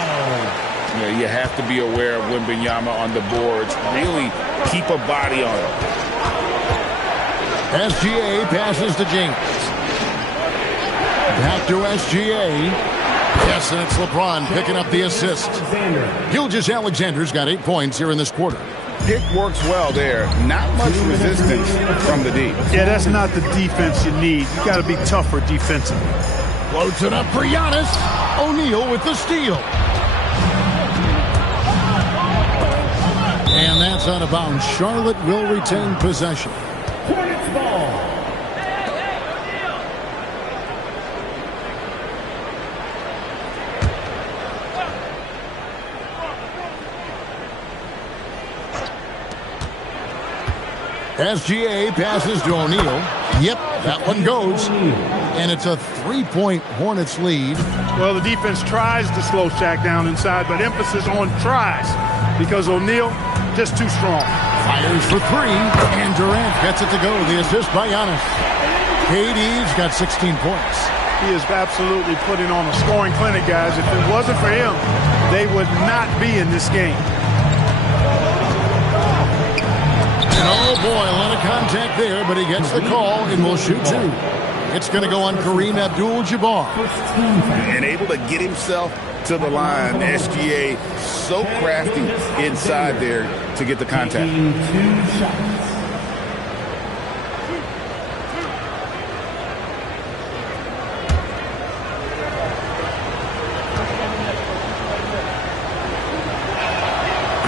You have to be aware of Wembanyama on the boards. Really keep a body on him. SGA passes to James. Back to SGA. Yes, and it's LeBron picking up the assist. Gilgeous-Alexander's got 8 points here in this quarter. Pick works well there. Not much resistance from the D. Yeah, that's not the defense you need. You got to be tougher defensively. Floats it up for Giannis. O'Neal with the steal. And that's out of bounds. Charlotte will retain possession. Hornets ball. SGA passes to O'Neal. Yep, that one goes. And it's a 3-point Hornets lead. Well, the defense tries to slow Shaq down inside, but emphasis on tries because O'Neal just too strong. Fires for 3, and Durant gets it to go. The assist by Giannis. KD's got 16 points. He is absolutely putting on a scoring clinic, guys. If it wasn't for him, they would not be in this game. Oh, boy, a lot of contact there, but he gets the call and will shoot 2. It's going to go on Kareem Abdul-Jabbar. And able to get himself to the line. SGA so crafty inside there to get the contact.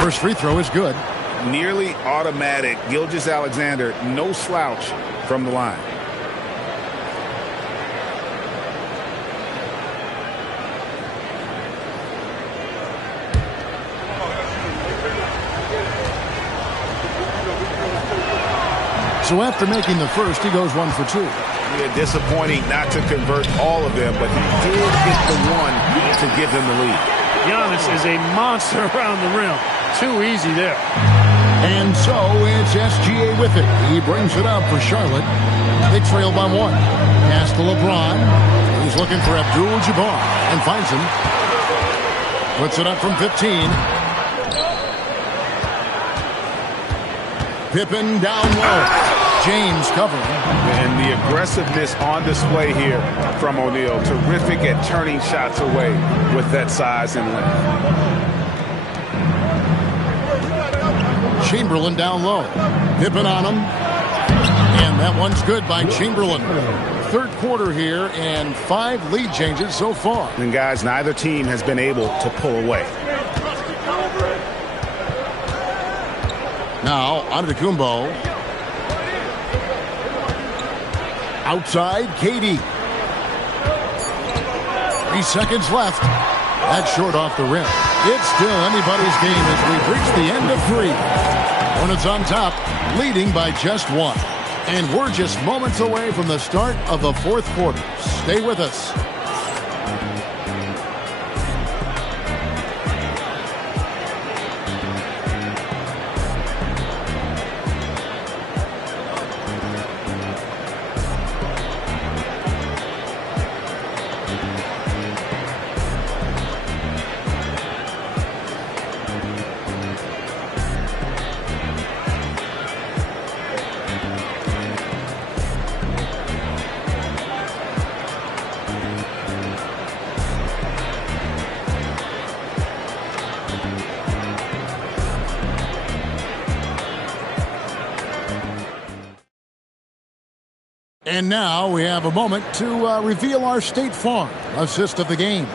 First free throw is good. Nearly automatic. Gilgeous-Alexander, no slouch from the line. So after making the first, he goes 1 for 2. Yeah, disappointing not to convert all of them, but he did get the one to give them the lead. Giannis is a monster around the rim. Too easy there. And so it's SGA with it. He brings it up for Charlotte. They trail by 1. Pass to LeBron. He's looking for Abdul-Jabbar and finds him. Puts it up from 15. Pippen down low. James covering. And the aggressiveness on display here from O'Neal. Terrific at turning shots away with that size and length. Chamberlain down low. Pippen on him. And that one's good by Chamberlain. Third quarter here and 5 lead changes so far. And guys, neither team has been able to pull away. Now, Antetokounmpo. Outside, KD. 3 seconds left. That's short off the rim. It's still anybody's game as we've reached the end of 3. Hornets on top, leading by just 1. And we're just moments away from the start of the 4th quarter. Stay with us. And now we have a moment to reveal our State Farm assist of the game.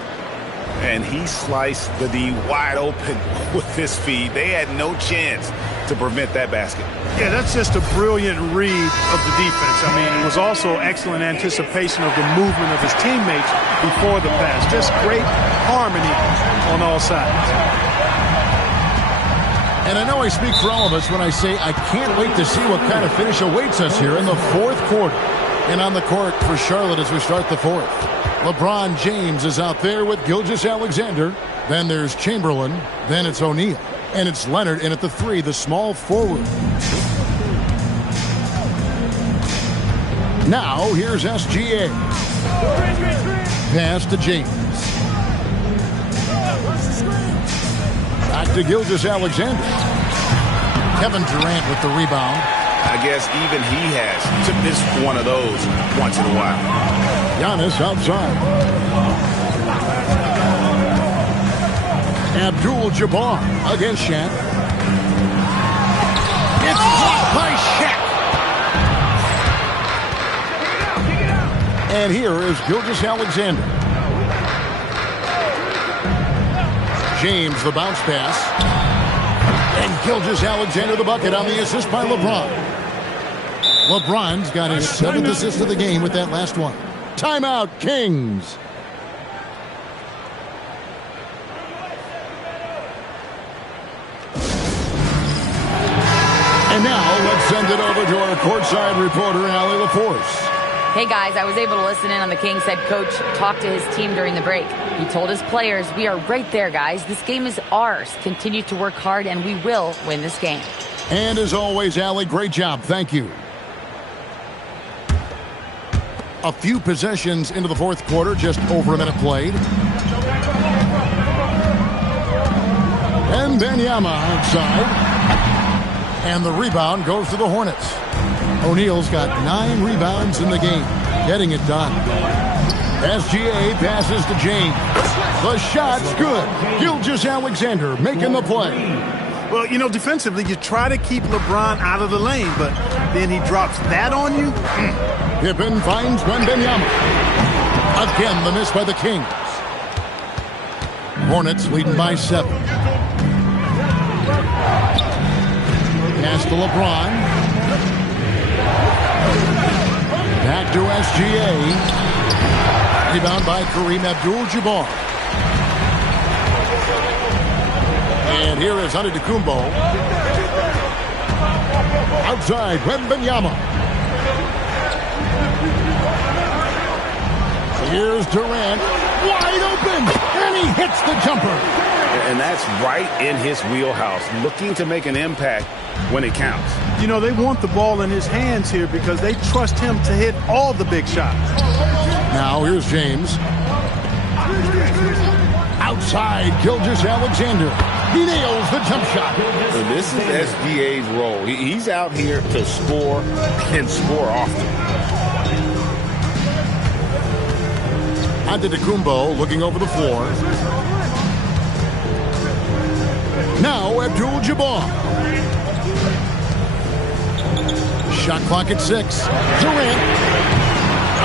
And he sliced the D wide open with his feed. They had no chance to prevent that basket. Yeah, that's just a brilliant read of the defense. I mean, it was also excellent anticipation of the movement of his teammates before the pass. Just great harmony on all sides. And I know I speak for all of us when I say I can't wait to see what kind of finish awaits us here in the 4th quarter. And on the court for Charlotte as we start the 4th. LeBron James is out there with Gilgeous-Alexander. Then there's Chamberlain. Then it's O'Neal. And it's Leonard in at the 3, the small forward. Now here's SGA. Pass to James. Back to Gilgeous-Alexander. Kevin Durant with the rebound. I guess even he has to miss one of those once in a while. Giannis outside. Abdul-Jabbar against Shaq. It's blocked by Shaq. And here is Gilgeous-Alexander. James the bounce pass. And Gilgeous-Alexander the bucket on the assist by LeBron. LeBron's got his 7th assist of the game with that last one. Timeout, Kings. And now let's send it over to our courtside reporter, Allie LaForce. Hey guys, I was able to listen in on the Kings head coach talk to his team during the break. He told his players, we are right there, guys. This game is ours. Continue to work hard and we will win this game. And as always, Allie, great job. Thank you. A few possessions into the 4th quarter, just over a minute played. And Wembanyama outside. And the rebound goes to the Hornets. O'Neal's got 9 rebounds in the game, getting it done. SGA passes to James. The shot's good. Gilgeous-Alexander making the play. Well, you know, defensively, you try to keep LeBron out of the lane, but then he drops that on you. Pippen finds Wembanyama. Again, the miss by the Kings. Hornets leading by 7. Pass to LeBron. Back to SGA. Rebound by Kareem Abdul-Jabbar. And here is Antetokounmpo. Outside, Wembanyama. Here's Durant. Wide open. And he hits the jumper. And that's right in his wheelhouse, looking to make an impact when it counts. You know, they want the ball in his hands here because they trust him to hit all the big shots. Now here's James. Outside, Gilgeous-Alexander. He nails the jump shot. So this is SGA's role. He's out here to score and score often. Antetokounmpo looking over the floor. Now Abdul-Jabbar. Shot clock at 6. Durant.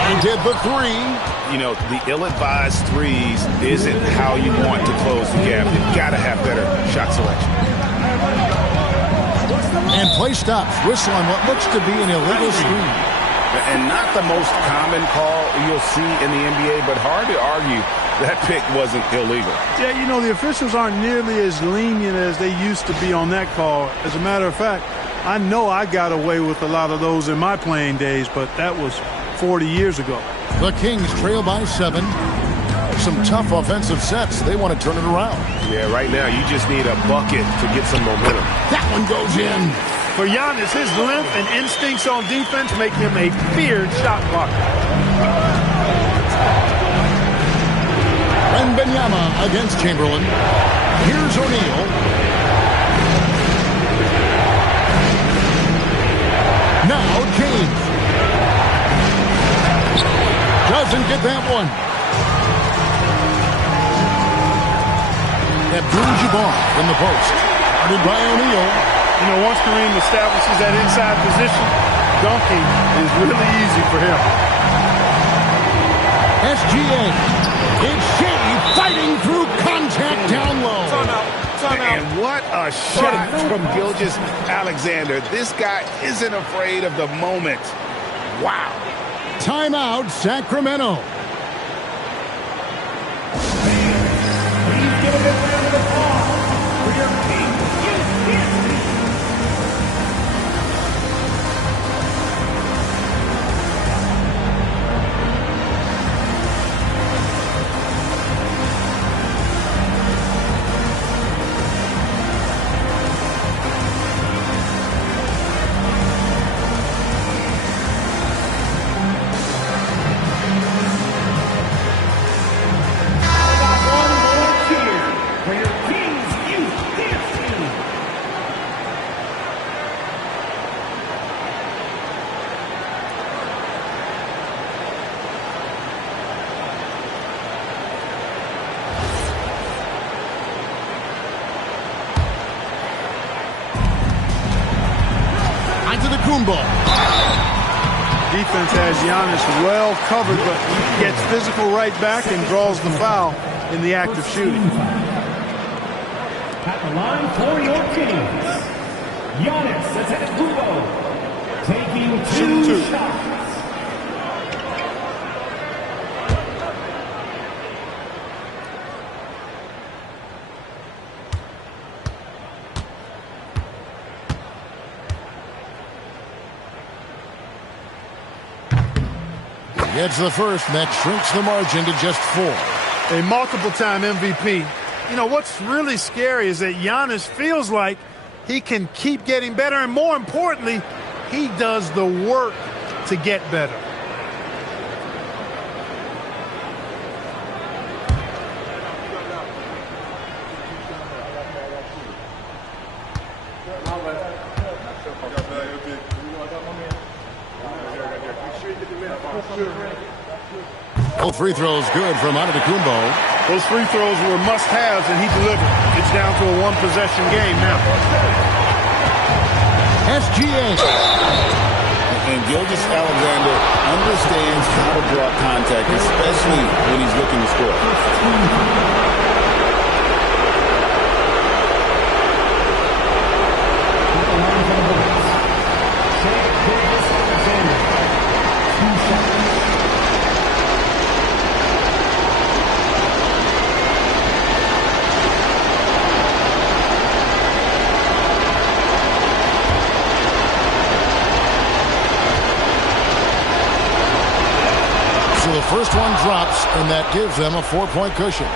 And hit the 3. You know, the ill-advised threes isn't how you want to close the gap. You've got to have better shot selection. And play stops. Whistle on what looks to be an illegal screen. And not the most common call you'll see in the NBA, but hard to argue that pick wasn't illegal. Yeah, you know, the officials aren't nearly as lenient as they used to be on that call. As a matter of fact, I know I got away with a lot of those in my playing days, but that was 40 years ago. The Kings trail by 7. Some tough offensive sets. They want to turn it around. Yeah, right now you just need a bucket to get some momentum. That one goes in. For Giannis, his length and instincts on defense make him a feared shot blocker. Wembanyama against Chamberlain. Here's O'Neal. Now James. Doesn't get that one. Abdul-Jabbar from the post. Guarded by O'Neal. You know, once Kareem establishes that inside position, dunking is really easy for him. SGA. It's Shea fighting through contact down low. And what a shot from Gilgeous-Alexander. This guy isn't afraid of the moment. Wow. Timeout, Sacramento. Please give a big round of applause for your Kings Youth Dance Team. Defense has Giannis well covered, but gets physical right back and draws the foul in the act of shooting. At the line for your Kings, Giannis Antetokounmpo taking two shots. Gets the first, and that shrinks the margin to just 4. A multiple-time MVP. You know, what's really scary is that Giannis feels like he can keep getting better, and more importantly, he does the work to get better. Both free throws good from Antetokounmpo. Those free throws were must-haves, and he delivered. It's down to a one-possession game now. SGA. And Gilgeous-Alexander understands how to draw contact, especially when he's looking to score. First one drops, and that gives them a 4-point cushion.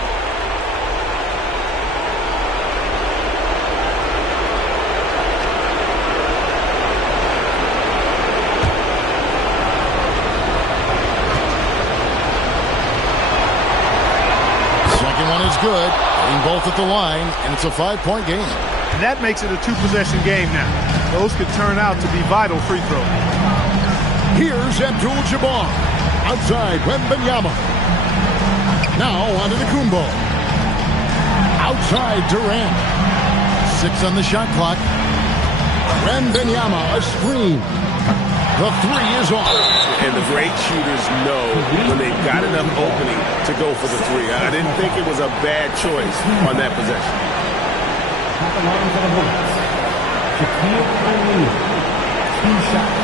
good. Getting both at the line, and it's a 5-point game. And that makes it a 2-possession game now. Those could turn out to be vital free throws. Here's Abdul-Jabbar. Outside, Wembanyama. Now on to Kumbo. Outside, Durant. 6 on the shot clock. Wembanyama, a screen. The 3 is off. And the great shooters know when they've got enough opening to go for the 3. I didn't think it was a bad choice on that possession. At the line for the Bullets, Shaquille O'Neal, 2 shots.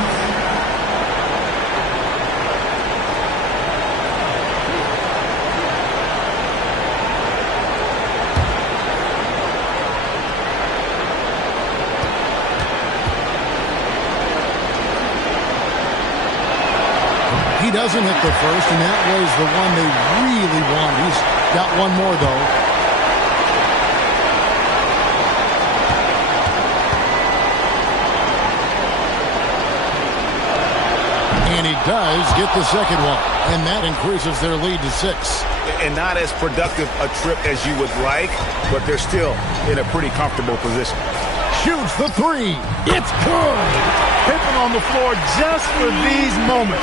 He doesn't hit the first, and that was the one they really want. He's got one more, though. And he does get the second one, and that increases their lead to 6. And not as productive a trip as you would like, but they're still in a pretty comfortable position. Shoots the 3. It's good. Pippen on the floor just for these moments.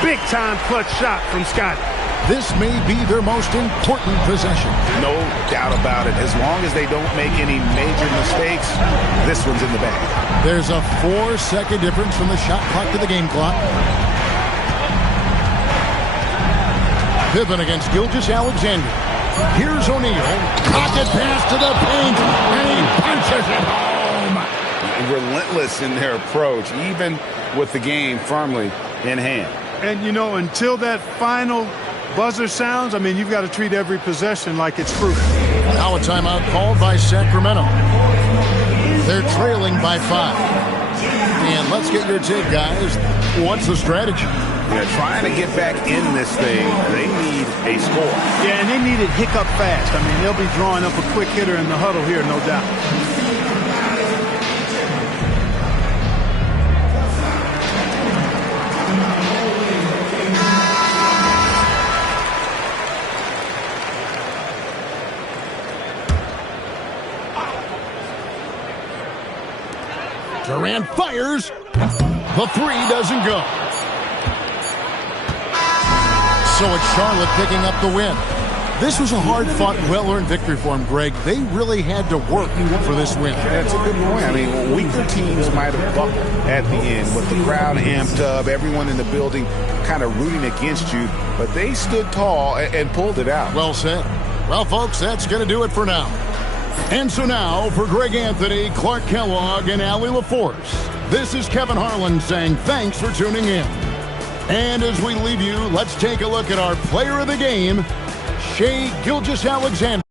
Big-time clutch shot from Scotty. This may be their most important possession. No doubt about it. As long as they don't make any major mistakes, this one's in the bag. There's a 4-second difference from the shot clock to the game clock. Pippen against Gilgeous-Alexander. Here's O'Neal. Pocket pass to the paint, and he punches it home. Relentless in their approach, even with the game firmly in hand. And, you know, until that final buzzer sounds, I mean, you've got to treat every possession like it's fruit. Now a timeout called by Sacramento. They're trailing by 5. And let's get your take, guys. What's the strategy? Yeah, trying to get back in this thing, they need a score. Yeah, and they need it hiccup fast. I mean, they'll be drawing up a quick hitter in the huddle here, no doubt. Durant fires. The 3 doesn't go. So it's Charlotte picking up the win. This was a hard-fought, well-earned victory for them, Greg. They really had to work for this win. That's a good point. I mean, weaker teams might have buckled at the end with the crowd amped up, everyone in the building kind of rooting against you, but they stood tall and pulled it out. Well said. Well, folks, that's going to do it for now. And so now, for Greg Anthony, Clark Kellogg, and Allie LaForce, this is Kevin Harlan saying thanks for tuning in. And as we leave you, let's take a look at our player of the game, Shai Gilgeous-Alexander.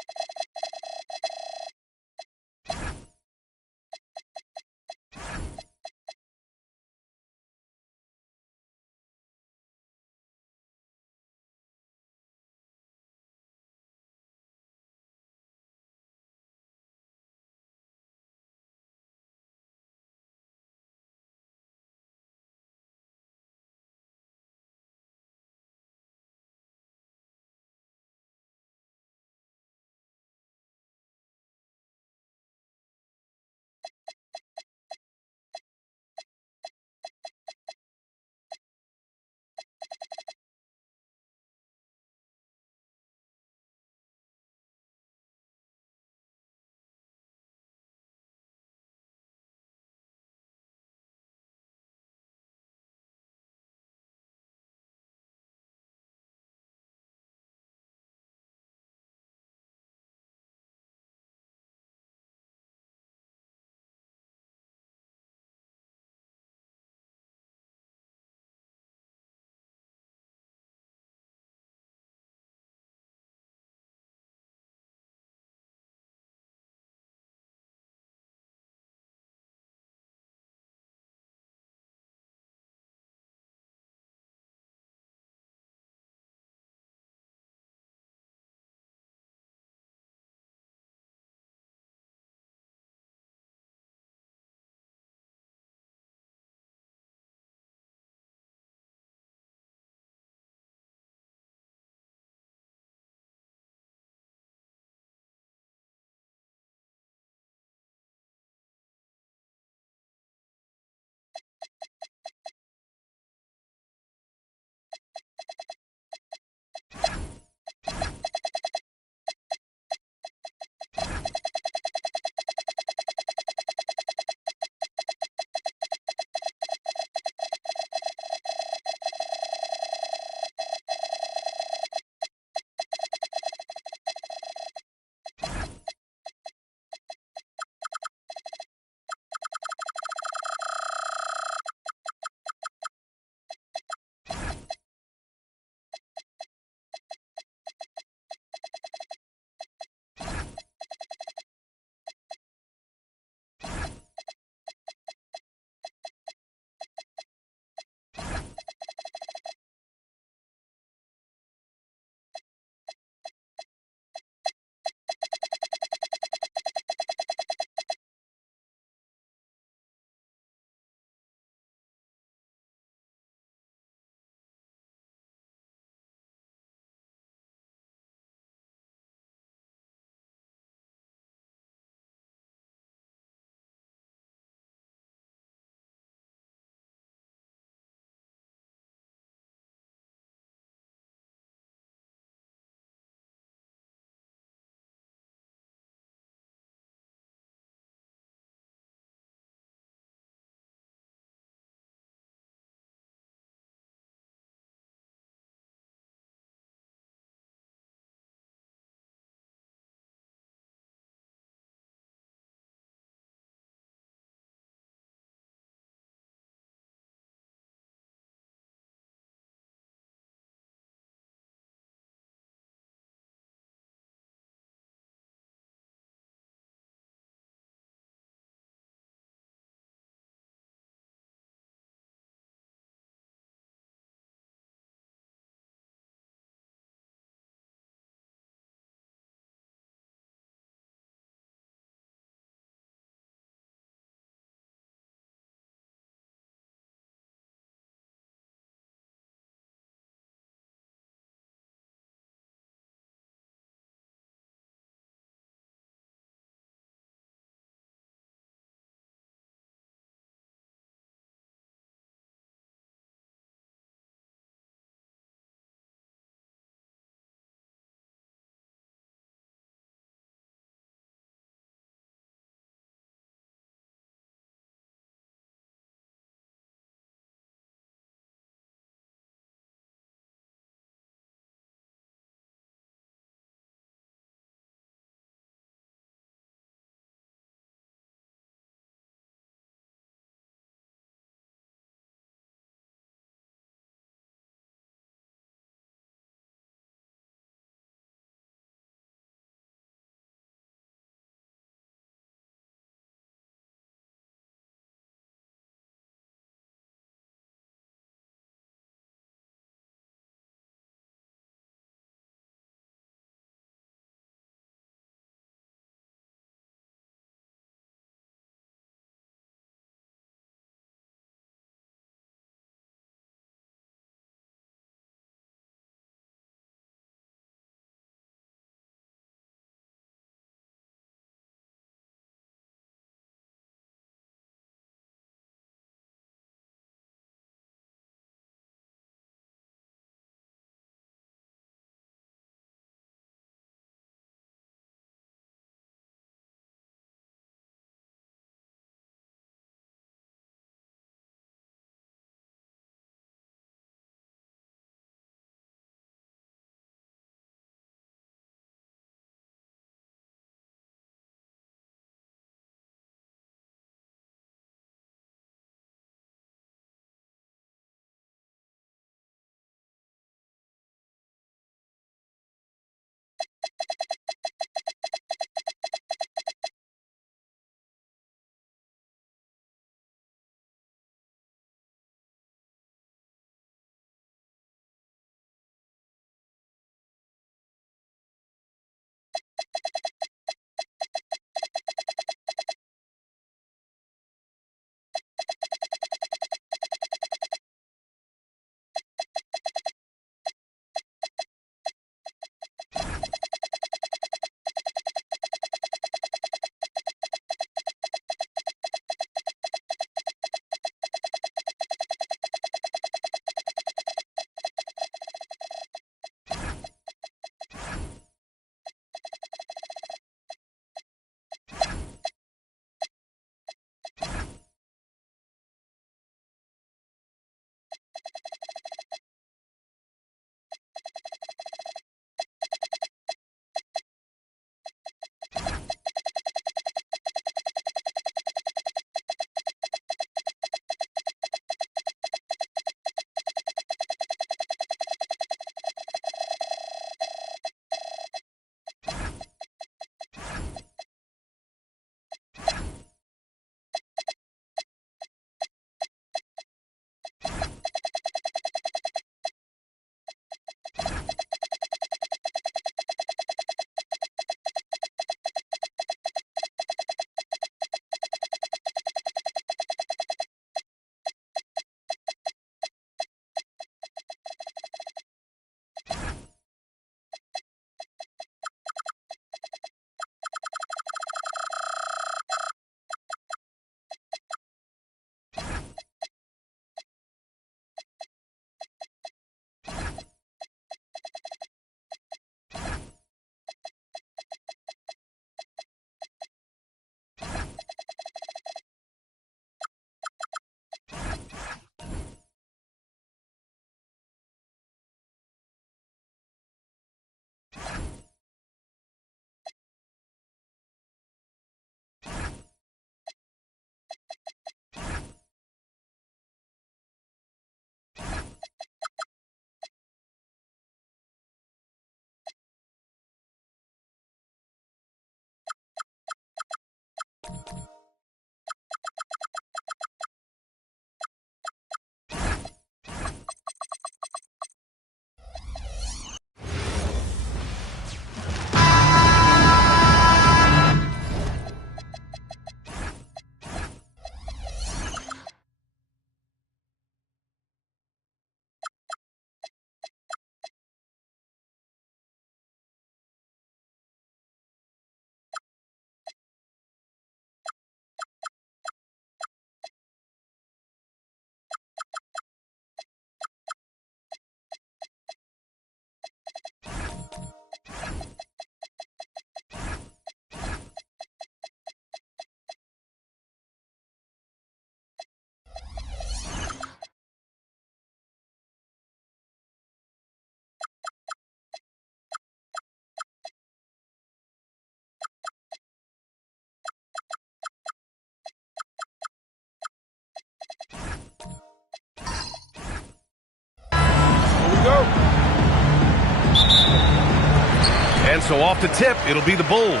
And so off the tip, it'll be the Bulls.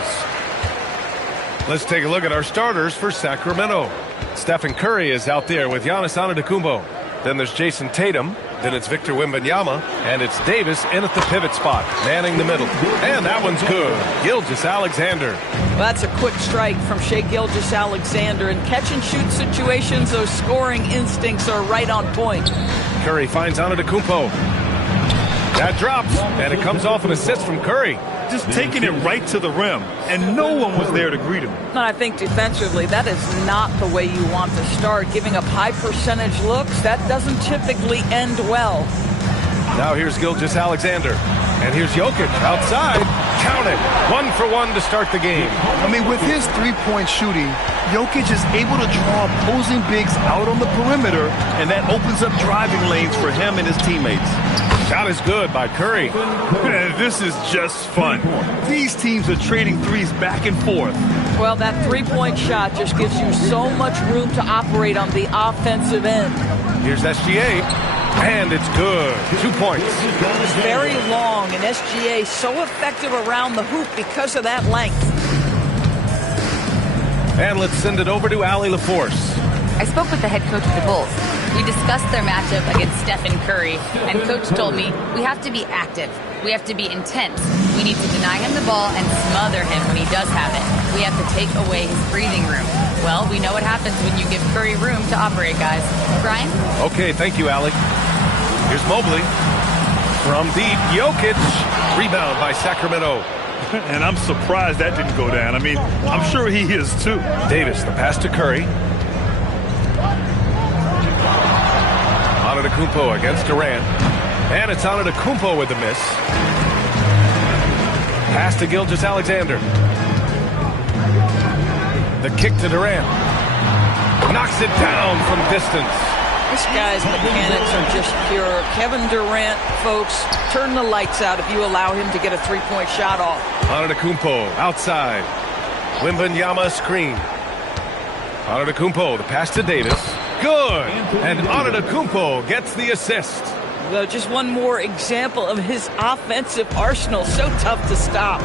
Let's take a look at our starters for Sacramento. Stephen Curry is out there with Giannis Antetokounmpo. Then there's Jason Tatum. Then it's Victor Wembanyama. And it's Davis in at the pivot spot, manning the middle. And that one's good. Gilgeous-Alexander. Well, that's a quick strike from Shai Gilgeous-Alexander. In catch-and-shoot situations, those scoring instincts are right on point. Curry finds Antetokounmpo. That drops, and it comes off an assist from Curry. Just taking it right to the rim, and no one was there to greet him. And I think defensively, that is not the way you want to start. Giving up high percentage looks, that doesn't typically end well. Now here's Gilgeous-Alexander. And here's Jokic outside. Count it. 1 for 1 to start the game. I mean, with his three-point shooting, Jokic is able to draw opposing bigs out on the perimeter, and that opens up driving lanes for him and his teammates. Shot is good by Curry. This is just fun. These teams are trading threes back and forth. Well, that three-point shot just gives you so much room to operate on the offensive end. Here's SGA, and it's good. 2 points. It's very long, and SGA so effective around the hoop because of that length. And let's send it over to Allie LaForce. I spoke with the head coach of the Bulls. We discussed their matchup against Stephen Curry, and Coach told me we have to be active. We have to be intense. We need to deny him the ball and smother him when he does have it. We have to take away his breathing room. Well, we know what happens when you give Curry room to operate, guys. Brian? Okay, thank you, Allie. Here's Mobley. From deep, Jokic. Rebound by Sacramento. And I'm surprised that didn't go down. I mean, I'm sure he is too. Davis, the pass to Curry. Antetokounmpo against Durant. And it's Antetokounmpo with the miss. Pass to Gilgeous-Alexander. The kick to Durant. Knocks it down from distance. This guy's mechanics are just pure. Kevin Durant, folks, turn the lights out if you allow him to get a three-point shot off. Antetokounmpo outside. Wembanyama screen. Antetokounmpo, the pass to Davis. Good! And Antetokounmpo gets the assist. Well, just one more example of his offensive arsenal. So tough to stop.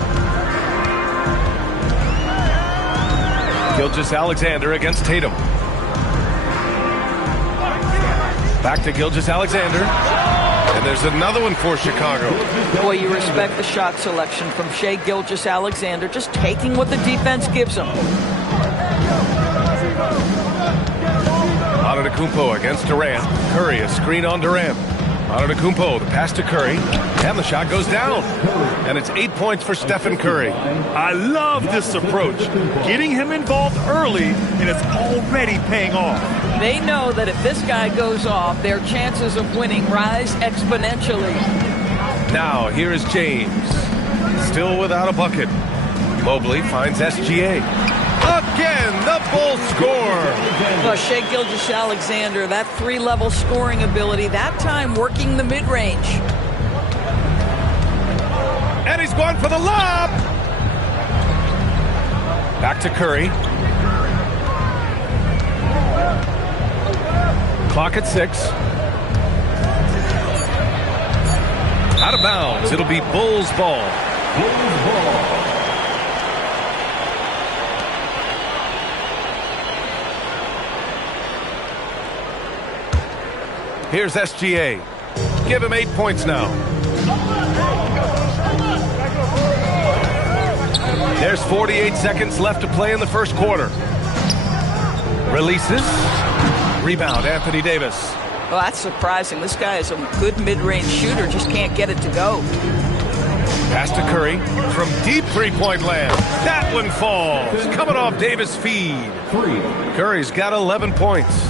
Gilgeous-Alexander against Tatum. Back to Gilgeous-Alexander. And there's another one for Chicago. Boy, you respect the shot selection from Shai Gilgeous-Alexander, just taking what the defense gives him. Antetokounmpo against Durant. Curry, a screen on Durant. Antetokounmpo, the pass to Curry. And the shot goes down. And it's 8 points for Stephen Curry. I love this approach. Getting him involved early, and it's already paying off. They know that if this guy goes off, their chances of winning rise exponentially. Now, here is James. Still without a bucket. Mobley finds SGA. Again, the Bulls score. Well, Shai Gilgeous-Alexander, that three-level scoring ability, that time working the mid-range. And he's going for the lob. Back to Curry. Clock at 6. Out of bounds. It'll be Bulls ball. Bulls ball. Here's SGA. Give him 8 points now. There's 48 seconds left to play in the first quarter. Releases. Rebound, Anthony Davis. Well, that's surprising. This guy is a good mid-range shooter, just can't get it to go. Pass to Curry from deep three-point land. That one falls. Coming off Davis' feed. Curry's got 11 points.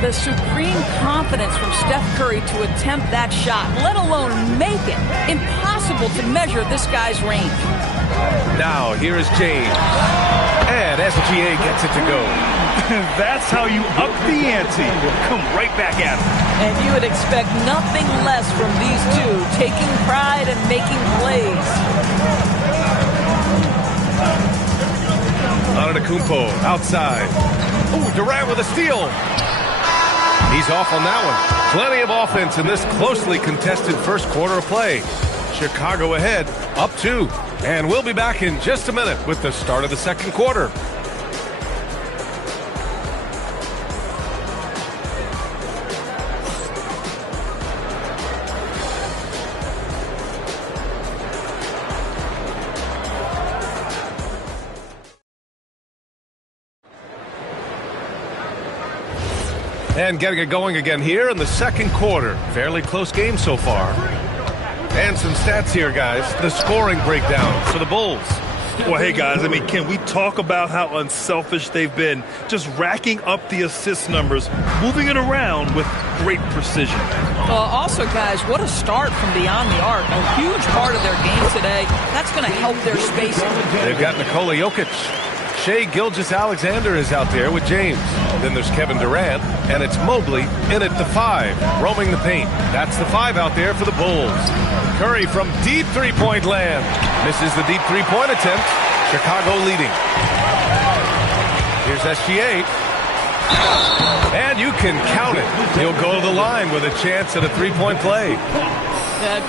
The supreme confidence from Steph Curry to attempt that shot, let alone make it. Impossible to measure this guy's range. Now, here is James. And SGA gets it to go. That's how you up the ante. Come right back at him. And you would expect nothing less from these two, taking pride and making plays. Antetokounmpo outside. Ooh, Durant with a steal. He's off on that one. Plenty of offense in this closely contested first quarter of play. Chicago ahead, up 2. And we'll be back in just a minute with the start of the second quarter. And getting it going again here in the second quarter. Fairly close game so far. And some stats here, guys. The scoring breakdown for the Bulls. Well, hey, guys, I mean, can we talk about how unselfish they've been? Just racking up the assist numbers, moving it around with great precision. Also, guys, what a start from beyond the arc. A huge part of their game today. That's going to help their spacing. They've got Nikola Jokic. Shai Gilgeous-Alexander is out there with James. Then there's Kevin Durant, and it's Mobley in at the 5, roaming the paint. That's the 5 out there for the Bulls. Curry from deep three-point land. Misses the deep three-point attempt. Chicago leading. Here's SGA. And you can count it. He'll go to the line with a chance at a three-point play.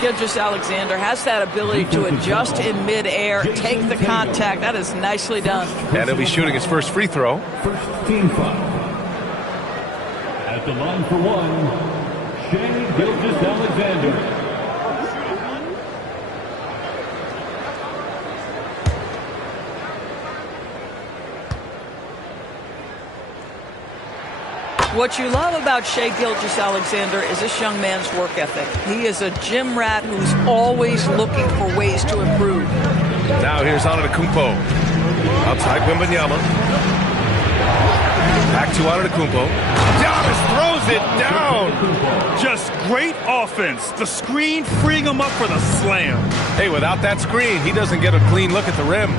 Gilgeous-Alexander has that ability to adjust in midair, take the contact. That is nicely done. And he'll be shooting his first free throw. First team foul. At the line for 1, Shai Gilgeous-Alexander. What you love about Shai Gilgeous-Alexander is this young man's work ethic. He is a gym rat who's always looking for ways to improve. Now here's Antetokounmpo. Outside Wembanyama. Back to Antetokounmpo. Giannis throws it down. Just great offense. The screen freeing him up for the slam. Hey, without that screen, he doesn't get a clean look at the rim.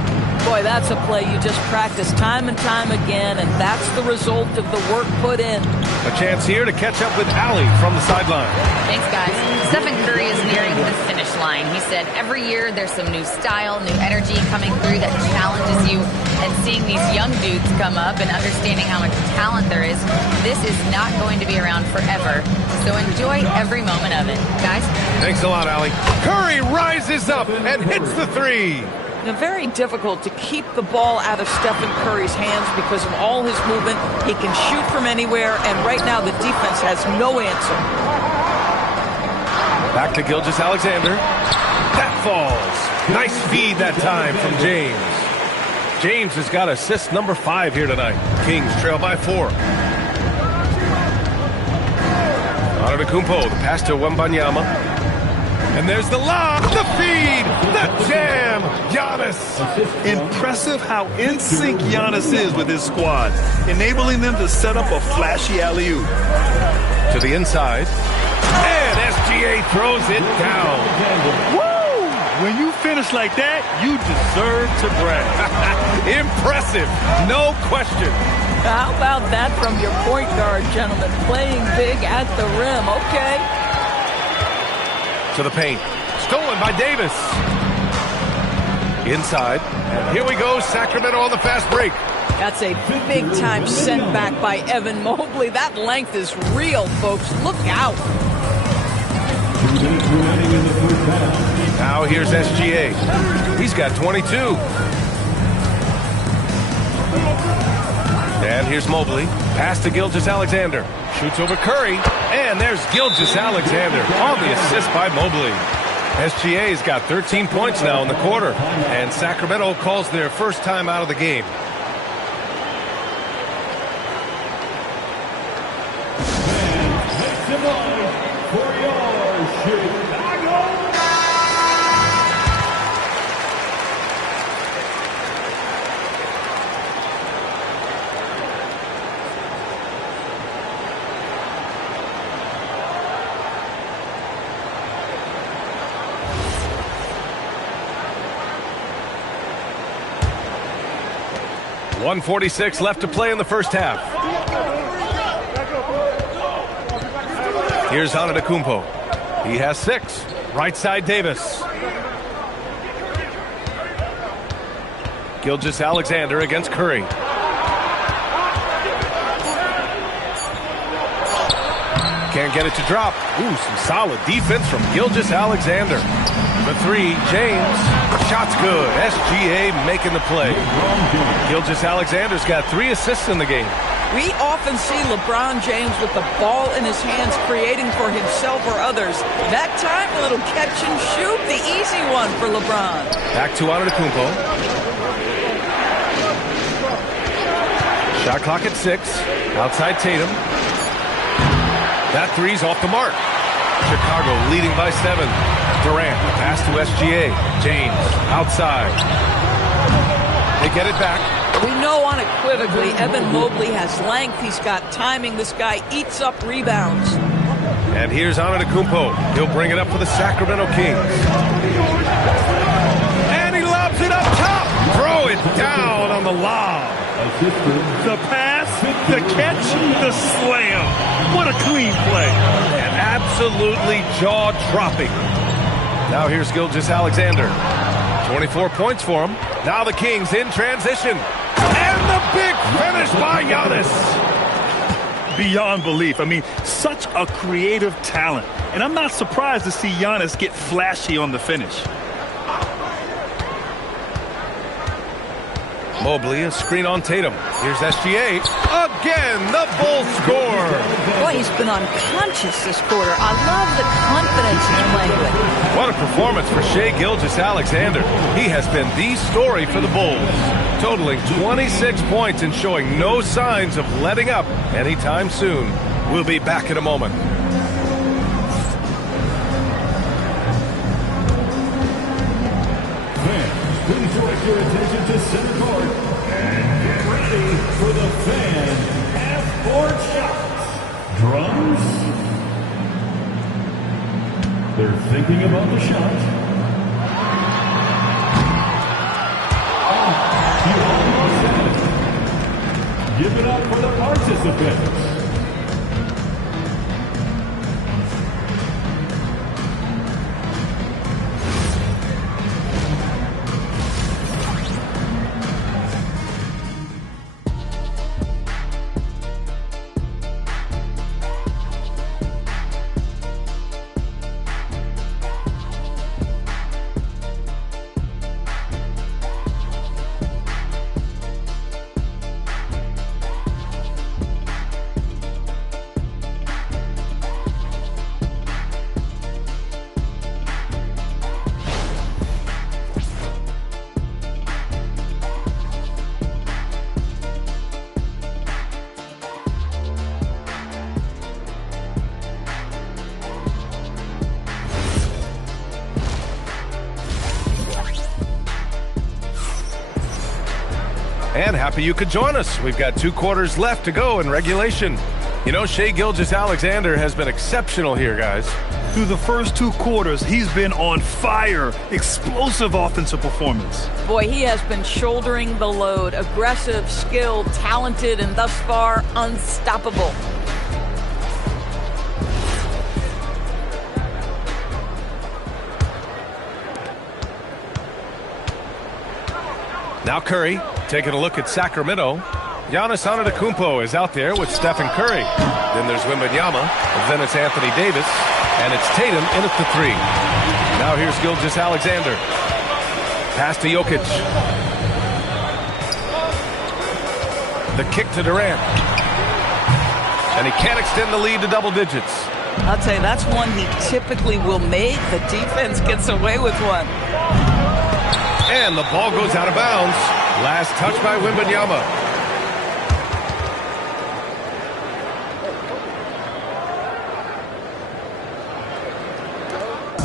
Boy, that's a play you just practice time and time again, and that's the result of the work put in. A chance here to catch up with Allie from the sideline. Thanks, guys. Stephen Curry is nearing the finish line. He said every year there's some new style, new energy coming through that challenges you. And seeing these young dudes come up and understanding how much talent there is, this is not going to be around forever. So enjoy every moment of it. Guys? Thanks a lot, Allie. Curry rises up and hits the 3. Very difficult to keep the ball out of Stephen Curry's hands because of all his movement. He can shoot from anywhere, and right now the defense has no answer. Back to Gilgeous-Alexander. That falls. Nice feed that time from James. James has got assist number 5 here tonight. Kings trail by 4. Antetokounmpo, the pass to Wembanyama. And there's the lob, the feed, the jam. Giannis. Impressive how in sync Giannis is with his squad, enabling them to set up a flashy alley-oop. To the inside. And SGA throws it down. Woo! When you finish like that, you deserve to brag. Impressive, no question. How about that from your point guard, gentlemen? Playing big at the rim. Okay. To the paint. Stolen by Davis. Inside. And here we go. Sacramento on the fast break. That's a big-time setback by Evan Mobley. That length is real, folks. Look out. Now here's SGA. He's got 22. And here's Mobley. Pass to Gilgeous-Alexander. Shoots over Curry. And there's Gilgeous-Alexander on the assist by Mobley. SGA's got 13 points now in the quarter. And Sacramento calls their first time out of the game. For your Chicago. .146 left to play in the first half. Here's Antetokounmpo. He has 6. Right side Davis. Gilgeous-Alexander against Curry. Can't get it to drop. Ooh, some solid defense from Gilgeous-Alexander. The three, James. Shot's good. SGA making the play. Gilgeous-Alexander's got 3 assists in the game. We often see LeBron James with the ball in his hands creating for himself or others. That time, a little catch and shoot, the easy one for LeBron. Back to Antetokounmpo. Shot clock at 6. Outside Tatum. That three's off the mark. Chicago leading by 7. Durant, pass to SGA. James, outside. They get it back. We know unequivocally Evan Mobley has length. He's got timing. This guy eats up rebounds. And here's Antetokounmpo. He'll bring it up for the Sacramento Kings. And he lobs it up top. Throw it down on the lob. The pass, the catch, the slam. What a clean play. And absolutely jaw-dropping. Now here's Gilgeous-Alexander. 24 points for him. Now the Kings in transition. And the big finish by Giannis. Beyond belief. I mean, such a creative talent. And I'm not surprised to see Giannis get flashy on the finish. Mobley, a screen on Tatum. Here's SGA. Again, the Bulls score. Boy, he's been unconscious this quarter. I love the confidence he's playing with. What a performance for Shai Gilgeous-Alexander. He has been the story for the Bulls, totaling 26 points and showing no signs of letting up anytime soon. We'll be back in a moment. Please direct your attention to center court and get ready for the fan half-court shots. Drums. They're thinking about the shot. You almost had it. Give it up for the participants. And happy you could join us. We've got 2 quarters left to go in regulation. You know, Shai Gilgeous-Alexander has been exceptional here, guys. Through the first 2 quarters, he's been on fire. Explosive offensive performance. Boy, he has been shouldering the load. Aggressive, skilled, talented, and thus far, unstoppable. Now Curry taking a look at Sacramento. Giannis Antetokounmpo is out there with Stephen Curry. Then there's Wembanyama. Then it's Anthony Davis. And it's Tatum in at the 3. Now here's Gilgeous-Alexander. Pass to Jokic. The kick to Durant. And he can't extend the lead to double digits. I'll tell you, that's one he typically will make. The defense gets away with one. And the ball goes out of bounds. Last touch by Wembanyama.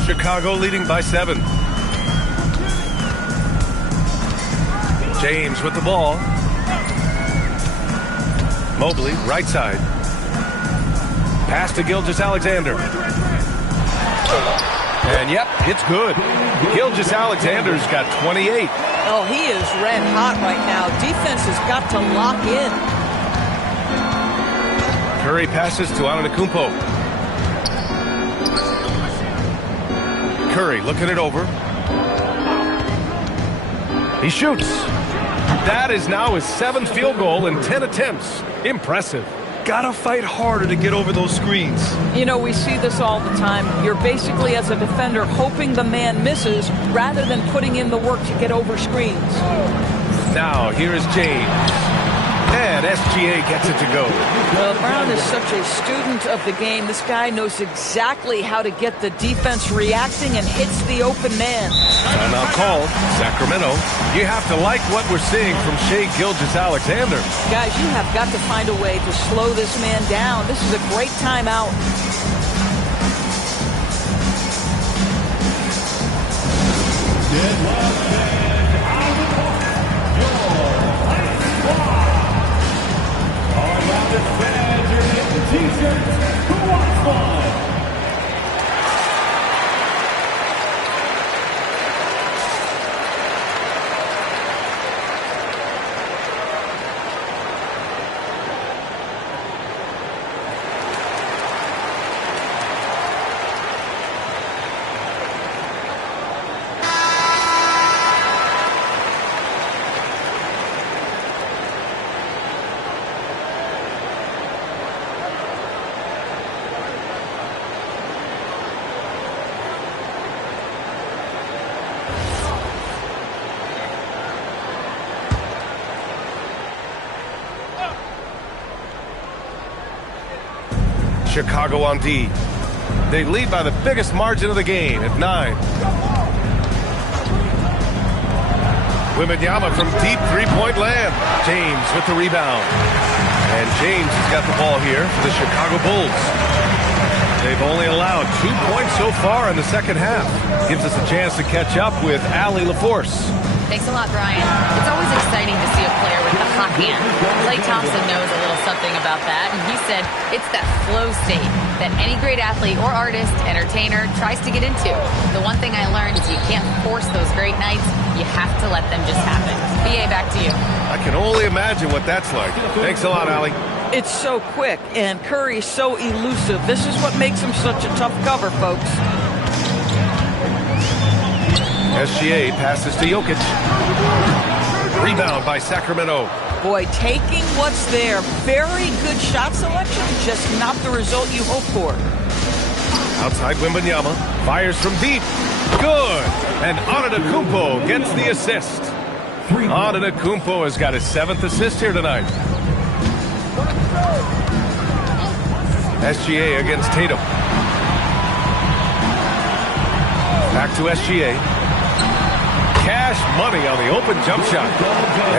Chicago leading by 7. James with the ball. Mobley, right side. Pass to Gilgeous-Alexander. And yep, it's good. Gilgeous-Alexander's got 28. Oh, he is red hot right now. Defense has got to lock in. Curry passes to Antetokounmpo. Curry looking it over. He shoots. That is now his 7th field goal in 10 attempts. Impressive. gotta fight harder to get over those screens. You know, we see this all the time. You're basically, as a defender, hoping the man misses rather than putting in the work to get over screens. Now, here is James. And SGA gets it to go. Well, Brown is such a student of the game. This guy knows exactly how to get the defense reacting and hits the open man. Timeout called. Sacramento. You have to like what we're seeing from Shai Gilgeous-Alexander. Guys, you have got to find a way to slow this man down. This is a great timeout. T-shirts, who wants one? Chicago on D. They lead by the biggest margin of the game at 9. Wembanyama from deep three-point land. James with the rebound. And James has got the ball here for the Chicago Bulls. They've only allowed 2 points so far in the second half. Gives us a chance to catch up with Allie LaForce. Thanks a lot, Brian. It's always exciting to see a player with a hot hand. Klay Thompson knows a little something about that, and he said it's that flow state that any great athlete or artist, entertainer, tries to get into. The one thing I learned is you can't force those great nights. You have to let them just happen. BA, back to you. I can only imagine what that's like. Thanks a lot, Allie. It's so quick, and Curry's so elusive. This is what makes him such a tough cover, folks. SGA passes to Jokic. Rebound by Sacramento. Boy, taking what's there. Very good shot selection, just not the result you hope for. Outside Wembanyama. Fires from deep. Good. And Antetokounmpo gets the assist. Antetokounmpo has got his 7th assist here tonight. SGA against Tatum. Back to SGA. Cash money on the open jump shot.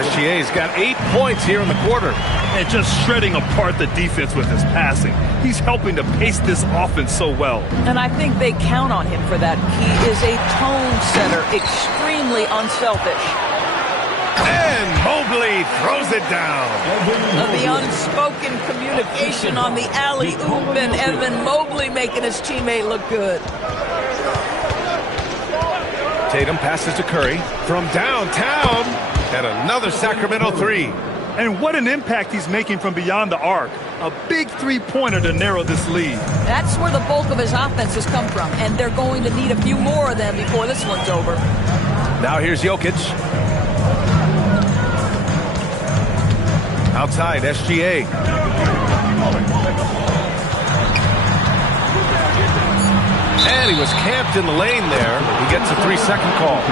SGA's got 8 points here in the quarter. And just shredding apart the defense with his passing. He's helping to pace this offense so well. And I think they count on him for that. He is a tone setter, extremely unselfish. And Mobley throws it down. The unspoken communication on the alley-oop, and Evan Mobley making his teammate look good. Tatum passes to Curry from downtown, and another Sacramento three. And what an impact he's making from beyond the arc. A big three-pointer to narrow this lead. That's where the bulk of his offense has come from, and they're going to need a few more of them before this one's over. Now here's Jokic. Outside, SGA. And he was camped in the lane there. He gets a 3-second call.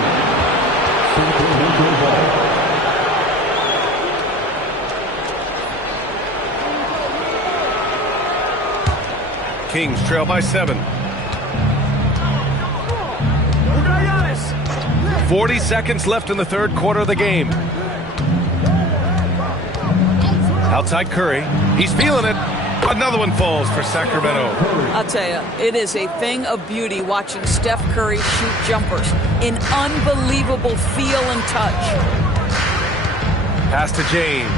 Kings trail by 7. 40 seconds left in the third quarter of the game. Outside Curry. He's feeling it. Another one falls for Sacramento. I'll tell you, it is a thing of beauty watching Steph Curry shoot jumpers. An unbelievable feel and touch. Pass to James.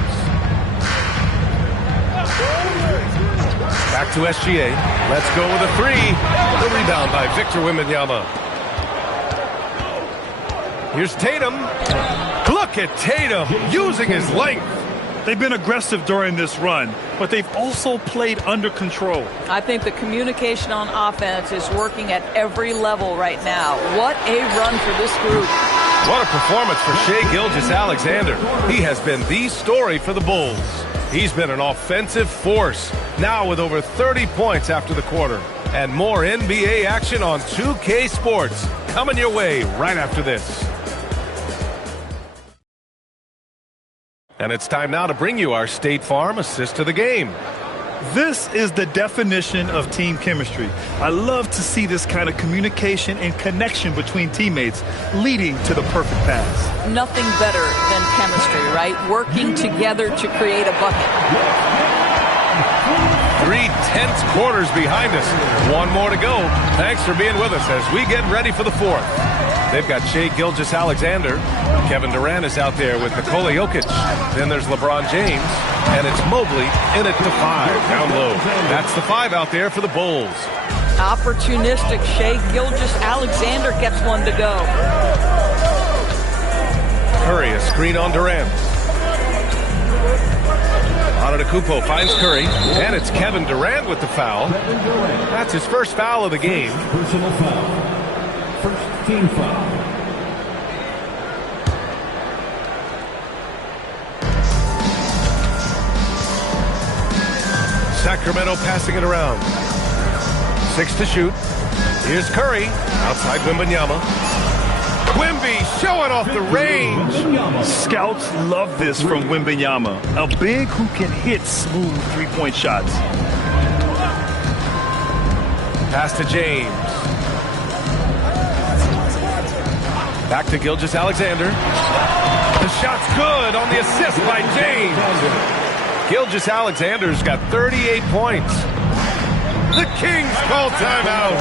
Back to SGA. Let's go with a 3. The rebound by Victor Wembanyama. Here's Tatum. Look at Tatum using his length. They've been aggressive during this run, but they've also played under control. I think the communication on offense is working at every level right now. What a run for this group. What a performance for Shai Gilgeous-Alexander. He has been the story for the Bulls. He's been an offensive force, now with over 30 points after the quarter. And more NBA action on 2K Sports coming your way right after this. And it's time now to bring you our State Farm assist to the game. This is the definition of team chemistry. I love to see this kind of communication and connection between teammates leading to the perfect pass. Nothing better than chemistry, right? Working together to create a bucket. 3 tense quarters behind us. One more to go. Thanks for being with us as we get ready for the fourth. They've got Shai Gilgeous-Alexander. Kevin Durant is out there with Nikola Jokic. Then there's LeBron James. And it's Mobley in at the 5, down low. That's the 5 out there for the Bulls. Opportunistic. Shai Gilgeous-Alexander gets one to go. Curry, a screen on Durant. Antetokounmpo finds Curry, and it's Kevin Durant with the foul. That's his first foul of the game. Personal foul. First team foul. Sacramento passing it around. 6 to shoot. Here's Curry, outside Wembanyama. Wemby showing off the range. Scouts love this from Wembanyama, a big who can hit smooth three-point shots. Pass to James. Back to Gilgeous-Alexander. The shot's good on the assist by James. Gilgeous-Alexander's got 38 points. The Kings call timeout.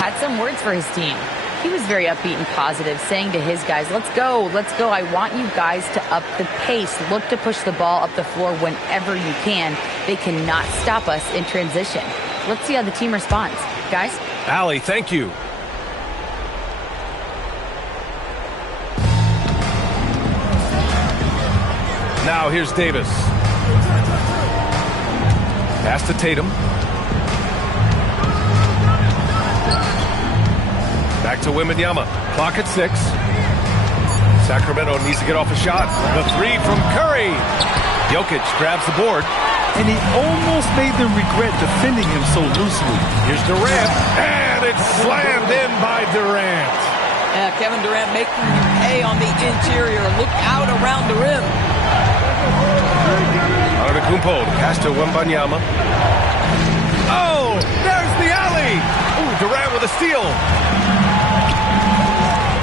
Had some words for his team. He was very upbeat and positive, saying to his guys, let's go. I want you guys to up the pace. Look to push the ball up the floor whenever you can. They cannot stop us in transition. Let's see how the team responds. Guys? Allie, thank you. Now here's Davis. Pass to Tatum. Back to Wembanyama. Clock at 6. Sacramento needs to get off a shot. The 3 from Curry. Jokic grabs the board. And he almost made them regret defending him so loosely. Here's Durant. And it's slammed in by Durant. Yeah, Kevin Durant making you pay on the interior. Look out around the rim. Antetokounmpo. Pass to Wembanyama. Oh, there's the alley. Ooh, Durant with a steal.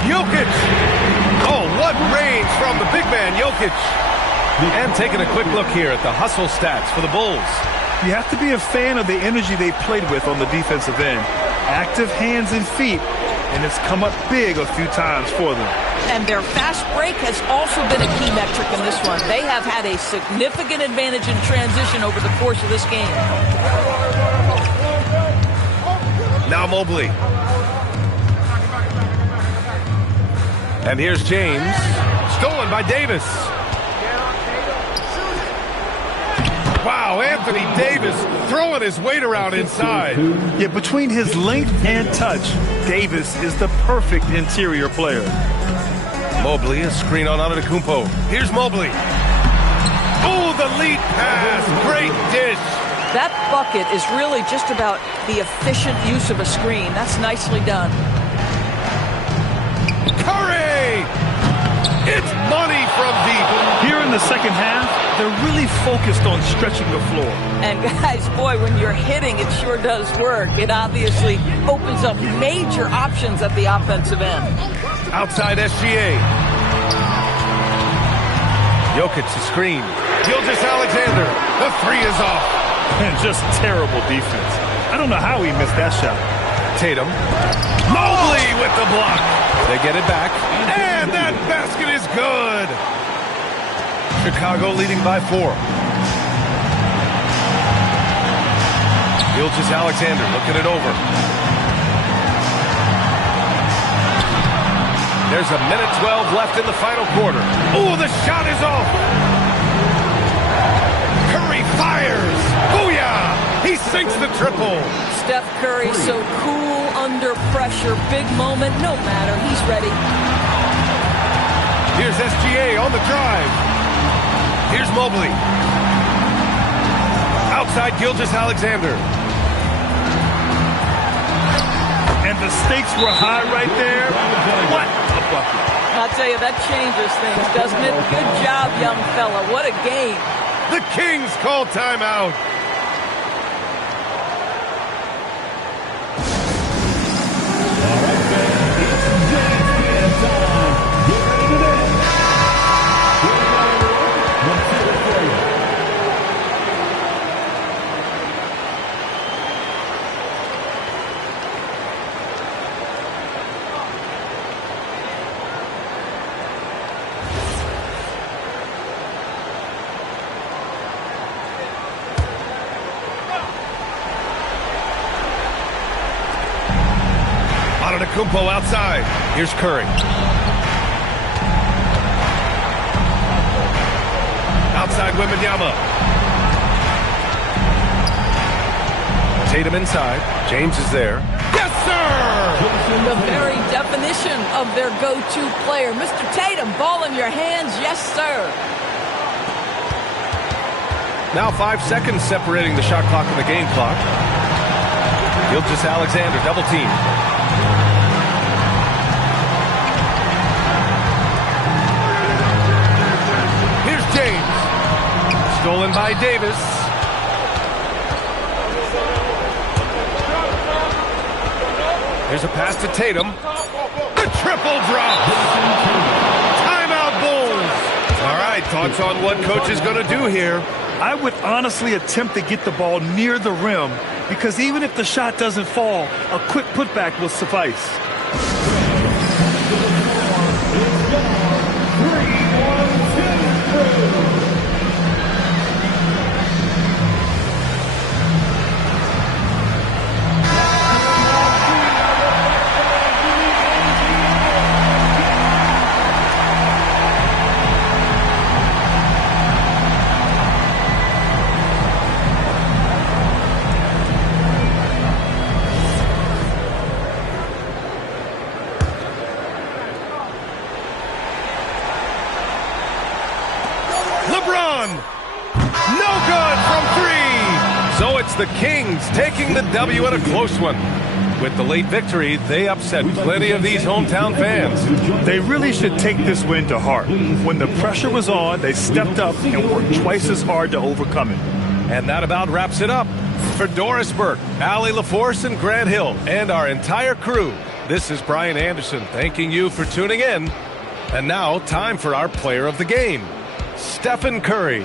Jokic. Oh, what range from the big man, Jokic. And taking a quick look here at the hustle stats for the Bulls. You have to be a fan of the energy they played with on the defensive end. Active hands and feet, and it's come up big a few times for them. And their fast break has also been a key metric in this one. They have had a significant advantage in transition over the course of this game. Now Mobley. And here's James. Stolen by Davis. Wow, Anthony Davis throwing his weight around inside. Yeah, between his length and touch, Davis is the perfect interior player. Mobley, a screen on Antetokounmpo. Here's Mobley. Oh, the lead pass. Great dish. That bucket is really just about the efficient use of a screen. That's nicely done. Curry! It's money from deep. Here in the second half, they're really focused on stretching the floor. And guys, boy, when you're hitting, it sure does work. It obviously opens up major options at the offensive end. Outside SGA. Jokic the screen. Gilgeous-Alexander. The 3 is off. And just terrible defense. I don't know how he missed that shot. Tatum. Mobley with the block. They get it back. And that basket is good. Chicago leading by 4. Gilgeous-Alexander looking it over. There's a minute 12 left in the final quarter. Oh, the shot is off. Curry fires. Booyah! sinks the triple. Steph Curry so cool under pressure. Big moment, no matter. He's ready. Here's SGA on the drive. Here's Mobley. Outside Gilgeous-Alexander. And the stakes were high right there. What a bucket. I'll tell you, that changes things, doesn't it? Good job, young fella. What a game. The Kings call timeout. Kumpo outside. Here's Curry. Outside Wembanyama. Tatum inside. James is there. Yes, sir! The very definition of their go-to player. Mr. Tatum, ball in your hands. Yes, sir. Now 5 seconds separating the shot clock and the game clock. Gilgeous-Alexander double team. Stolen by Davis. Here's a pass to Tatum. The triple drop. Timeout Bulls. All right, thoughts on what coach is going to do here? I would honestly attempt to get the ball near the rim because even if the shot doesn't fall, a quick putback will suffice. The Kings taking the W in a close one. With the late victory, they upset plenty of these hometown fans. They really should take this win to heart. When the pressure was on, they stepped up and worked twice as hard to overcome it. And that about wraps it up. For Doris Burke, Allie LaForce, and Grant Hill, and our entire crew, this is Brian Anderson thanking you for tuning in. And now, time for our player of the game, Stephen Curry.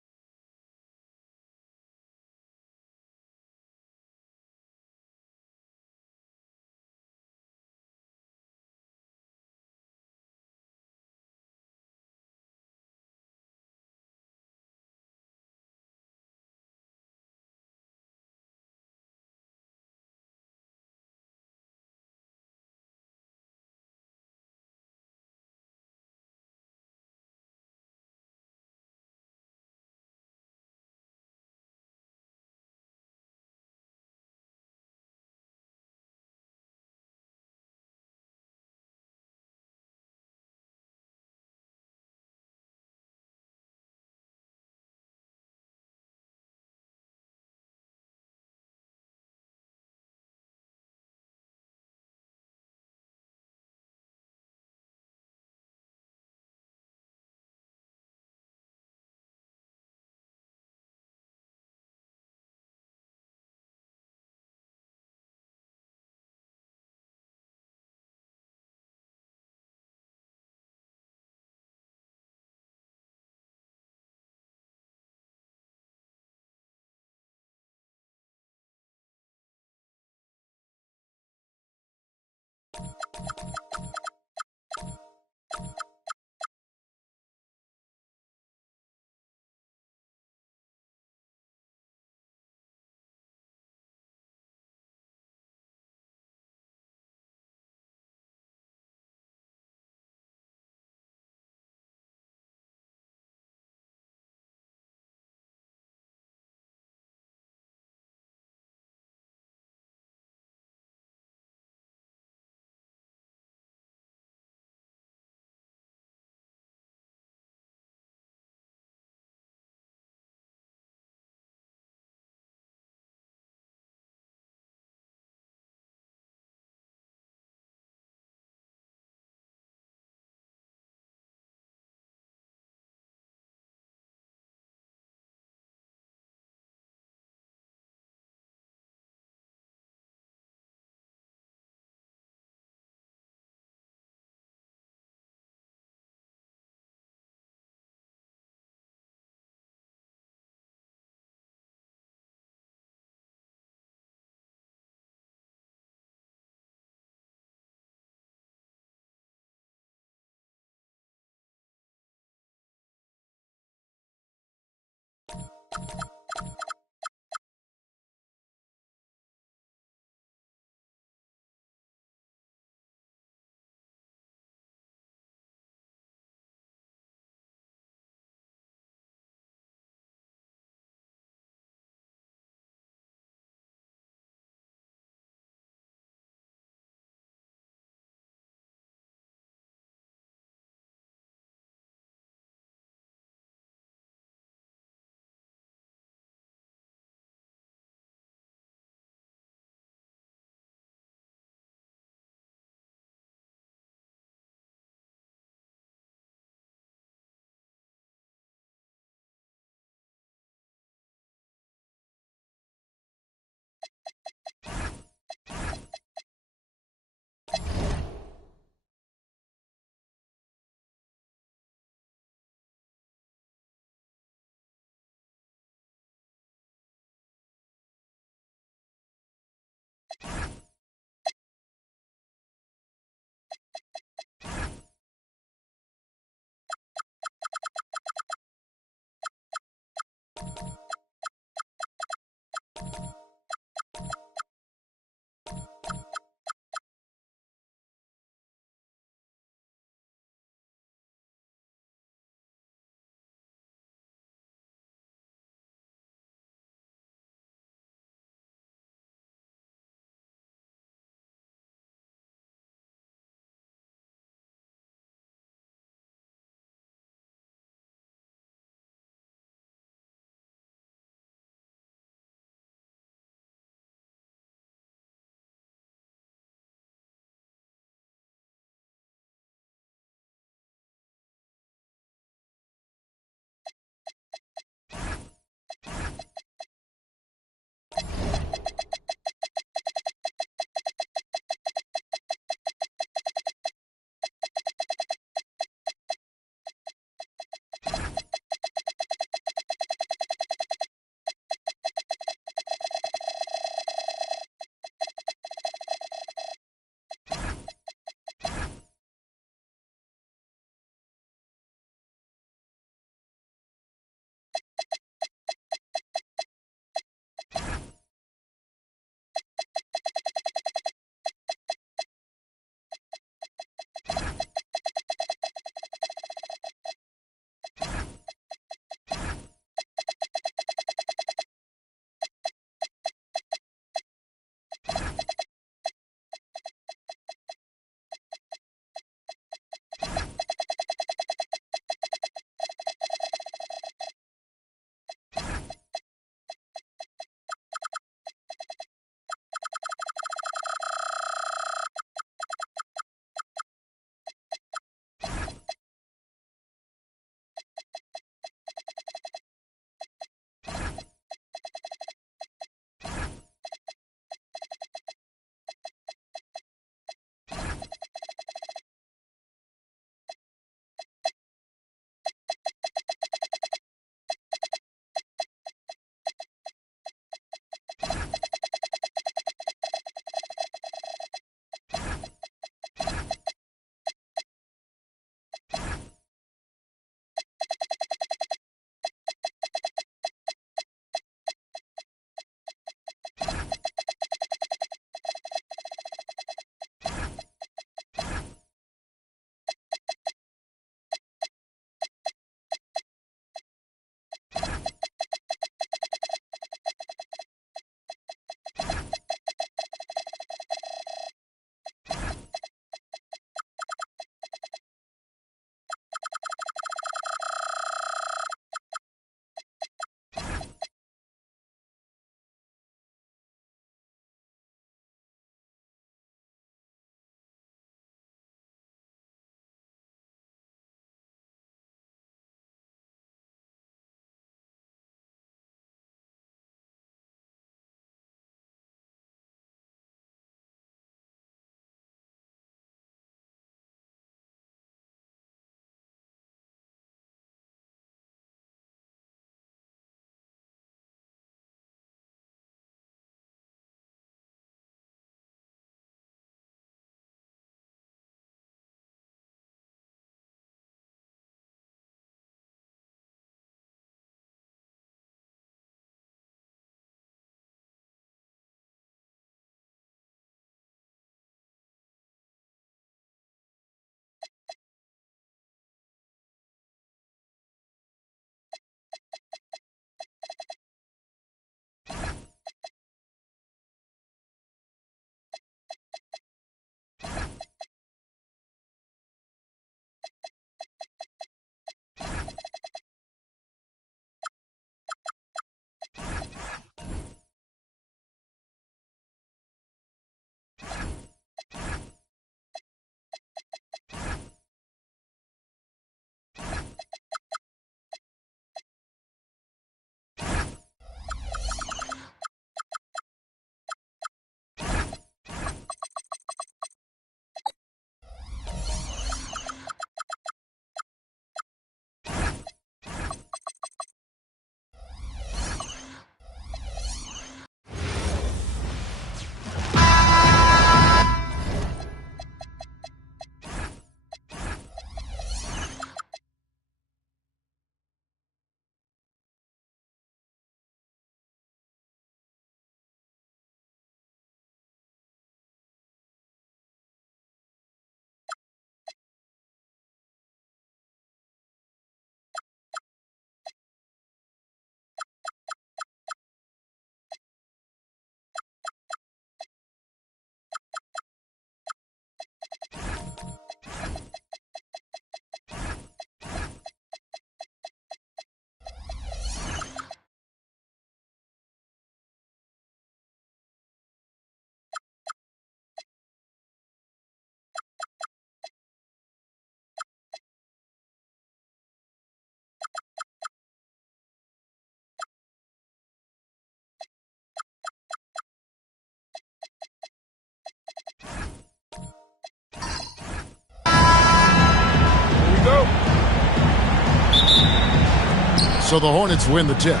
So the Hornets win the tip.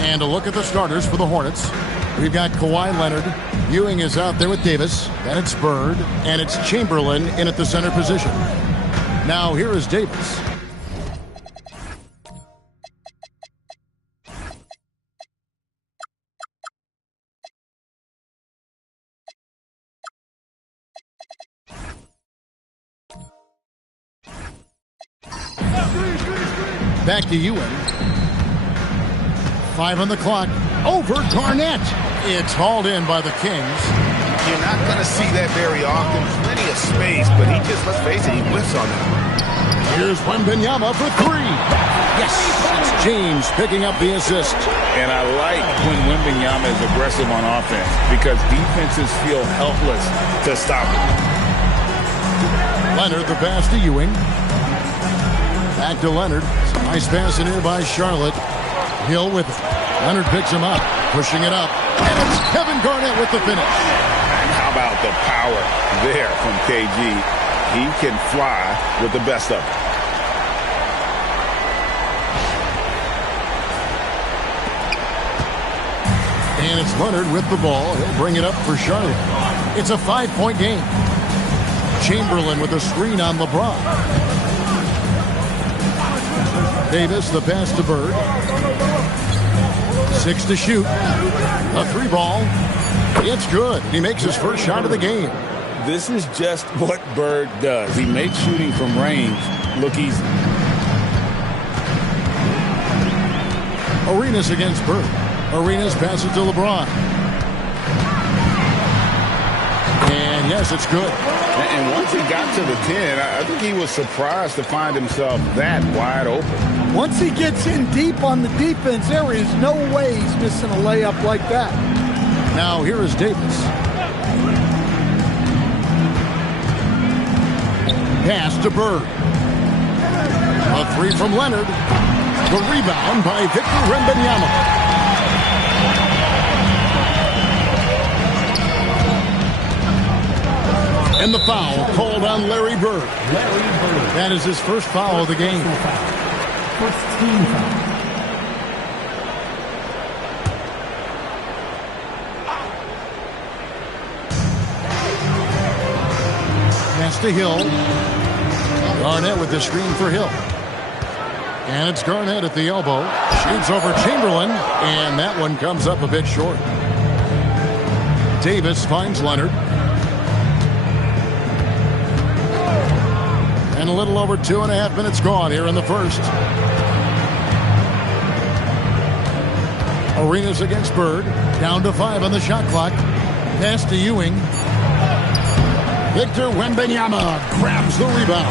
And a look at the starters for the Hornets. We've got Kawhi Leonard. Ewing is out there with Davis. Then it's Bird. And it's Chamberlain in at the center position. Now here is Davis. Back to Ewing. 5 on the clock. Over Garnett. It's hauled in by the Kings. You're not going to see that very often. Plenty of space, but he just, let's face it, he whiffs on that. Here's Wembanyama for 3. Yes, it's James picking up the assist. And I like when Wembanyama is aggressive on offense because defenses feel helpless to stop him. Leonard, the pass to Ewing. Back to Leonard. Nice pass in here by Charlotte. Hill with it. Leonard picks him up, pushing it up. And it's Kevin Garnett with the finish. And how about the power there from KG? He can fly with the best of them. And it's Leonard with the ball. He'll bring it up for Charlotte. It's a 5-point game. Chamberlain with a screen on LeBron. Davis, the pass to Bird. 6 to shoot. A 3-ball. It's good. He makes his first shot of the game. This is just what Bird does. He makes shooting from range look easy. Arenas against Bird. Arenas passes to LeBron. And yes, it's good. And once he got to the 10, I think he was surprised to find himself that wide open. Once he gets in deep on the defense, there is no way he's missing a layup like that. Now here is Davis. Pass to Bird. A 3 from Leonard. The rebound by Victor Wembanyama. And the foul called on Larry Bird. That is his first foul of the game. First team foul. Pass to Hill. Garnett with the screen for Hill. And it's Garnett at the elbow. Shoots over Chamberlain. And that one comes up a bit short. Davis finds Leonard. And a little over 2.5 minutes gone here in the first. Arenas against Bird. Down to 5 on the shot clock. Pass to Ewing. Victor Wembanyama grabs the rebound.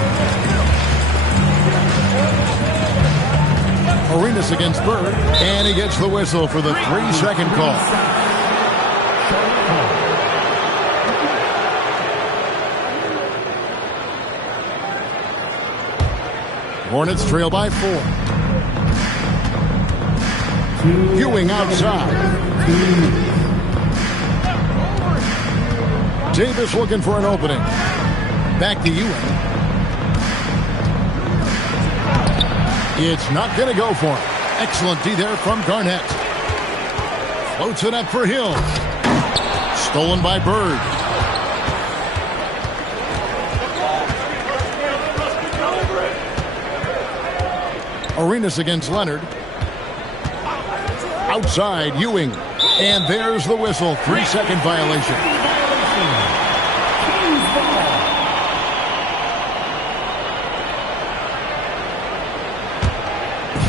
Arenas against Bird. And he gets the whistle for the 3-second call. Hornets trail by 4. Ewing outside. Davis looking for an opening. Back to Ewing. It's not going to go for him. Excellent D there from Garnett. Floats it up for Hill. Stolen by Bird. Arenas against Leonard. Outside, Ewing. And there's the whistle. 3-second violation.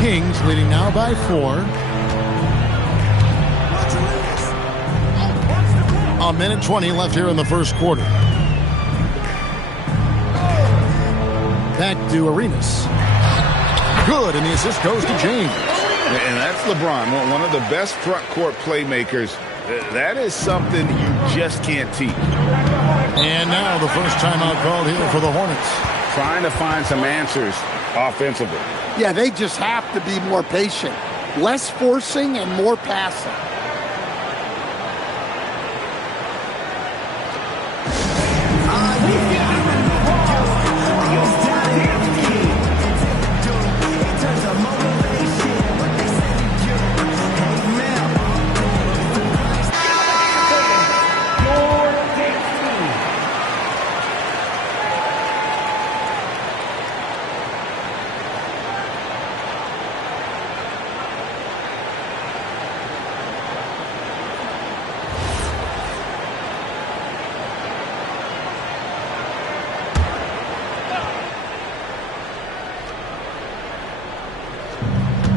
Kings leading now by 4. A minute 20 left here in the first quarter. Back to Arenas. Good, and the assist goes to James. And that's LeBron, one of the best front court playmakers. That is something you just can't teach. And now the first timeout called here for the Hornets. Trying to find some answers offensively. Yeah, they just have to be more patient. Less forcing and more passing.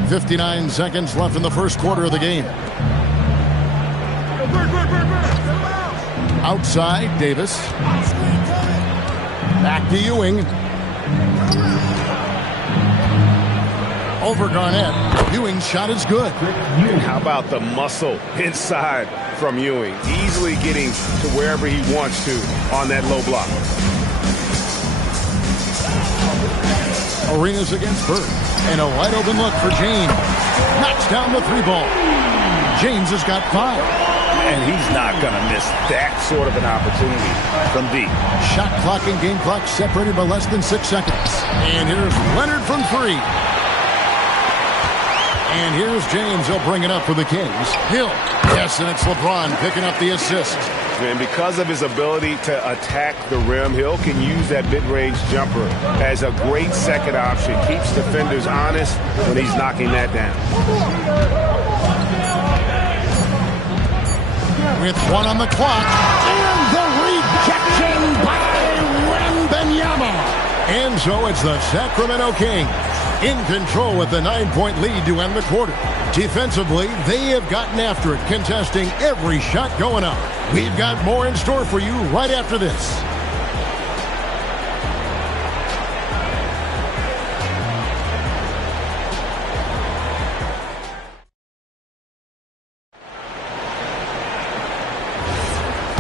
59 seconds left in the first quarter of the game. Outside, Davis. Back to Ewing. Over Garnett. Ewing's shot is good. How about the muscle inside from Ewing? Easily getting to wherever he wants to on that low block. Arenas against Bird. And a wide open look for James. Knocks down the three ball. James has got 5. And he's not going to miss that sort of an opportunity from deep. Shot clock and game clock separated by less than 6 seconds. And here's Leonard from 3. And here's James. He'll bring it up for the Kings. Hill. Yes, and it's LeBron picking up the assist. And because of his ability to attack the rim, Hill can use that mid-range jumper as a great second option. Keeps defenders honest when he's knocking that down. With 1 on the clock. And the rejection by Wembanyama. And so it's the Sacramento Kings in control with the 9-point lead to end the quarter. Defensively, they have gotten after it, contesting every shot going up. We've got more in store for you right after this.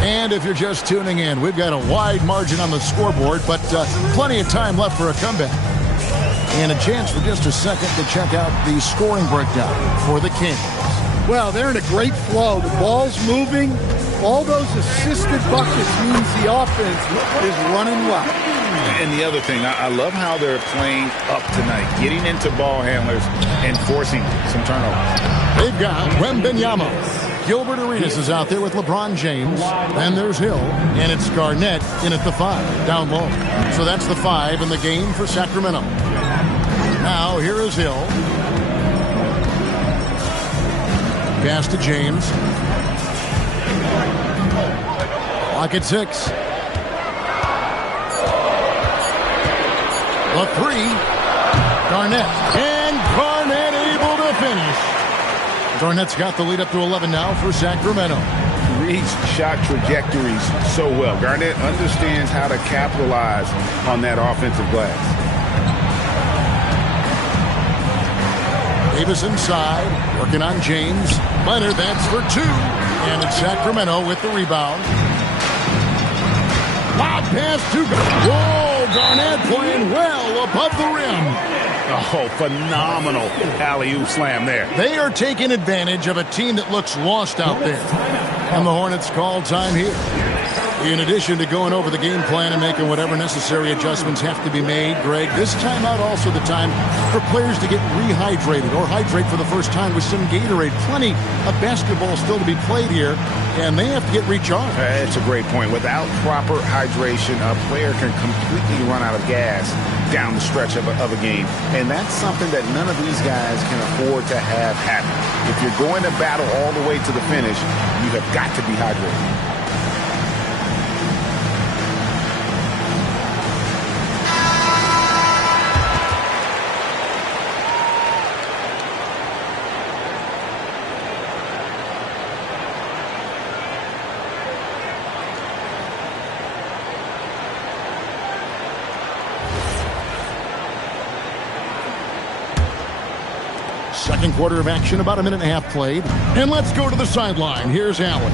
And if you're just tuning in, we've got a wide margin on the scoreboard, but plenty of time left for a comeback. And a chance for just a second to check out the scoring breakdown for the Kings. Well, they're in a great flow. The ball's moving. All those assisted buckets means the offense is running well. And the other thing, I love how they're playing up tonight, getting into ball handlers and forcing some turnovers. They've got Wembanyama. Gilbert Arenas is out there with LeBron James. Then there's Hill, and it's Garnett in at the 5, down low. So that's the 5 in the game for Sacramento. Now here is Hill. Pass to James. Clock at 6. The 3. Garnett. And Garnett able to finish. Garnett's got the lead up to 11 now for Sacramento. Reads shot trajectories so well. Garnett understands how to capitalize on that offensive glass. Davis inside, working on James. Leonard, that's for 2. And it's Sacramento with the rebound. Lob pass to Garnett. Garnett playing well above the rim. Oh, phenomenal alley-oop slam there. They are taking advantage of a team that looks lost out there. And the Hornets call time here. In addition to going over the game plan and making whatever necessary adjustments have to be made, Greg, this timeout also the time for players to get rehydrated or hydrate for the first time with some Gatorade. Plenty of basketball still to be played here, and they have to get recharged. That's a great point. Without proper hydration, a player can completely run out of gas down the stretch of a game. And that's something that none of these guys can afford to have happen. If you're going to battle all the way to the finish, you have got to be hydrated. Second quarter of action, about a minute and a half played. And let's go to the sideline. Here's Allen.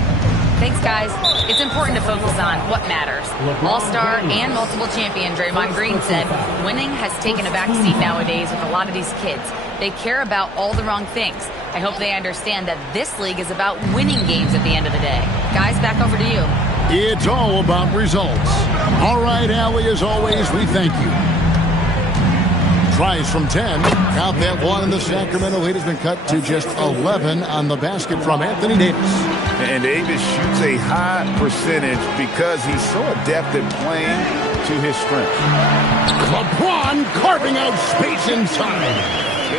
Thanks, guys. It's important to focus on what matters. All-star and multiple champion Draymond Green said, winning has taken a backseat nowadays with a lot of these kids. They care about all the wrong things. I hope they understand that this league is about winning games at the end of the day. Guys, back over to you. It's all about results. All right, Allie, as always, we thank you. Tries from 10. Count that one, and the Sacramento lead has been cut to just 11 on the basket from Anthony Davis. And Davis shoots a high percentage because he's so adept at playing to his strength. LeBron carving out space inside.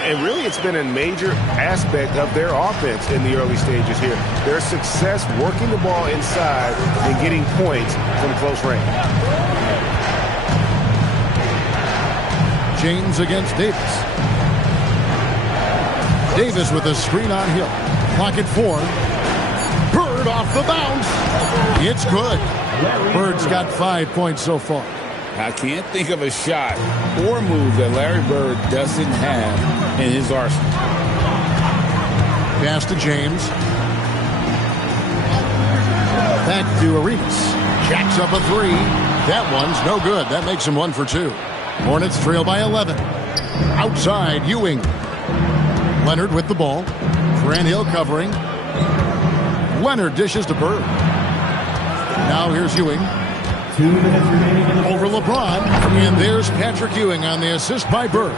And really, it's been a major aspect of their offense in the early stages here. Their success working the ball inside and getting points from close range. James against Davis. Davis with a screen on Hill. Clock at 4. Bird off the bounce. It's good. Bird's got 5 points so far. I can't think of a shot or move that Larry Bird doesn't have in his arsenal. Pass to James. Back to Arenas. Jacks up a 3. That one's no good. That makes him 1 for 2. Hornets trail by 11. Outside, Ewing. Leonard with the ball. Grant Hill covering. Leonard dishes to Bird. Now here's Ewing. 2 minutes remaining in the over LeBron. And there's Patrick Ewing on the assist by Bird.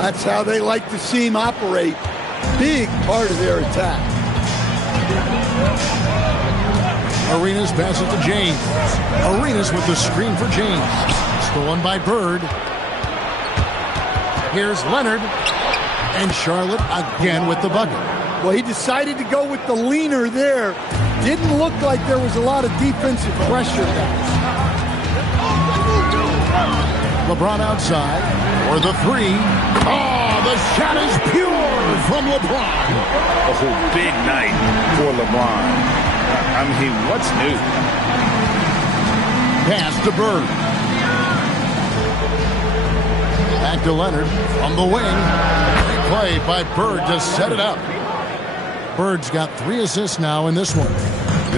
That's how they like to see him operate. Big part of their attack. Arenas passes to James. Arenas with the screen for James. Stolen by Bird. Here's Leonard. And Charlotte again with the bucket. Well, he decided to go with the leaner there. Didn't look like there was a lot of defensive pressure. LeBron outside for the 3. Oh, the shot is pure from LeBron. Oh, big night for LeBron. I mean, what's new? Pass to Bird. Back to Leonard from the wing. Great play by Bird to set it up. Bird's got 3 assists now in this one.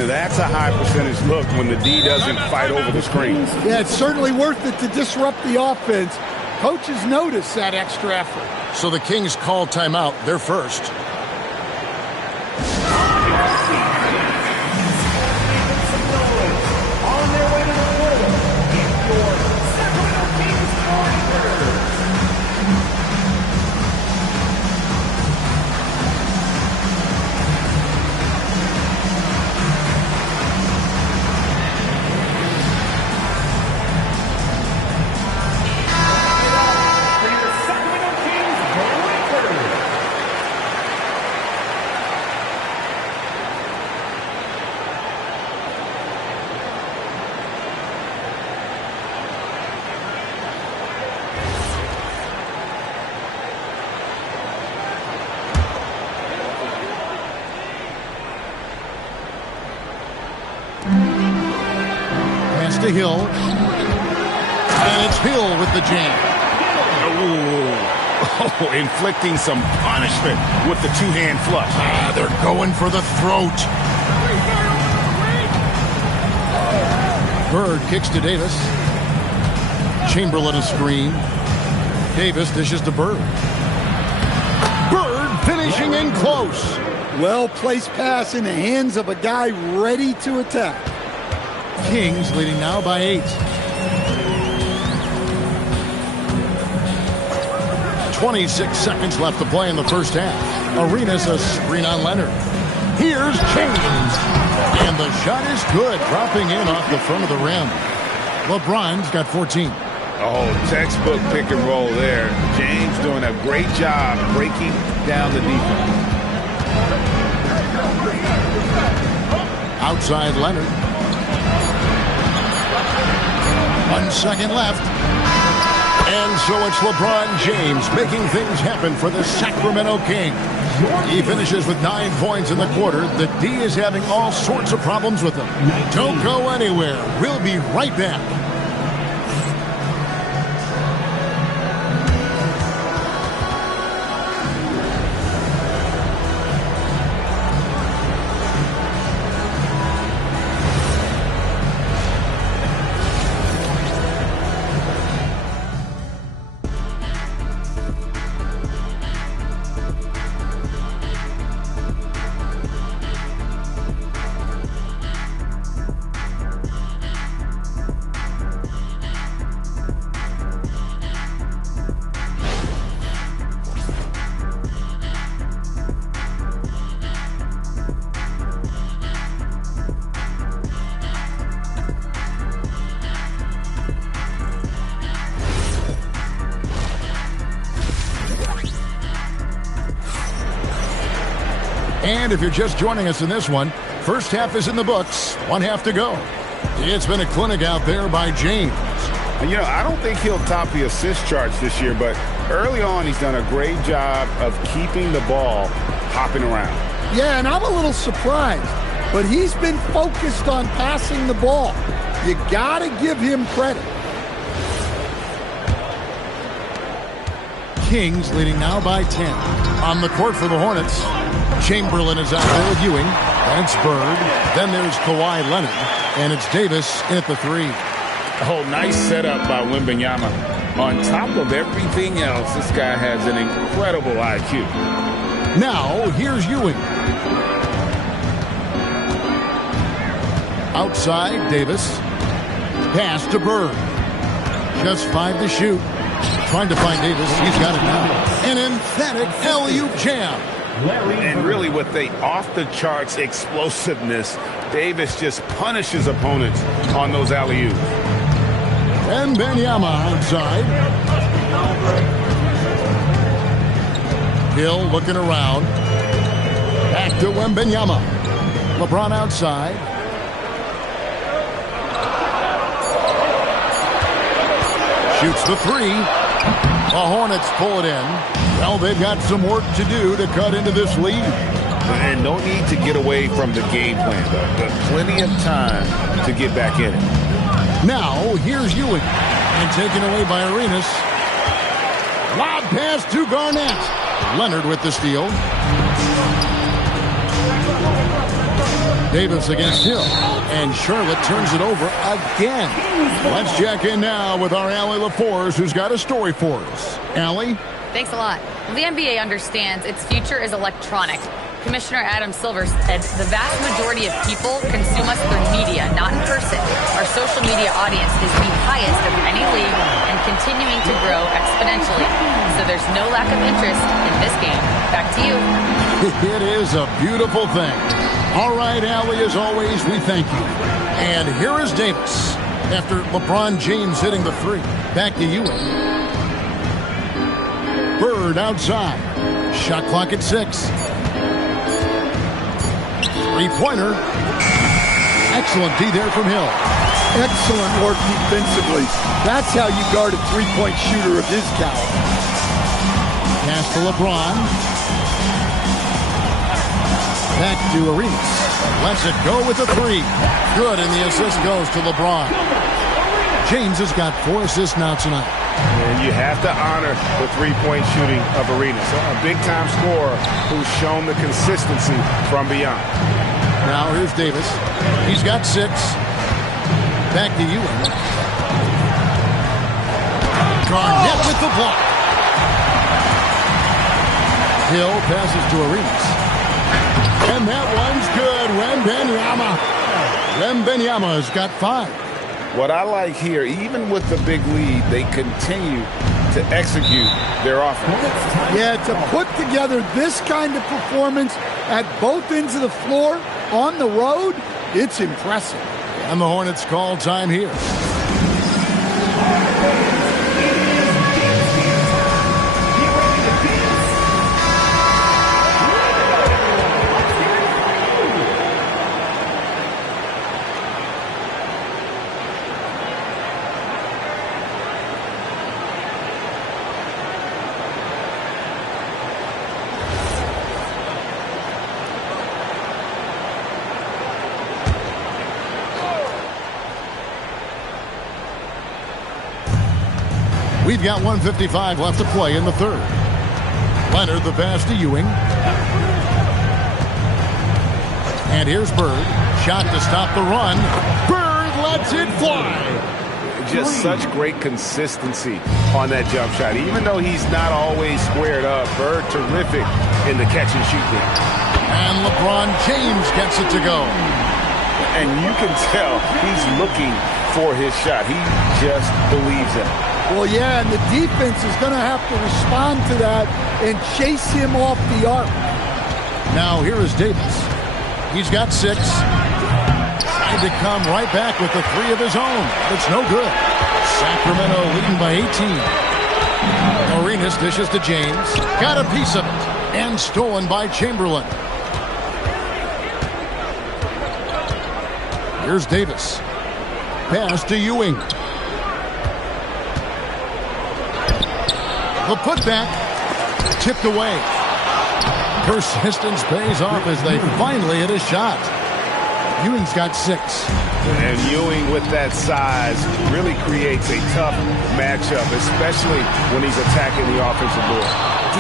That's a high percentage look when the D doesn't fight over the screen. Yeah, it's certainly worth it to disrupt the offense. Coaches notice that extra effort. So the Kings call timeout. They're first. To Hill, and it's Hill with the jam. Oh, inflicting some punishment with the 2-hand flush. They're going for the throat. Bird kicks to Davis. Chamberlain a screen. Davis dishes to Bird. Bird finishing in close. Well-placed pass in the hands of a guy ready to attack. Kings leading now by 8. 26 seconds left to play in the first half. Arenas a screen on Leonard. Here's James. And the shot is good, dropping in off the front of the rim. LeBron's got 14. Oh, textbook pick and roll there. James doing a great job breaking down the defense. Outside Leonard. 1 second left. And so it's LeBron James making things happen for the Sacramento Kings. He finishes with 9 points in the quarter. The D is having all sorts of problems with him. Don't go anywhere. We'll be right back. And if you're just joining us in this one, first half is in the books. 1 half to go. It's been a clinic out there by James. And, you know, I don't think he'll top the assist charts this year, but Early on, he's done a great job of keeping the ball hopping around. Yeah, and I'm a little surprised, but he's been focused on passing the ball. You got to give him credit. Kings leading now by 10. On the court for the Hornets, Chamberlain is out there with Ewing. Then it's Bird. Then there's Kawhi Leonard. And it's Davis in at the 3. Oh, nice setup by Wembanyama. On top of everything else, this guy has an incredible IQ. Now, here's Ewing. Outside, Davis. Pass to Bird. Just 5 to shoot. Trying to find Davis. He's got it now. An emphatic alley-oop jam. And really with the off-the-charts explosiveness, Davis just punishes opponents on those alley-oops. Wembanyama outside. Hill looking around. Back to Wembanyama. LeBron outside. Shoots the 3. The Hornets pull it in. Well, they've got some work to do to cut into this lead. And no need to get away from the game plan, though. There's plenty of time to get back in it. Now, here's Ewing. And taken away by Arenas. Lob pass to Garnett. Leonard with the steal. Davis against Hill. And Charlotte turns it over again. Let's check in now with our Allie LaForce, who's got a story for us. Allie? Thanks a lot. Well, the NBA understands its future is electronic. Commissioner Adam Silver said the vast majority of people consume us through media, not in person. Our social media audience is the highest of any league and continuing to grow exponentially. So there's no lack of interest in this game. Back to you. It is a beautiful thing. All right, Allie, as always, we thank you. And here is Davis after LeBron James hitting the 3. Back to Ewing. Bird outside. Shot clock at 6. Three-pointer. Excellent D there from Hill. Excellent work defensively. That's how you guard a three-point shooter of his caliber. Pass to LeBron. Back to Arenas. Lets it go with the 3. Good, and the assist goes to LeBron. James has got 4 assists now tonight. And you have to honor the three-point shooting of Arenas. A big-time scorer who's shown the consistency from beyond. Now here's Davis. He's got 6. Back to Ewing. Garnett with the block. Hill passes to Arenas. And that one's good. Wembanyama's got 5. What I like here, even with the big lead, they continue to execute their offense. Yeah, to put together this kind of performance at both ends of the floor on the road, it's impressive. And the Hornets call time here. We've got 1:55 left to play in the 3rd. Leonard the pass to Ewing. And here's Bird. Shot to stop the run. Bird lets it fly. Just such great consistency on that jump shot. Even though he's not always squared up, Bird terrific in the catch and shoot game. And LeBron James gets it to go. And you can tell he's looking for his shot. He just believes in it. Well, yeah, and the defense is going to have to respond to that and chase him off the arc. Now here is Davis. He's got 6. Tried to come right back with the 3 of his own. It's no good. Sacramento leading by 18. Arenas dishes to James. Got a piece of it. And stolen by Chamberlain. Here's Davis. Pass to Ewing. The putback tipped away. Persistence pays off as they finally hit a shot. Ewing's got 6. And Ewing with that size really creates a tough matchup, especially when he's attacking the offensive board.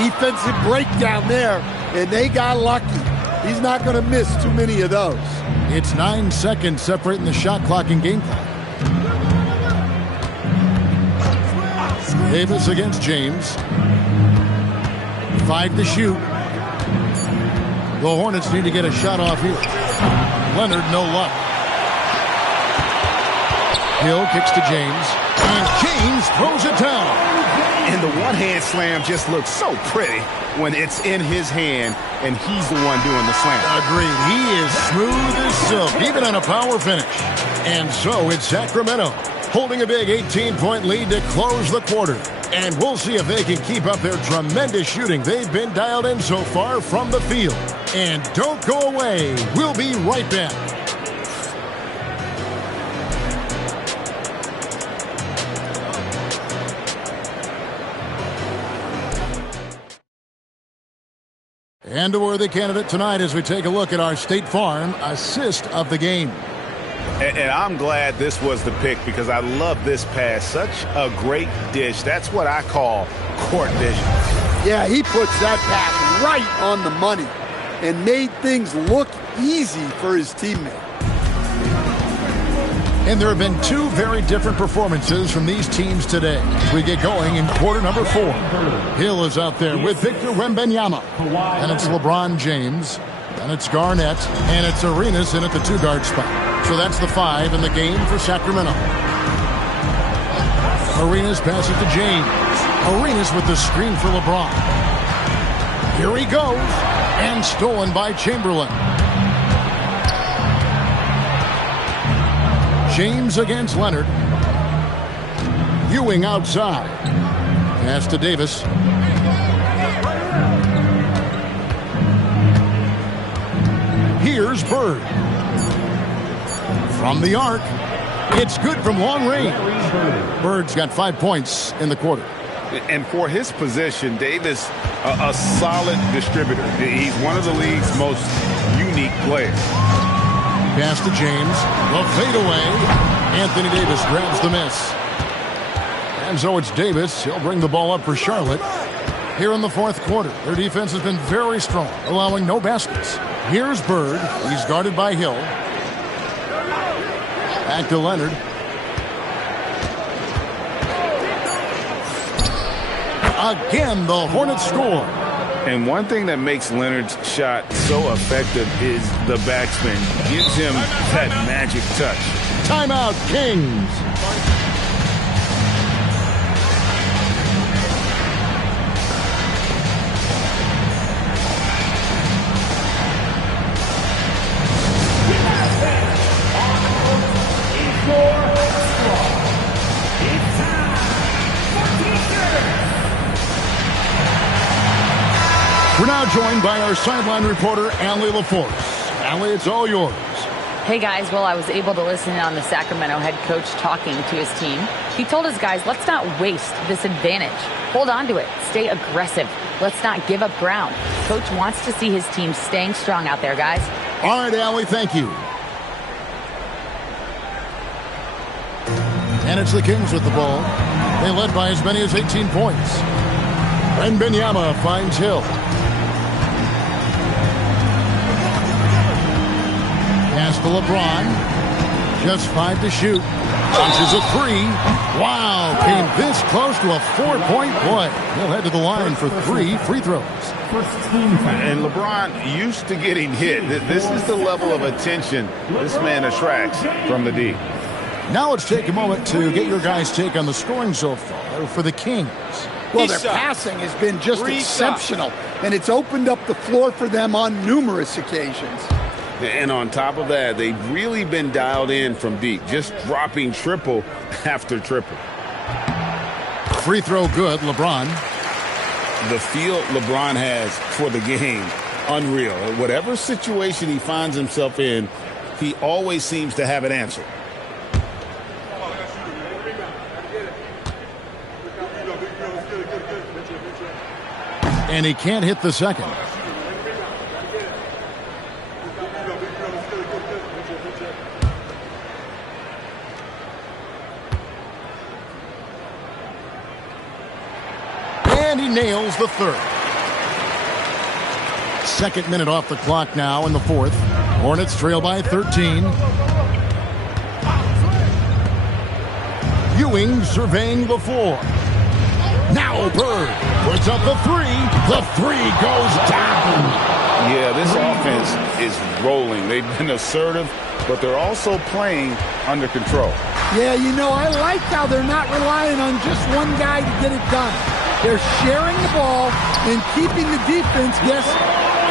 Defensive breakdown there, and they got lucky. He's not going to miss too many of those. It's 9 seconds separating the shot clock and game clock. Davis against James. 5 to shoot. The Hornets need to get a shot off here. Leonard, no luck. Hill kicks to James. And James throws it down. And the one-hand slam just looks so pretty when it's in his hand and he's the one doing the slam. Agreed. He is smooth as silk, even on a power finish. And so it's Sacramento holding a big 18-point lead to close the quarter. And we'll see if they can keep up their tremendous shooting they've been dialed in so far from the field. And don't go away. We'll be right back. And a worthy candidate tonight as we take a look at our State Farm assist of the game. And I'm glad this was the pick because I love this pass. Such a great dish. That's what I call court vision. Yeah, he puts that pass right on the money and made things look easy for his teammate. And there have been 2 very different performances from these teams today. As we get going in quarter number 4. Hill is out there with Victor Wembanyama. And it's LeBron James. And it's Garnett. And it's Arenas in at the 2-guard spot. So that's the 5 in the game for Sacramento. Arenas passes to James. Arenas with the screen for LeBron. Here he goes. And stolen by Chamberlain. James against Leonard. Ewing outside. Pass to Davis. Here's Bird. From the arc. It's good from long range. Bird's got 5 points in the quarter. And for his position, Davis, a solid distributor. He's one of the league's most unique players. Pass to James. The fadeaway. Anthony Davis grabs the miss. And so it's Davis. He'll bring the ball up for Charlotte. Here in the 4th quarter, their defense has been very strong, allowing no baskets. Here's Bird. He's guarded by Hill. Back to Leonard. Again, the Hornets score. And one thing that makes Leonard's shot so effective is the backspin. Gives him that magic touch. Timeout, Kings. We're now joined by our sideline reporter, Allie LaForce. Allie, it's all yours. Hey guys, well, I was able to listen in on the Sacramento head coach talking to his team. He told his guys, let's not waste this advantage. Hold on to it. Stay aggressive. Let's not give up ground. Coach wants to see his team staying strong out there, guys. All right, Allie, thank you. And it's the Kings with the ball. They led by as many as 18 points. Wembanyama finds Hill. Pass to LeBron. Just 5 to shoot. Launches a 3. Wow, came this close to a 4-point play. He'll head to the line for 3 free throws. And LeBron used to getting hit. This is the level of attention this man attracts from the D. Now let's take a moment to get your guys' take on the scoring so far for the Kings. Well, their passing has been just exceptional, and it's opened up the floor for them on numerous occasions. And on top of that, they've really been dialed in from deep, just dropping triple after triple. Free throw good, LeBron. The feel LeBron has for the game, unreal. Whatever situation he finds himself in, he always seems to have an answer. And he can't hit the second. And he nails the third. Second minute off the clock now in the fourth. Hornets trail by 13. Ewing surveying the floor. Now Bird puts up the three. The three goes down. Yeah, this offense is rolling. They've been assertive, but they're also playing under control. Yeah, you know, I like how they're not relying on just one guy to get it done. They're sharing the ball and keeping the defense guessing.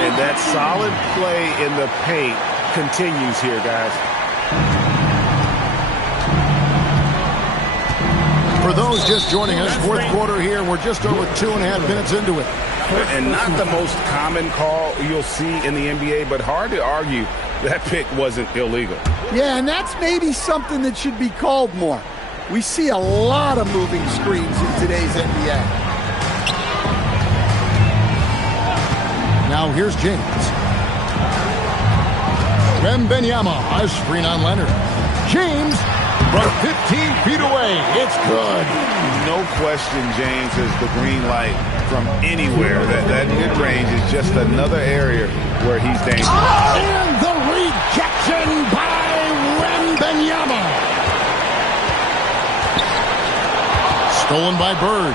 And that solid play in the paint continues here, guys. For those just joining us, fourth quarter here, we're just over 2.5 minutes into it. And not the most common call you'll see in the NBA, but hard to argue that pick wasn't illegal. Yeah, and that's maybe something that should be called more. We see a lot of moving screens in today's NBA. Now here's James. Wembanyama, a screen on Leonard. James from 15 feet away. It's good. No question, James has the green light from anywhere. That mid-range is just another area where he's dangerous. And the rejection by Wembanyama. Stolen by Bird.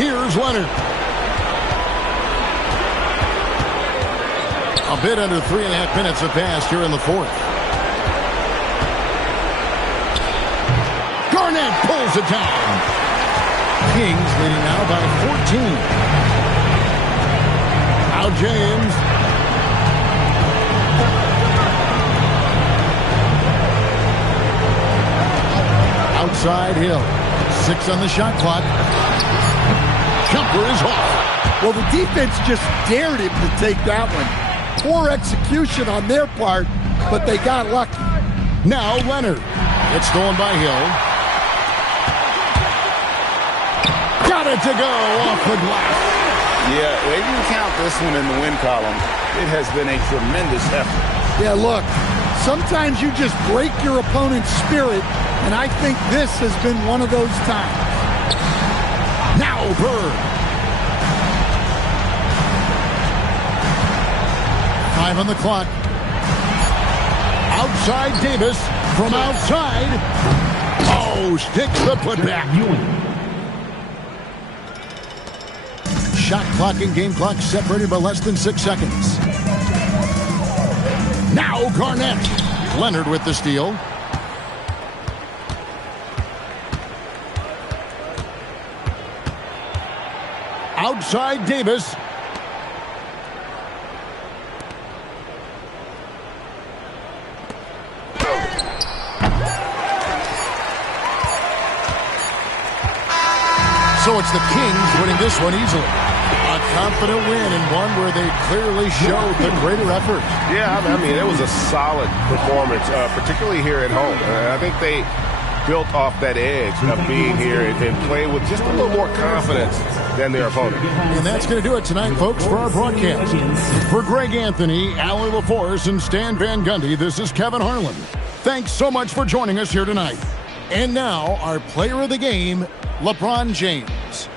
Here's Leonard. A bit under 3.5 minutes have passed here in the fourth. Garnett pulls it down. Kings leading now by 14. Now James. Outside Hill. 6 on the shot clock. Jumper is off. Well, the defense just dared him to take that one. Poor execution on their part, but they got lucky. Now Leonard. It's stolen by Hill. Got it to go off the glass. Yeah, they didn't count this one in the win column. It has been a tremendous effort. Yeah, look, sometimes you just break your opponent's spirit, and I think this has been one of those times. Now Bird. 5 on the clock. Outside Davis from outside. Oh, sticks the putback. Shot clock and game clock separated by less than 6 seconds. Now Garnett. Leonard with the steal. Outside Davis. So it's the Kings winning this one easily. A confident win and one where they clearly showed the greater effort. Yeah, I mean, it was a solid performance, particularly here at home. I think they built off that edge of being here and play with just a little more confidence than their opponent. And that's going to do it tonight, folks, for our broadcast. For Greg Anthony, Alan LaForce, and Stan Van Gundy, this is Kevin Harlan. Thanks so much for joining us here tonight. And now, our player of the game, LeBron James.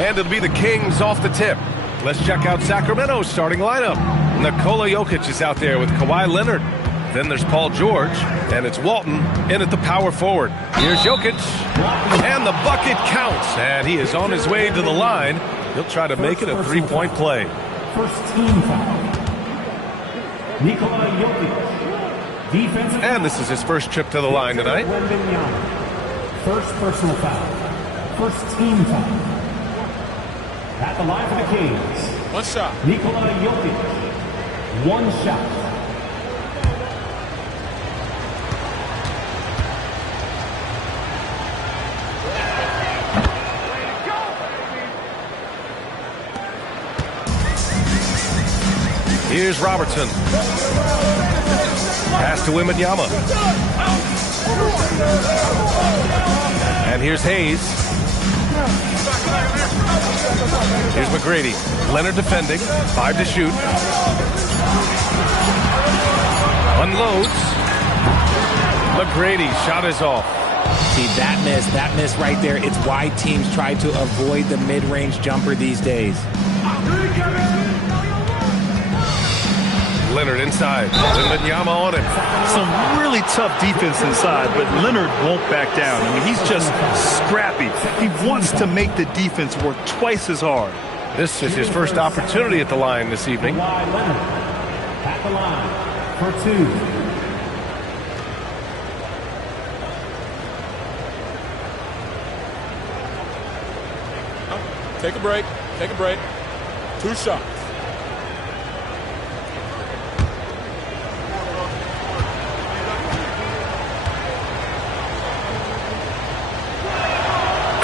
And it'll be the Kings off the tip. Let's check out Sacramento's starting lineup. Nikola Jokic is out there with Kawhi Leonard. Then there's Paul George, and it's Walton in at the power forward. Here's Jokic, and the bucket counts, and he is on his way to the line. He'll try to make it a three-point play. First team foul. Nikola Jokic. Defensive. And this is his first trip to the line tonight. First personal foul. First team foul. At the line for the Kings. One shot. Nikola Jokic. One shot. Here's Robertson. Pass to Wembanyama. And here's Hayes. Here's McGrady. Leonard defending. 5 to shoot. Unloads. McGrady. Shot is off. See, that miss right there, it's why teams try to avoid the mid-range jumper these days. Leonard inside. Wembanyama on him. Some really tough defense inside, but Leonard won't back down. I mean, he's just scrappy. He wants to make the defense work twice as hard. This is his first opportunity at the line this evening. Leonard at the line for 2. Take a break. Take a break. 2 shots.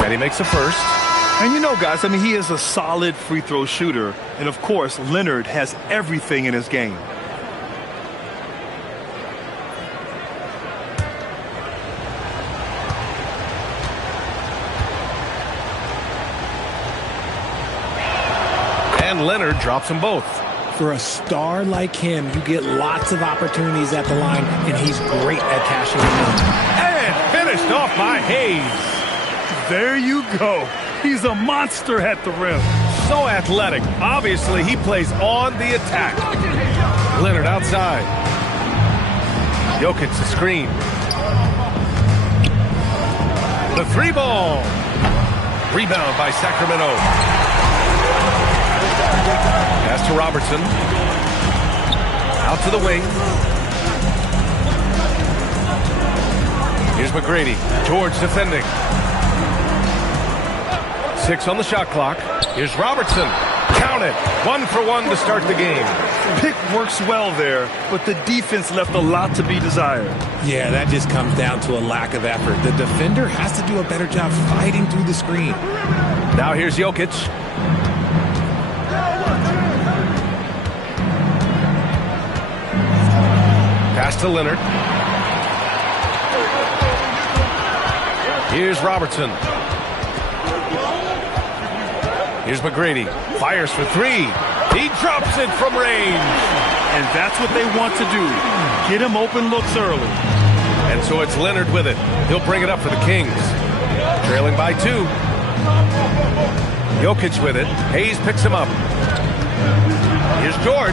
And he makes a first. And you know, guys, I mean, he is a solid free throw shooter. And, of course, Leonard has everything in his game. And Leonard drops them both. For a star like him, you get lots of opportunities at the line, and he's great at cashing them in. And finished off by Hayes. There you go. He's a monster at the rim. So athletic. Obviously, he plays on the attack. Leonard outside. Jokic the screen. The three ball. Rebound by Sacramento. Pass to Robertson. Out to the wing. Here's McGrady. George defending. 6 on the shot clock. Here's Robertson. Count it. 1 for 1 to start the game. Pick works well there, but the defense left a lot to be desired. Yeah, that just comes down to a lack of effort. The defender has to do a better job fighting through the screen. Now here's Jokic. Pass to Leonard. Here's Robertson. Here's McGrady. Fires for 3. He drops it from range. And that's what they want to do. Get him open looks early. And so it's Leonard with it. He'll bring it up for the Kings. Trailing by 2. Jokic with it. Hayes picks him up. Here's George.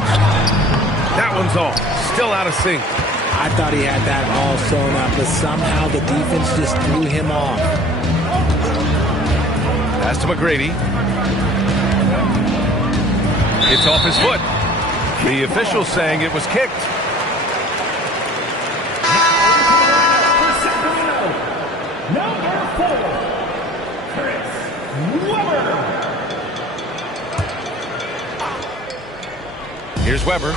That one's off. Still out of sync. I thought he had that all sewn up, but somehow the defense just threw him off. Pass to McGrady. It's off his foot. The official saying it was kicked. Number 4, Chris Webber. Here's Webber.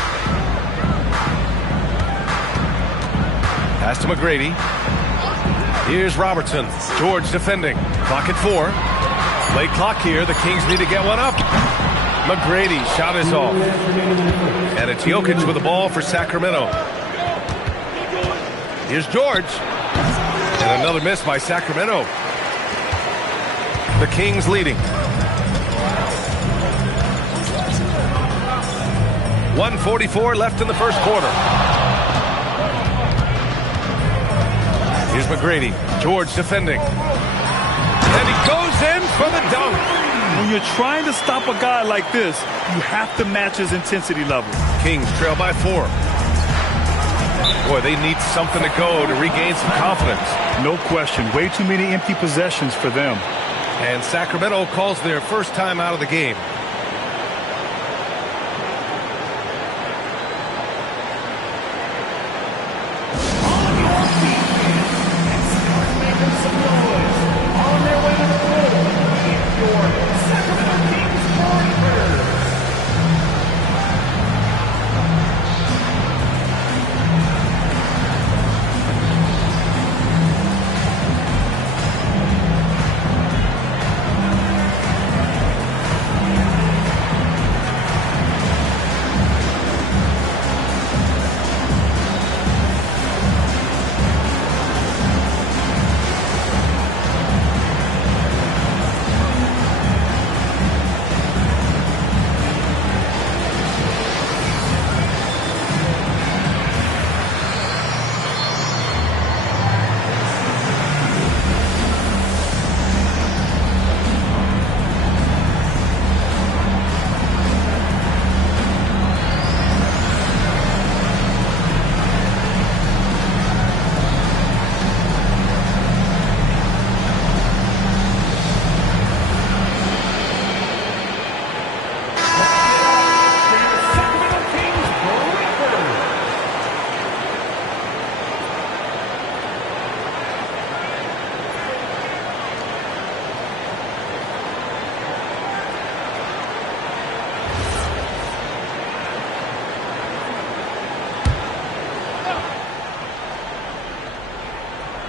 Pass to McGrady. Here's Robertson. George defending. Clock at 4. Late clock here. The Kings need to get one up. McGrady shot is off. And it's Jokic with the ball for Sacramento. Here's George. And another miss by Sacramento. The Kings leading. 1:44 left in the first quarter. Here's McGrady. George defending. And he goes in for the dunk. When you're trying to stop a guy like this, you have to match his intensity level. Kings trail by 4. Boy, they need something to go to regain some confidence. No question. Way too many empty possessions for them. And Sacramento calls their first time out of the game.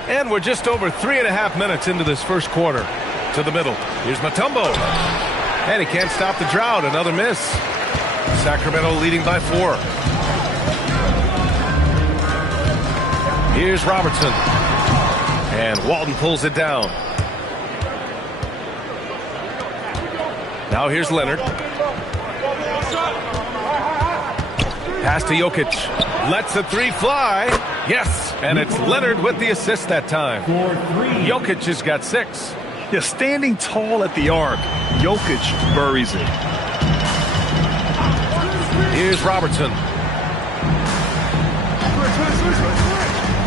And we're just over 3.5 minutes into this first quarter. To the middle. Here's Mutombo. And he can't stop the drought. Another miss. Sacramento leading by 4. Here's Robertson. And Walton pulls it down. Now here's Leonard. Pass to Jokic. Lets the three fly. Yes, and it's Leonard with the assist that time. Jokic has got 6. Yeah, standing tall at the arc, Jokic buries it. Here's Robertson.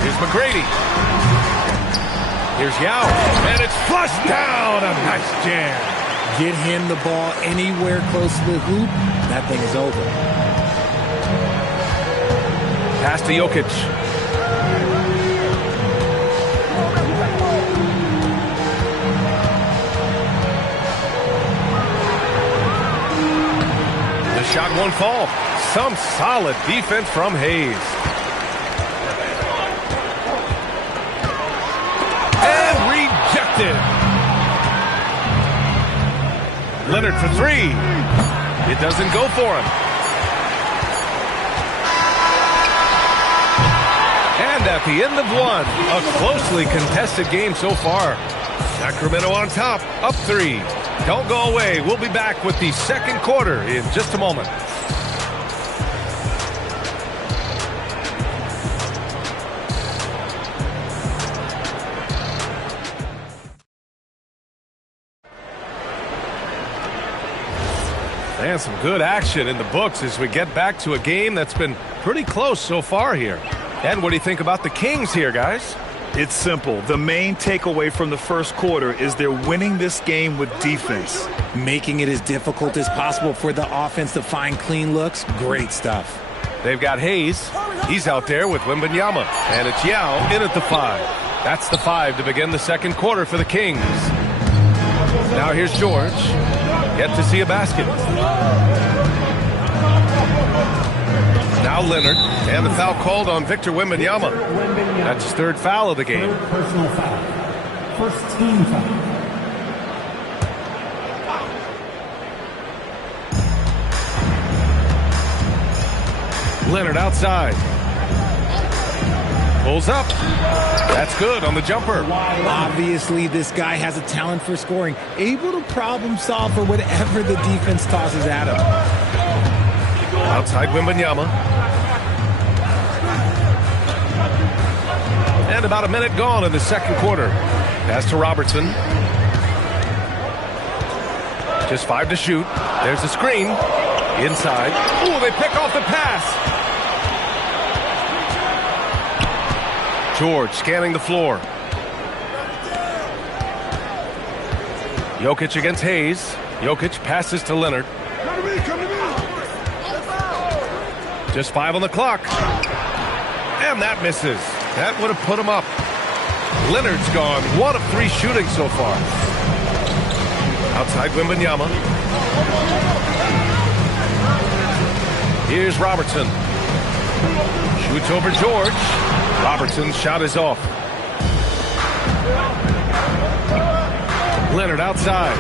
Here's McGrady. Here's Yao. And it's flushed down. A nice jam. Get him the ball anywhere close to the hoop, that thing is over. Pass to Jokic. The shot won't fall. Some solid defense from Hayes. And rejected. Leonard for 3. It doesn't go for him. And at the end of 1, a closely contested game so far. Sacramento on top, up 3. Don't go away. We'll be back with the second quarter in just a moment. And some good action in the books as we get back to a game that's been pretty close so far here. And what do you think about the Kings here, guys? It's simple. The main takeaway from the first quarter is they're winning this game with defense. Making it as difficult as possible for the offense to find clean looks. Great stuff. They've got Hayes. He's out there with Wembanyama. And it's Yao in at the 5. That's the 5 to begin the second quarter for the Kings. Now here's George. Yet to see a basket. Now Leonard, and the foul called on Victor Wembanyama. That's his 3rd foul of the game. Personal foul. First team foul. Leonard outside. Pulls up. That's good on the jumper. Obviously, this guy has a talent for scoring. Able to problem solve for whatever the defense tosses at him. Outside Wembanyama. And about a minute gone in the second quarter. Pass to Robertson. Just 5 to shoot. There's the screen. Inside. Ooh, they pick off the pass. George scanning the floor. Jokic against Hayes. Jokic passes to Leonard. Just 5 on the clock. And that misses. That would have put him up. Leonard's gone 1 of 3 shooting so far. Outside Wembanyama. Here's Robertson. Shoots over George. Robertson's shot is off. Leonard outside.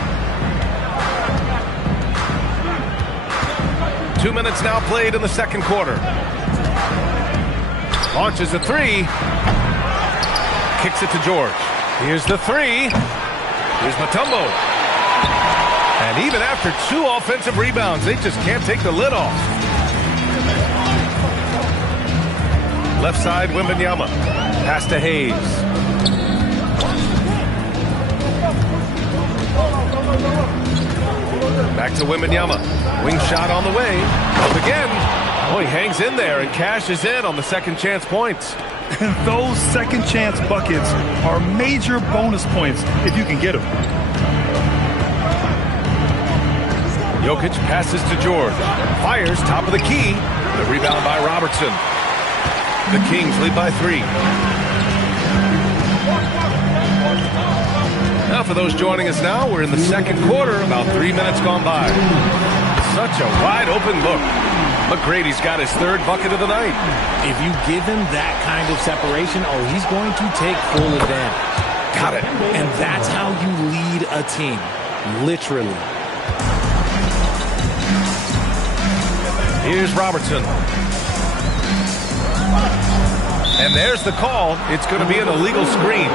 2 minutes now played in the second quarter. Launches a 3. Kicks it to George. Here's the 3. Here's Mutombo. And even after 2 offensive rebounds, they just can't take the lid off. Left side, Wembanyama. Pass to Hayes. Back to Wembanyama. Wing shot on the way. Up again. Oh, he hangs in there and cashes in on the second chance points. And those second chance buckets are major bonus points if you can get them. Jokic passes to George. Fires top of the key. The rebound by Robertson. The Kings lead by 3. Now for those joining us now, we're in the second quarter, about 3 minutes gone by. Such a wide open look. McGrady's got his 3rd bucket of the night. If you give him that kind of separation, oh, he's going to take full advantage. Got it. And that's how you lead a team. Literally. Here's Robertson. And there's the call. It's going to be an illegal screen.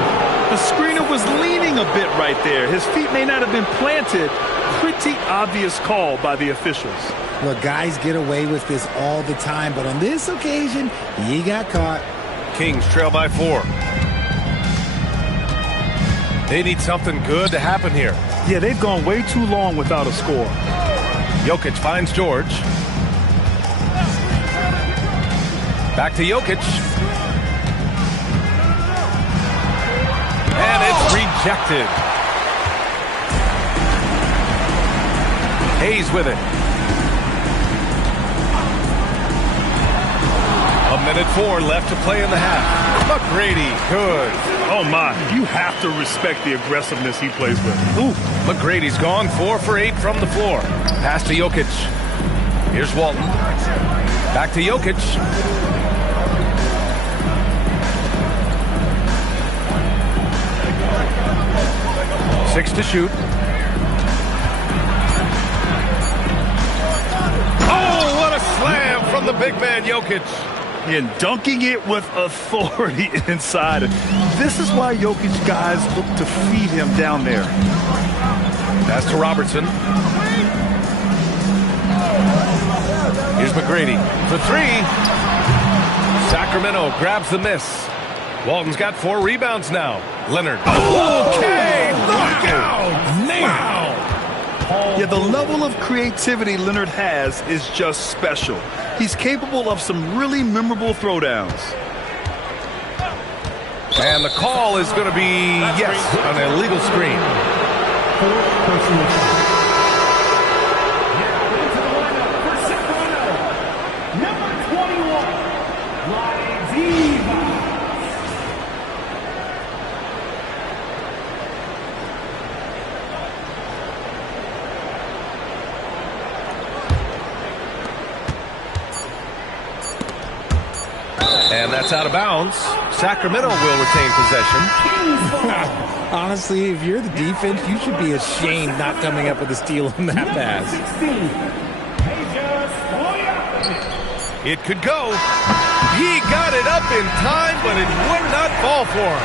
The screener was leaning a bit right there. His feet may not have been planted. Pretty obvious call by the officials. Look, guys get away with this all the time, but on this occasion, he got caught. Kings trail by 4. They need something good to happen here. Yeah, they've gone way too long without a score. Jokic finds George. Back to Jokic. And it's rejected. Hayes with it. 1:04 left to play in the half. McGrady, good. Oh, my. You have to respect the aggressiveness he plays with. Ooh, McGrady's gone 4 for 8 from the floor. Pass to Jokic. Here's Walton. Back to Jokic. Six to shoot. Oh, what a slam from the big man, Jokic. And dunking it with authority inside. This is why Jokic guys look to feed him down there. Pass to Robertson. Here's McGrady for 3. Sacramento grabs the miss. Walton's got 4 rebounds now. Leonard. Okay, knockout. Wow. Yeah, the level of creativity Leonard has is just special. He's capable of some really memorable throwdowns. And the call is going to be, yes, an illegal screen. And that's out of bounds. Sacramento will retain possession. Honestly, if you're the defense, you should be ashamed not coming up with a steal on that pass. It could go. He got it up in time, but it would not fall for him.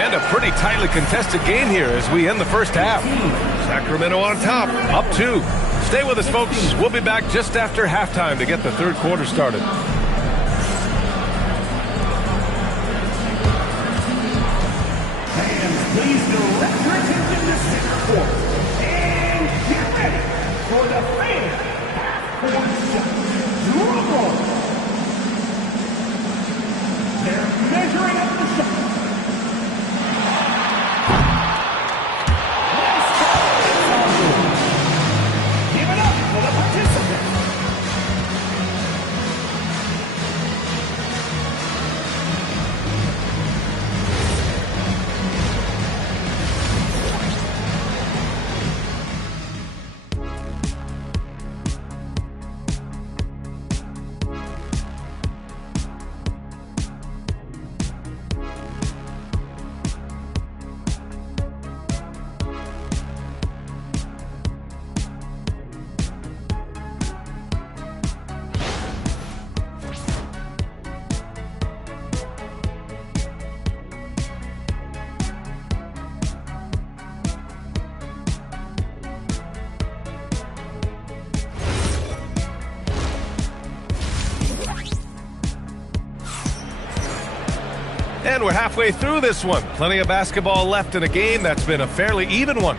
And a pretty tightly contested game here as we end the first half. Sacramento on top, up 2. Stay with us, folks. We'll be back just after halftime to get the third quarter started. Please direct your attention to center court. And get ready for the fan half-court shot. Drum roll. They're measuring up the shot. Give it up for the participants. And we're halfway through this one. Plenty of basketball left in a game that's been a fairly even one.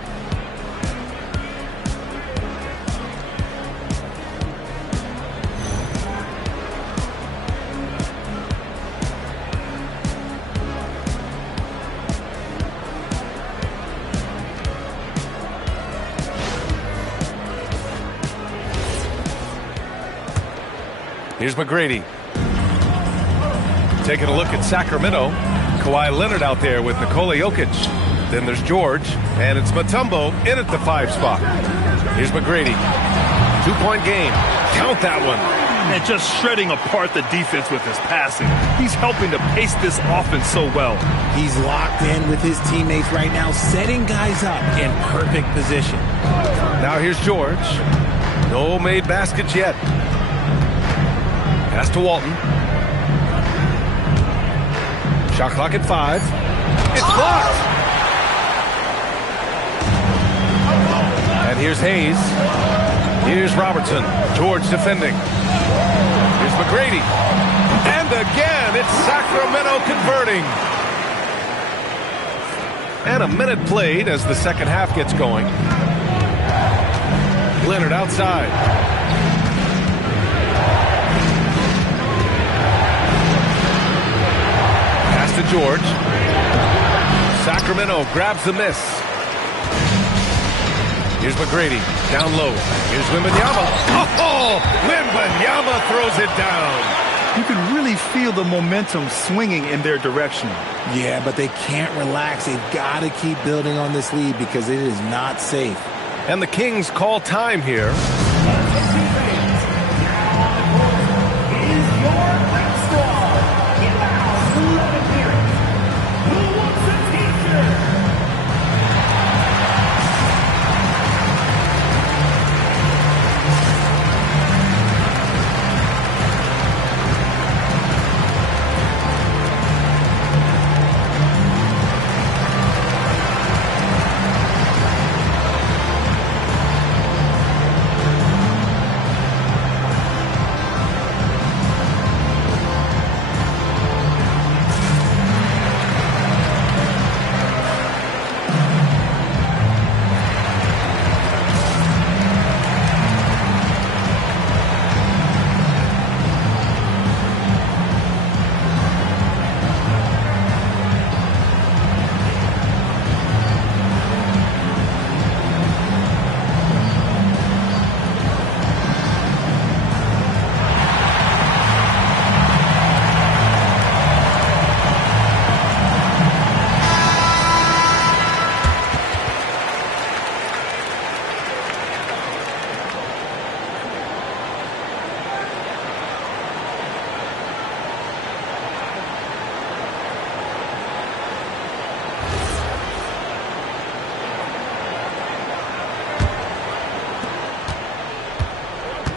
Here's McGrady. Taking a look at Sacramento. Kawhi Leonard out there with Nikola Jokic. Then there's George, and it's Mutombo in at the 5 spot. Here's McGrady. 2-point game. Count that one. And just shredding apart the defense with his passing. He's helping to pace this offense so well. He's locked in with his teammates right now, setting guys up in perfect position. Now here's George. No made baskets yet. Pass to Walton. Shot clock at 5. It's blocked. And here's Hayes. Here's Robertson. George defending. Here's McGrady. And again, it's Sacramento converting. And a minute played as the second half gets going. Leonard outside. Pass to George. Sacramento grabs the miss. Here's McGrady, down low. Here's Wembanyama. Oh, Wembanyama throws it down. You can really feel the momentum swinging in their direction. Yeah, but they can't relax. They've got to keep building on this lead because it is not safe. And the Kings call time here.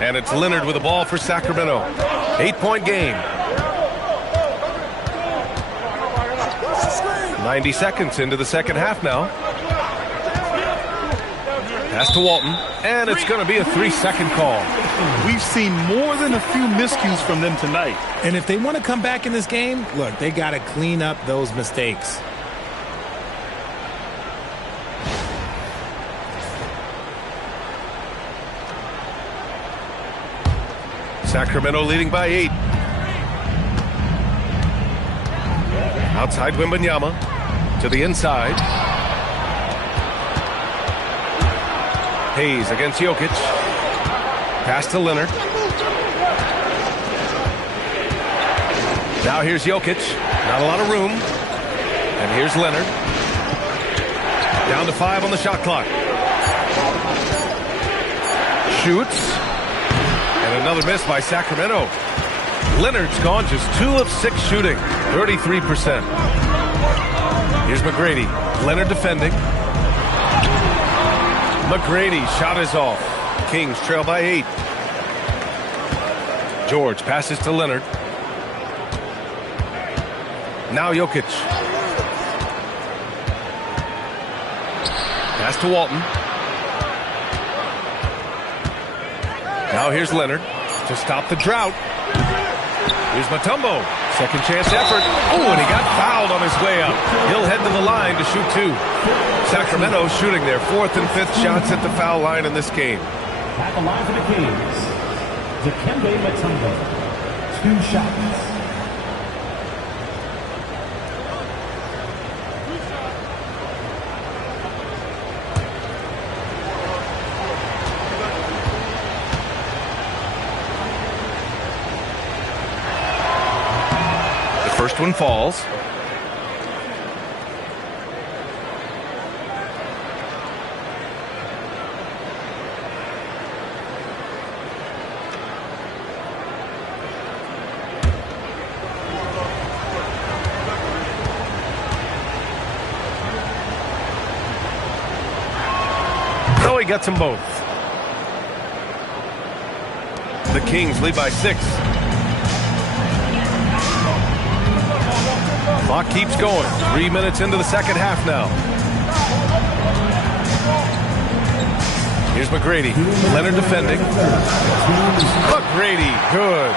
And it's Leonard with the ball for Sacramento. 8-point game. 90 seconds into the second half now. Pass to Walton, and it's going to be a 3-second call. We've seen more than a few miscues from them tonight. And if they want to come back in this game, look, they got to clean up those mistakes. Sacramento leading by 8. Outside Wembanyama to the inside. Hayes against Jokic. Pass to Leonard. Now here's Jokic. Not a lot of room. And here's Leonard. Down to 5 on the shot clock. Shoots. And another miss by Sacramento. Leonard's gone just 2 of 6 shooting. 33%. Here's McGrady. Leonard defending. McGrady shot is off. Kings trail by 8. George passes to Leonard. Now Jokic. Pass to Walton. Now here's Leonard to stop the drought. Here's Mutombo. Second chance effort. Oh, and he got fouled on his way up. He'll head to the line to shoot 2. Sacramento shooting their 4th and 5th shots at the foul line in this game. At the line for the Kings, Dikembe Mutombo. 2 shots. First one falls. Oh, he gets them both. The Kings lead by 6. Clock keeps going. 3 minutes into the second half now. Here's McGrady. Leonard defending. McGrady, good.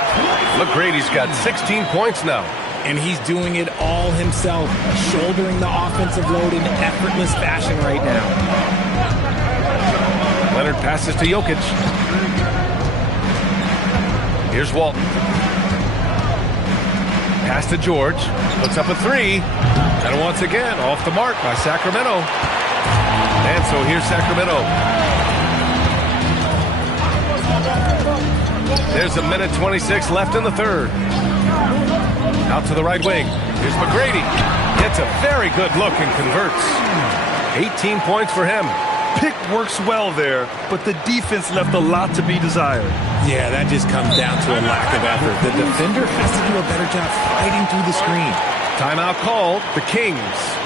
McGrady's got 16 points now. And he's doing it all himself, shouldering the offensive load in effortless fashion right now. Leonard passes to Jokic. Here's Walton. Pass to George. Puts up a three. And once again, off the mark by Sacramento. And so here's Sacramento. There's a minute 26 left in the third. Out to the right wing. Here's McGrady. Gets a very good look and converts. 18 points for him. Pick works well there, but the defense left a lot to be desired. Yeah, that just comes down to a lack of effort. The defender has to do a better job fighting through the screen. Timeout called. The Kings.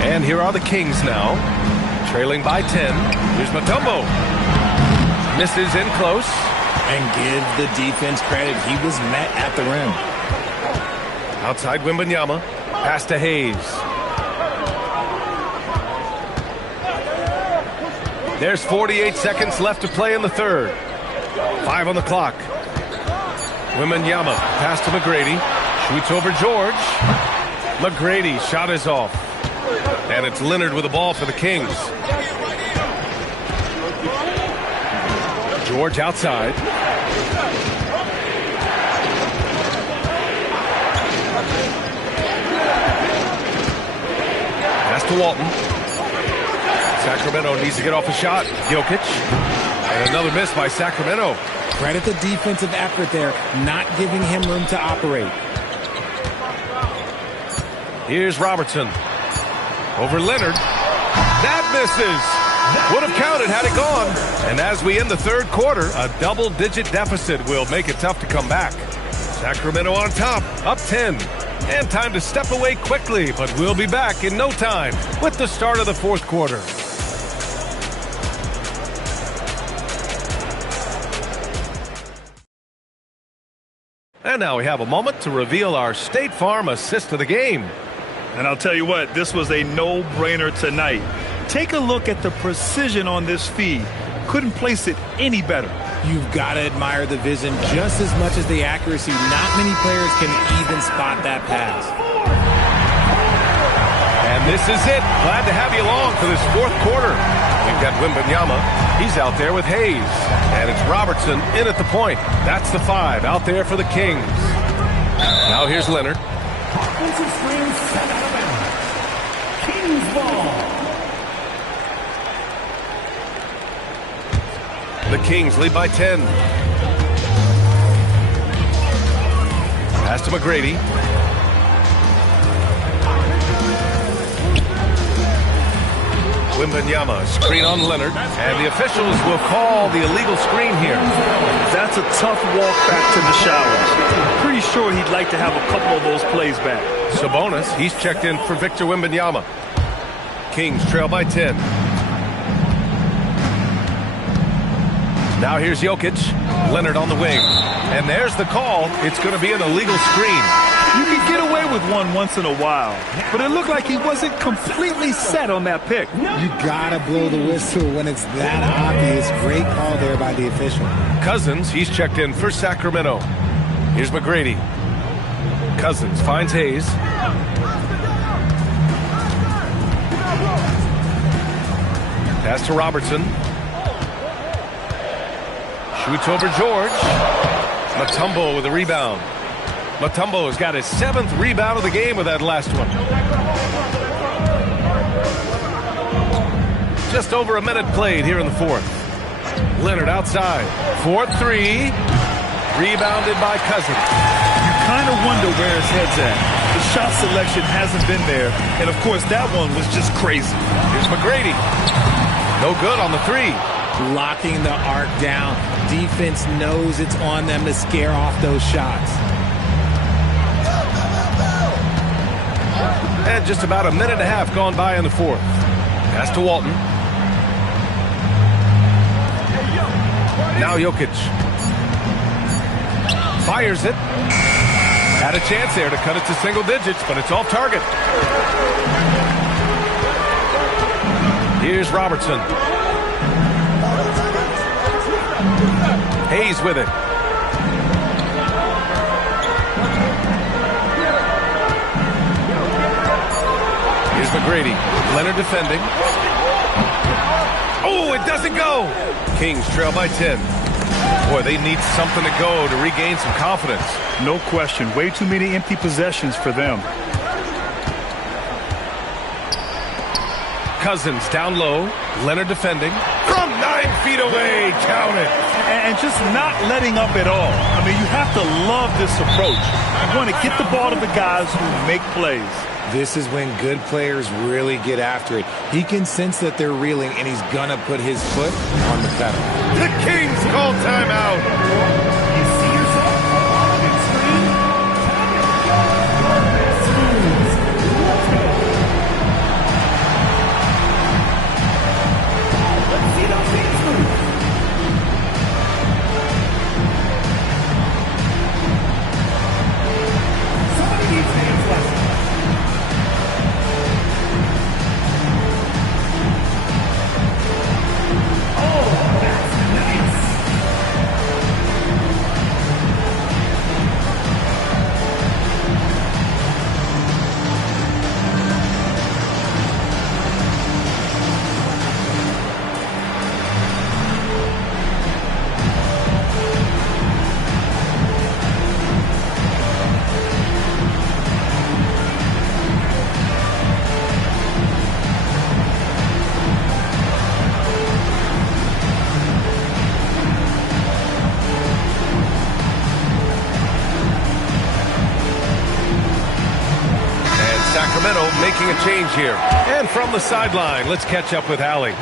And here are the Kings now, trailing by 10. Here's Mutombo. Misses in close. And give the defense credit. He was met at the rim. Outside Wembanyama. Pass to Hayes. There's 48 seconds left to play in the third. 5 on the clock. Wembanyama. Pass to McGrady. Shoots over George. McGrady. Shot is off. And it's Leonard with the ball for the Kings. George outside. Pass to Walton. Sacramento needs to get off a shot. Jokic. And another miss by Sacramento. Credit the defensive effort there, not giving him room to operate. Here's Robertson. Over Leonard. That misses. Would have counted had it gone. And as we end the third quarter, a double-digit deficit will make it tough to come back. Sacramento on top, up 10. And time to step away quickly, but we'll be back in no time with the start of the fourth quarter. And now we have a moment to reveal our State Farm assist of the game. And I'll tell you what, this was a no-brainer tonight. Take a look at the precision on this feed. Couldn't place it any better. You've got to admire the vision just as much as the accuracy. Not many players can even spot that pass. And this is it. Glad to have you along for this fourth quarter. We've got Wembanyama. He's out there with Hayes. And it's Robertson in at the point. That's the 5 out there for the Kings. Now here's Leonard. Offensive screen set out of bounds. Kings ball. The Kings lead by 10. Pass to McGrady. Wembanyama, screen on Leonard, and the officials will call the illegal screen here. That's a tough walk back to the showers. Pretty sure he'd like to have a couple of those plays back. Sabonis, he's checked in for Victor Wembanyama. Kings trail by 10. Now here's Jokic. Leonard on the wing. And there's the call. It's going to be an illegal screen. You can get away with one once in a while, but it looked like he wasn't completely set on that pick. You gotta blow the whistle when it's that obvious. Great call there by the official. Cousins, he's checked in for Sacramento. Here's McGrady. Cousins finds Hayes. Pass to Robertson. Shoots over George. Mutombo with a rebound. Mutombo has got his 7th rebound of the game with that last one. Just over a minute played here in the 4th. Leonard outside. 4-3. Rebounded by Cousins. You kind of wonder where his head's at. The shot selection hasn't been there. And, of course, that one was just crazy. Here's McGrady. No good on the 3. Locking the arc down. Defense knows it's on them to scare off those shots. And just about a minute and a half gone by in the 4th. Pass to Walton. Now Jokic. Fires it. Had a chance there to cut it to single digits, but it's off target. Here's Robertson. Hayes with it. Here's McGrady. Leonard defending. Oh, it doesn't go. Kings trail by 10. Boy, they need something to go to regain some confidence. No question. Way too many empty possessions for them. Cousins down low. Leonard defending. From 9 feet away. Count it. And just not letting up at all. I mean, you have to love this approach. You want to get the ball to the guys who make plays. This is when good players really get after it. He can sense that they're reeling, and he's going to put his foot on the pedal. The Kings call timeout. Making a change here. And from the sideline, let's catch up with Allie.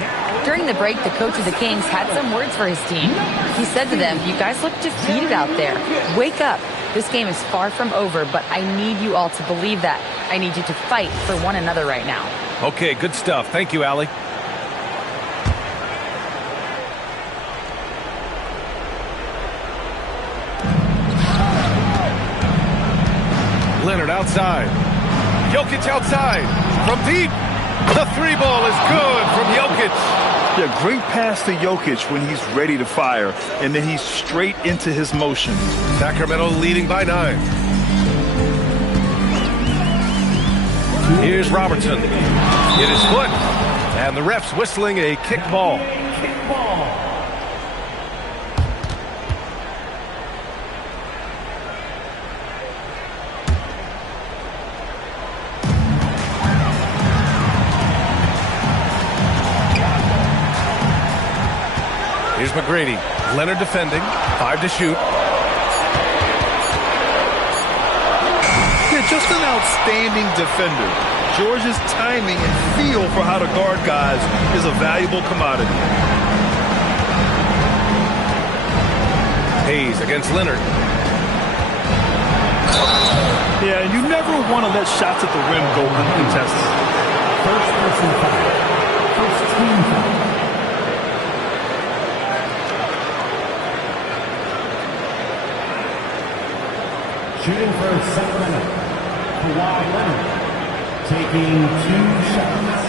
During the break, the coach of the Kings had some words for his team. He said to them, "You guys look defeated out there. Wake up. This game is far from over, but I need you all to believe that. I need you to fight for one another right now." Okay, good stuff. Thank you, Allie. Leonard outside. Jokic outside. From deep. The 3-ball is good from Jokic. Yeah, great pass to Jokic when he's ready to fire. And then he's straight into his motion. Sacramento leading by 9. Here's Robertson. Hit his foot. And the ref's whistling a kick ball. Here's McGrady. Leonard defending. 5 to shoot. Yeah, just an outstanding defender. George's timing and feel for how to guard guys is a valuable commodity. Hayes against Leonard. Yeah, and you never want to let shots at the rim go uncontested. First person foul. First team foul. Shooting for Sacramento, Kawhi Leonard, taking 2 shots.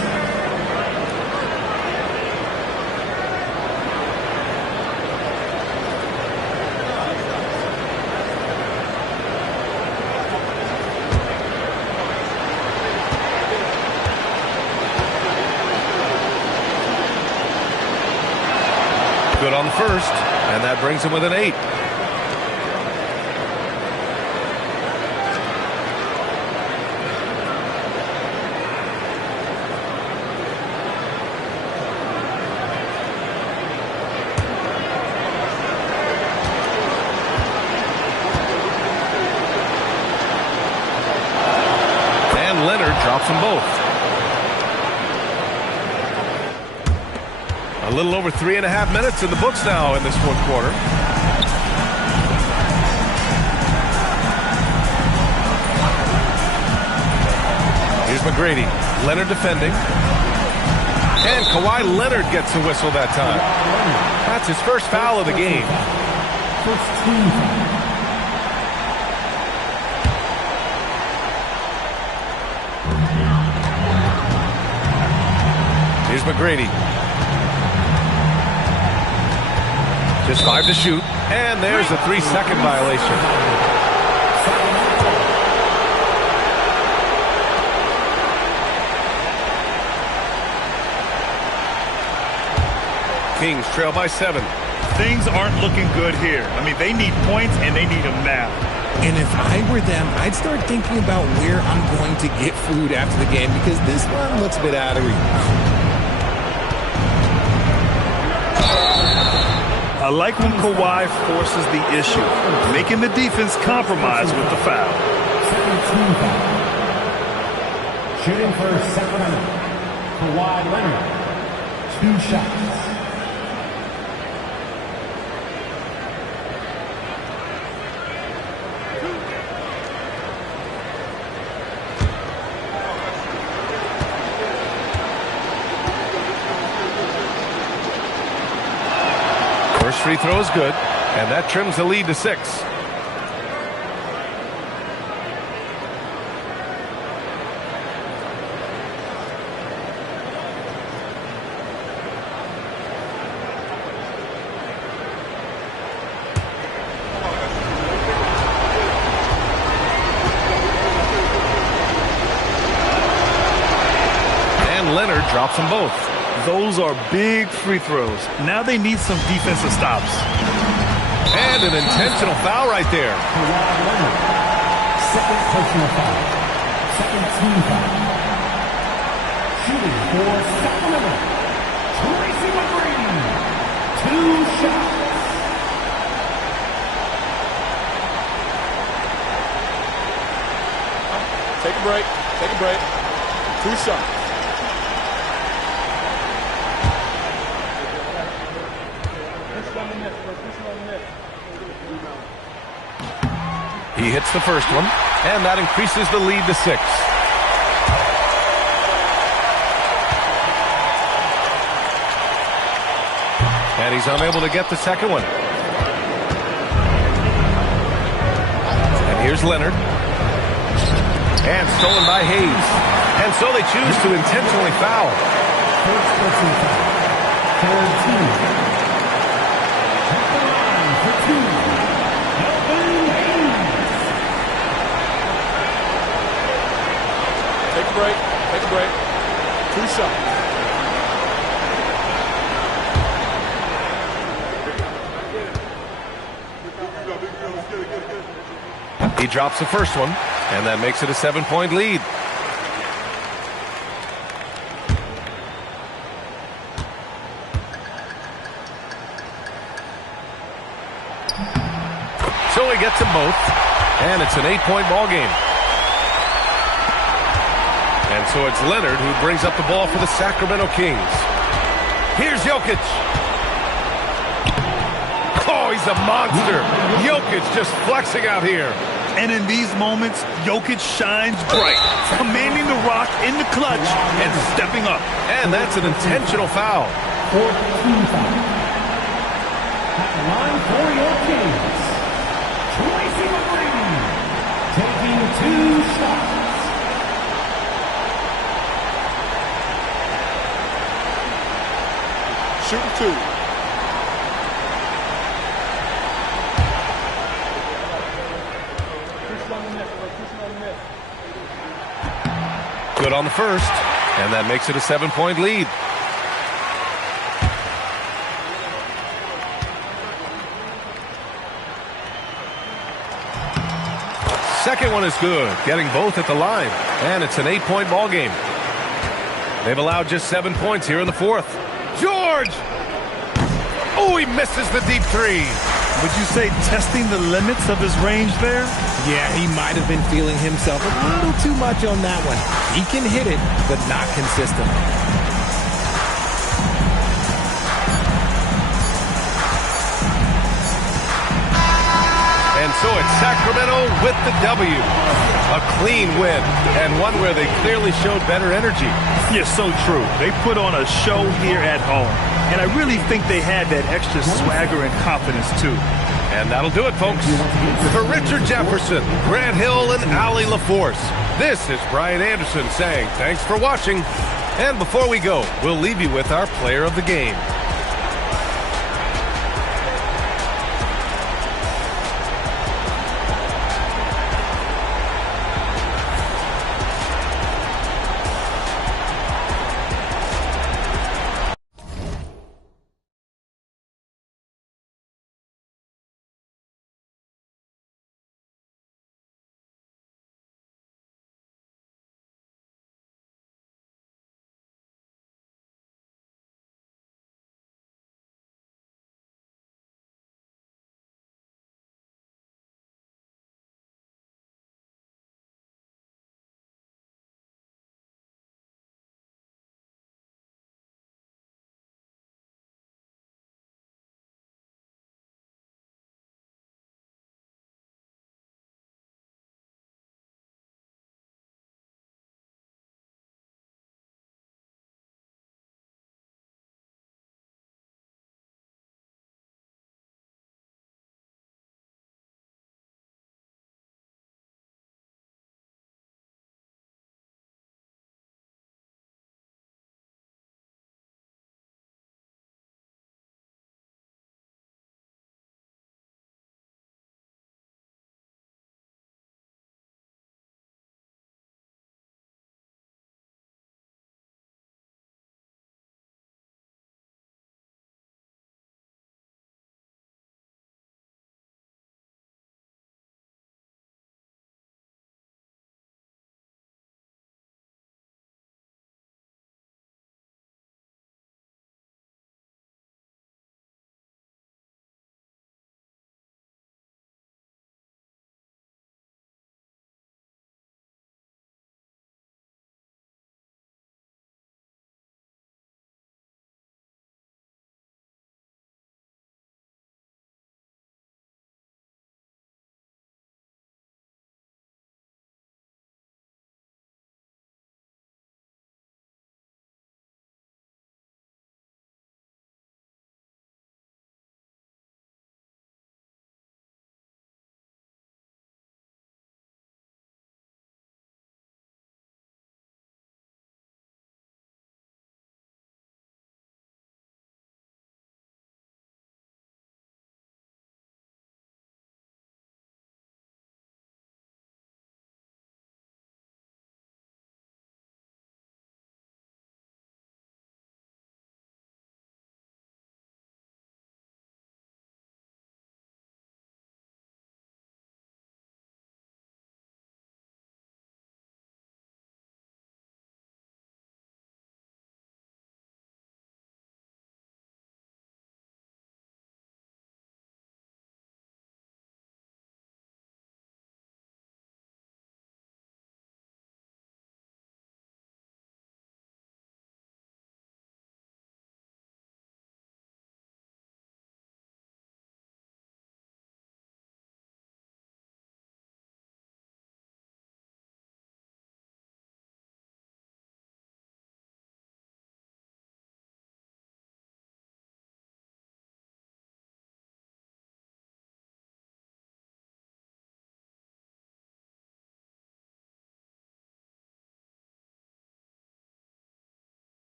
Good on the first, and that brings him with an 8. And Leonard drops them both. A little over 3.5 minutes in the books now in this fourth quarter. Here's McGrady. Leonard defending. And Kawhi Leonard gets a whistle that time. That's his first foul of the game. First team foul. Here's McGrady. Just 5 to shoot, and there's a 3-second violation. Kings trail by 7. Things aren't looking good here. I mean, they need points, and they need them now. And if I were them, I'd start thinking about where I'm going to get food after the game, because this one looks a bit out of reach. I like when Kawhi forces the issue, making the defense compromise with the foul. Second team foul. Shooting for Sacramento, Kawhi Leonard, 2 shots. First free throw is good, and that trims the lead to 6. And Leonard drops them both. Those are big free throws. Now they need some defensive stops. And an intentional foul right there. Kawhi Leonard, second personal foul. Second team foul. Shooting for Sacramento, Tracy McGrady, 2 shots. Take a break. Take a break. 2 shots. He hits the first one, and that increases the lead to 6. And he's unable to get the second one. And here's Leonard. And stolen by Hayes. And so they choose to intentionally foul. First person foul. Third team. At the line for 2. Take a break. Take a break. 2 shots. He drops the first one, and that makes it a 7-point lead. So he gets them both, and it's an 8-point ball game. And so it's Leonard who brings up the ball for the Sacramento Kings. Here's Jokic. Oh, he's a monster. Jokic just flexing out here. And in these moments, Jokic shines bright, commanding the rock in the clutch and stepping up. And that's an intentional foul. At the line for your Kings, Tracy McGrady, taking 2 shots. Shooting 2. Good on the first, and that makes it a 7-point lead. Second one is good, getting both at the line, and it's an 8-point ball game. They've allowed just 7 points here in the fourth. George! Oh, he misses the deep three. Would you say testing the limits of his range there? Yeah, he might have been feeling himself a little too much on that one. He can hit it, but not consistently. And so it's Sacramento with the W. A clean win, and one where they clearly showed better energy. Yeah, so true. They put on a show here at home. And I really think they had that extra swagger and confidence, too. And that'll do it, folks. For Richard Jefferson, Grant Hill, and Allie LaForce, this is Brian Anderson saying thanks for watching. And before we go, we'll leave you with our player of the game.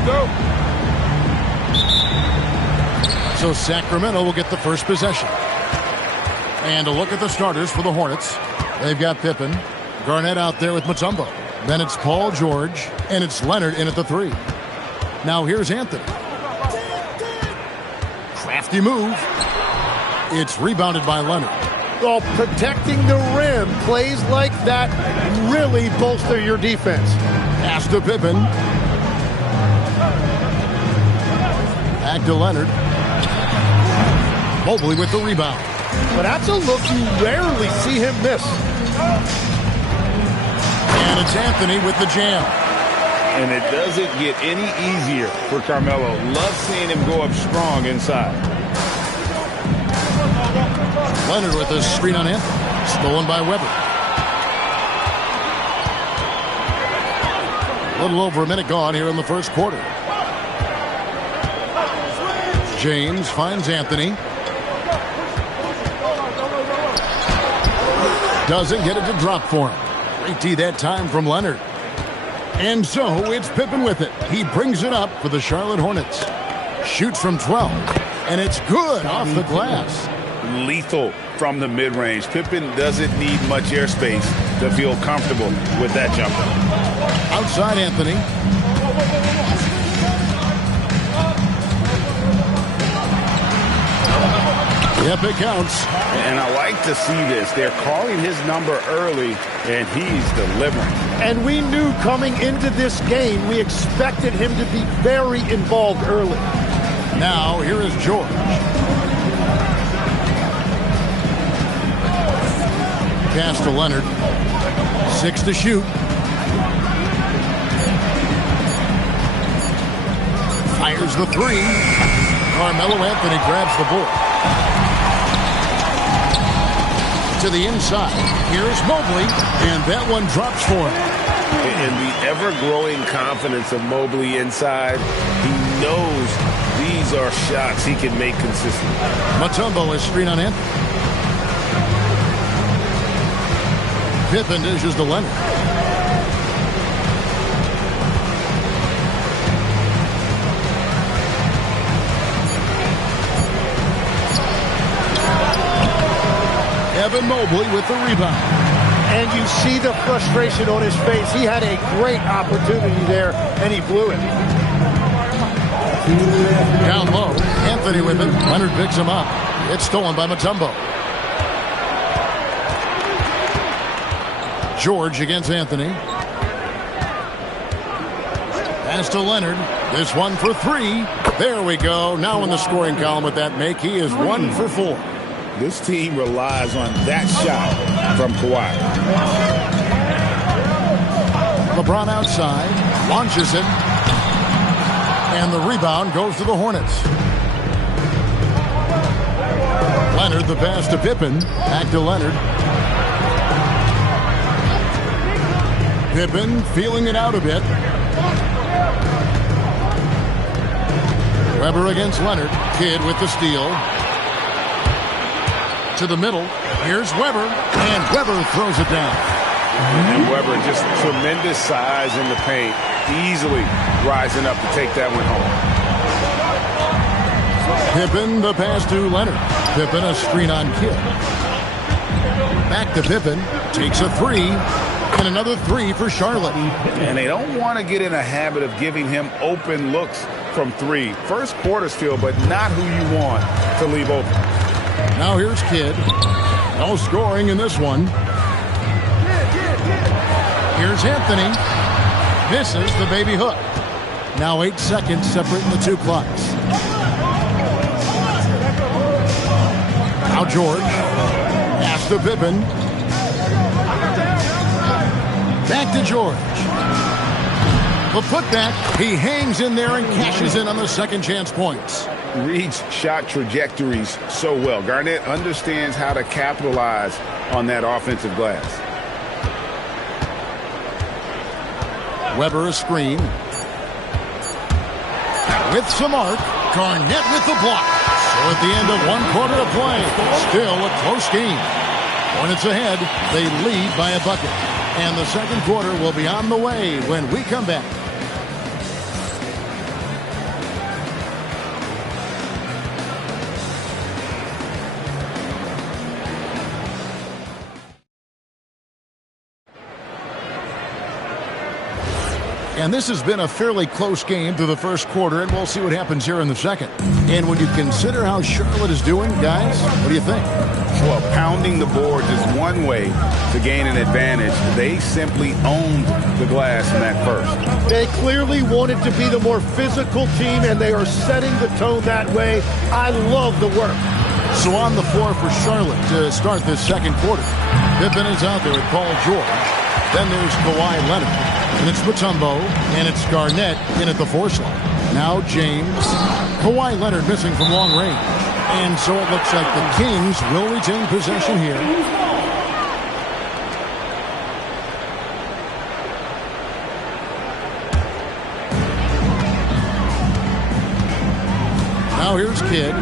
to go. So Sacramento will get the first possession. And a look at the starters for the Hornets. They've got Pippen, Garnett out there with Mutombo. Then it's Paul George, and it's Leonard in at the 3. Now here's Anthony. Crafty move. It's rebounded by Leonard. Well, protecting the rim, plays like that really bolster your defense. Pass to Pippen. Back to Leonard. Mobley with the rebound. But that's a look you rarely see him miss. And it's Anthony with the jam. And it doesn't get any easier for Carmelo. Love seeing him go up strong inside. Leonard with a screen on Anthony. Stolen by Weber. A little over a minute gone here in the first quarter. James finds Anthony. Doesn't get it to drop for him. Great D that time from Leonard. And so it's Pippen with it. He brings it up for the Charlotte Hornets. Shoots from 12. And it's good off the glass. Lethal from the mid-range. Pippen doesn't need much airspace to feel comfortable with that jumper. Outside Anthony. Yep, it counts. And I like to see this. They're calling his number early, and he's delivering. And we knew coming into this game, we expected him to be very involved early. Now, here is George. Pass to Leonard. 6 to shoot. Fires the 3. Carmelo Anthony grabs the board. To the inside. Here's Mobley, and that one drops for him. And the ever-growing confidence of Mobley inside, he knows these are shots he can make consistently. Mutombo is screen on Anthony. Pippen dishes to Leonard. Evan Mobley with the rebound. And you see the frustration on his face. He had a great opportunity there, and he blew it. Down low. Anthony with it. Leonard picks him up. It's stolen by Mutombo. George against Anthony. Pass to Leonard. This one for 3. There we go. Now in the scoring column with that make. He is 1 for 4. This team relies on that shot from Kawhi. LeBron outside. Launches it. And the rebound goes to the Hornets. Leonard, the pass to Pippen. Back to Leonard. Pippen feeling it out a bit. Weber against Leonard. Kidd with the steal. To the middle. Here's Weber. And Weber throws it down. And Weber just tremendous size in the paint. Easily rising up to take that one home. Pippen, the pass to Leonard. Pippen, a screen on Kidd. Back to Pippen. Takes a 3. And another 3 for Charlotte. And they don't want to get in a habit of giving him open looks from 3. First quarter still, but not who you want to leave open. Now here's Kidd. No scoring in this one. Here's Anthony. Misses the baby hook. Now 8 seconds separating the 2 clocks. Now George. Pass to Pippen. Back to George. The putback. He hangs in there and cashes in on the second chance points. Reads shot trajectories so well. Garnett understands how to capitalize on that offensive glass. Weber a screen. With some arc. Garnett with the block. So at the end of 1 quarter of play, still a close game. Hornets ahead. They lead by a bucket. And the second quarter will be on the way when we come back. And this has been a fairly close game through the first quarter, and we'll see what happens here in the second. And when you consider how Charlotte is doing, guys, what do you think? Well, pounding the boards is one way to gain an advantage. They simply owned the glass in that first. They clearly wanted to be the more physical team, and they are setting the tone that way. I love the work. So on the floor for Charlotte to start this second quarter. Pippen is out there with Paul George. Then there's Kawhi Leonard. And it's Mutombo. And it's Garnett in at the 4 slot. Now James. Kawhi Leonard missing from long range. And so it looks like the Kings will retain possession here. Now here's Kidd.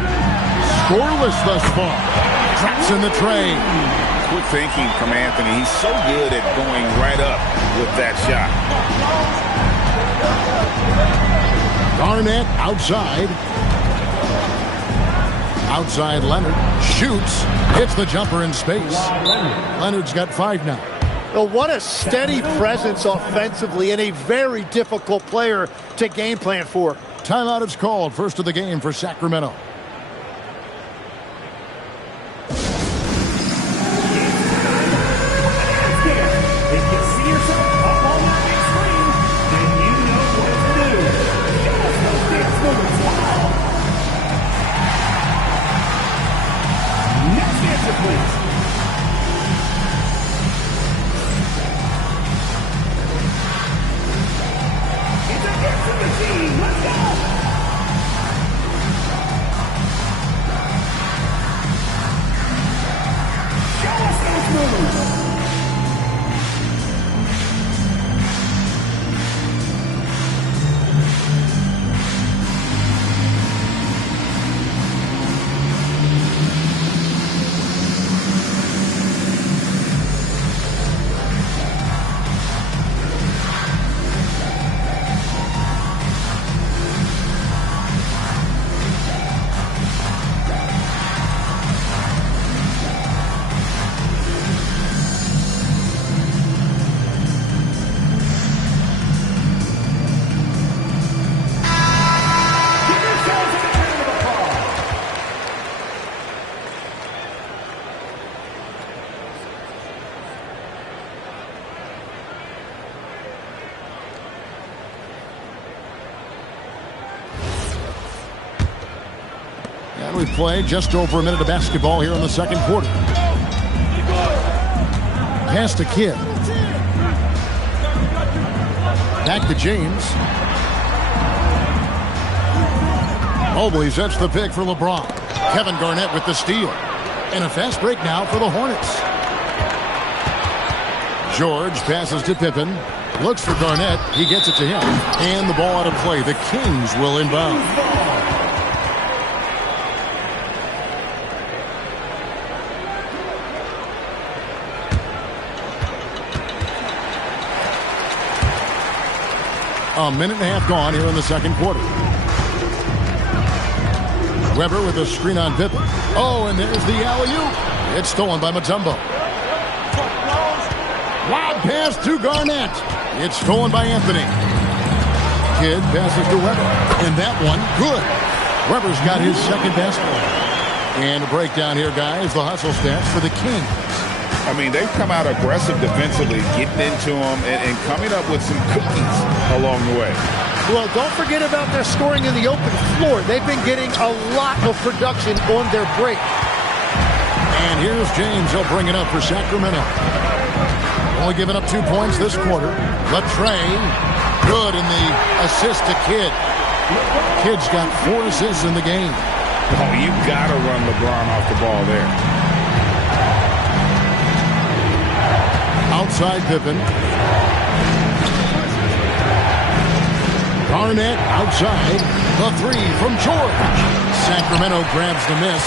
Scoreless thus far. Drops in the tray. Quick thinking from Anthony. He's so good at going right up with that shot. Garnett outside. Outside Leonard. Shoots. Hits the jumper in space. Leonard's got 5 now. Well, what a steady presence offensively and a very difficult player to game plan for. Timeout is called. First of the game for Sacramento. And we play just over a minute of basketball here in the second quarter. Pass to Kidd. Back to James. Mobley sets the pick for LeBron. Kevin Garnett with the steal. And a fast break now for the Hornets. George passes to Pippen. Looks for Garnett. He gets it to him. And the ball out of play. The Kings will inbound. A minute and a half gone here in the second quarter. Weber with a screen on Pippen. Oh, and there's the alley-oop. It's stolen by Mutombo. Wild pass to Garnett. It's stolen by Anthony. Kidd passes to Weber. And that one, good. Weber's got his second basket. And a breakdown here, guys. The hustle stats for the Kings. I mean, they've come out aggressive defensively, getting into them and coming up with some cookies along the way. Well, don't forget about their scoring in the open floor. They've been getting a lot of production on their break. And here's James. He'll bring it up for Sacramento. Only giving up 2 points this quarter. Latrey, good in the assist to Kidd. Kidd's got 4 assists in the game. Oh, you got to run LeBron off the ball there. Outside Pippen. Garnett outside. The 3 from George. Sacramento grabs the miss.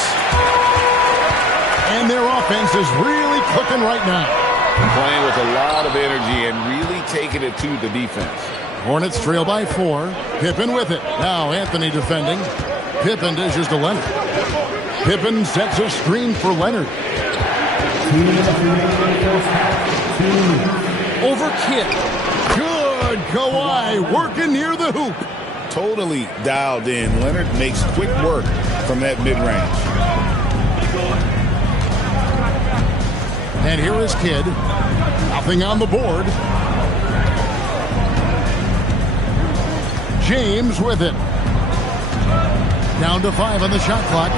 And their offense is really clicking right now. Playing with a lot of energy and really taking it to the defense. Hornets trail by 4. Pippen with it. Now Anthony defending. Pippen dishes to Leonard. Pippen sets a screen for Leonard. Over Kidd. Good good. Kawhi working near the hoop. Totally dialed in. Leonard makes quick work from that mid-range. And here is Kidd. Nothing on the board. James with it. Down to 5 on the shot clock.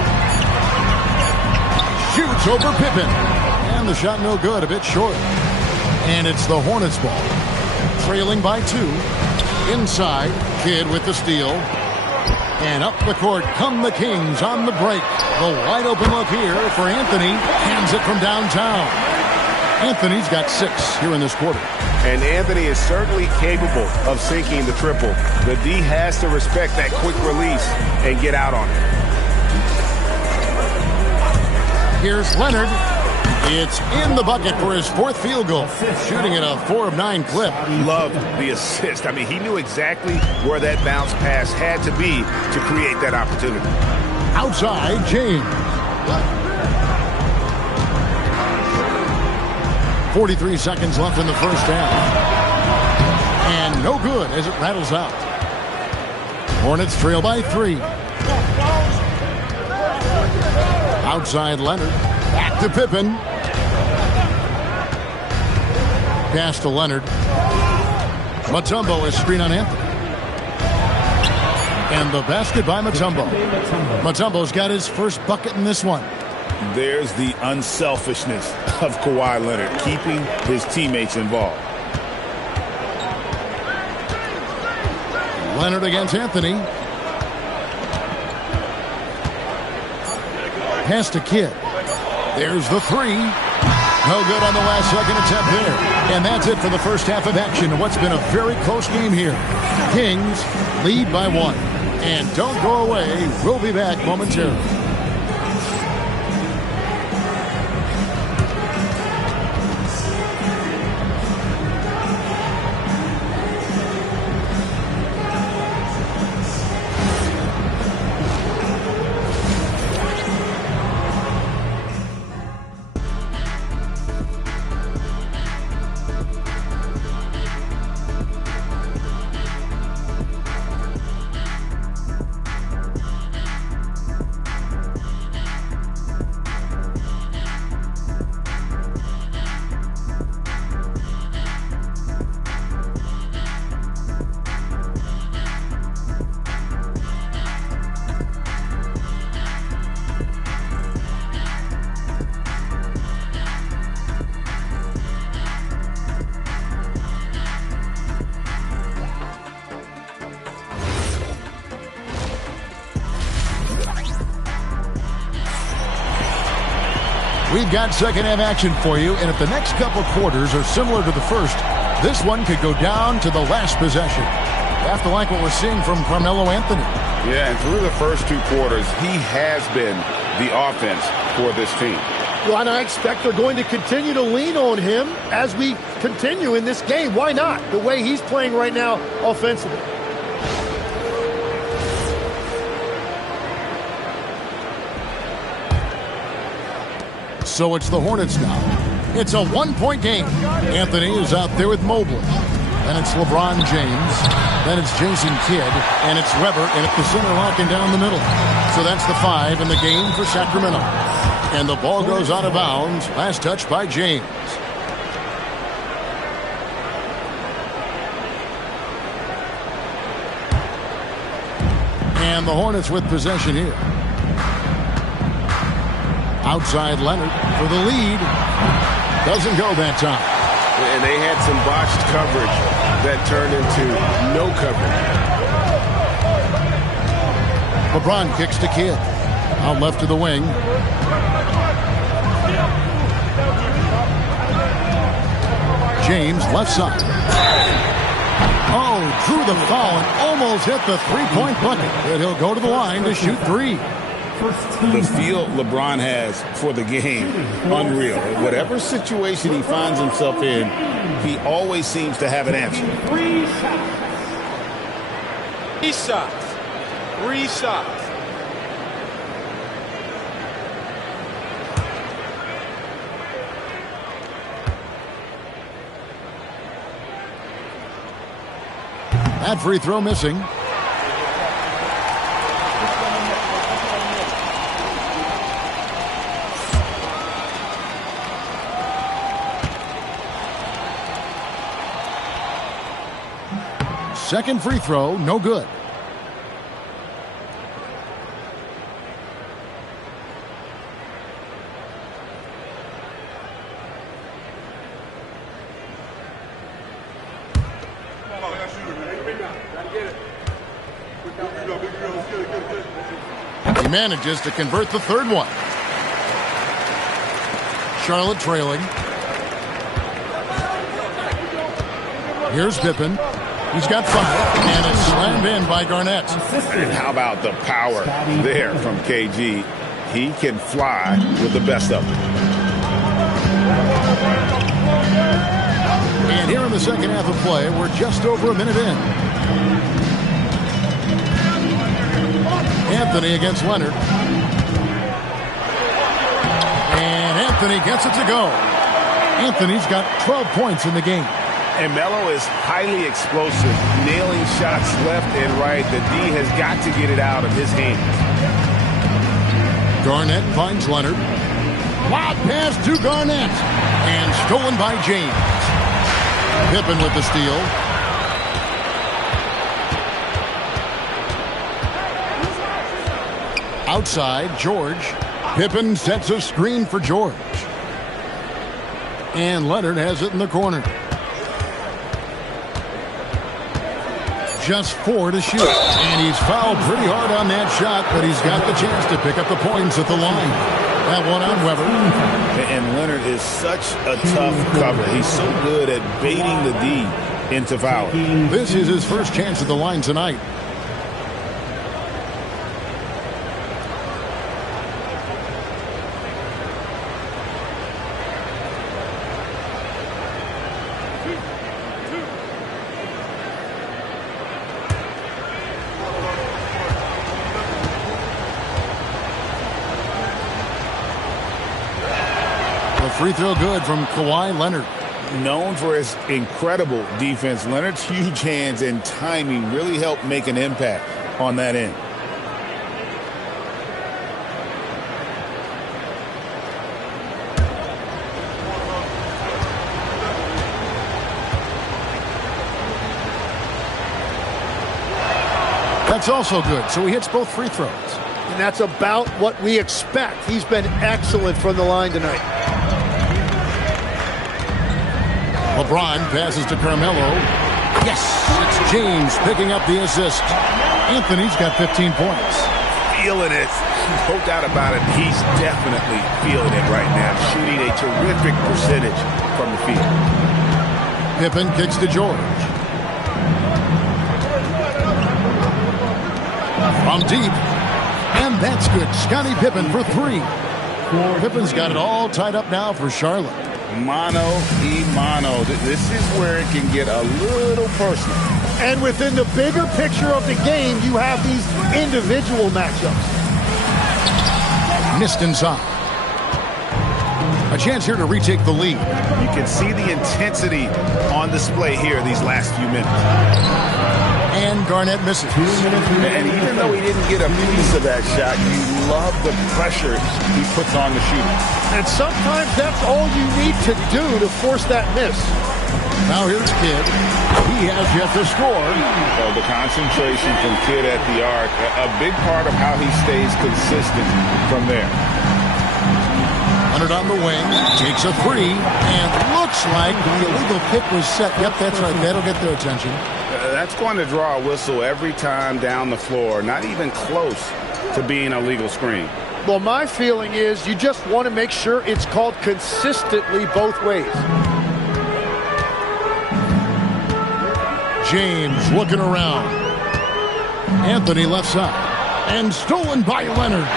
Shoots over Pippen. And the shot no good, a bit short. And it's the Hornets ball. Trailing by 2. Inside, Kidd with the steal. And up the court come the Kings on the break. The wide open look here for Anthony. Hands it from downtown. Anthony's got 6 here in this quarter. And Anthony is certainly capable of sinking the triple. The D has to respect that quick release and get out on it. Here's Leonard. It's in the bucket for his 4th field goal. Shooting at a 4 of 9 clip. Loved the assist. I mean, he knew exactly where that bounce pass had to be to create that opportunity. Outside, James. 43 seconds left in the first half. And no good as it rattles out. Hornets trail by 3. Outside Leonard. Back to Pippen. Pass to Leonard. Mutombo is screen on Anthony. And the basket by Mutombo. Mutombo's got his first bucket in this one. There's the unselfishness of Kawhi Leonard, keeping his teammates involved. Leonard against Anthony. Pass to Kidd. There's the 3. No good on the last second attempt there. And that's it for the first half of action in what's been a very close game here. Kings lead by 1. And don't go away. We'll be back momentarily. We've got second half action for you, and if the next couple quarters are similar to the first, this one could go down to the last possession. You have to like what we're seeing from Carmelo Anthony. Yeah, and through the first 2 quarters, he has been the offense for this team. Well, and I expect they're going to continue to lean on him as we continue in this game. Why not? The way he's playing right now offensively. So it's the Hornets now. It's a 1-point game. Anthony is out there with Mobley. Then it's LeBron James. Then it's Jason Kidd. And it's Webber in at the center, locking down the middle. So that's the 5 in the game for Sacramento. And the ball goes out of bounds. Last touch by James. And the Hornets with possession here. Outside Leonard for the lead. Doesn't go that time. And they had some botched coverage that turned into no coverage. LeBron kicks to Kidd. Out left to the wing. James left side. Oh, drew the foul and almost hit the 3-point bucket. But he'll go to the line to shoot 3. The feel LeBron has for the game, unreal. Whatever situation he finds himself in, he always seems to have an answer. 3 shots. 3 shots. That free throw missing. Second free throw, no good. He manages to convert the third one. Charlotte trailing. Here's Pippen. He's got 5, and it's slammed in by Garnett. And how about the power there from KG? He can fly with the best of them. And here in the second half of play, we're just over a minute in. Anthony against Leonard. And Anthony gets it to go. Anthony's got 12 points in the game. And Melo is highly explosive, nailing shots left and right. The D has got to get it out of his hands. Garnett finds Leonard. Wild pass to Garnett. And stolen by James. Pippen with the steal. Outside, George. Pippen sets a screen for George. And Leonard has it in the corner. Just 4 to shoot. And he's fouled pretty hard on that shot, but he's got the chance to pick up the points at the line. That one on Weber. And Leonard is such a tough cover. He's so good at baiting the D into fouling. This is his first chance at the line tonight. Free throw good from Kawhi Leonard. Known for his incredible defense, Leonard's huge hands and timing really helped make an impact on that end. That's also good, so he hits both free throws. And that's about what we expect. He's been excellent from the line tonight. LeBron passes to Carmelo. Yes, it's James picking up the assist. Anthony's got 15 points. Feeling it. No doubt about it. He's definitely feeling it right now. Shooting a terrific percentage from the field. Pippen kicks to George. From deep. And that's good. Scottie Pippen for 3. Pippen's got it all tied up now for Charlotte. Mano y mano. This is where it can get a little personal. And within the bigger picture of the game, you have these individual matchups. Missed inside. A chance here to retake the lead. You can see the intensity on display here these last few minutes. And Garnett misses. And even though he didn't get a piece of that shot, you love the pressure he puts on the shooter. And sometimes that's all you need to do to force that miss. Now here's Kidd. He has yet to score. The concentration from Kidd at the arc, a big part of how he stays consistent from there. Leonard on the wing, takes a 3, and looks like the illegal kick was set. Yep, that's right. That'll get their attention. That's going to draw a whistle every time down the floor. Not even close to being a legal screen. Well, my feeling is you just want to make sure it's called consistently both ways. James looking around. Anthony left side. And stolen by Leonard.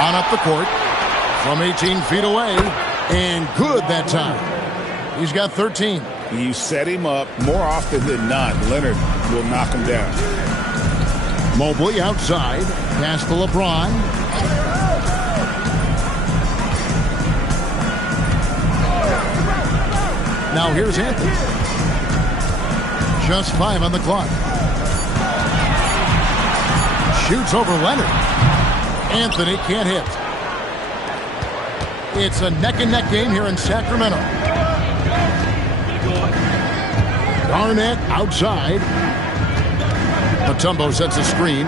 On up the court. From 18 feet away. And good that time. He's got 13. You set him up more often than not. Leonard will knock him down. Mobley outside. Pass to LeBron. Now here's Anthony. Just 5 on the clock. Shoots over Leonard. Anthony can't hit. It's a neck-and-neck game here in Sacramento. Garnett outside. Mutombo sets a screen.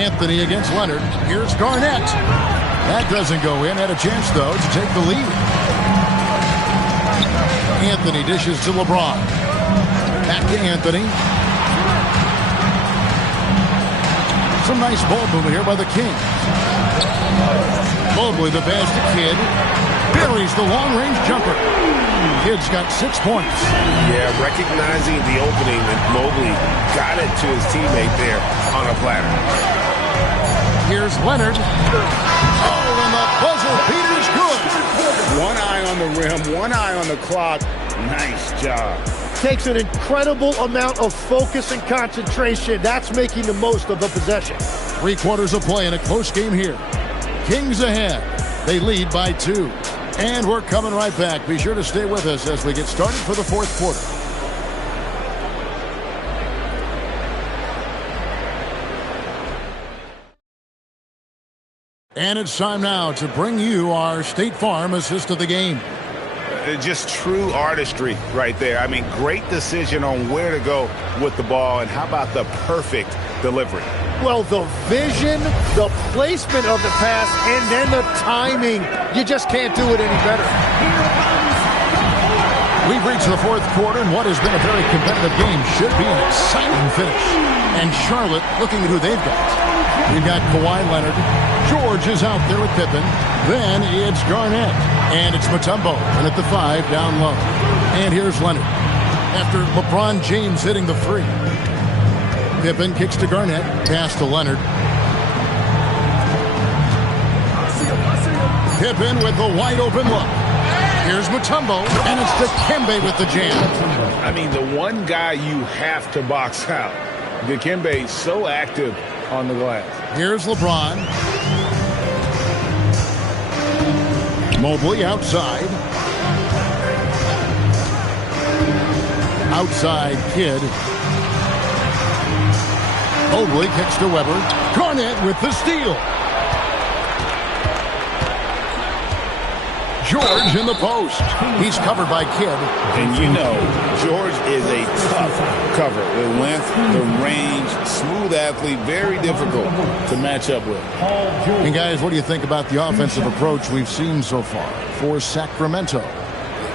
Anthony against Leonard. Here's Garnett. That doesn't go in. Had a chance, though, to take the lead. Anthony dishes to LeBron. Back to Anthony. Some nice ball movement here by the Kings. Mobley the pass to Kidd. Buries the long-range jumper. Kidd's got 6 points. Yeah, recognizing the opening, and Mobley got it to his teammate there on a platter. Here's Leonard. Oh, and the buzzer beater's good. One eye on the rim, one eye on the clock. Nice job. Takes an incredible amount of focus and concentration. That's making the most of the possession. 3 quarters of play in a close game here. Kings ahead. They lead by 2. And we're coming right back. Be sure to stay with us as we get started for the 4th quarter. And it's time now to bring you our State Farm assist of the game. Just true artistry right there. I mean, great decision on where to go with the ball, and how about the perfect delivery? Well, the vision, the placement of the pass, and then the timing. You just can't do it any better. We've reached the 4th quarter, and what has been a very competitive game should be an exciting finish. And Charlotte looking at who they've got. We've got Kawhi Leonard. George is out there with Pippen. Then it's Garnett. And it's Mutombo. And at the 5, down low. And here's Leonard. After LeBron James hitting the 3. Pippen kicks to Garnett. Pass to Leonard. Pippen with the wide open look. Here's Mutombo. And it's Dikembe with the jam. I mean, the one guy you have to box out. Dikembe so active on the glass. Here's LeBron. Mobley outside. Outside Kidd. Mobley kicks to Weber. Garnett with the steal. George in the post. He's covered by Kidd. And you know, George is a tough cover. The length, the range, smooth athlete, very difficult to match up with. And guys, what do you think about the offensive approach we've seen so far for Sacramento?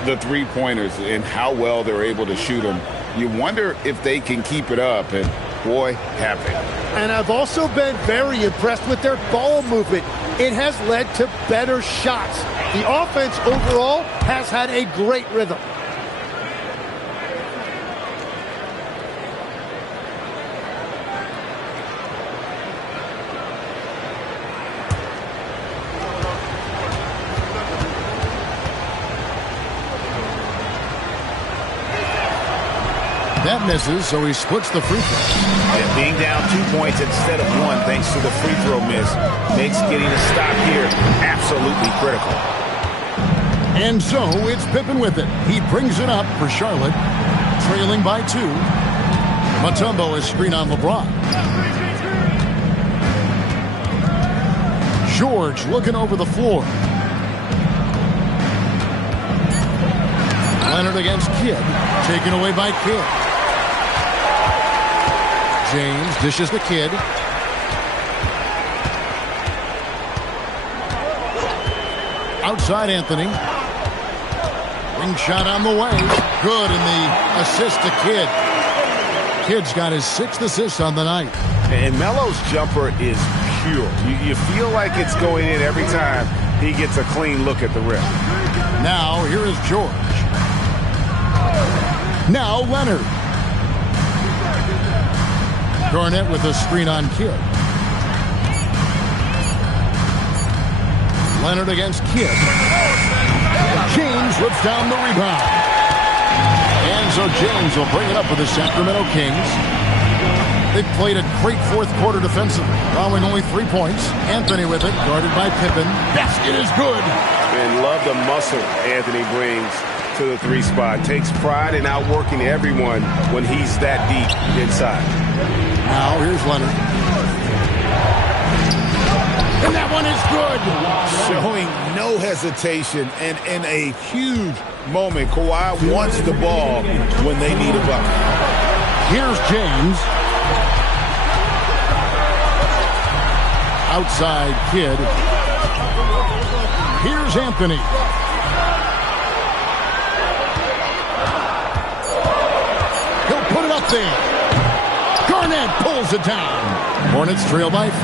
The three-pointers and how well they're able to shoot them. You wonder if they can keep it up, and boy, have they. And I've also been very impressed with their ball movement. It has led to better shots. The offense overall has had a great rhythm. That misses, so he splits the free throw. Yeah, being down 2 points instead of 1 thanks to the free throw miss makes getting a stop here absolutely critical. And so it's Pippen with it. He brings it up for Charlotte, trailing by 2. Mutombo is screen on LeBron. George looking over the floor. Leonard against Kidd, taken away by Kidd. James dishes the Kidd. Outside Anthony. Ring shot on the way. Good, and the assist to Kidd. Kidd's got his 6th assist on the night. And Melo's jumper is pure. You feel like it's going in every time he gets a clean look at the rim. Now, here is George. Now, Leonard. Garnett with a screen on Kidd. Leonard against Kidd. James whips down the rebound. And so James will bring it up for the Sacramento Kings. They've played a great 4th quarter defensively, allowing only 3 points. Anthony with it, guarded by Pippen. Basket is good. And love the muscle Anthony brings to the 3 spot. Takes pride in outworking everyone when he's that deep inside. Now here's Leonard. And that one is good. Showing no hesitation, and in a huge moment, Kawhi wants the ball when they need a bucket. Here's James. Outside Kidd. Here's Anthony. He'll put it up there. Garnett pulls it down. Hornets trail by 4.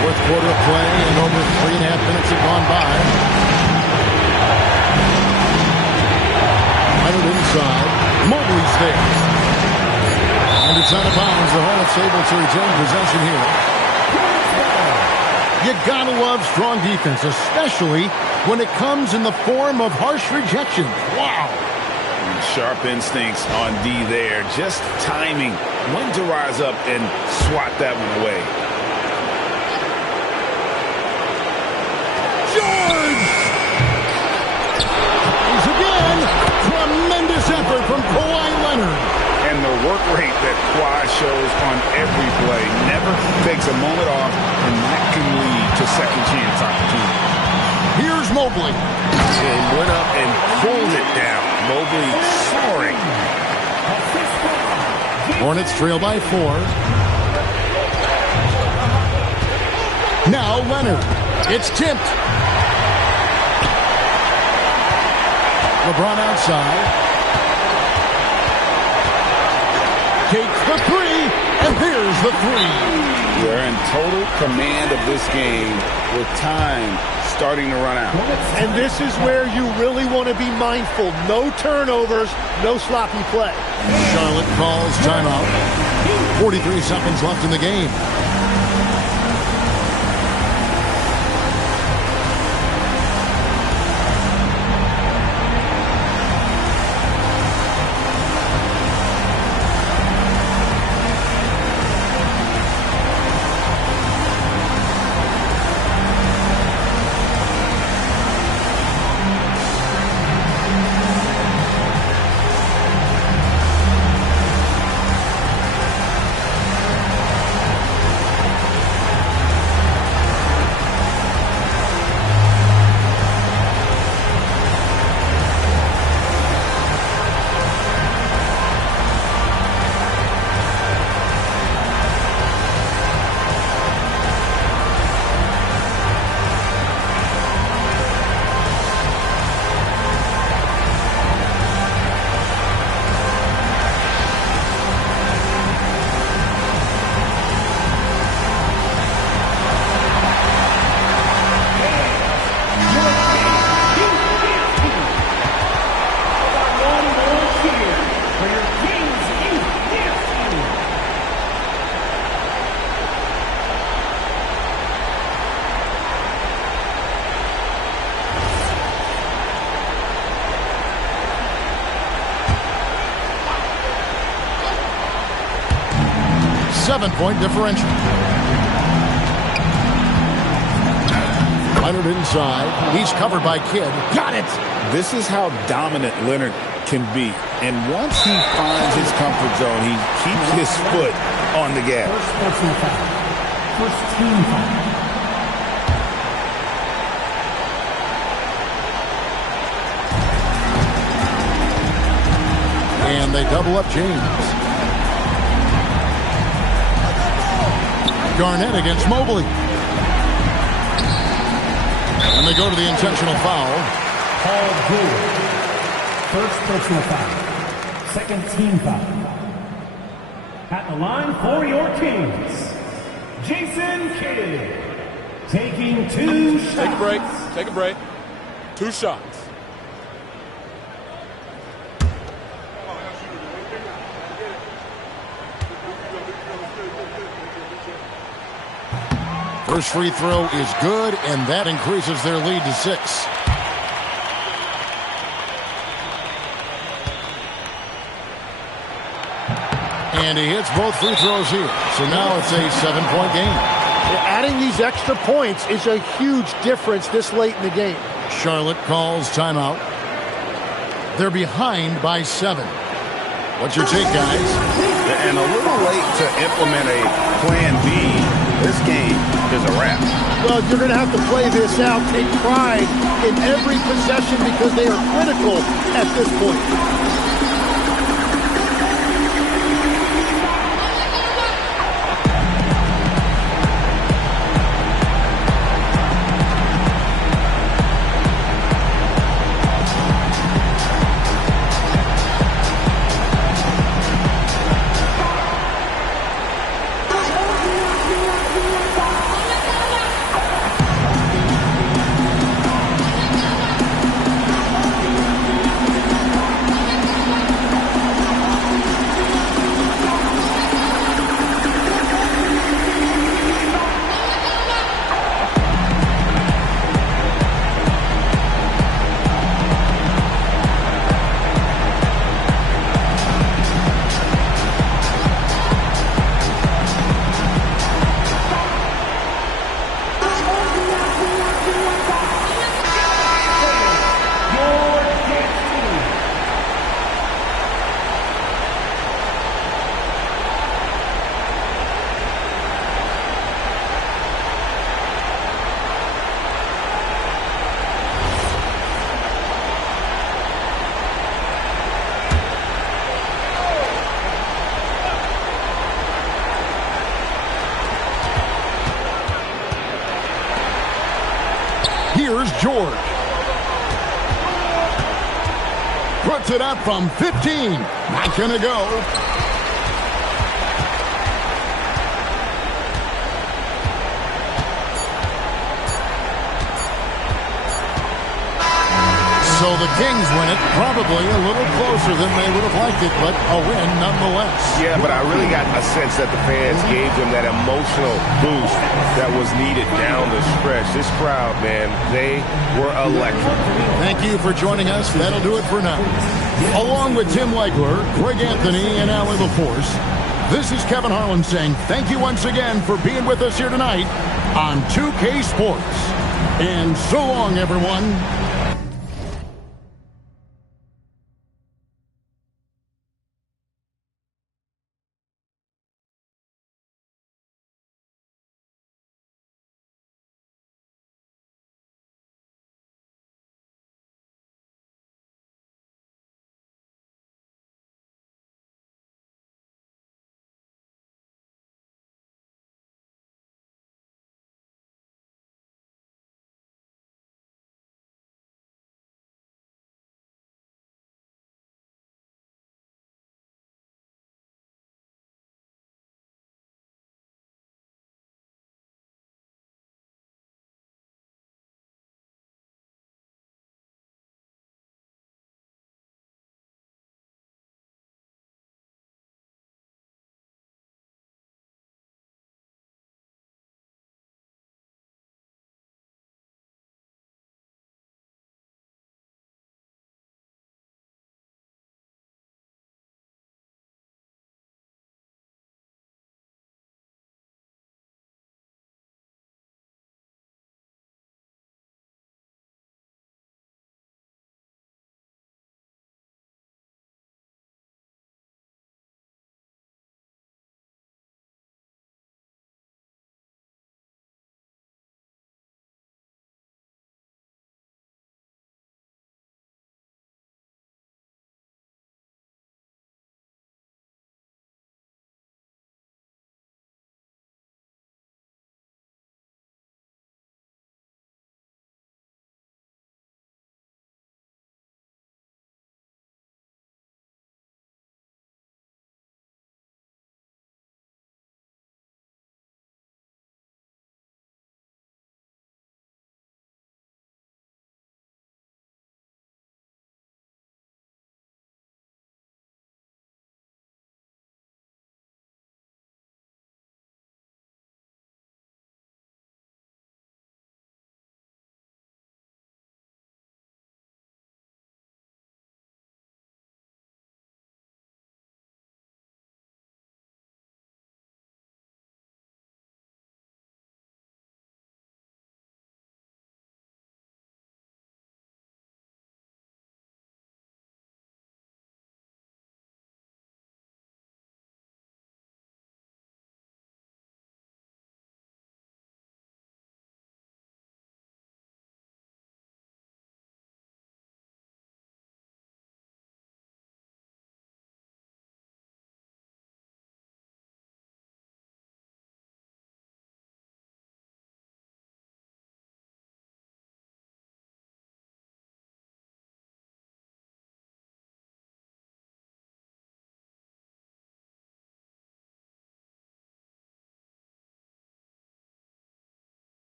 Fourth quarter of play, and over 3.5 minutes have gone by. Leonard inside. Mobley's there. And it's out of bounds. The Hornets able to retain possession here. You gotta love strong defense, especially when it comes in the form of harsh rejection. Wow. Sharp instincts on D there. Just timing when to rise up and swat that one away. George! He's again. Tremendous effort from Kawhi Leonard. And the work rate that Kawhi shows on every play never takes a moment off, and that can lead to second chance opportunity. Here's Mobley. And went up and pulled it down. Mobley soaring. Hornets trail by 4. Now Leonard. It's tipped. LeBron outside. Takes the 3, and here's the 3. They're in total command of this game with time starting to run out. And this is where you really want to be mindful. No turnovers, no sloppy play. Charlotte calls timeout. 43 seconds left in the game. Seven-point differential. Leonard inside. He's covered by Kidd. Got it! This is how dominant Leonard can be. And once he finds his comfort zone, he keeps his foot on the gas. First team foul. And they double up James. Garnett against Mobley. And they go to the intentional foul. Paul George. First personal foul. Second team foul. At the line for your Kings, Jason Kidd. Taking 2 shots. Take a break. Take a break. 2 shots. First free throw is good, and that increases their lead to 6. And he hits both free throws here. So now it's a 7-point game. Adding these extra points is a huge difference this late in the game. Charlotte calls timeout. They're behind by 7. What's your take, guys? And a little late to implement a plan B. This game is a wrap. Well, you're going to have to play this out. Take pride in every possession because they are critical at this point. Here's George. Puts it up from 15. Not gonna go. So the Kings win it, probably a little closer than they would have liked it, but a win nonetheless. Yeah, but I really got a sense that the fans gave them that emotional boost that was needed down the stretch. This crowd, man, they were electric. Thank you for joining us. That'll do it for now. Along with Tim Legler, Greg Anthony, and Alan LaForce, this is Kevin Harlan saying thank you once again for being with us here tonight on 2K Sports. And so long, everyone.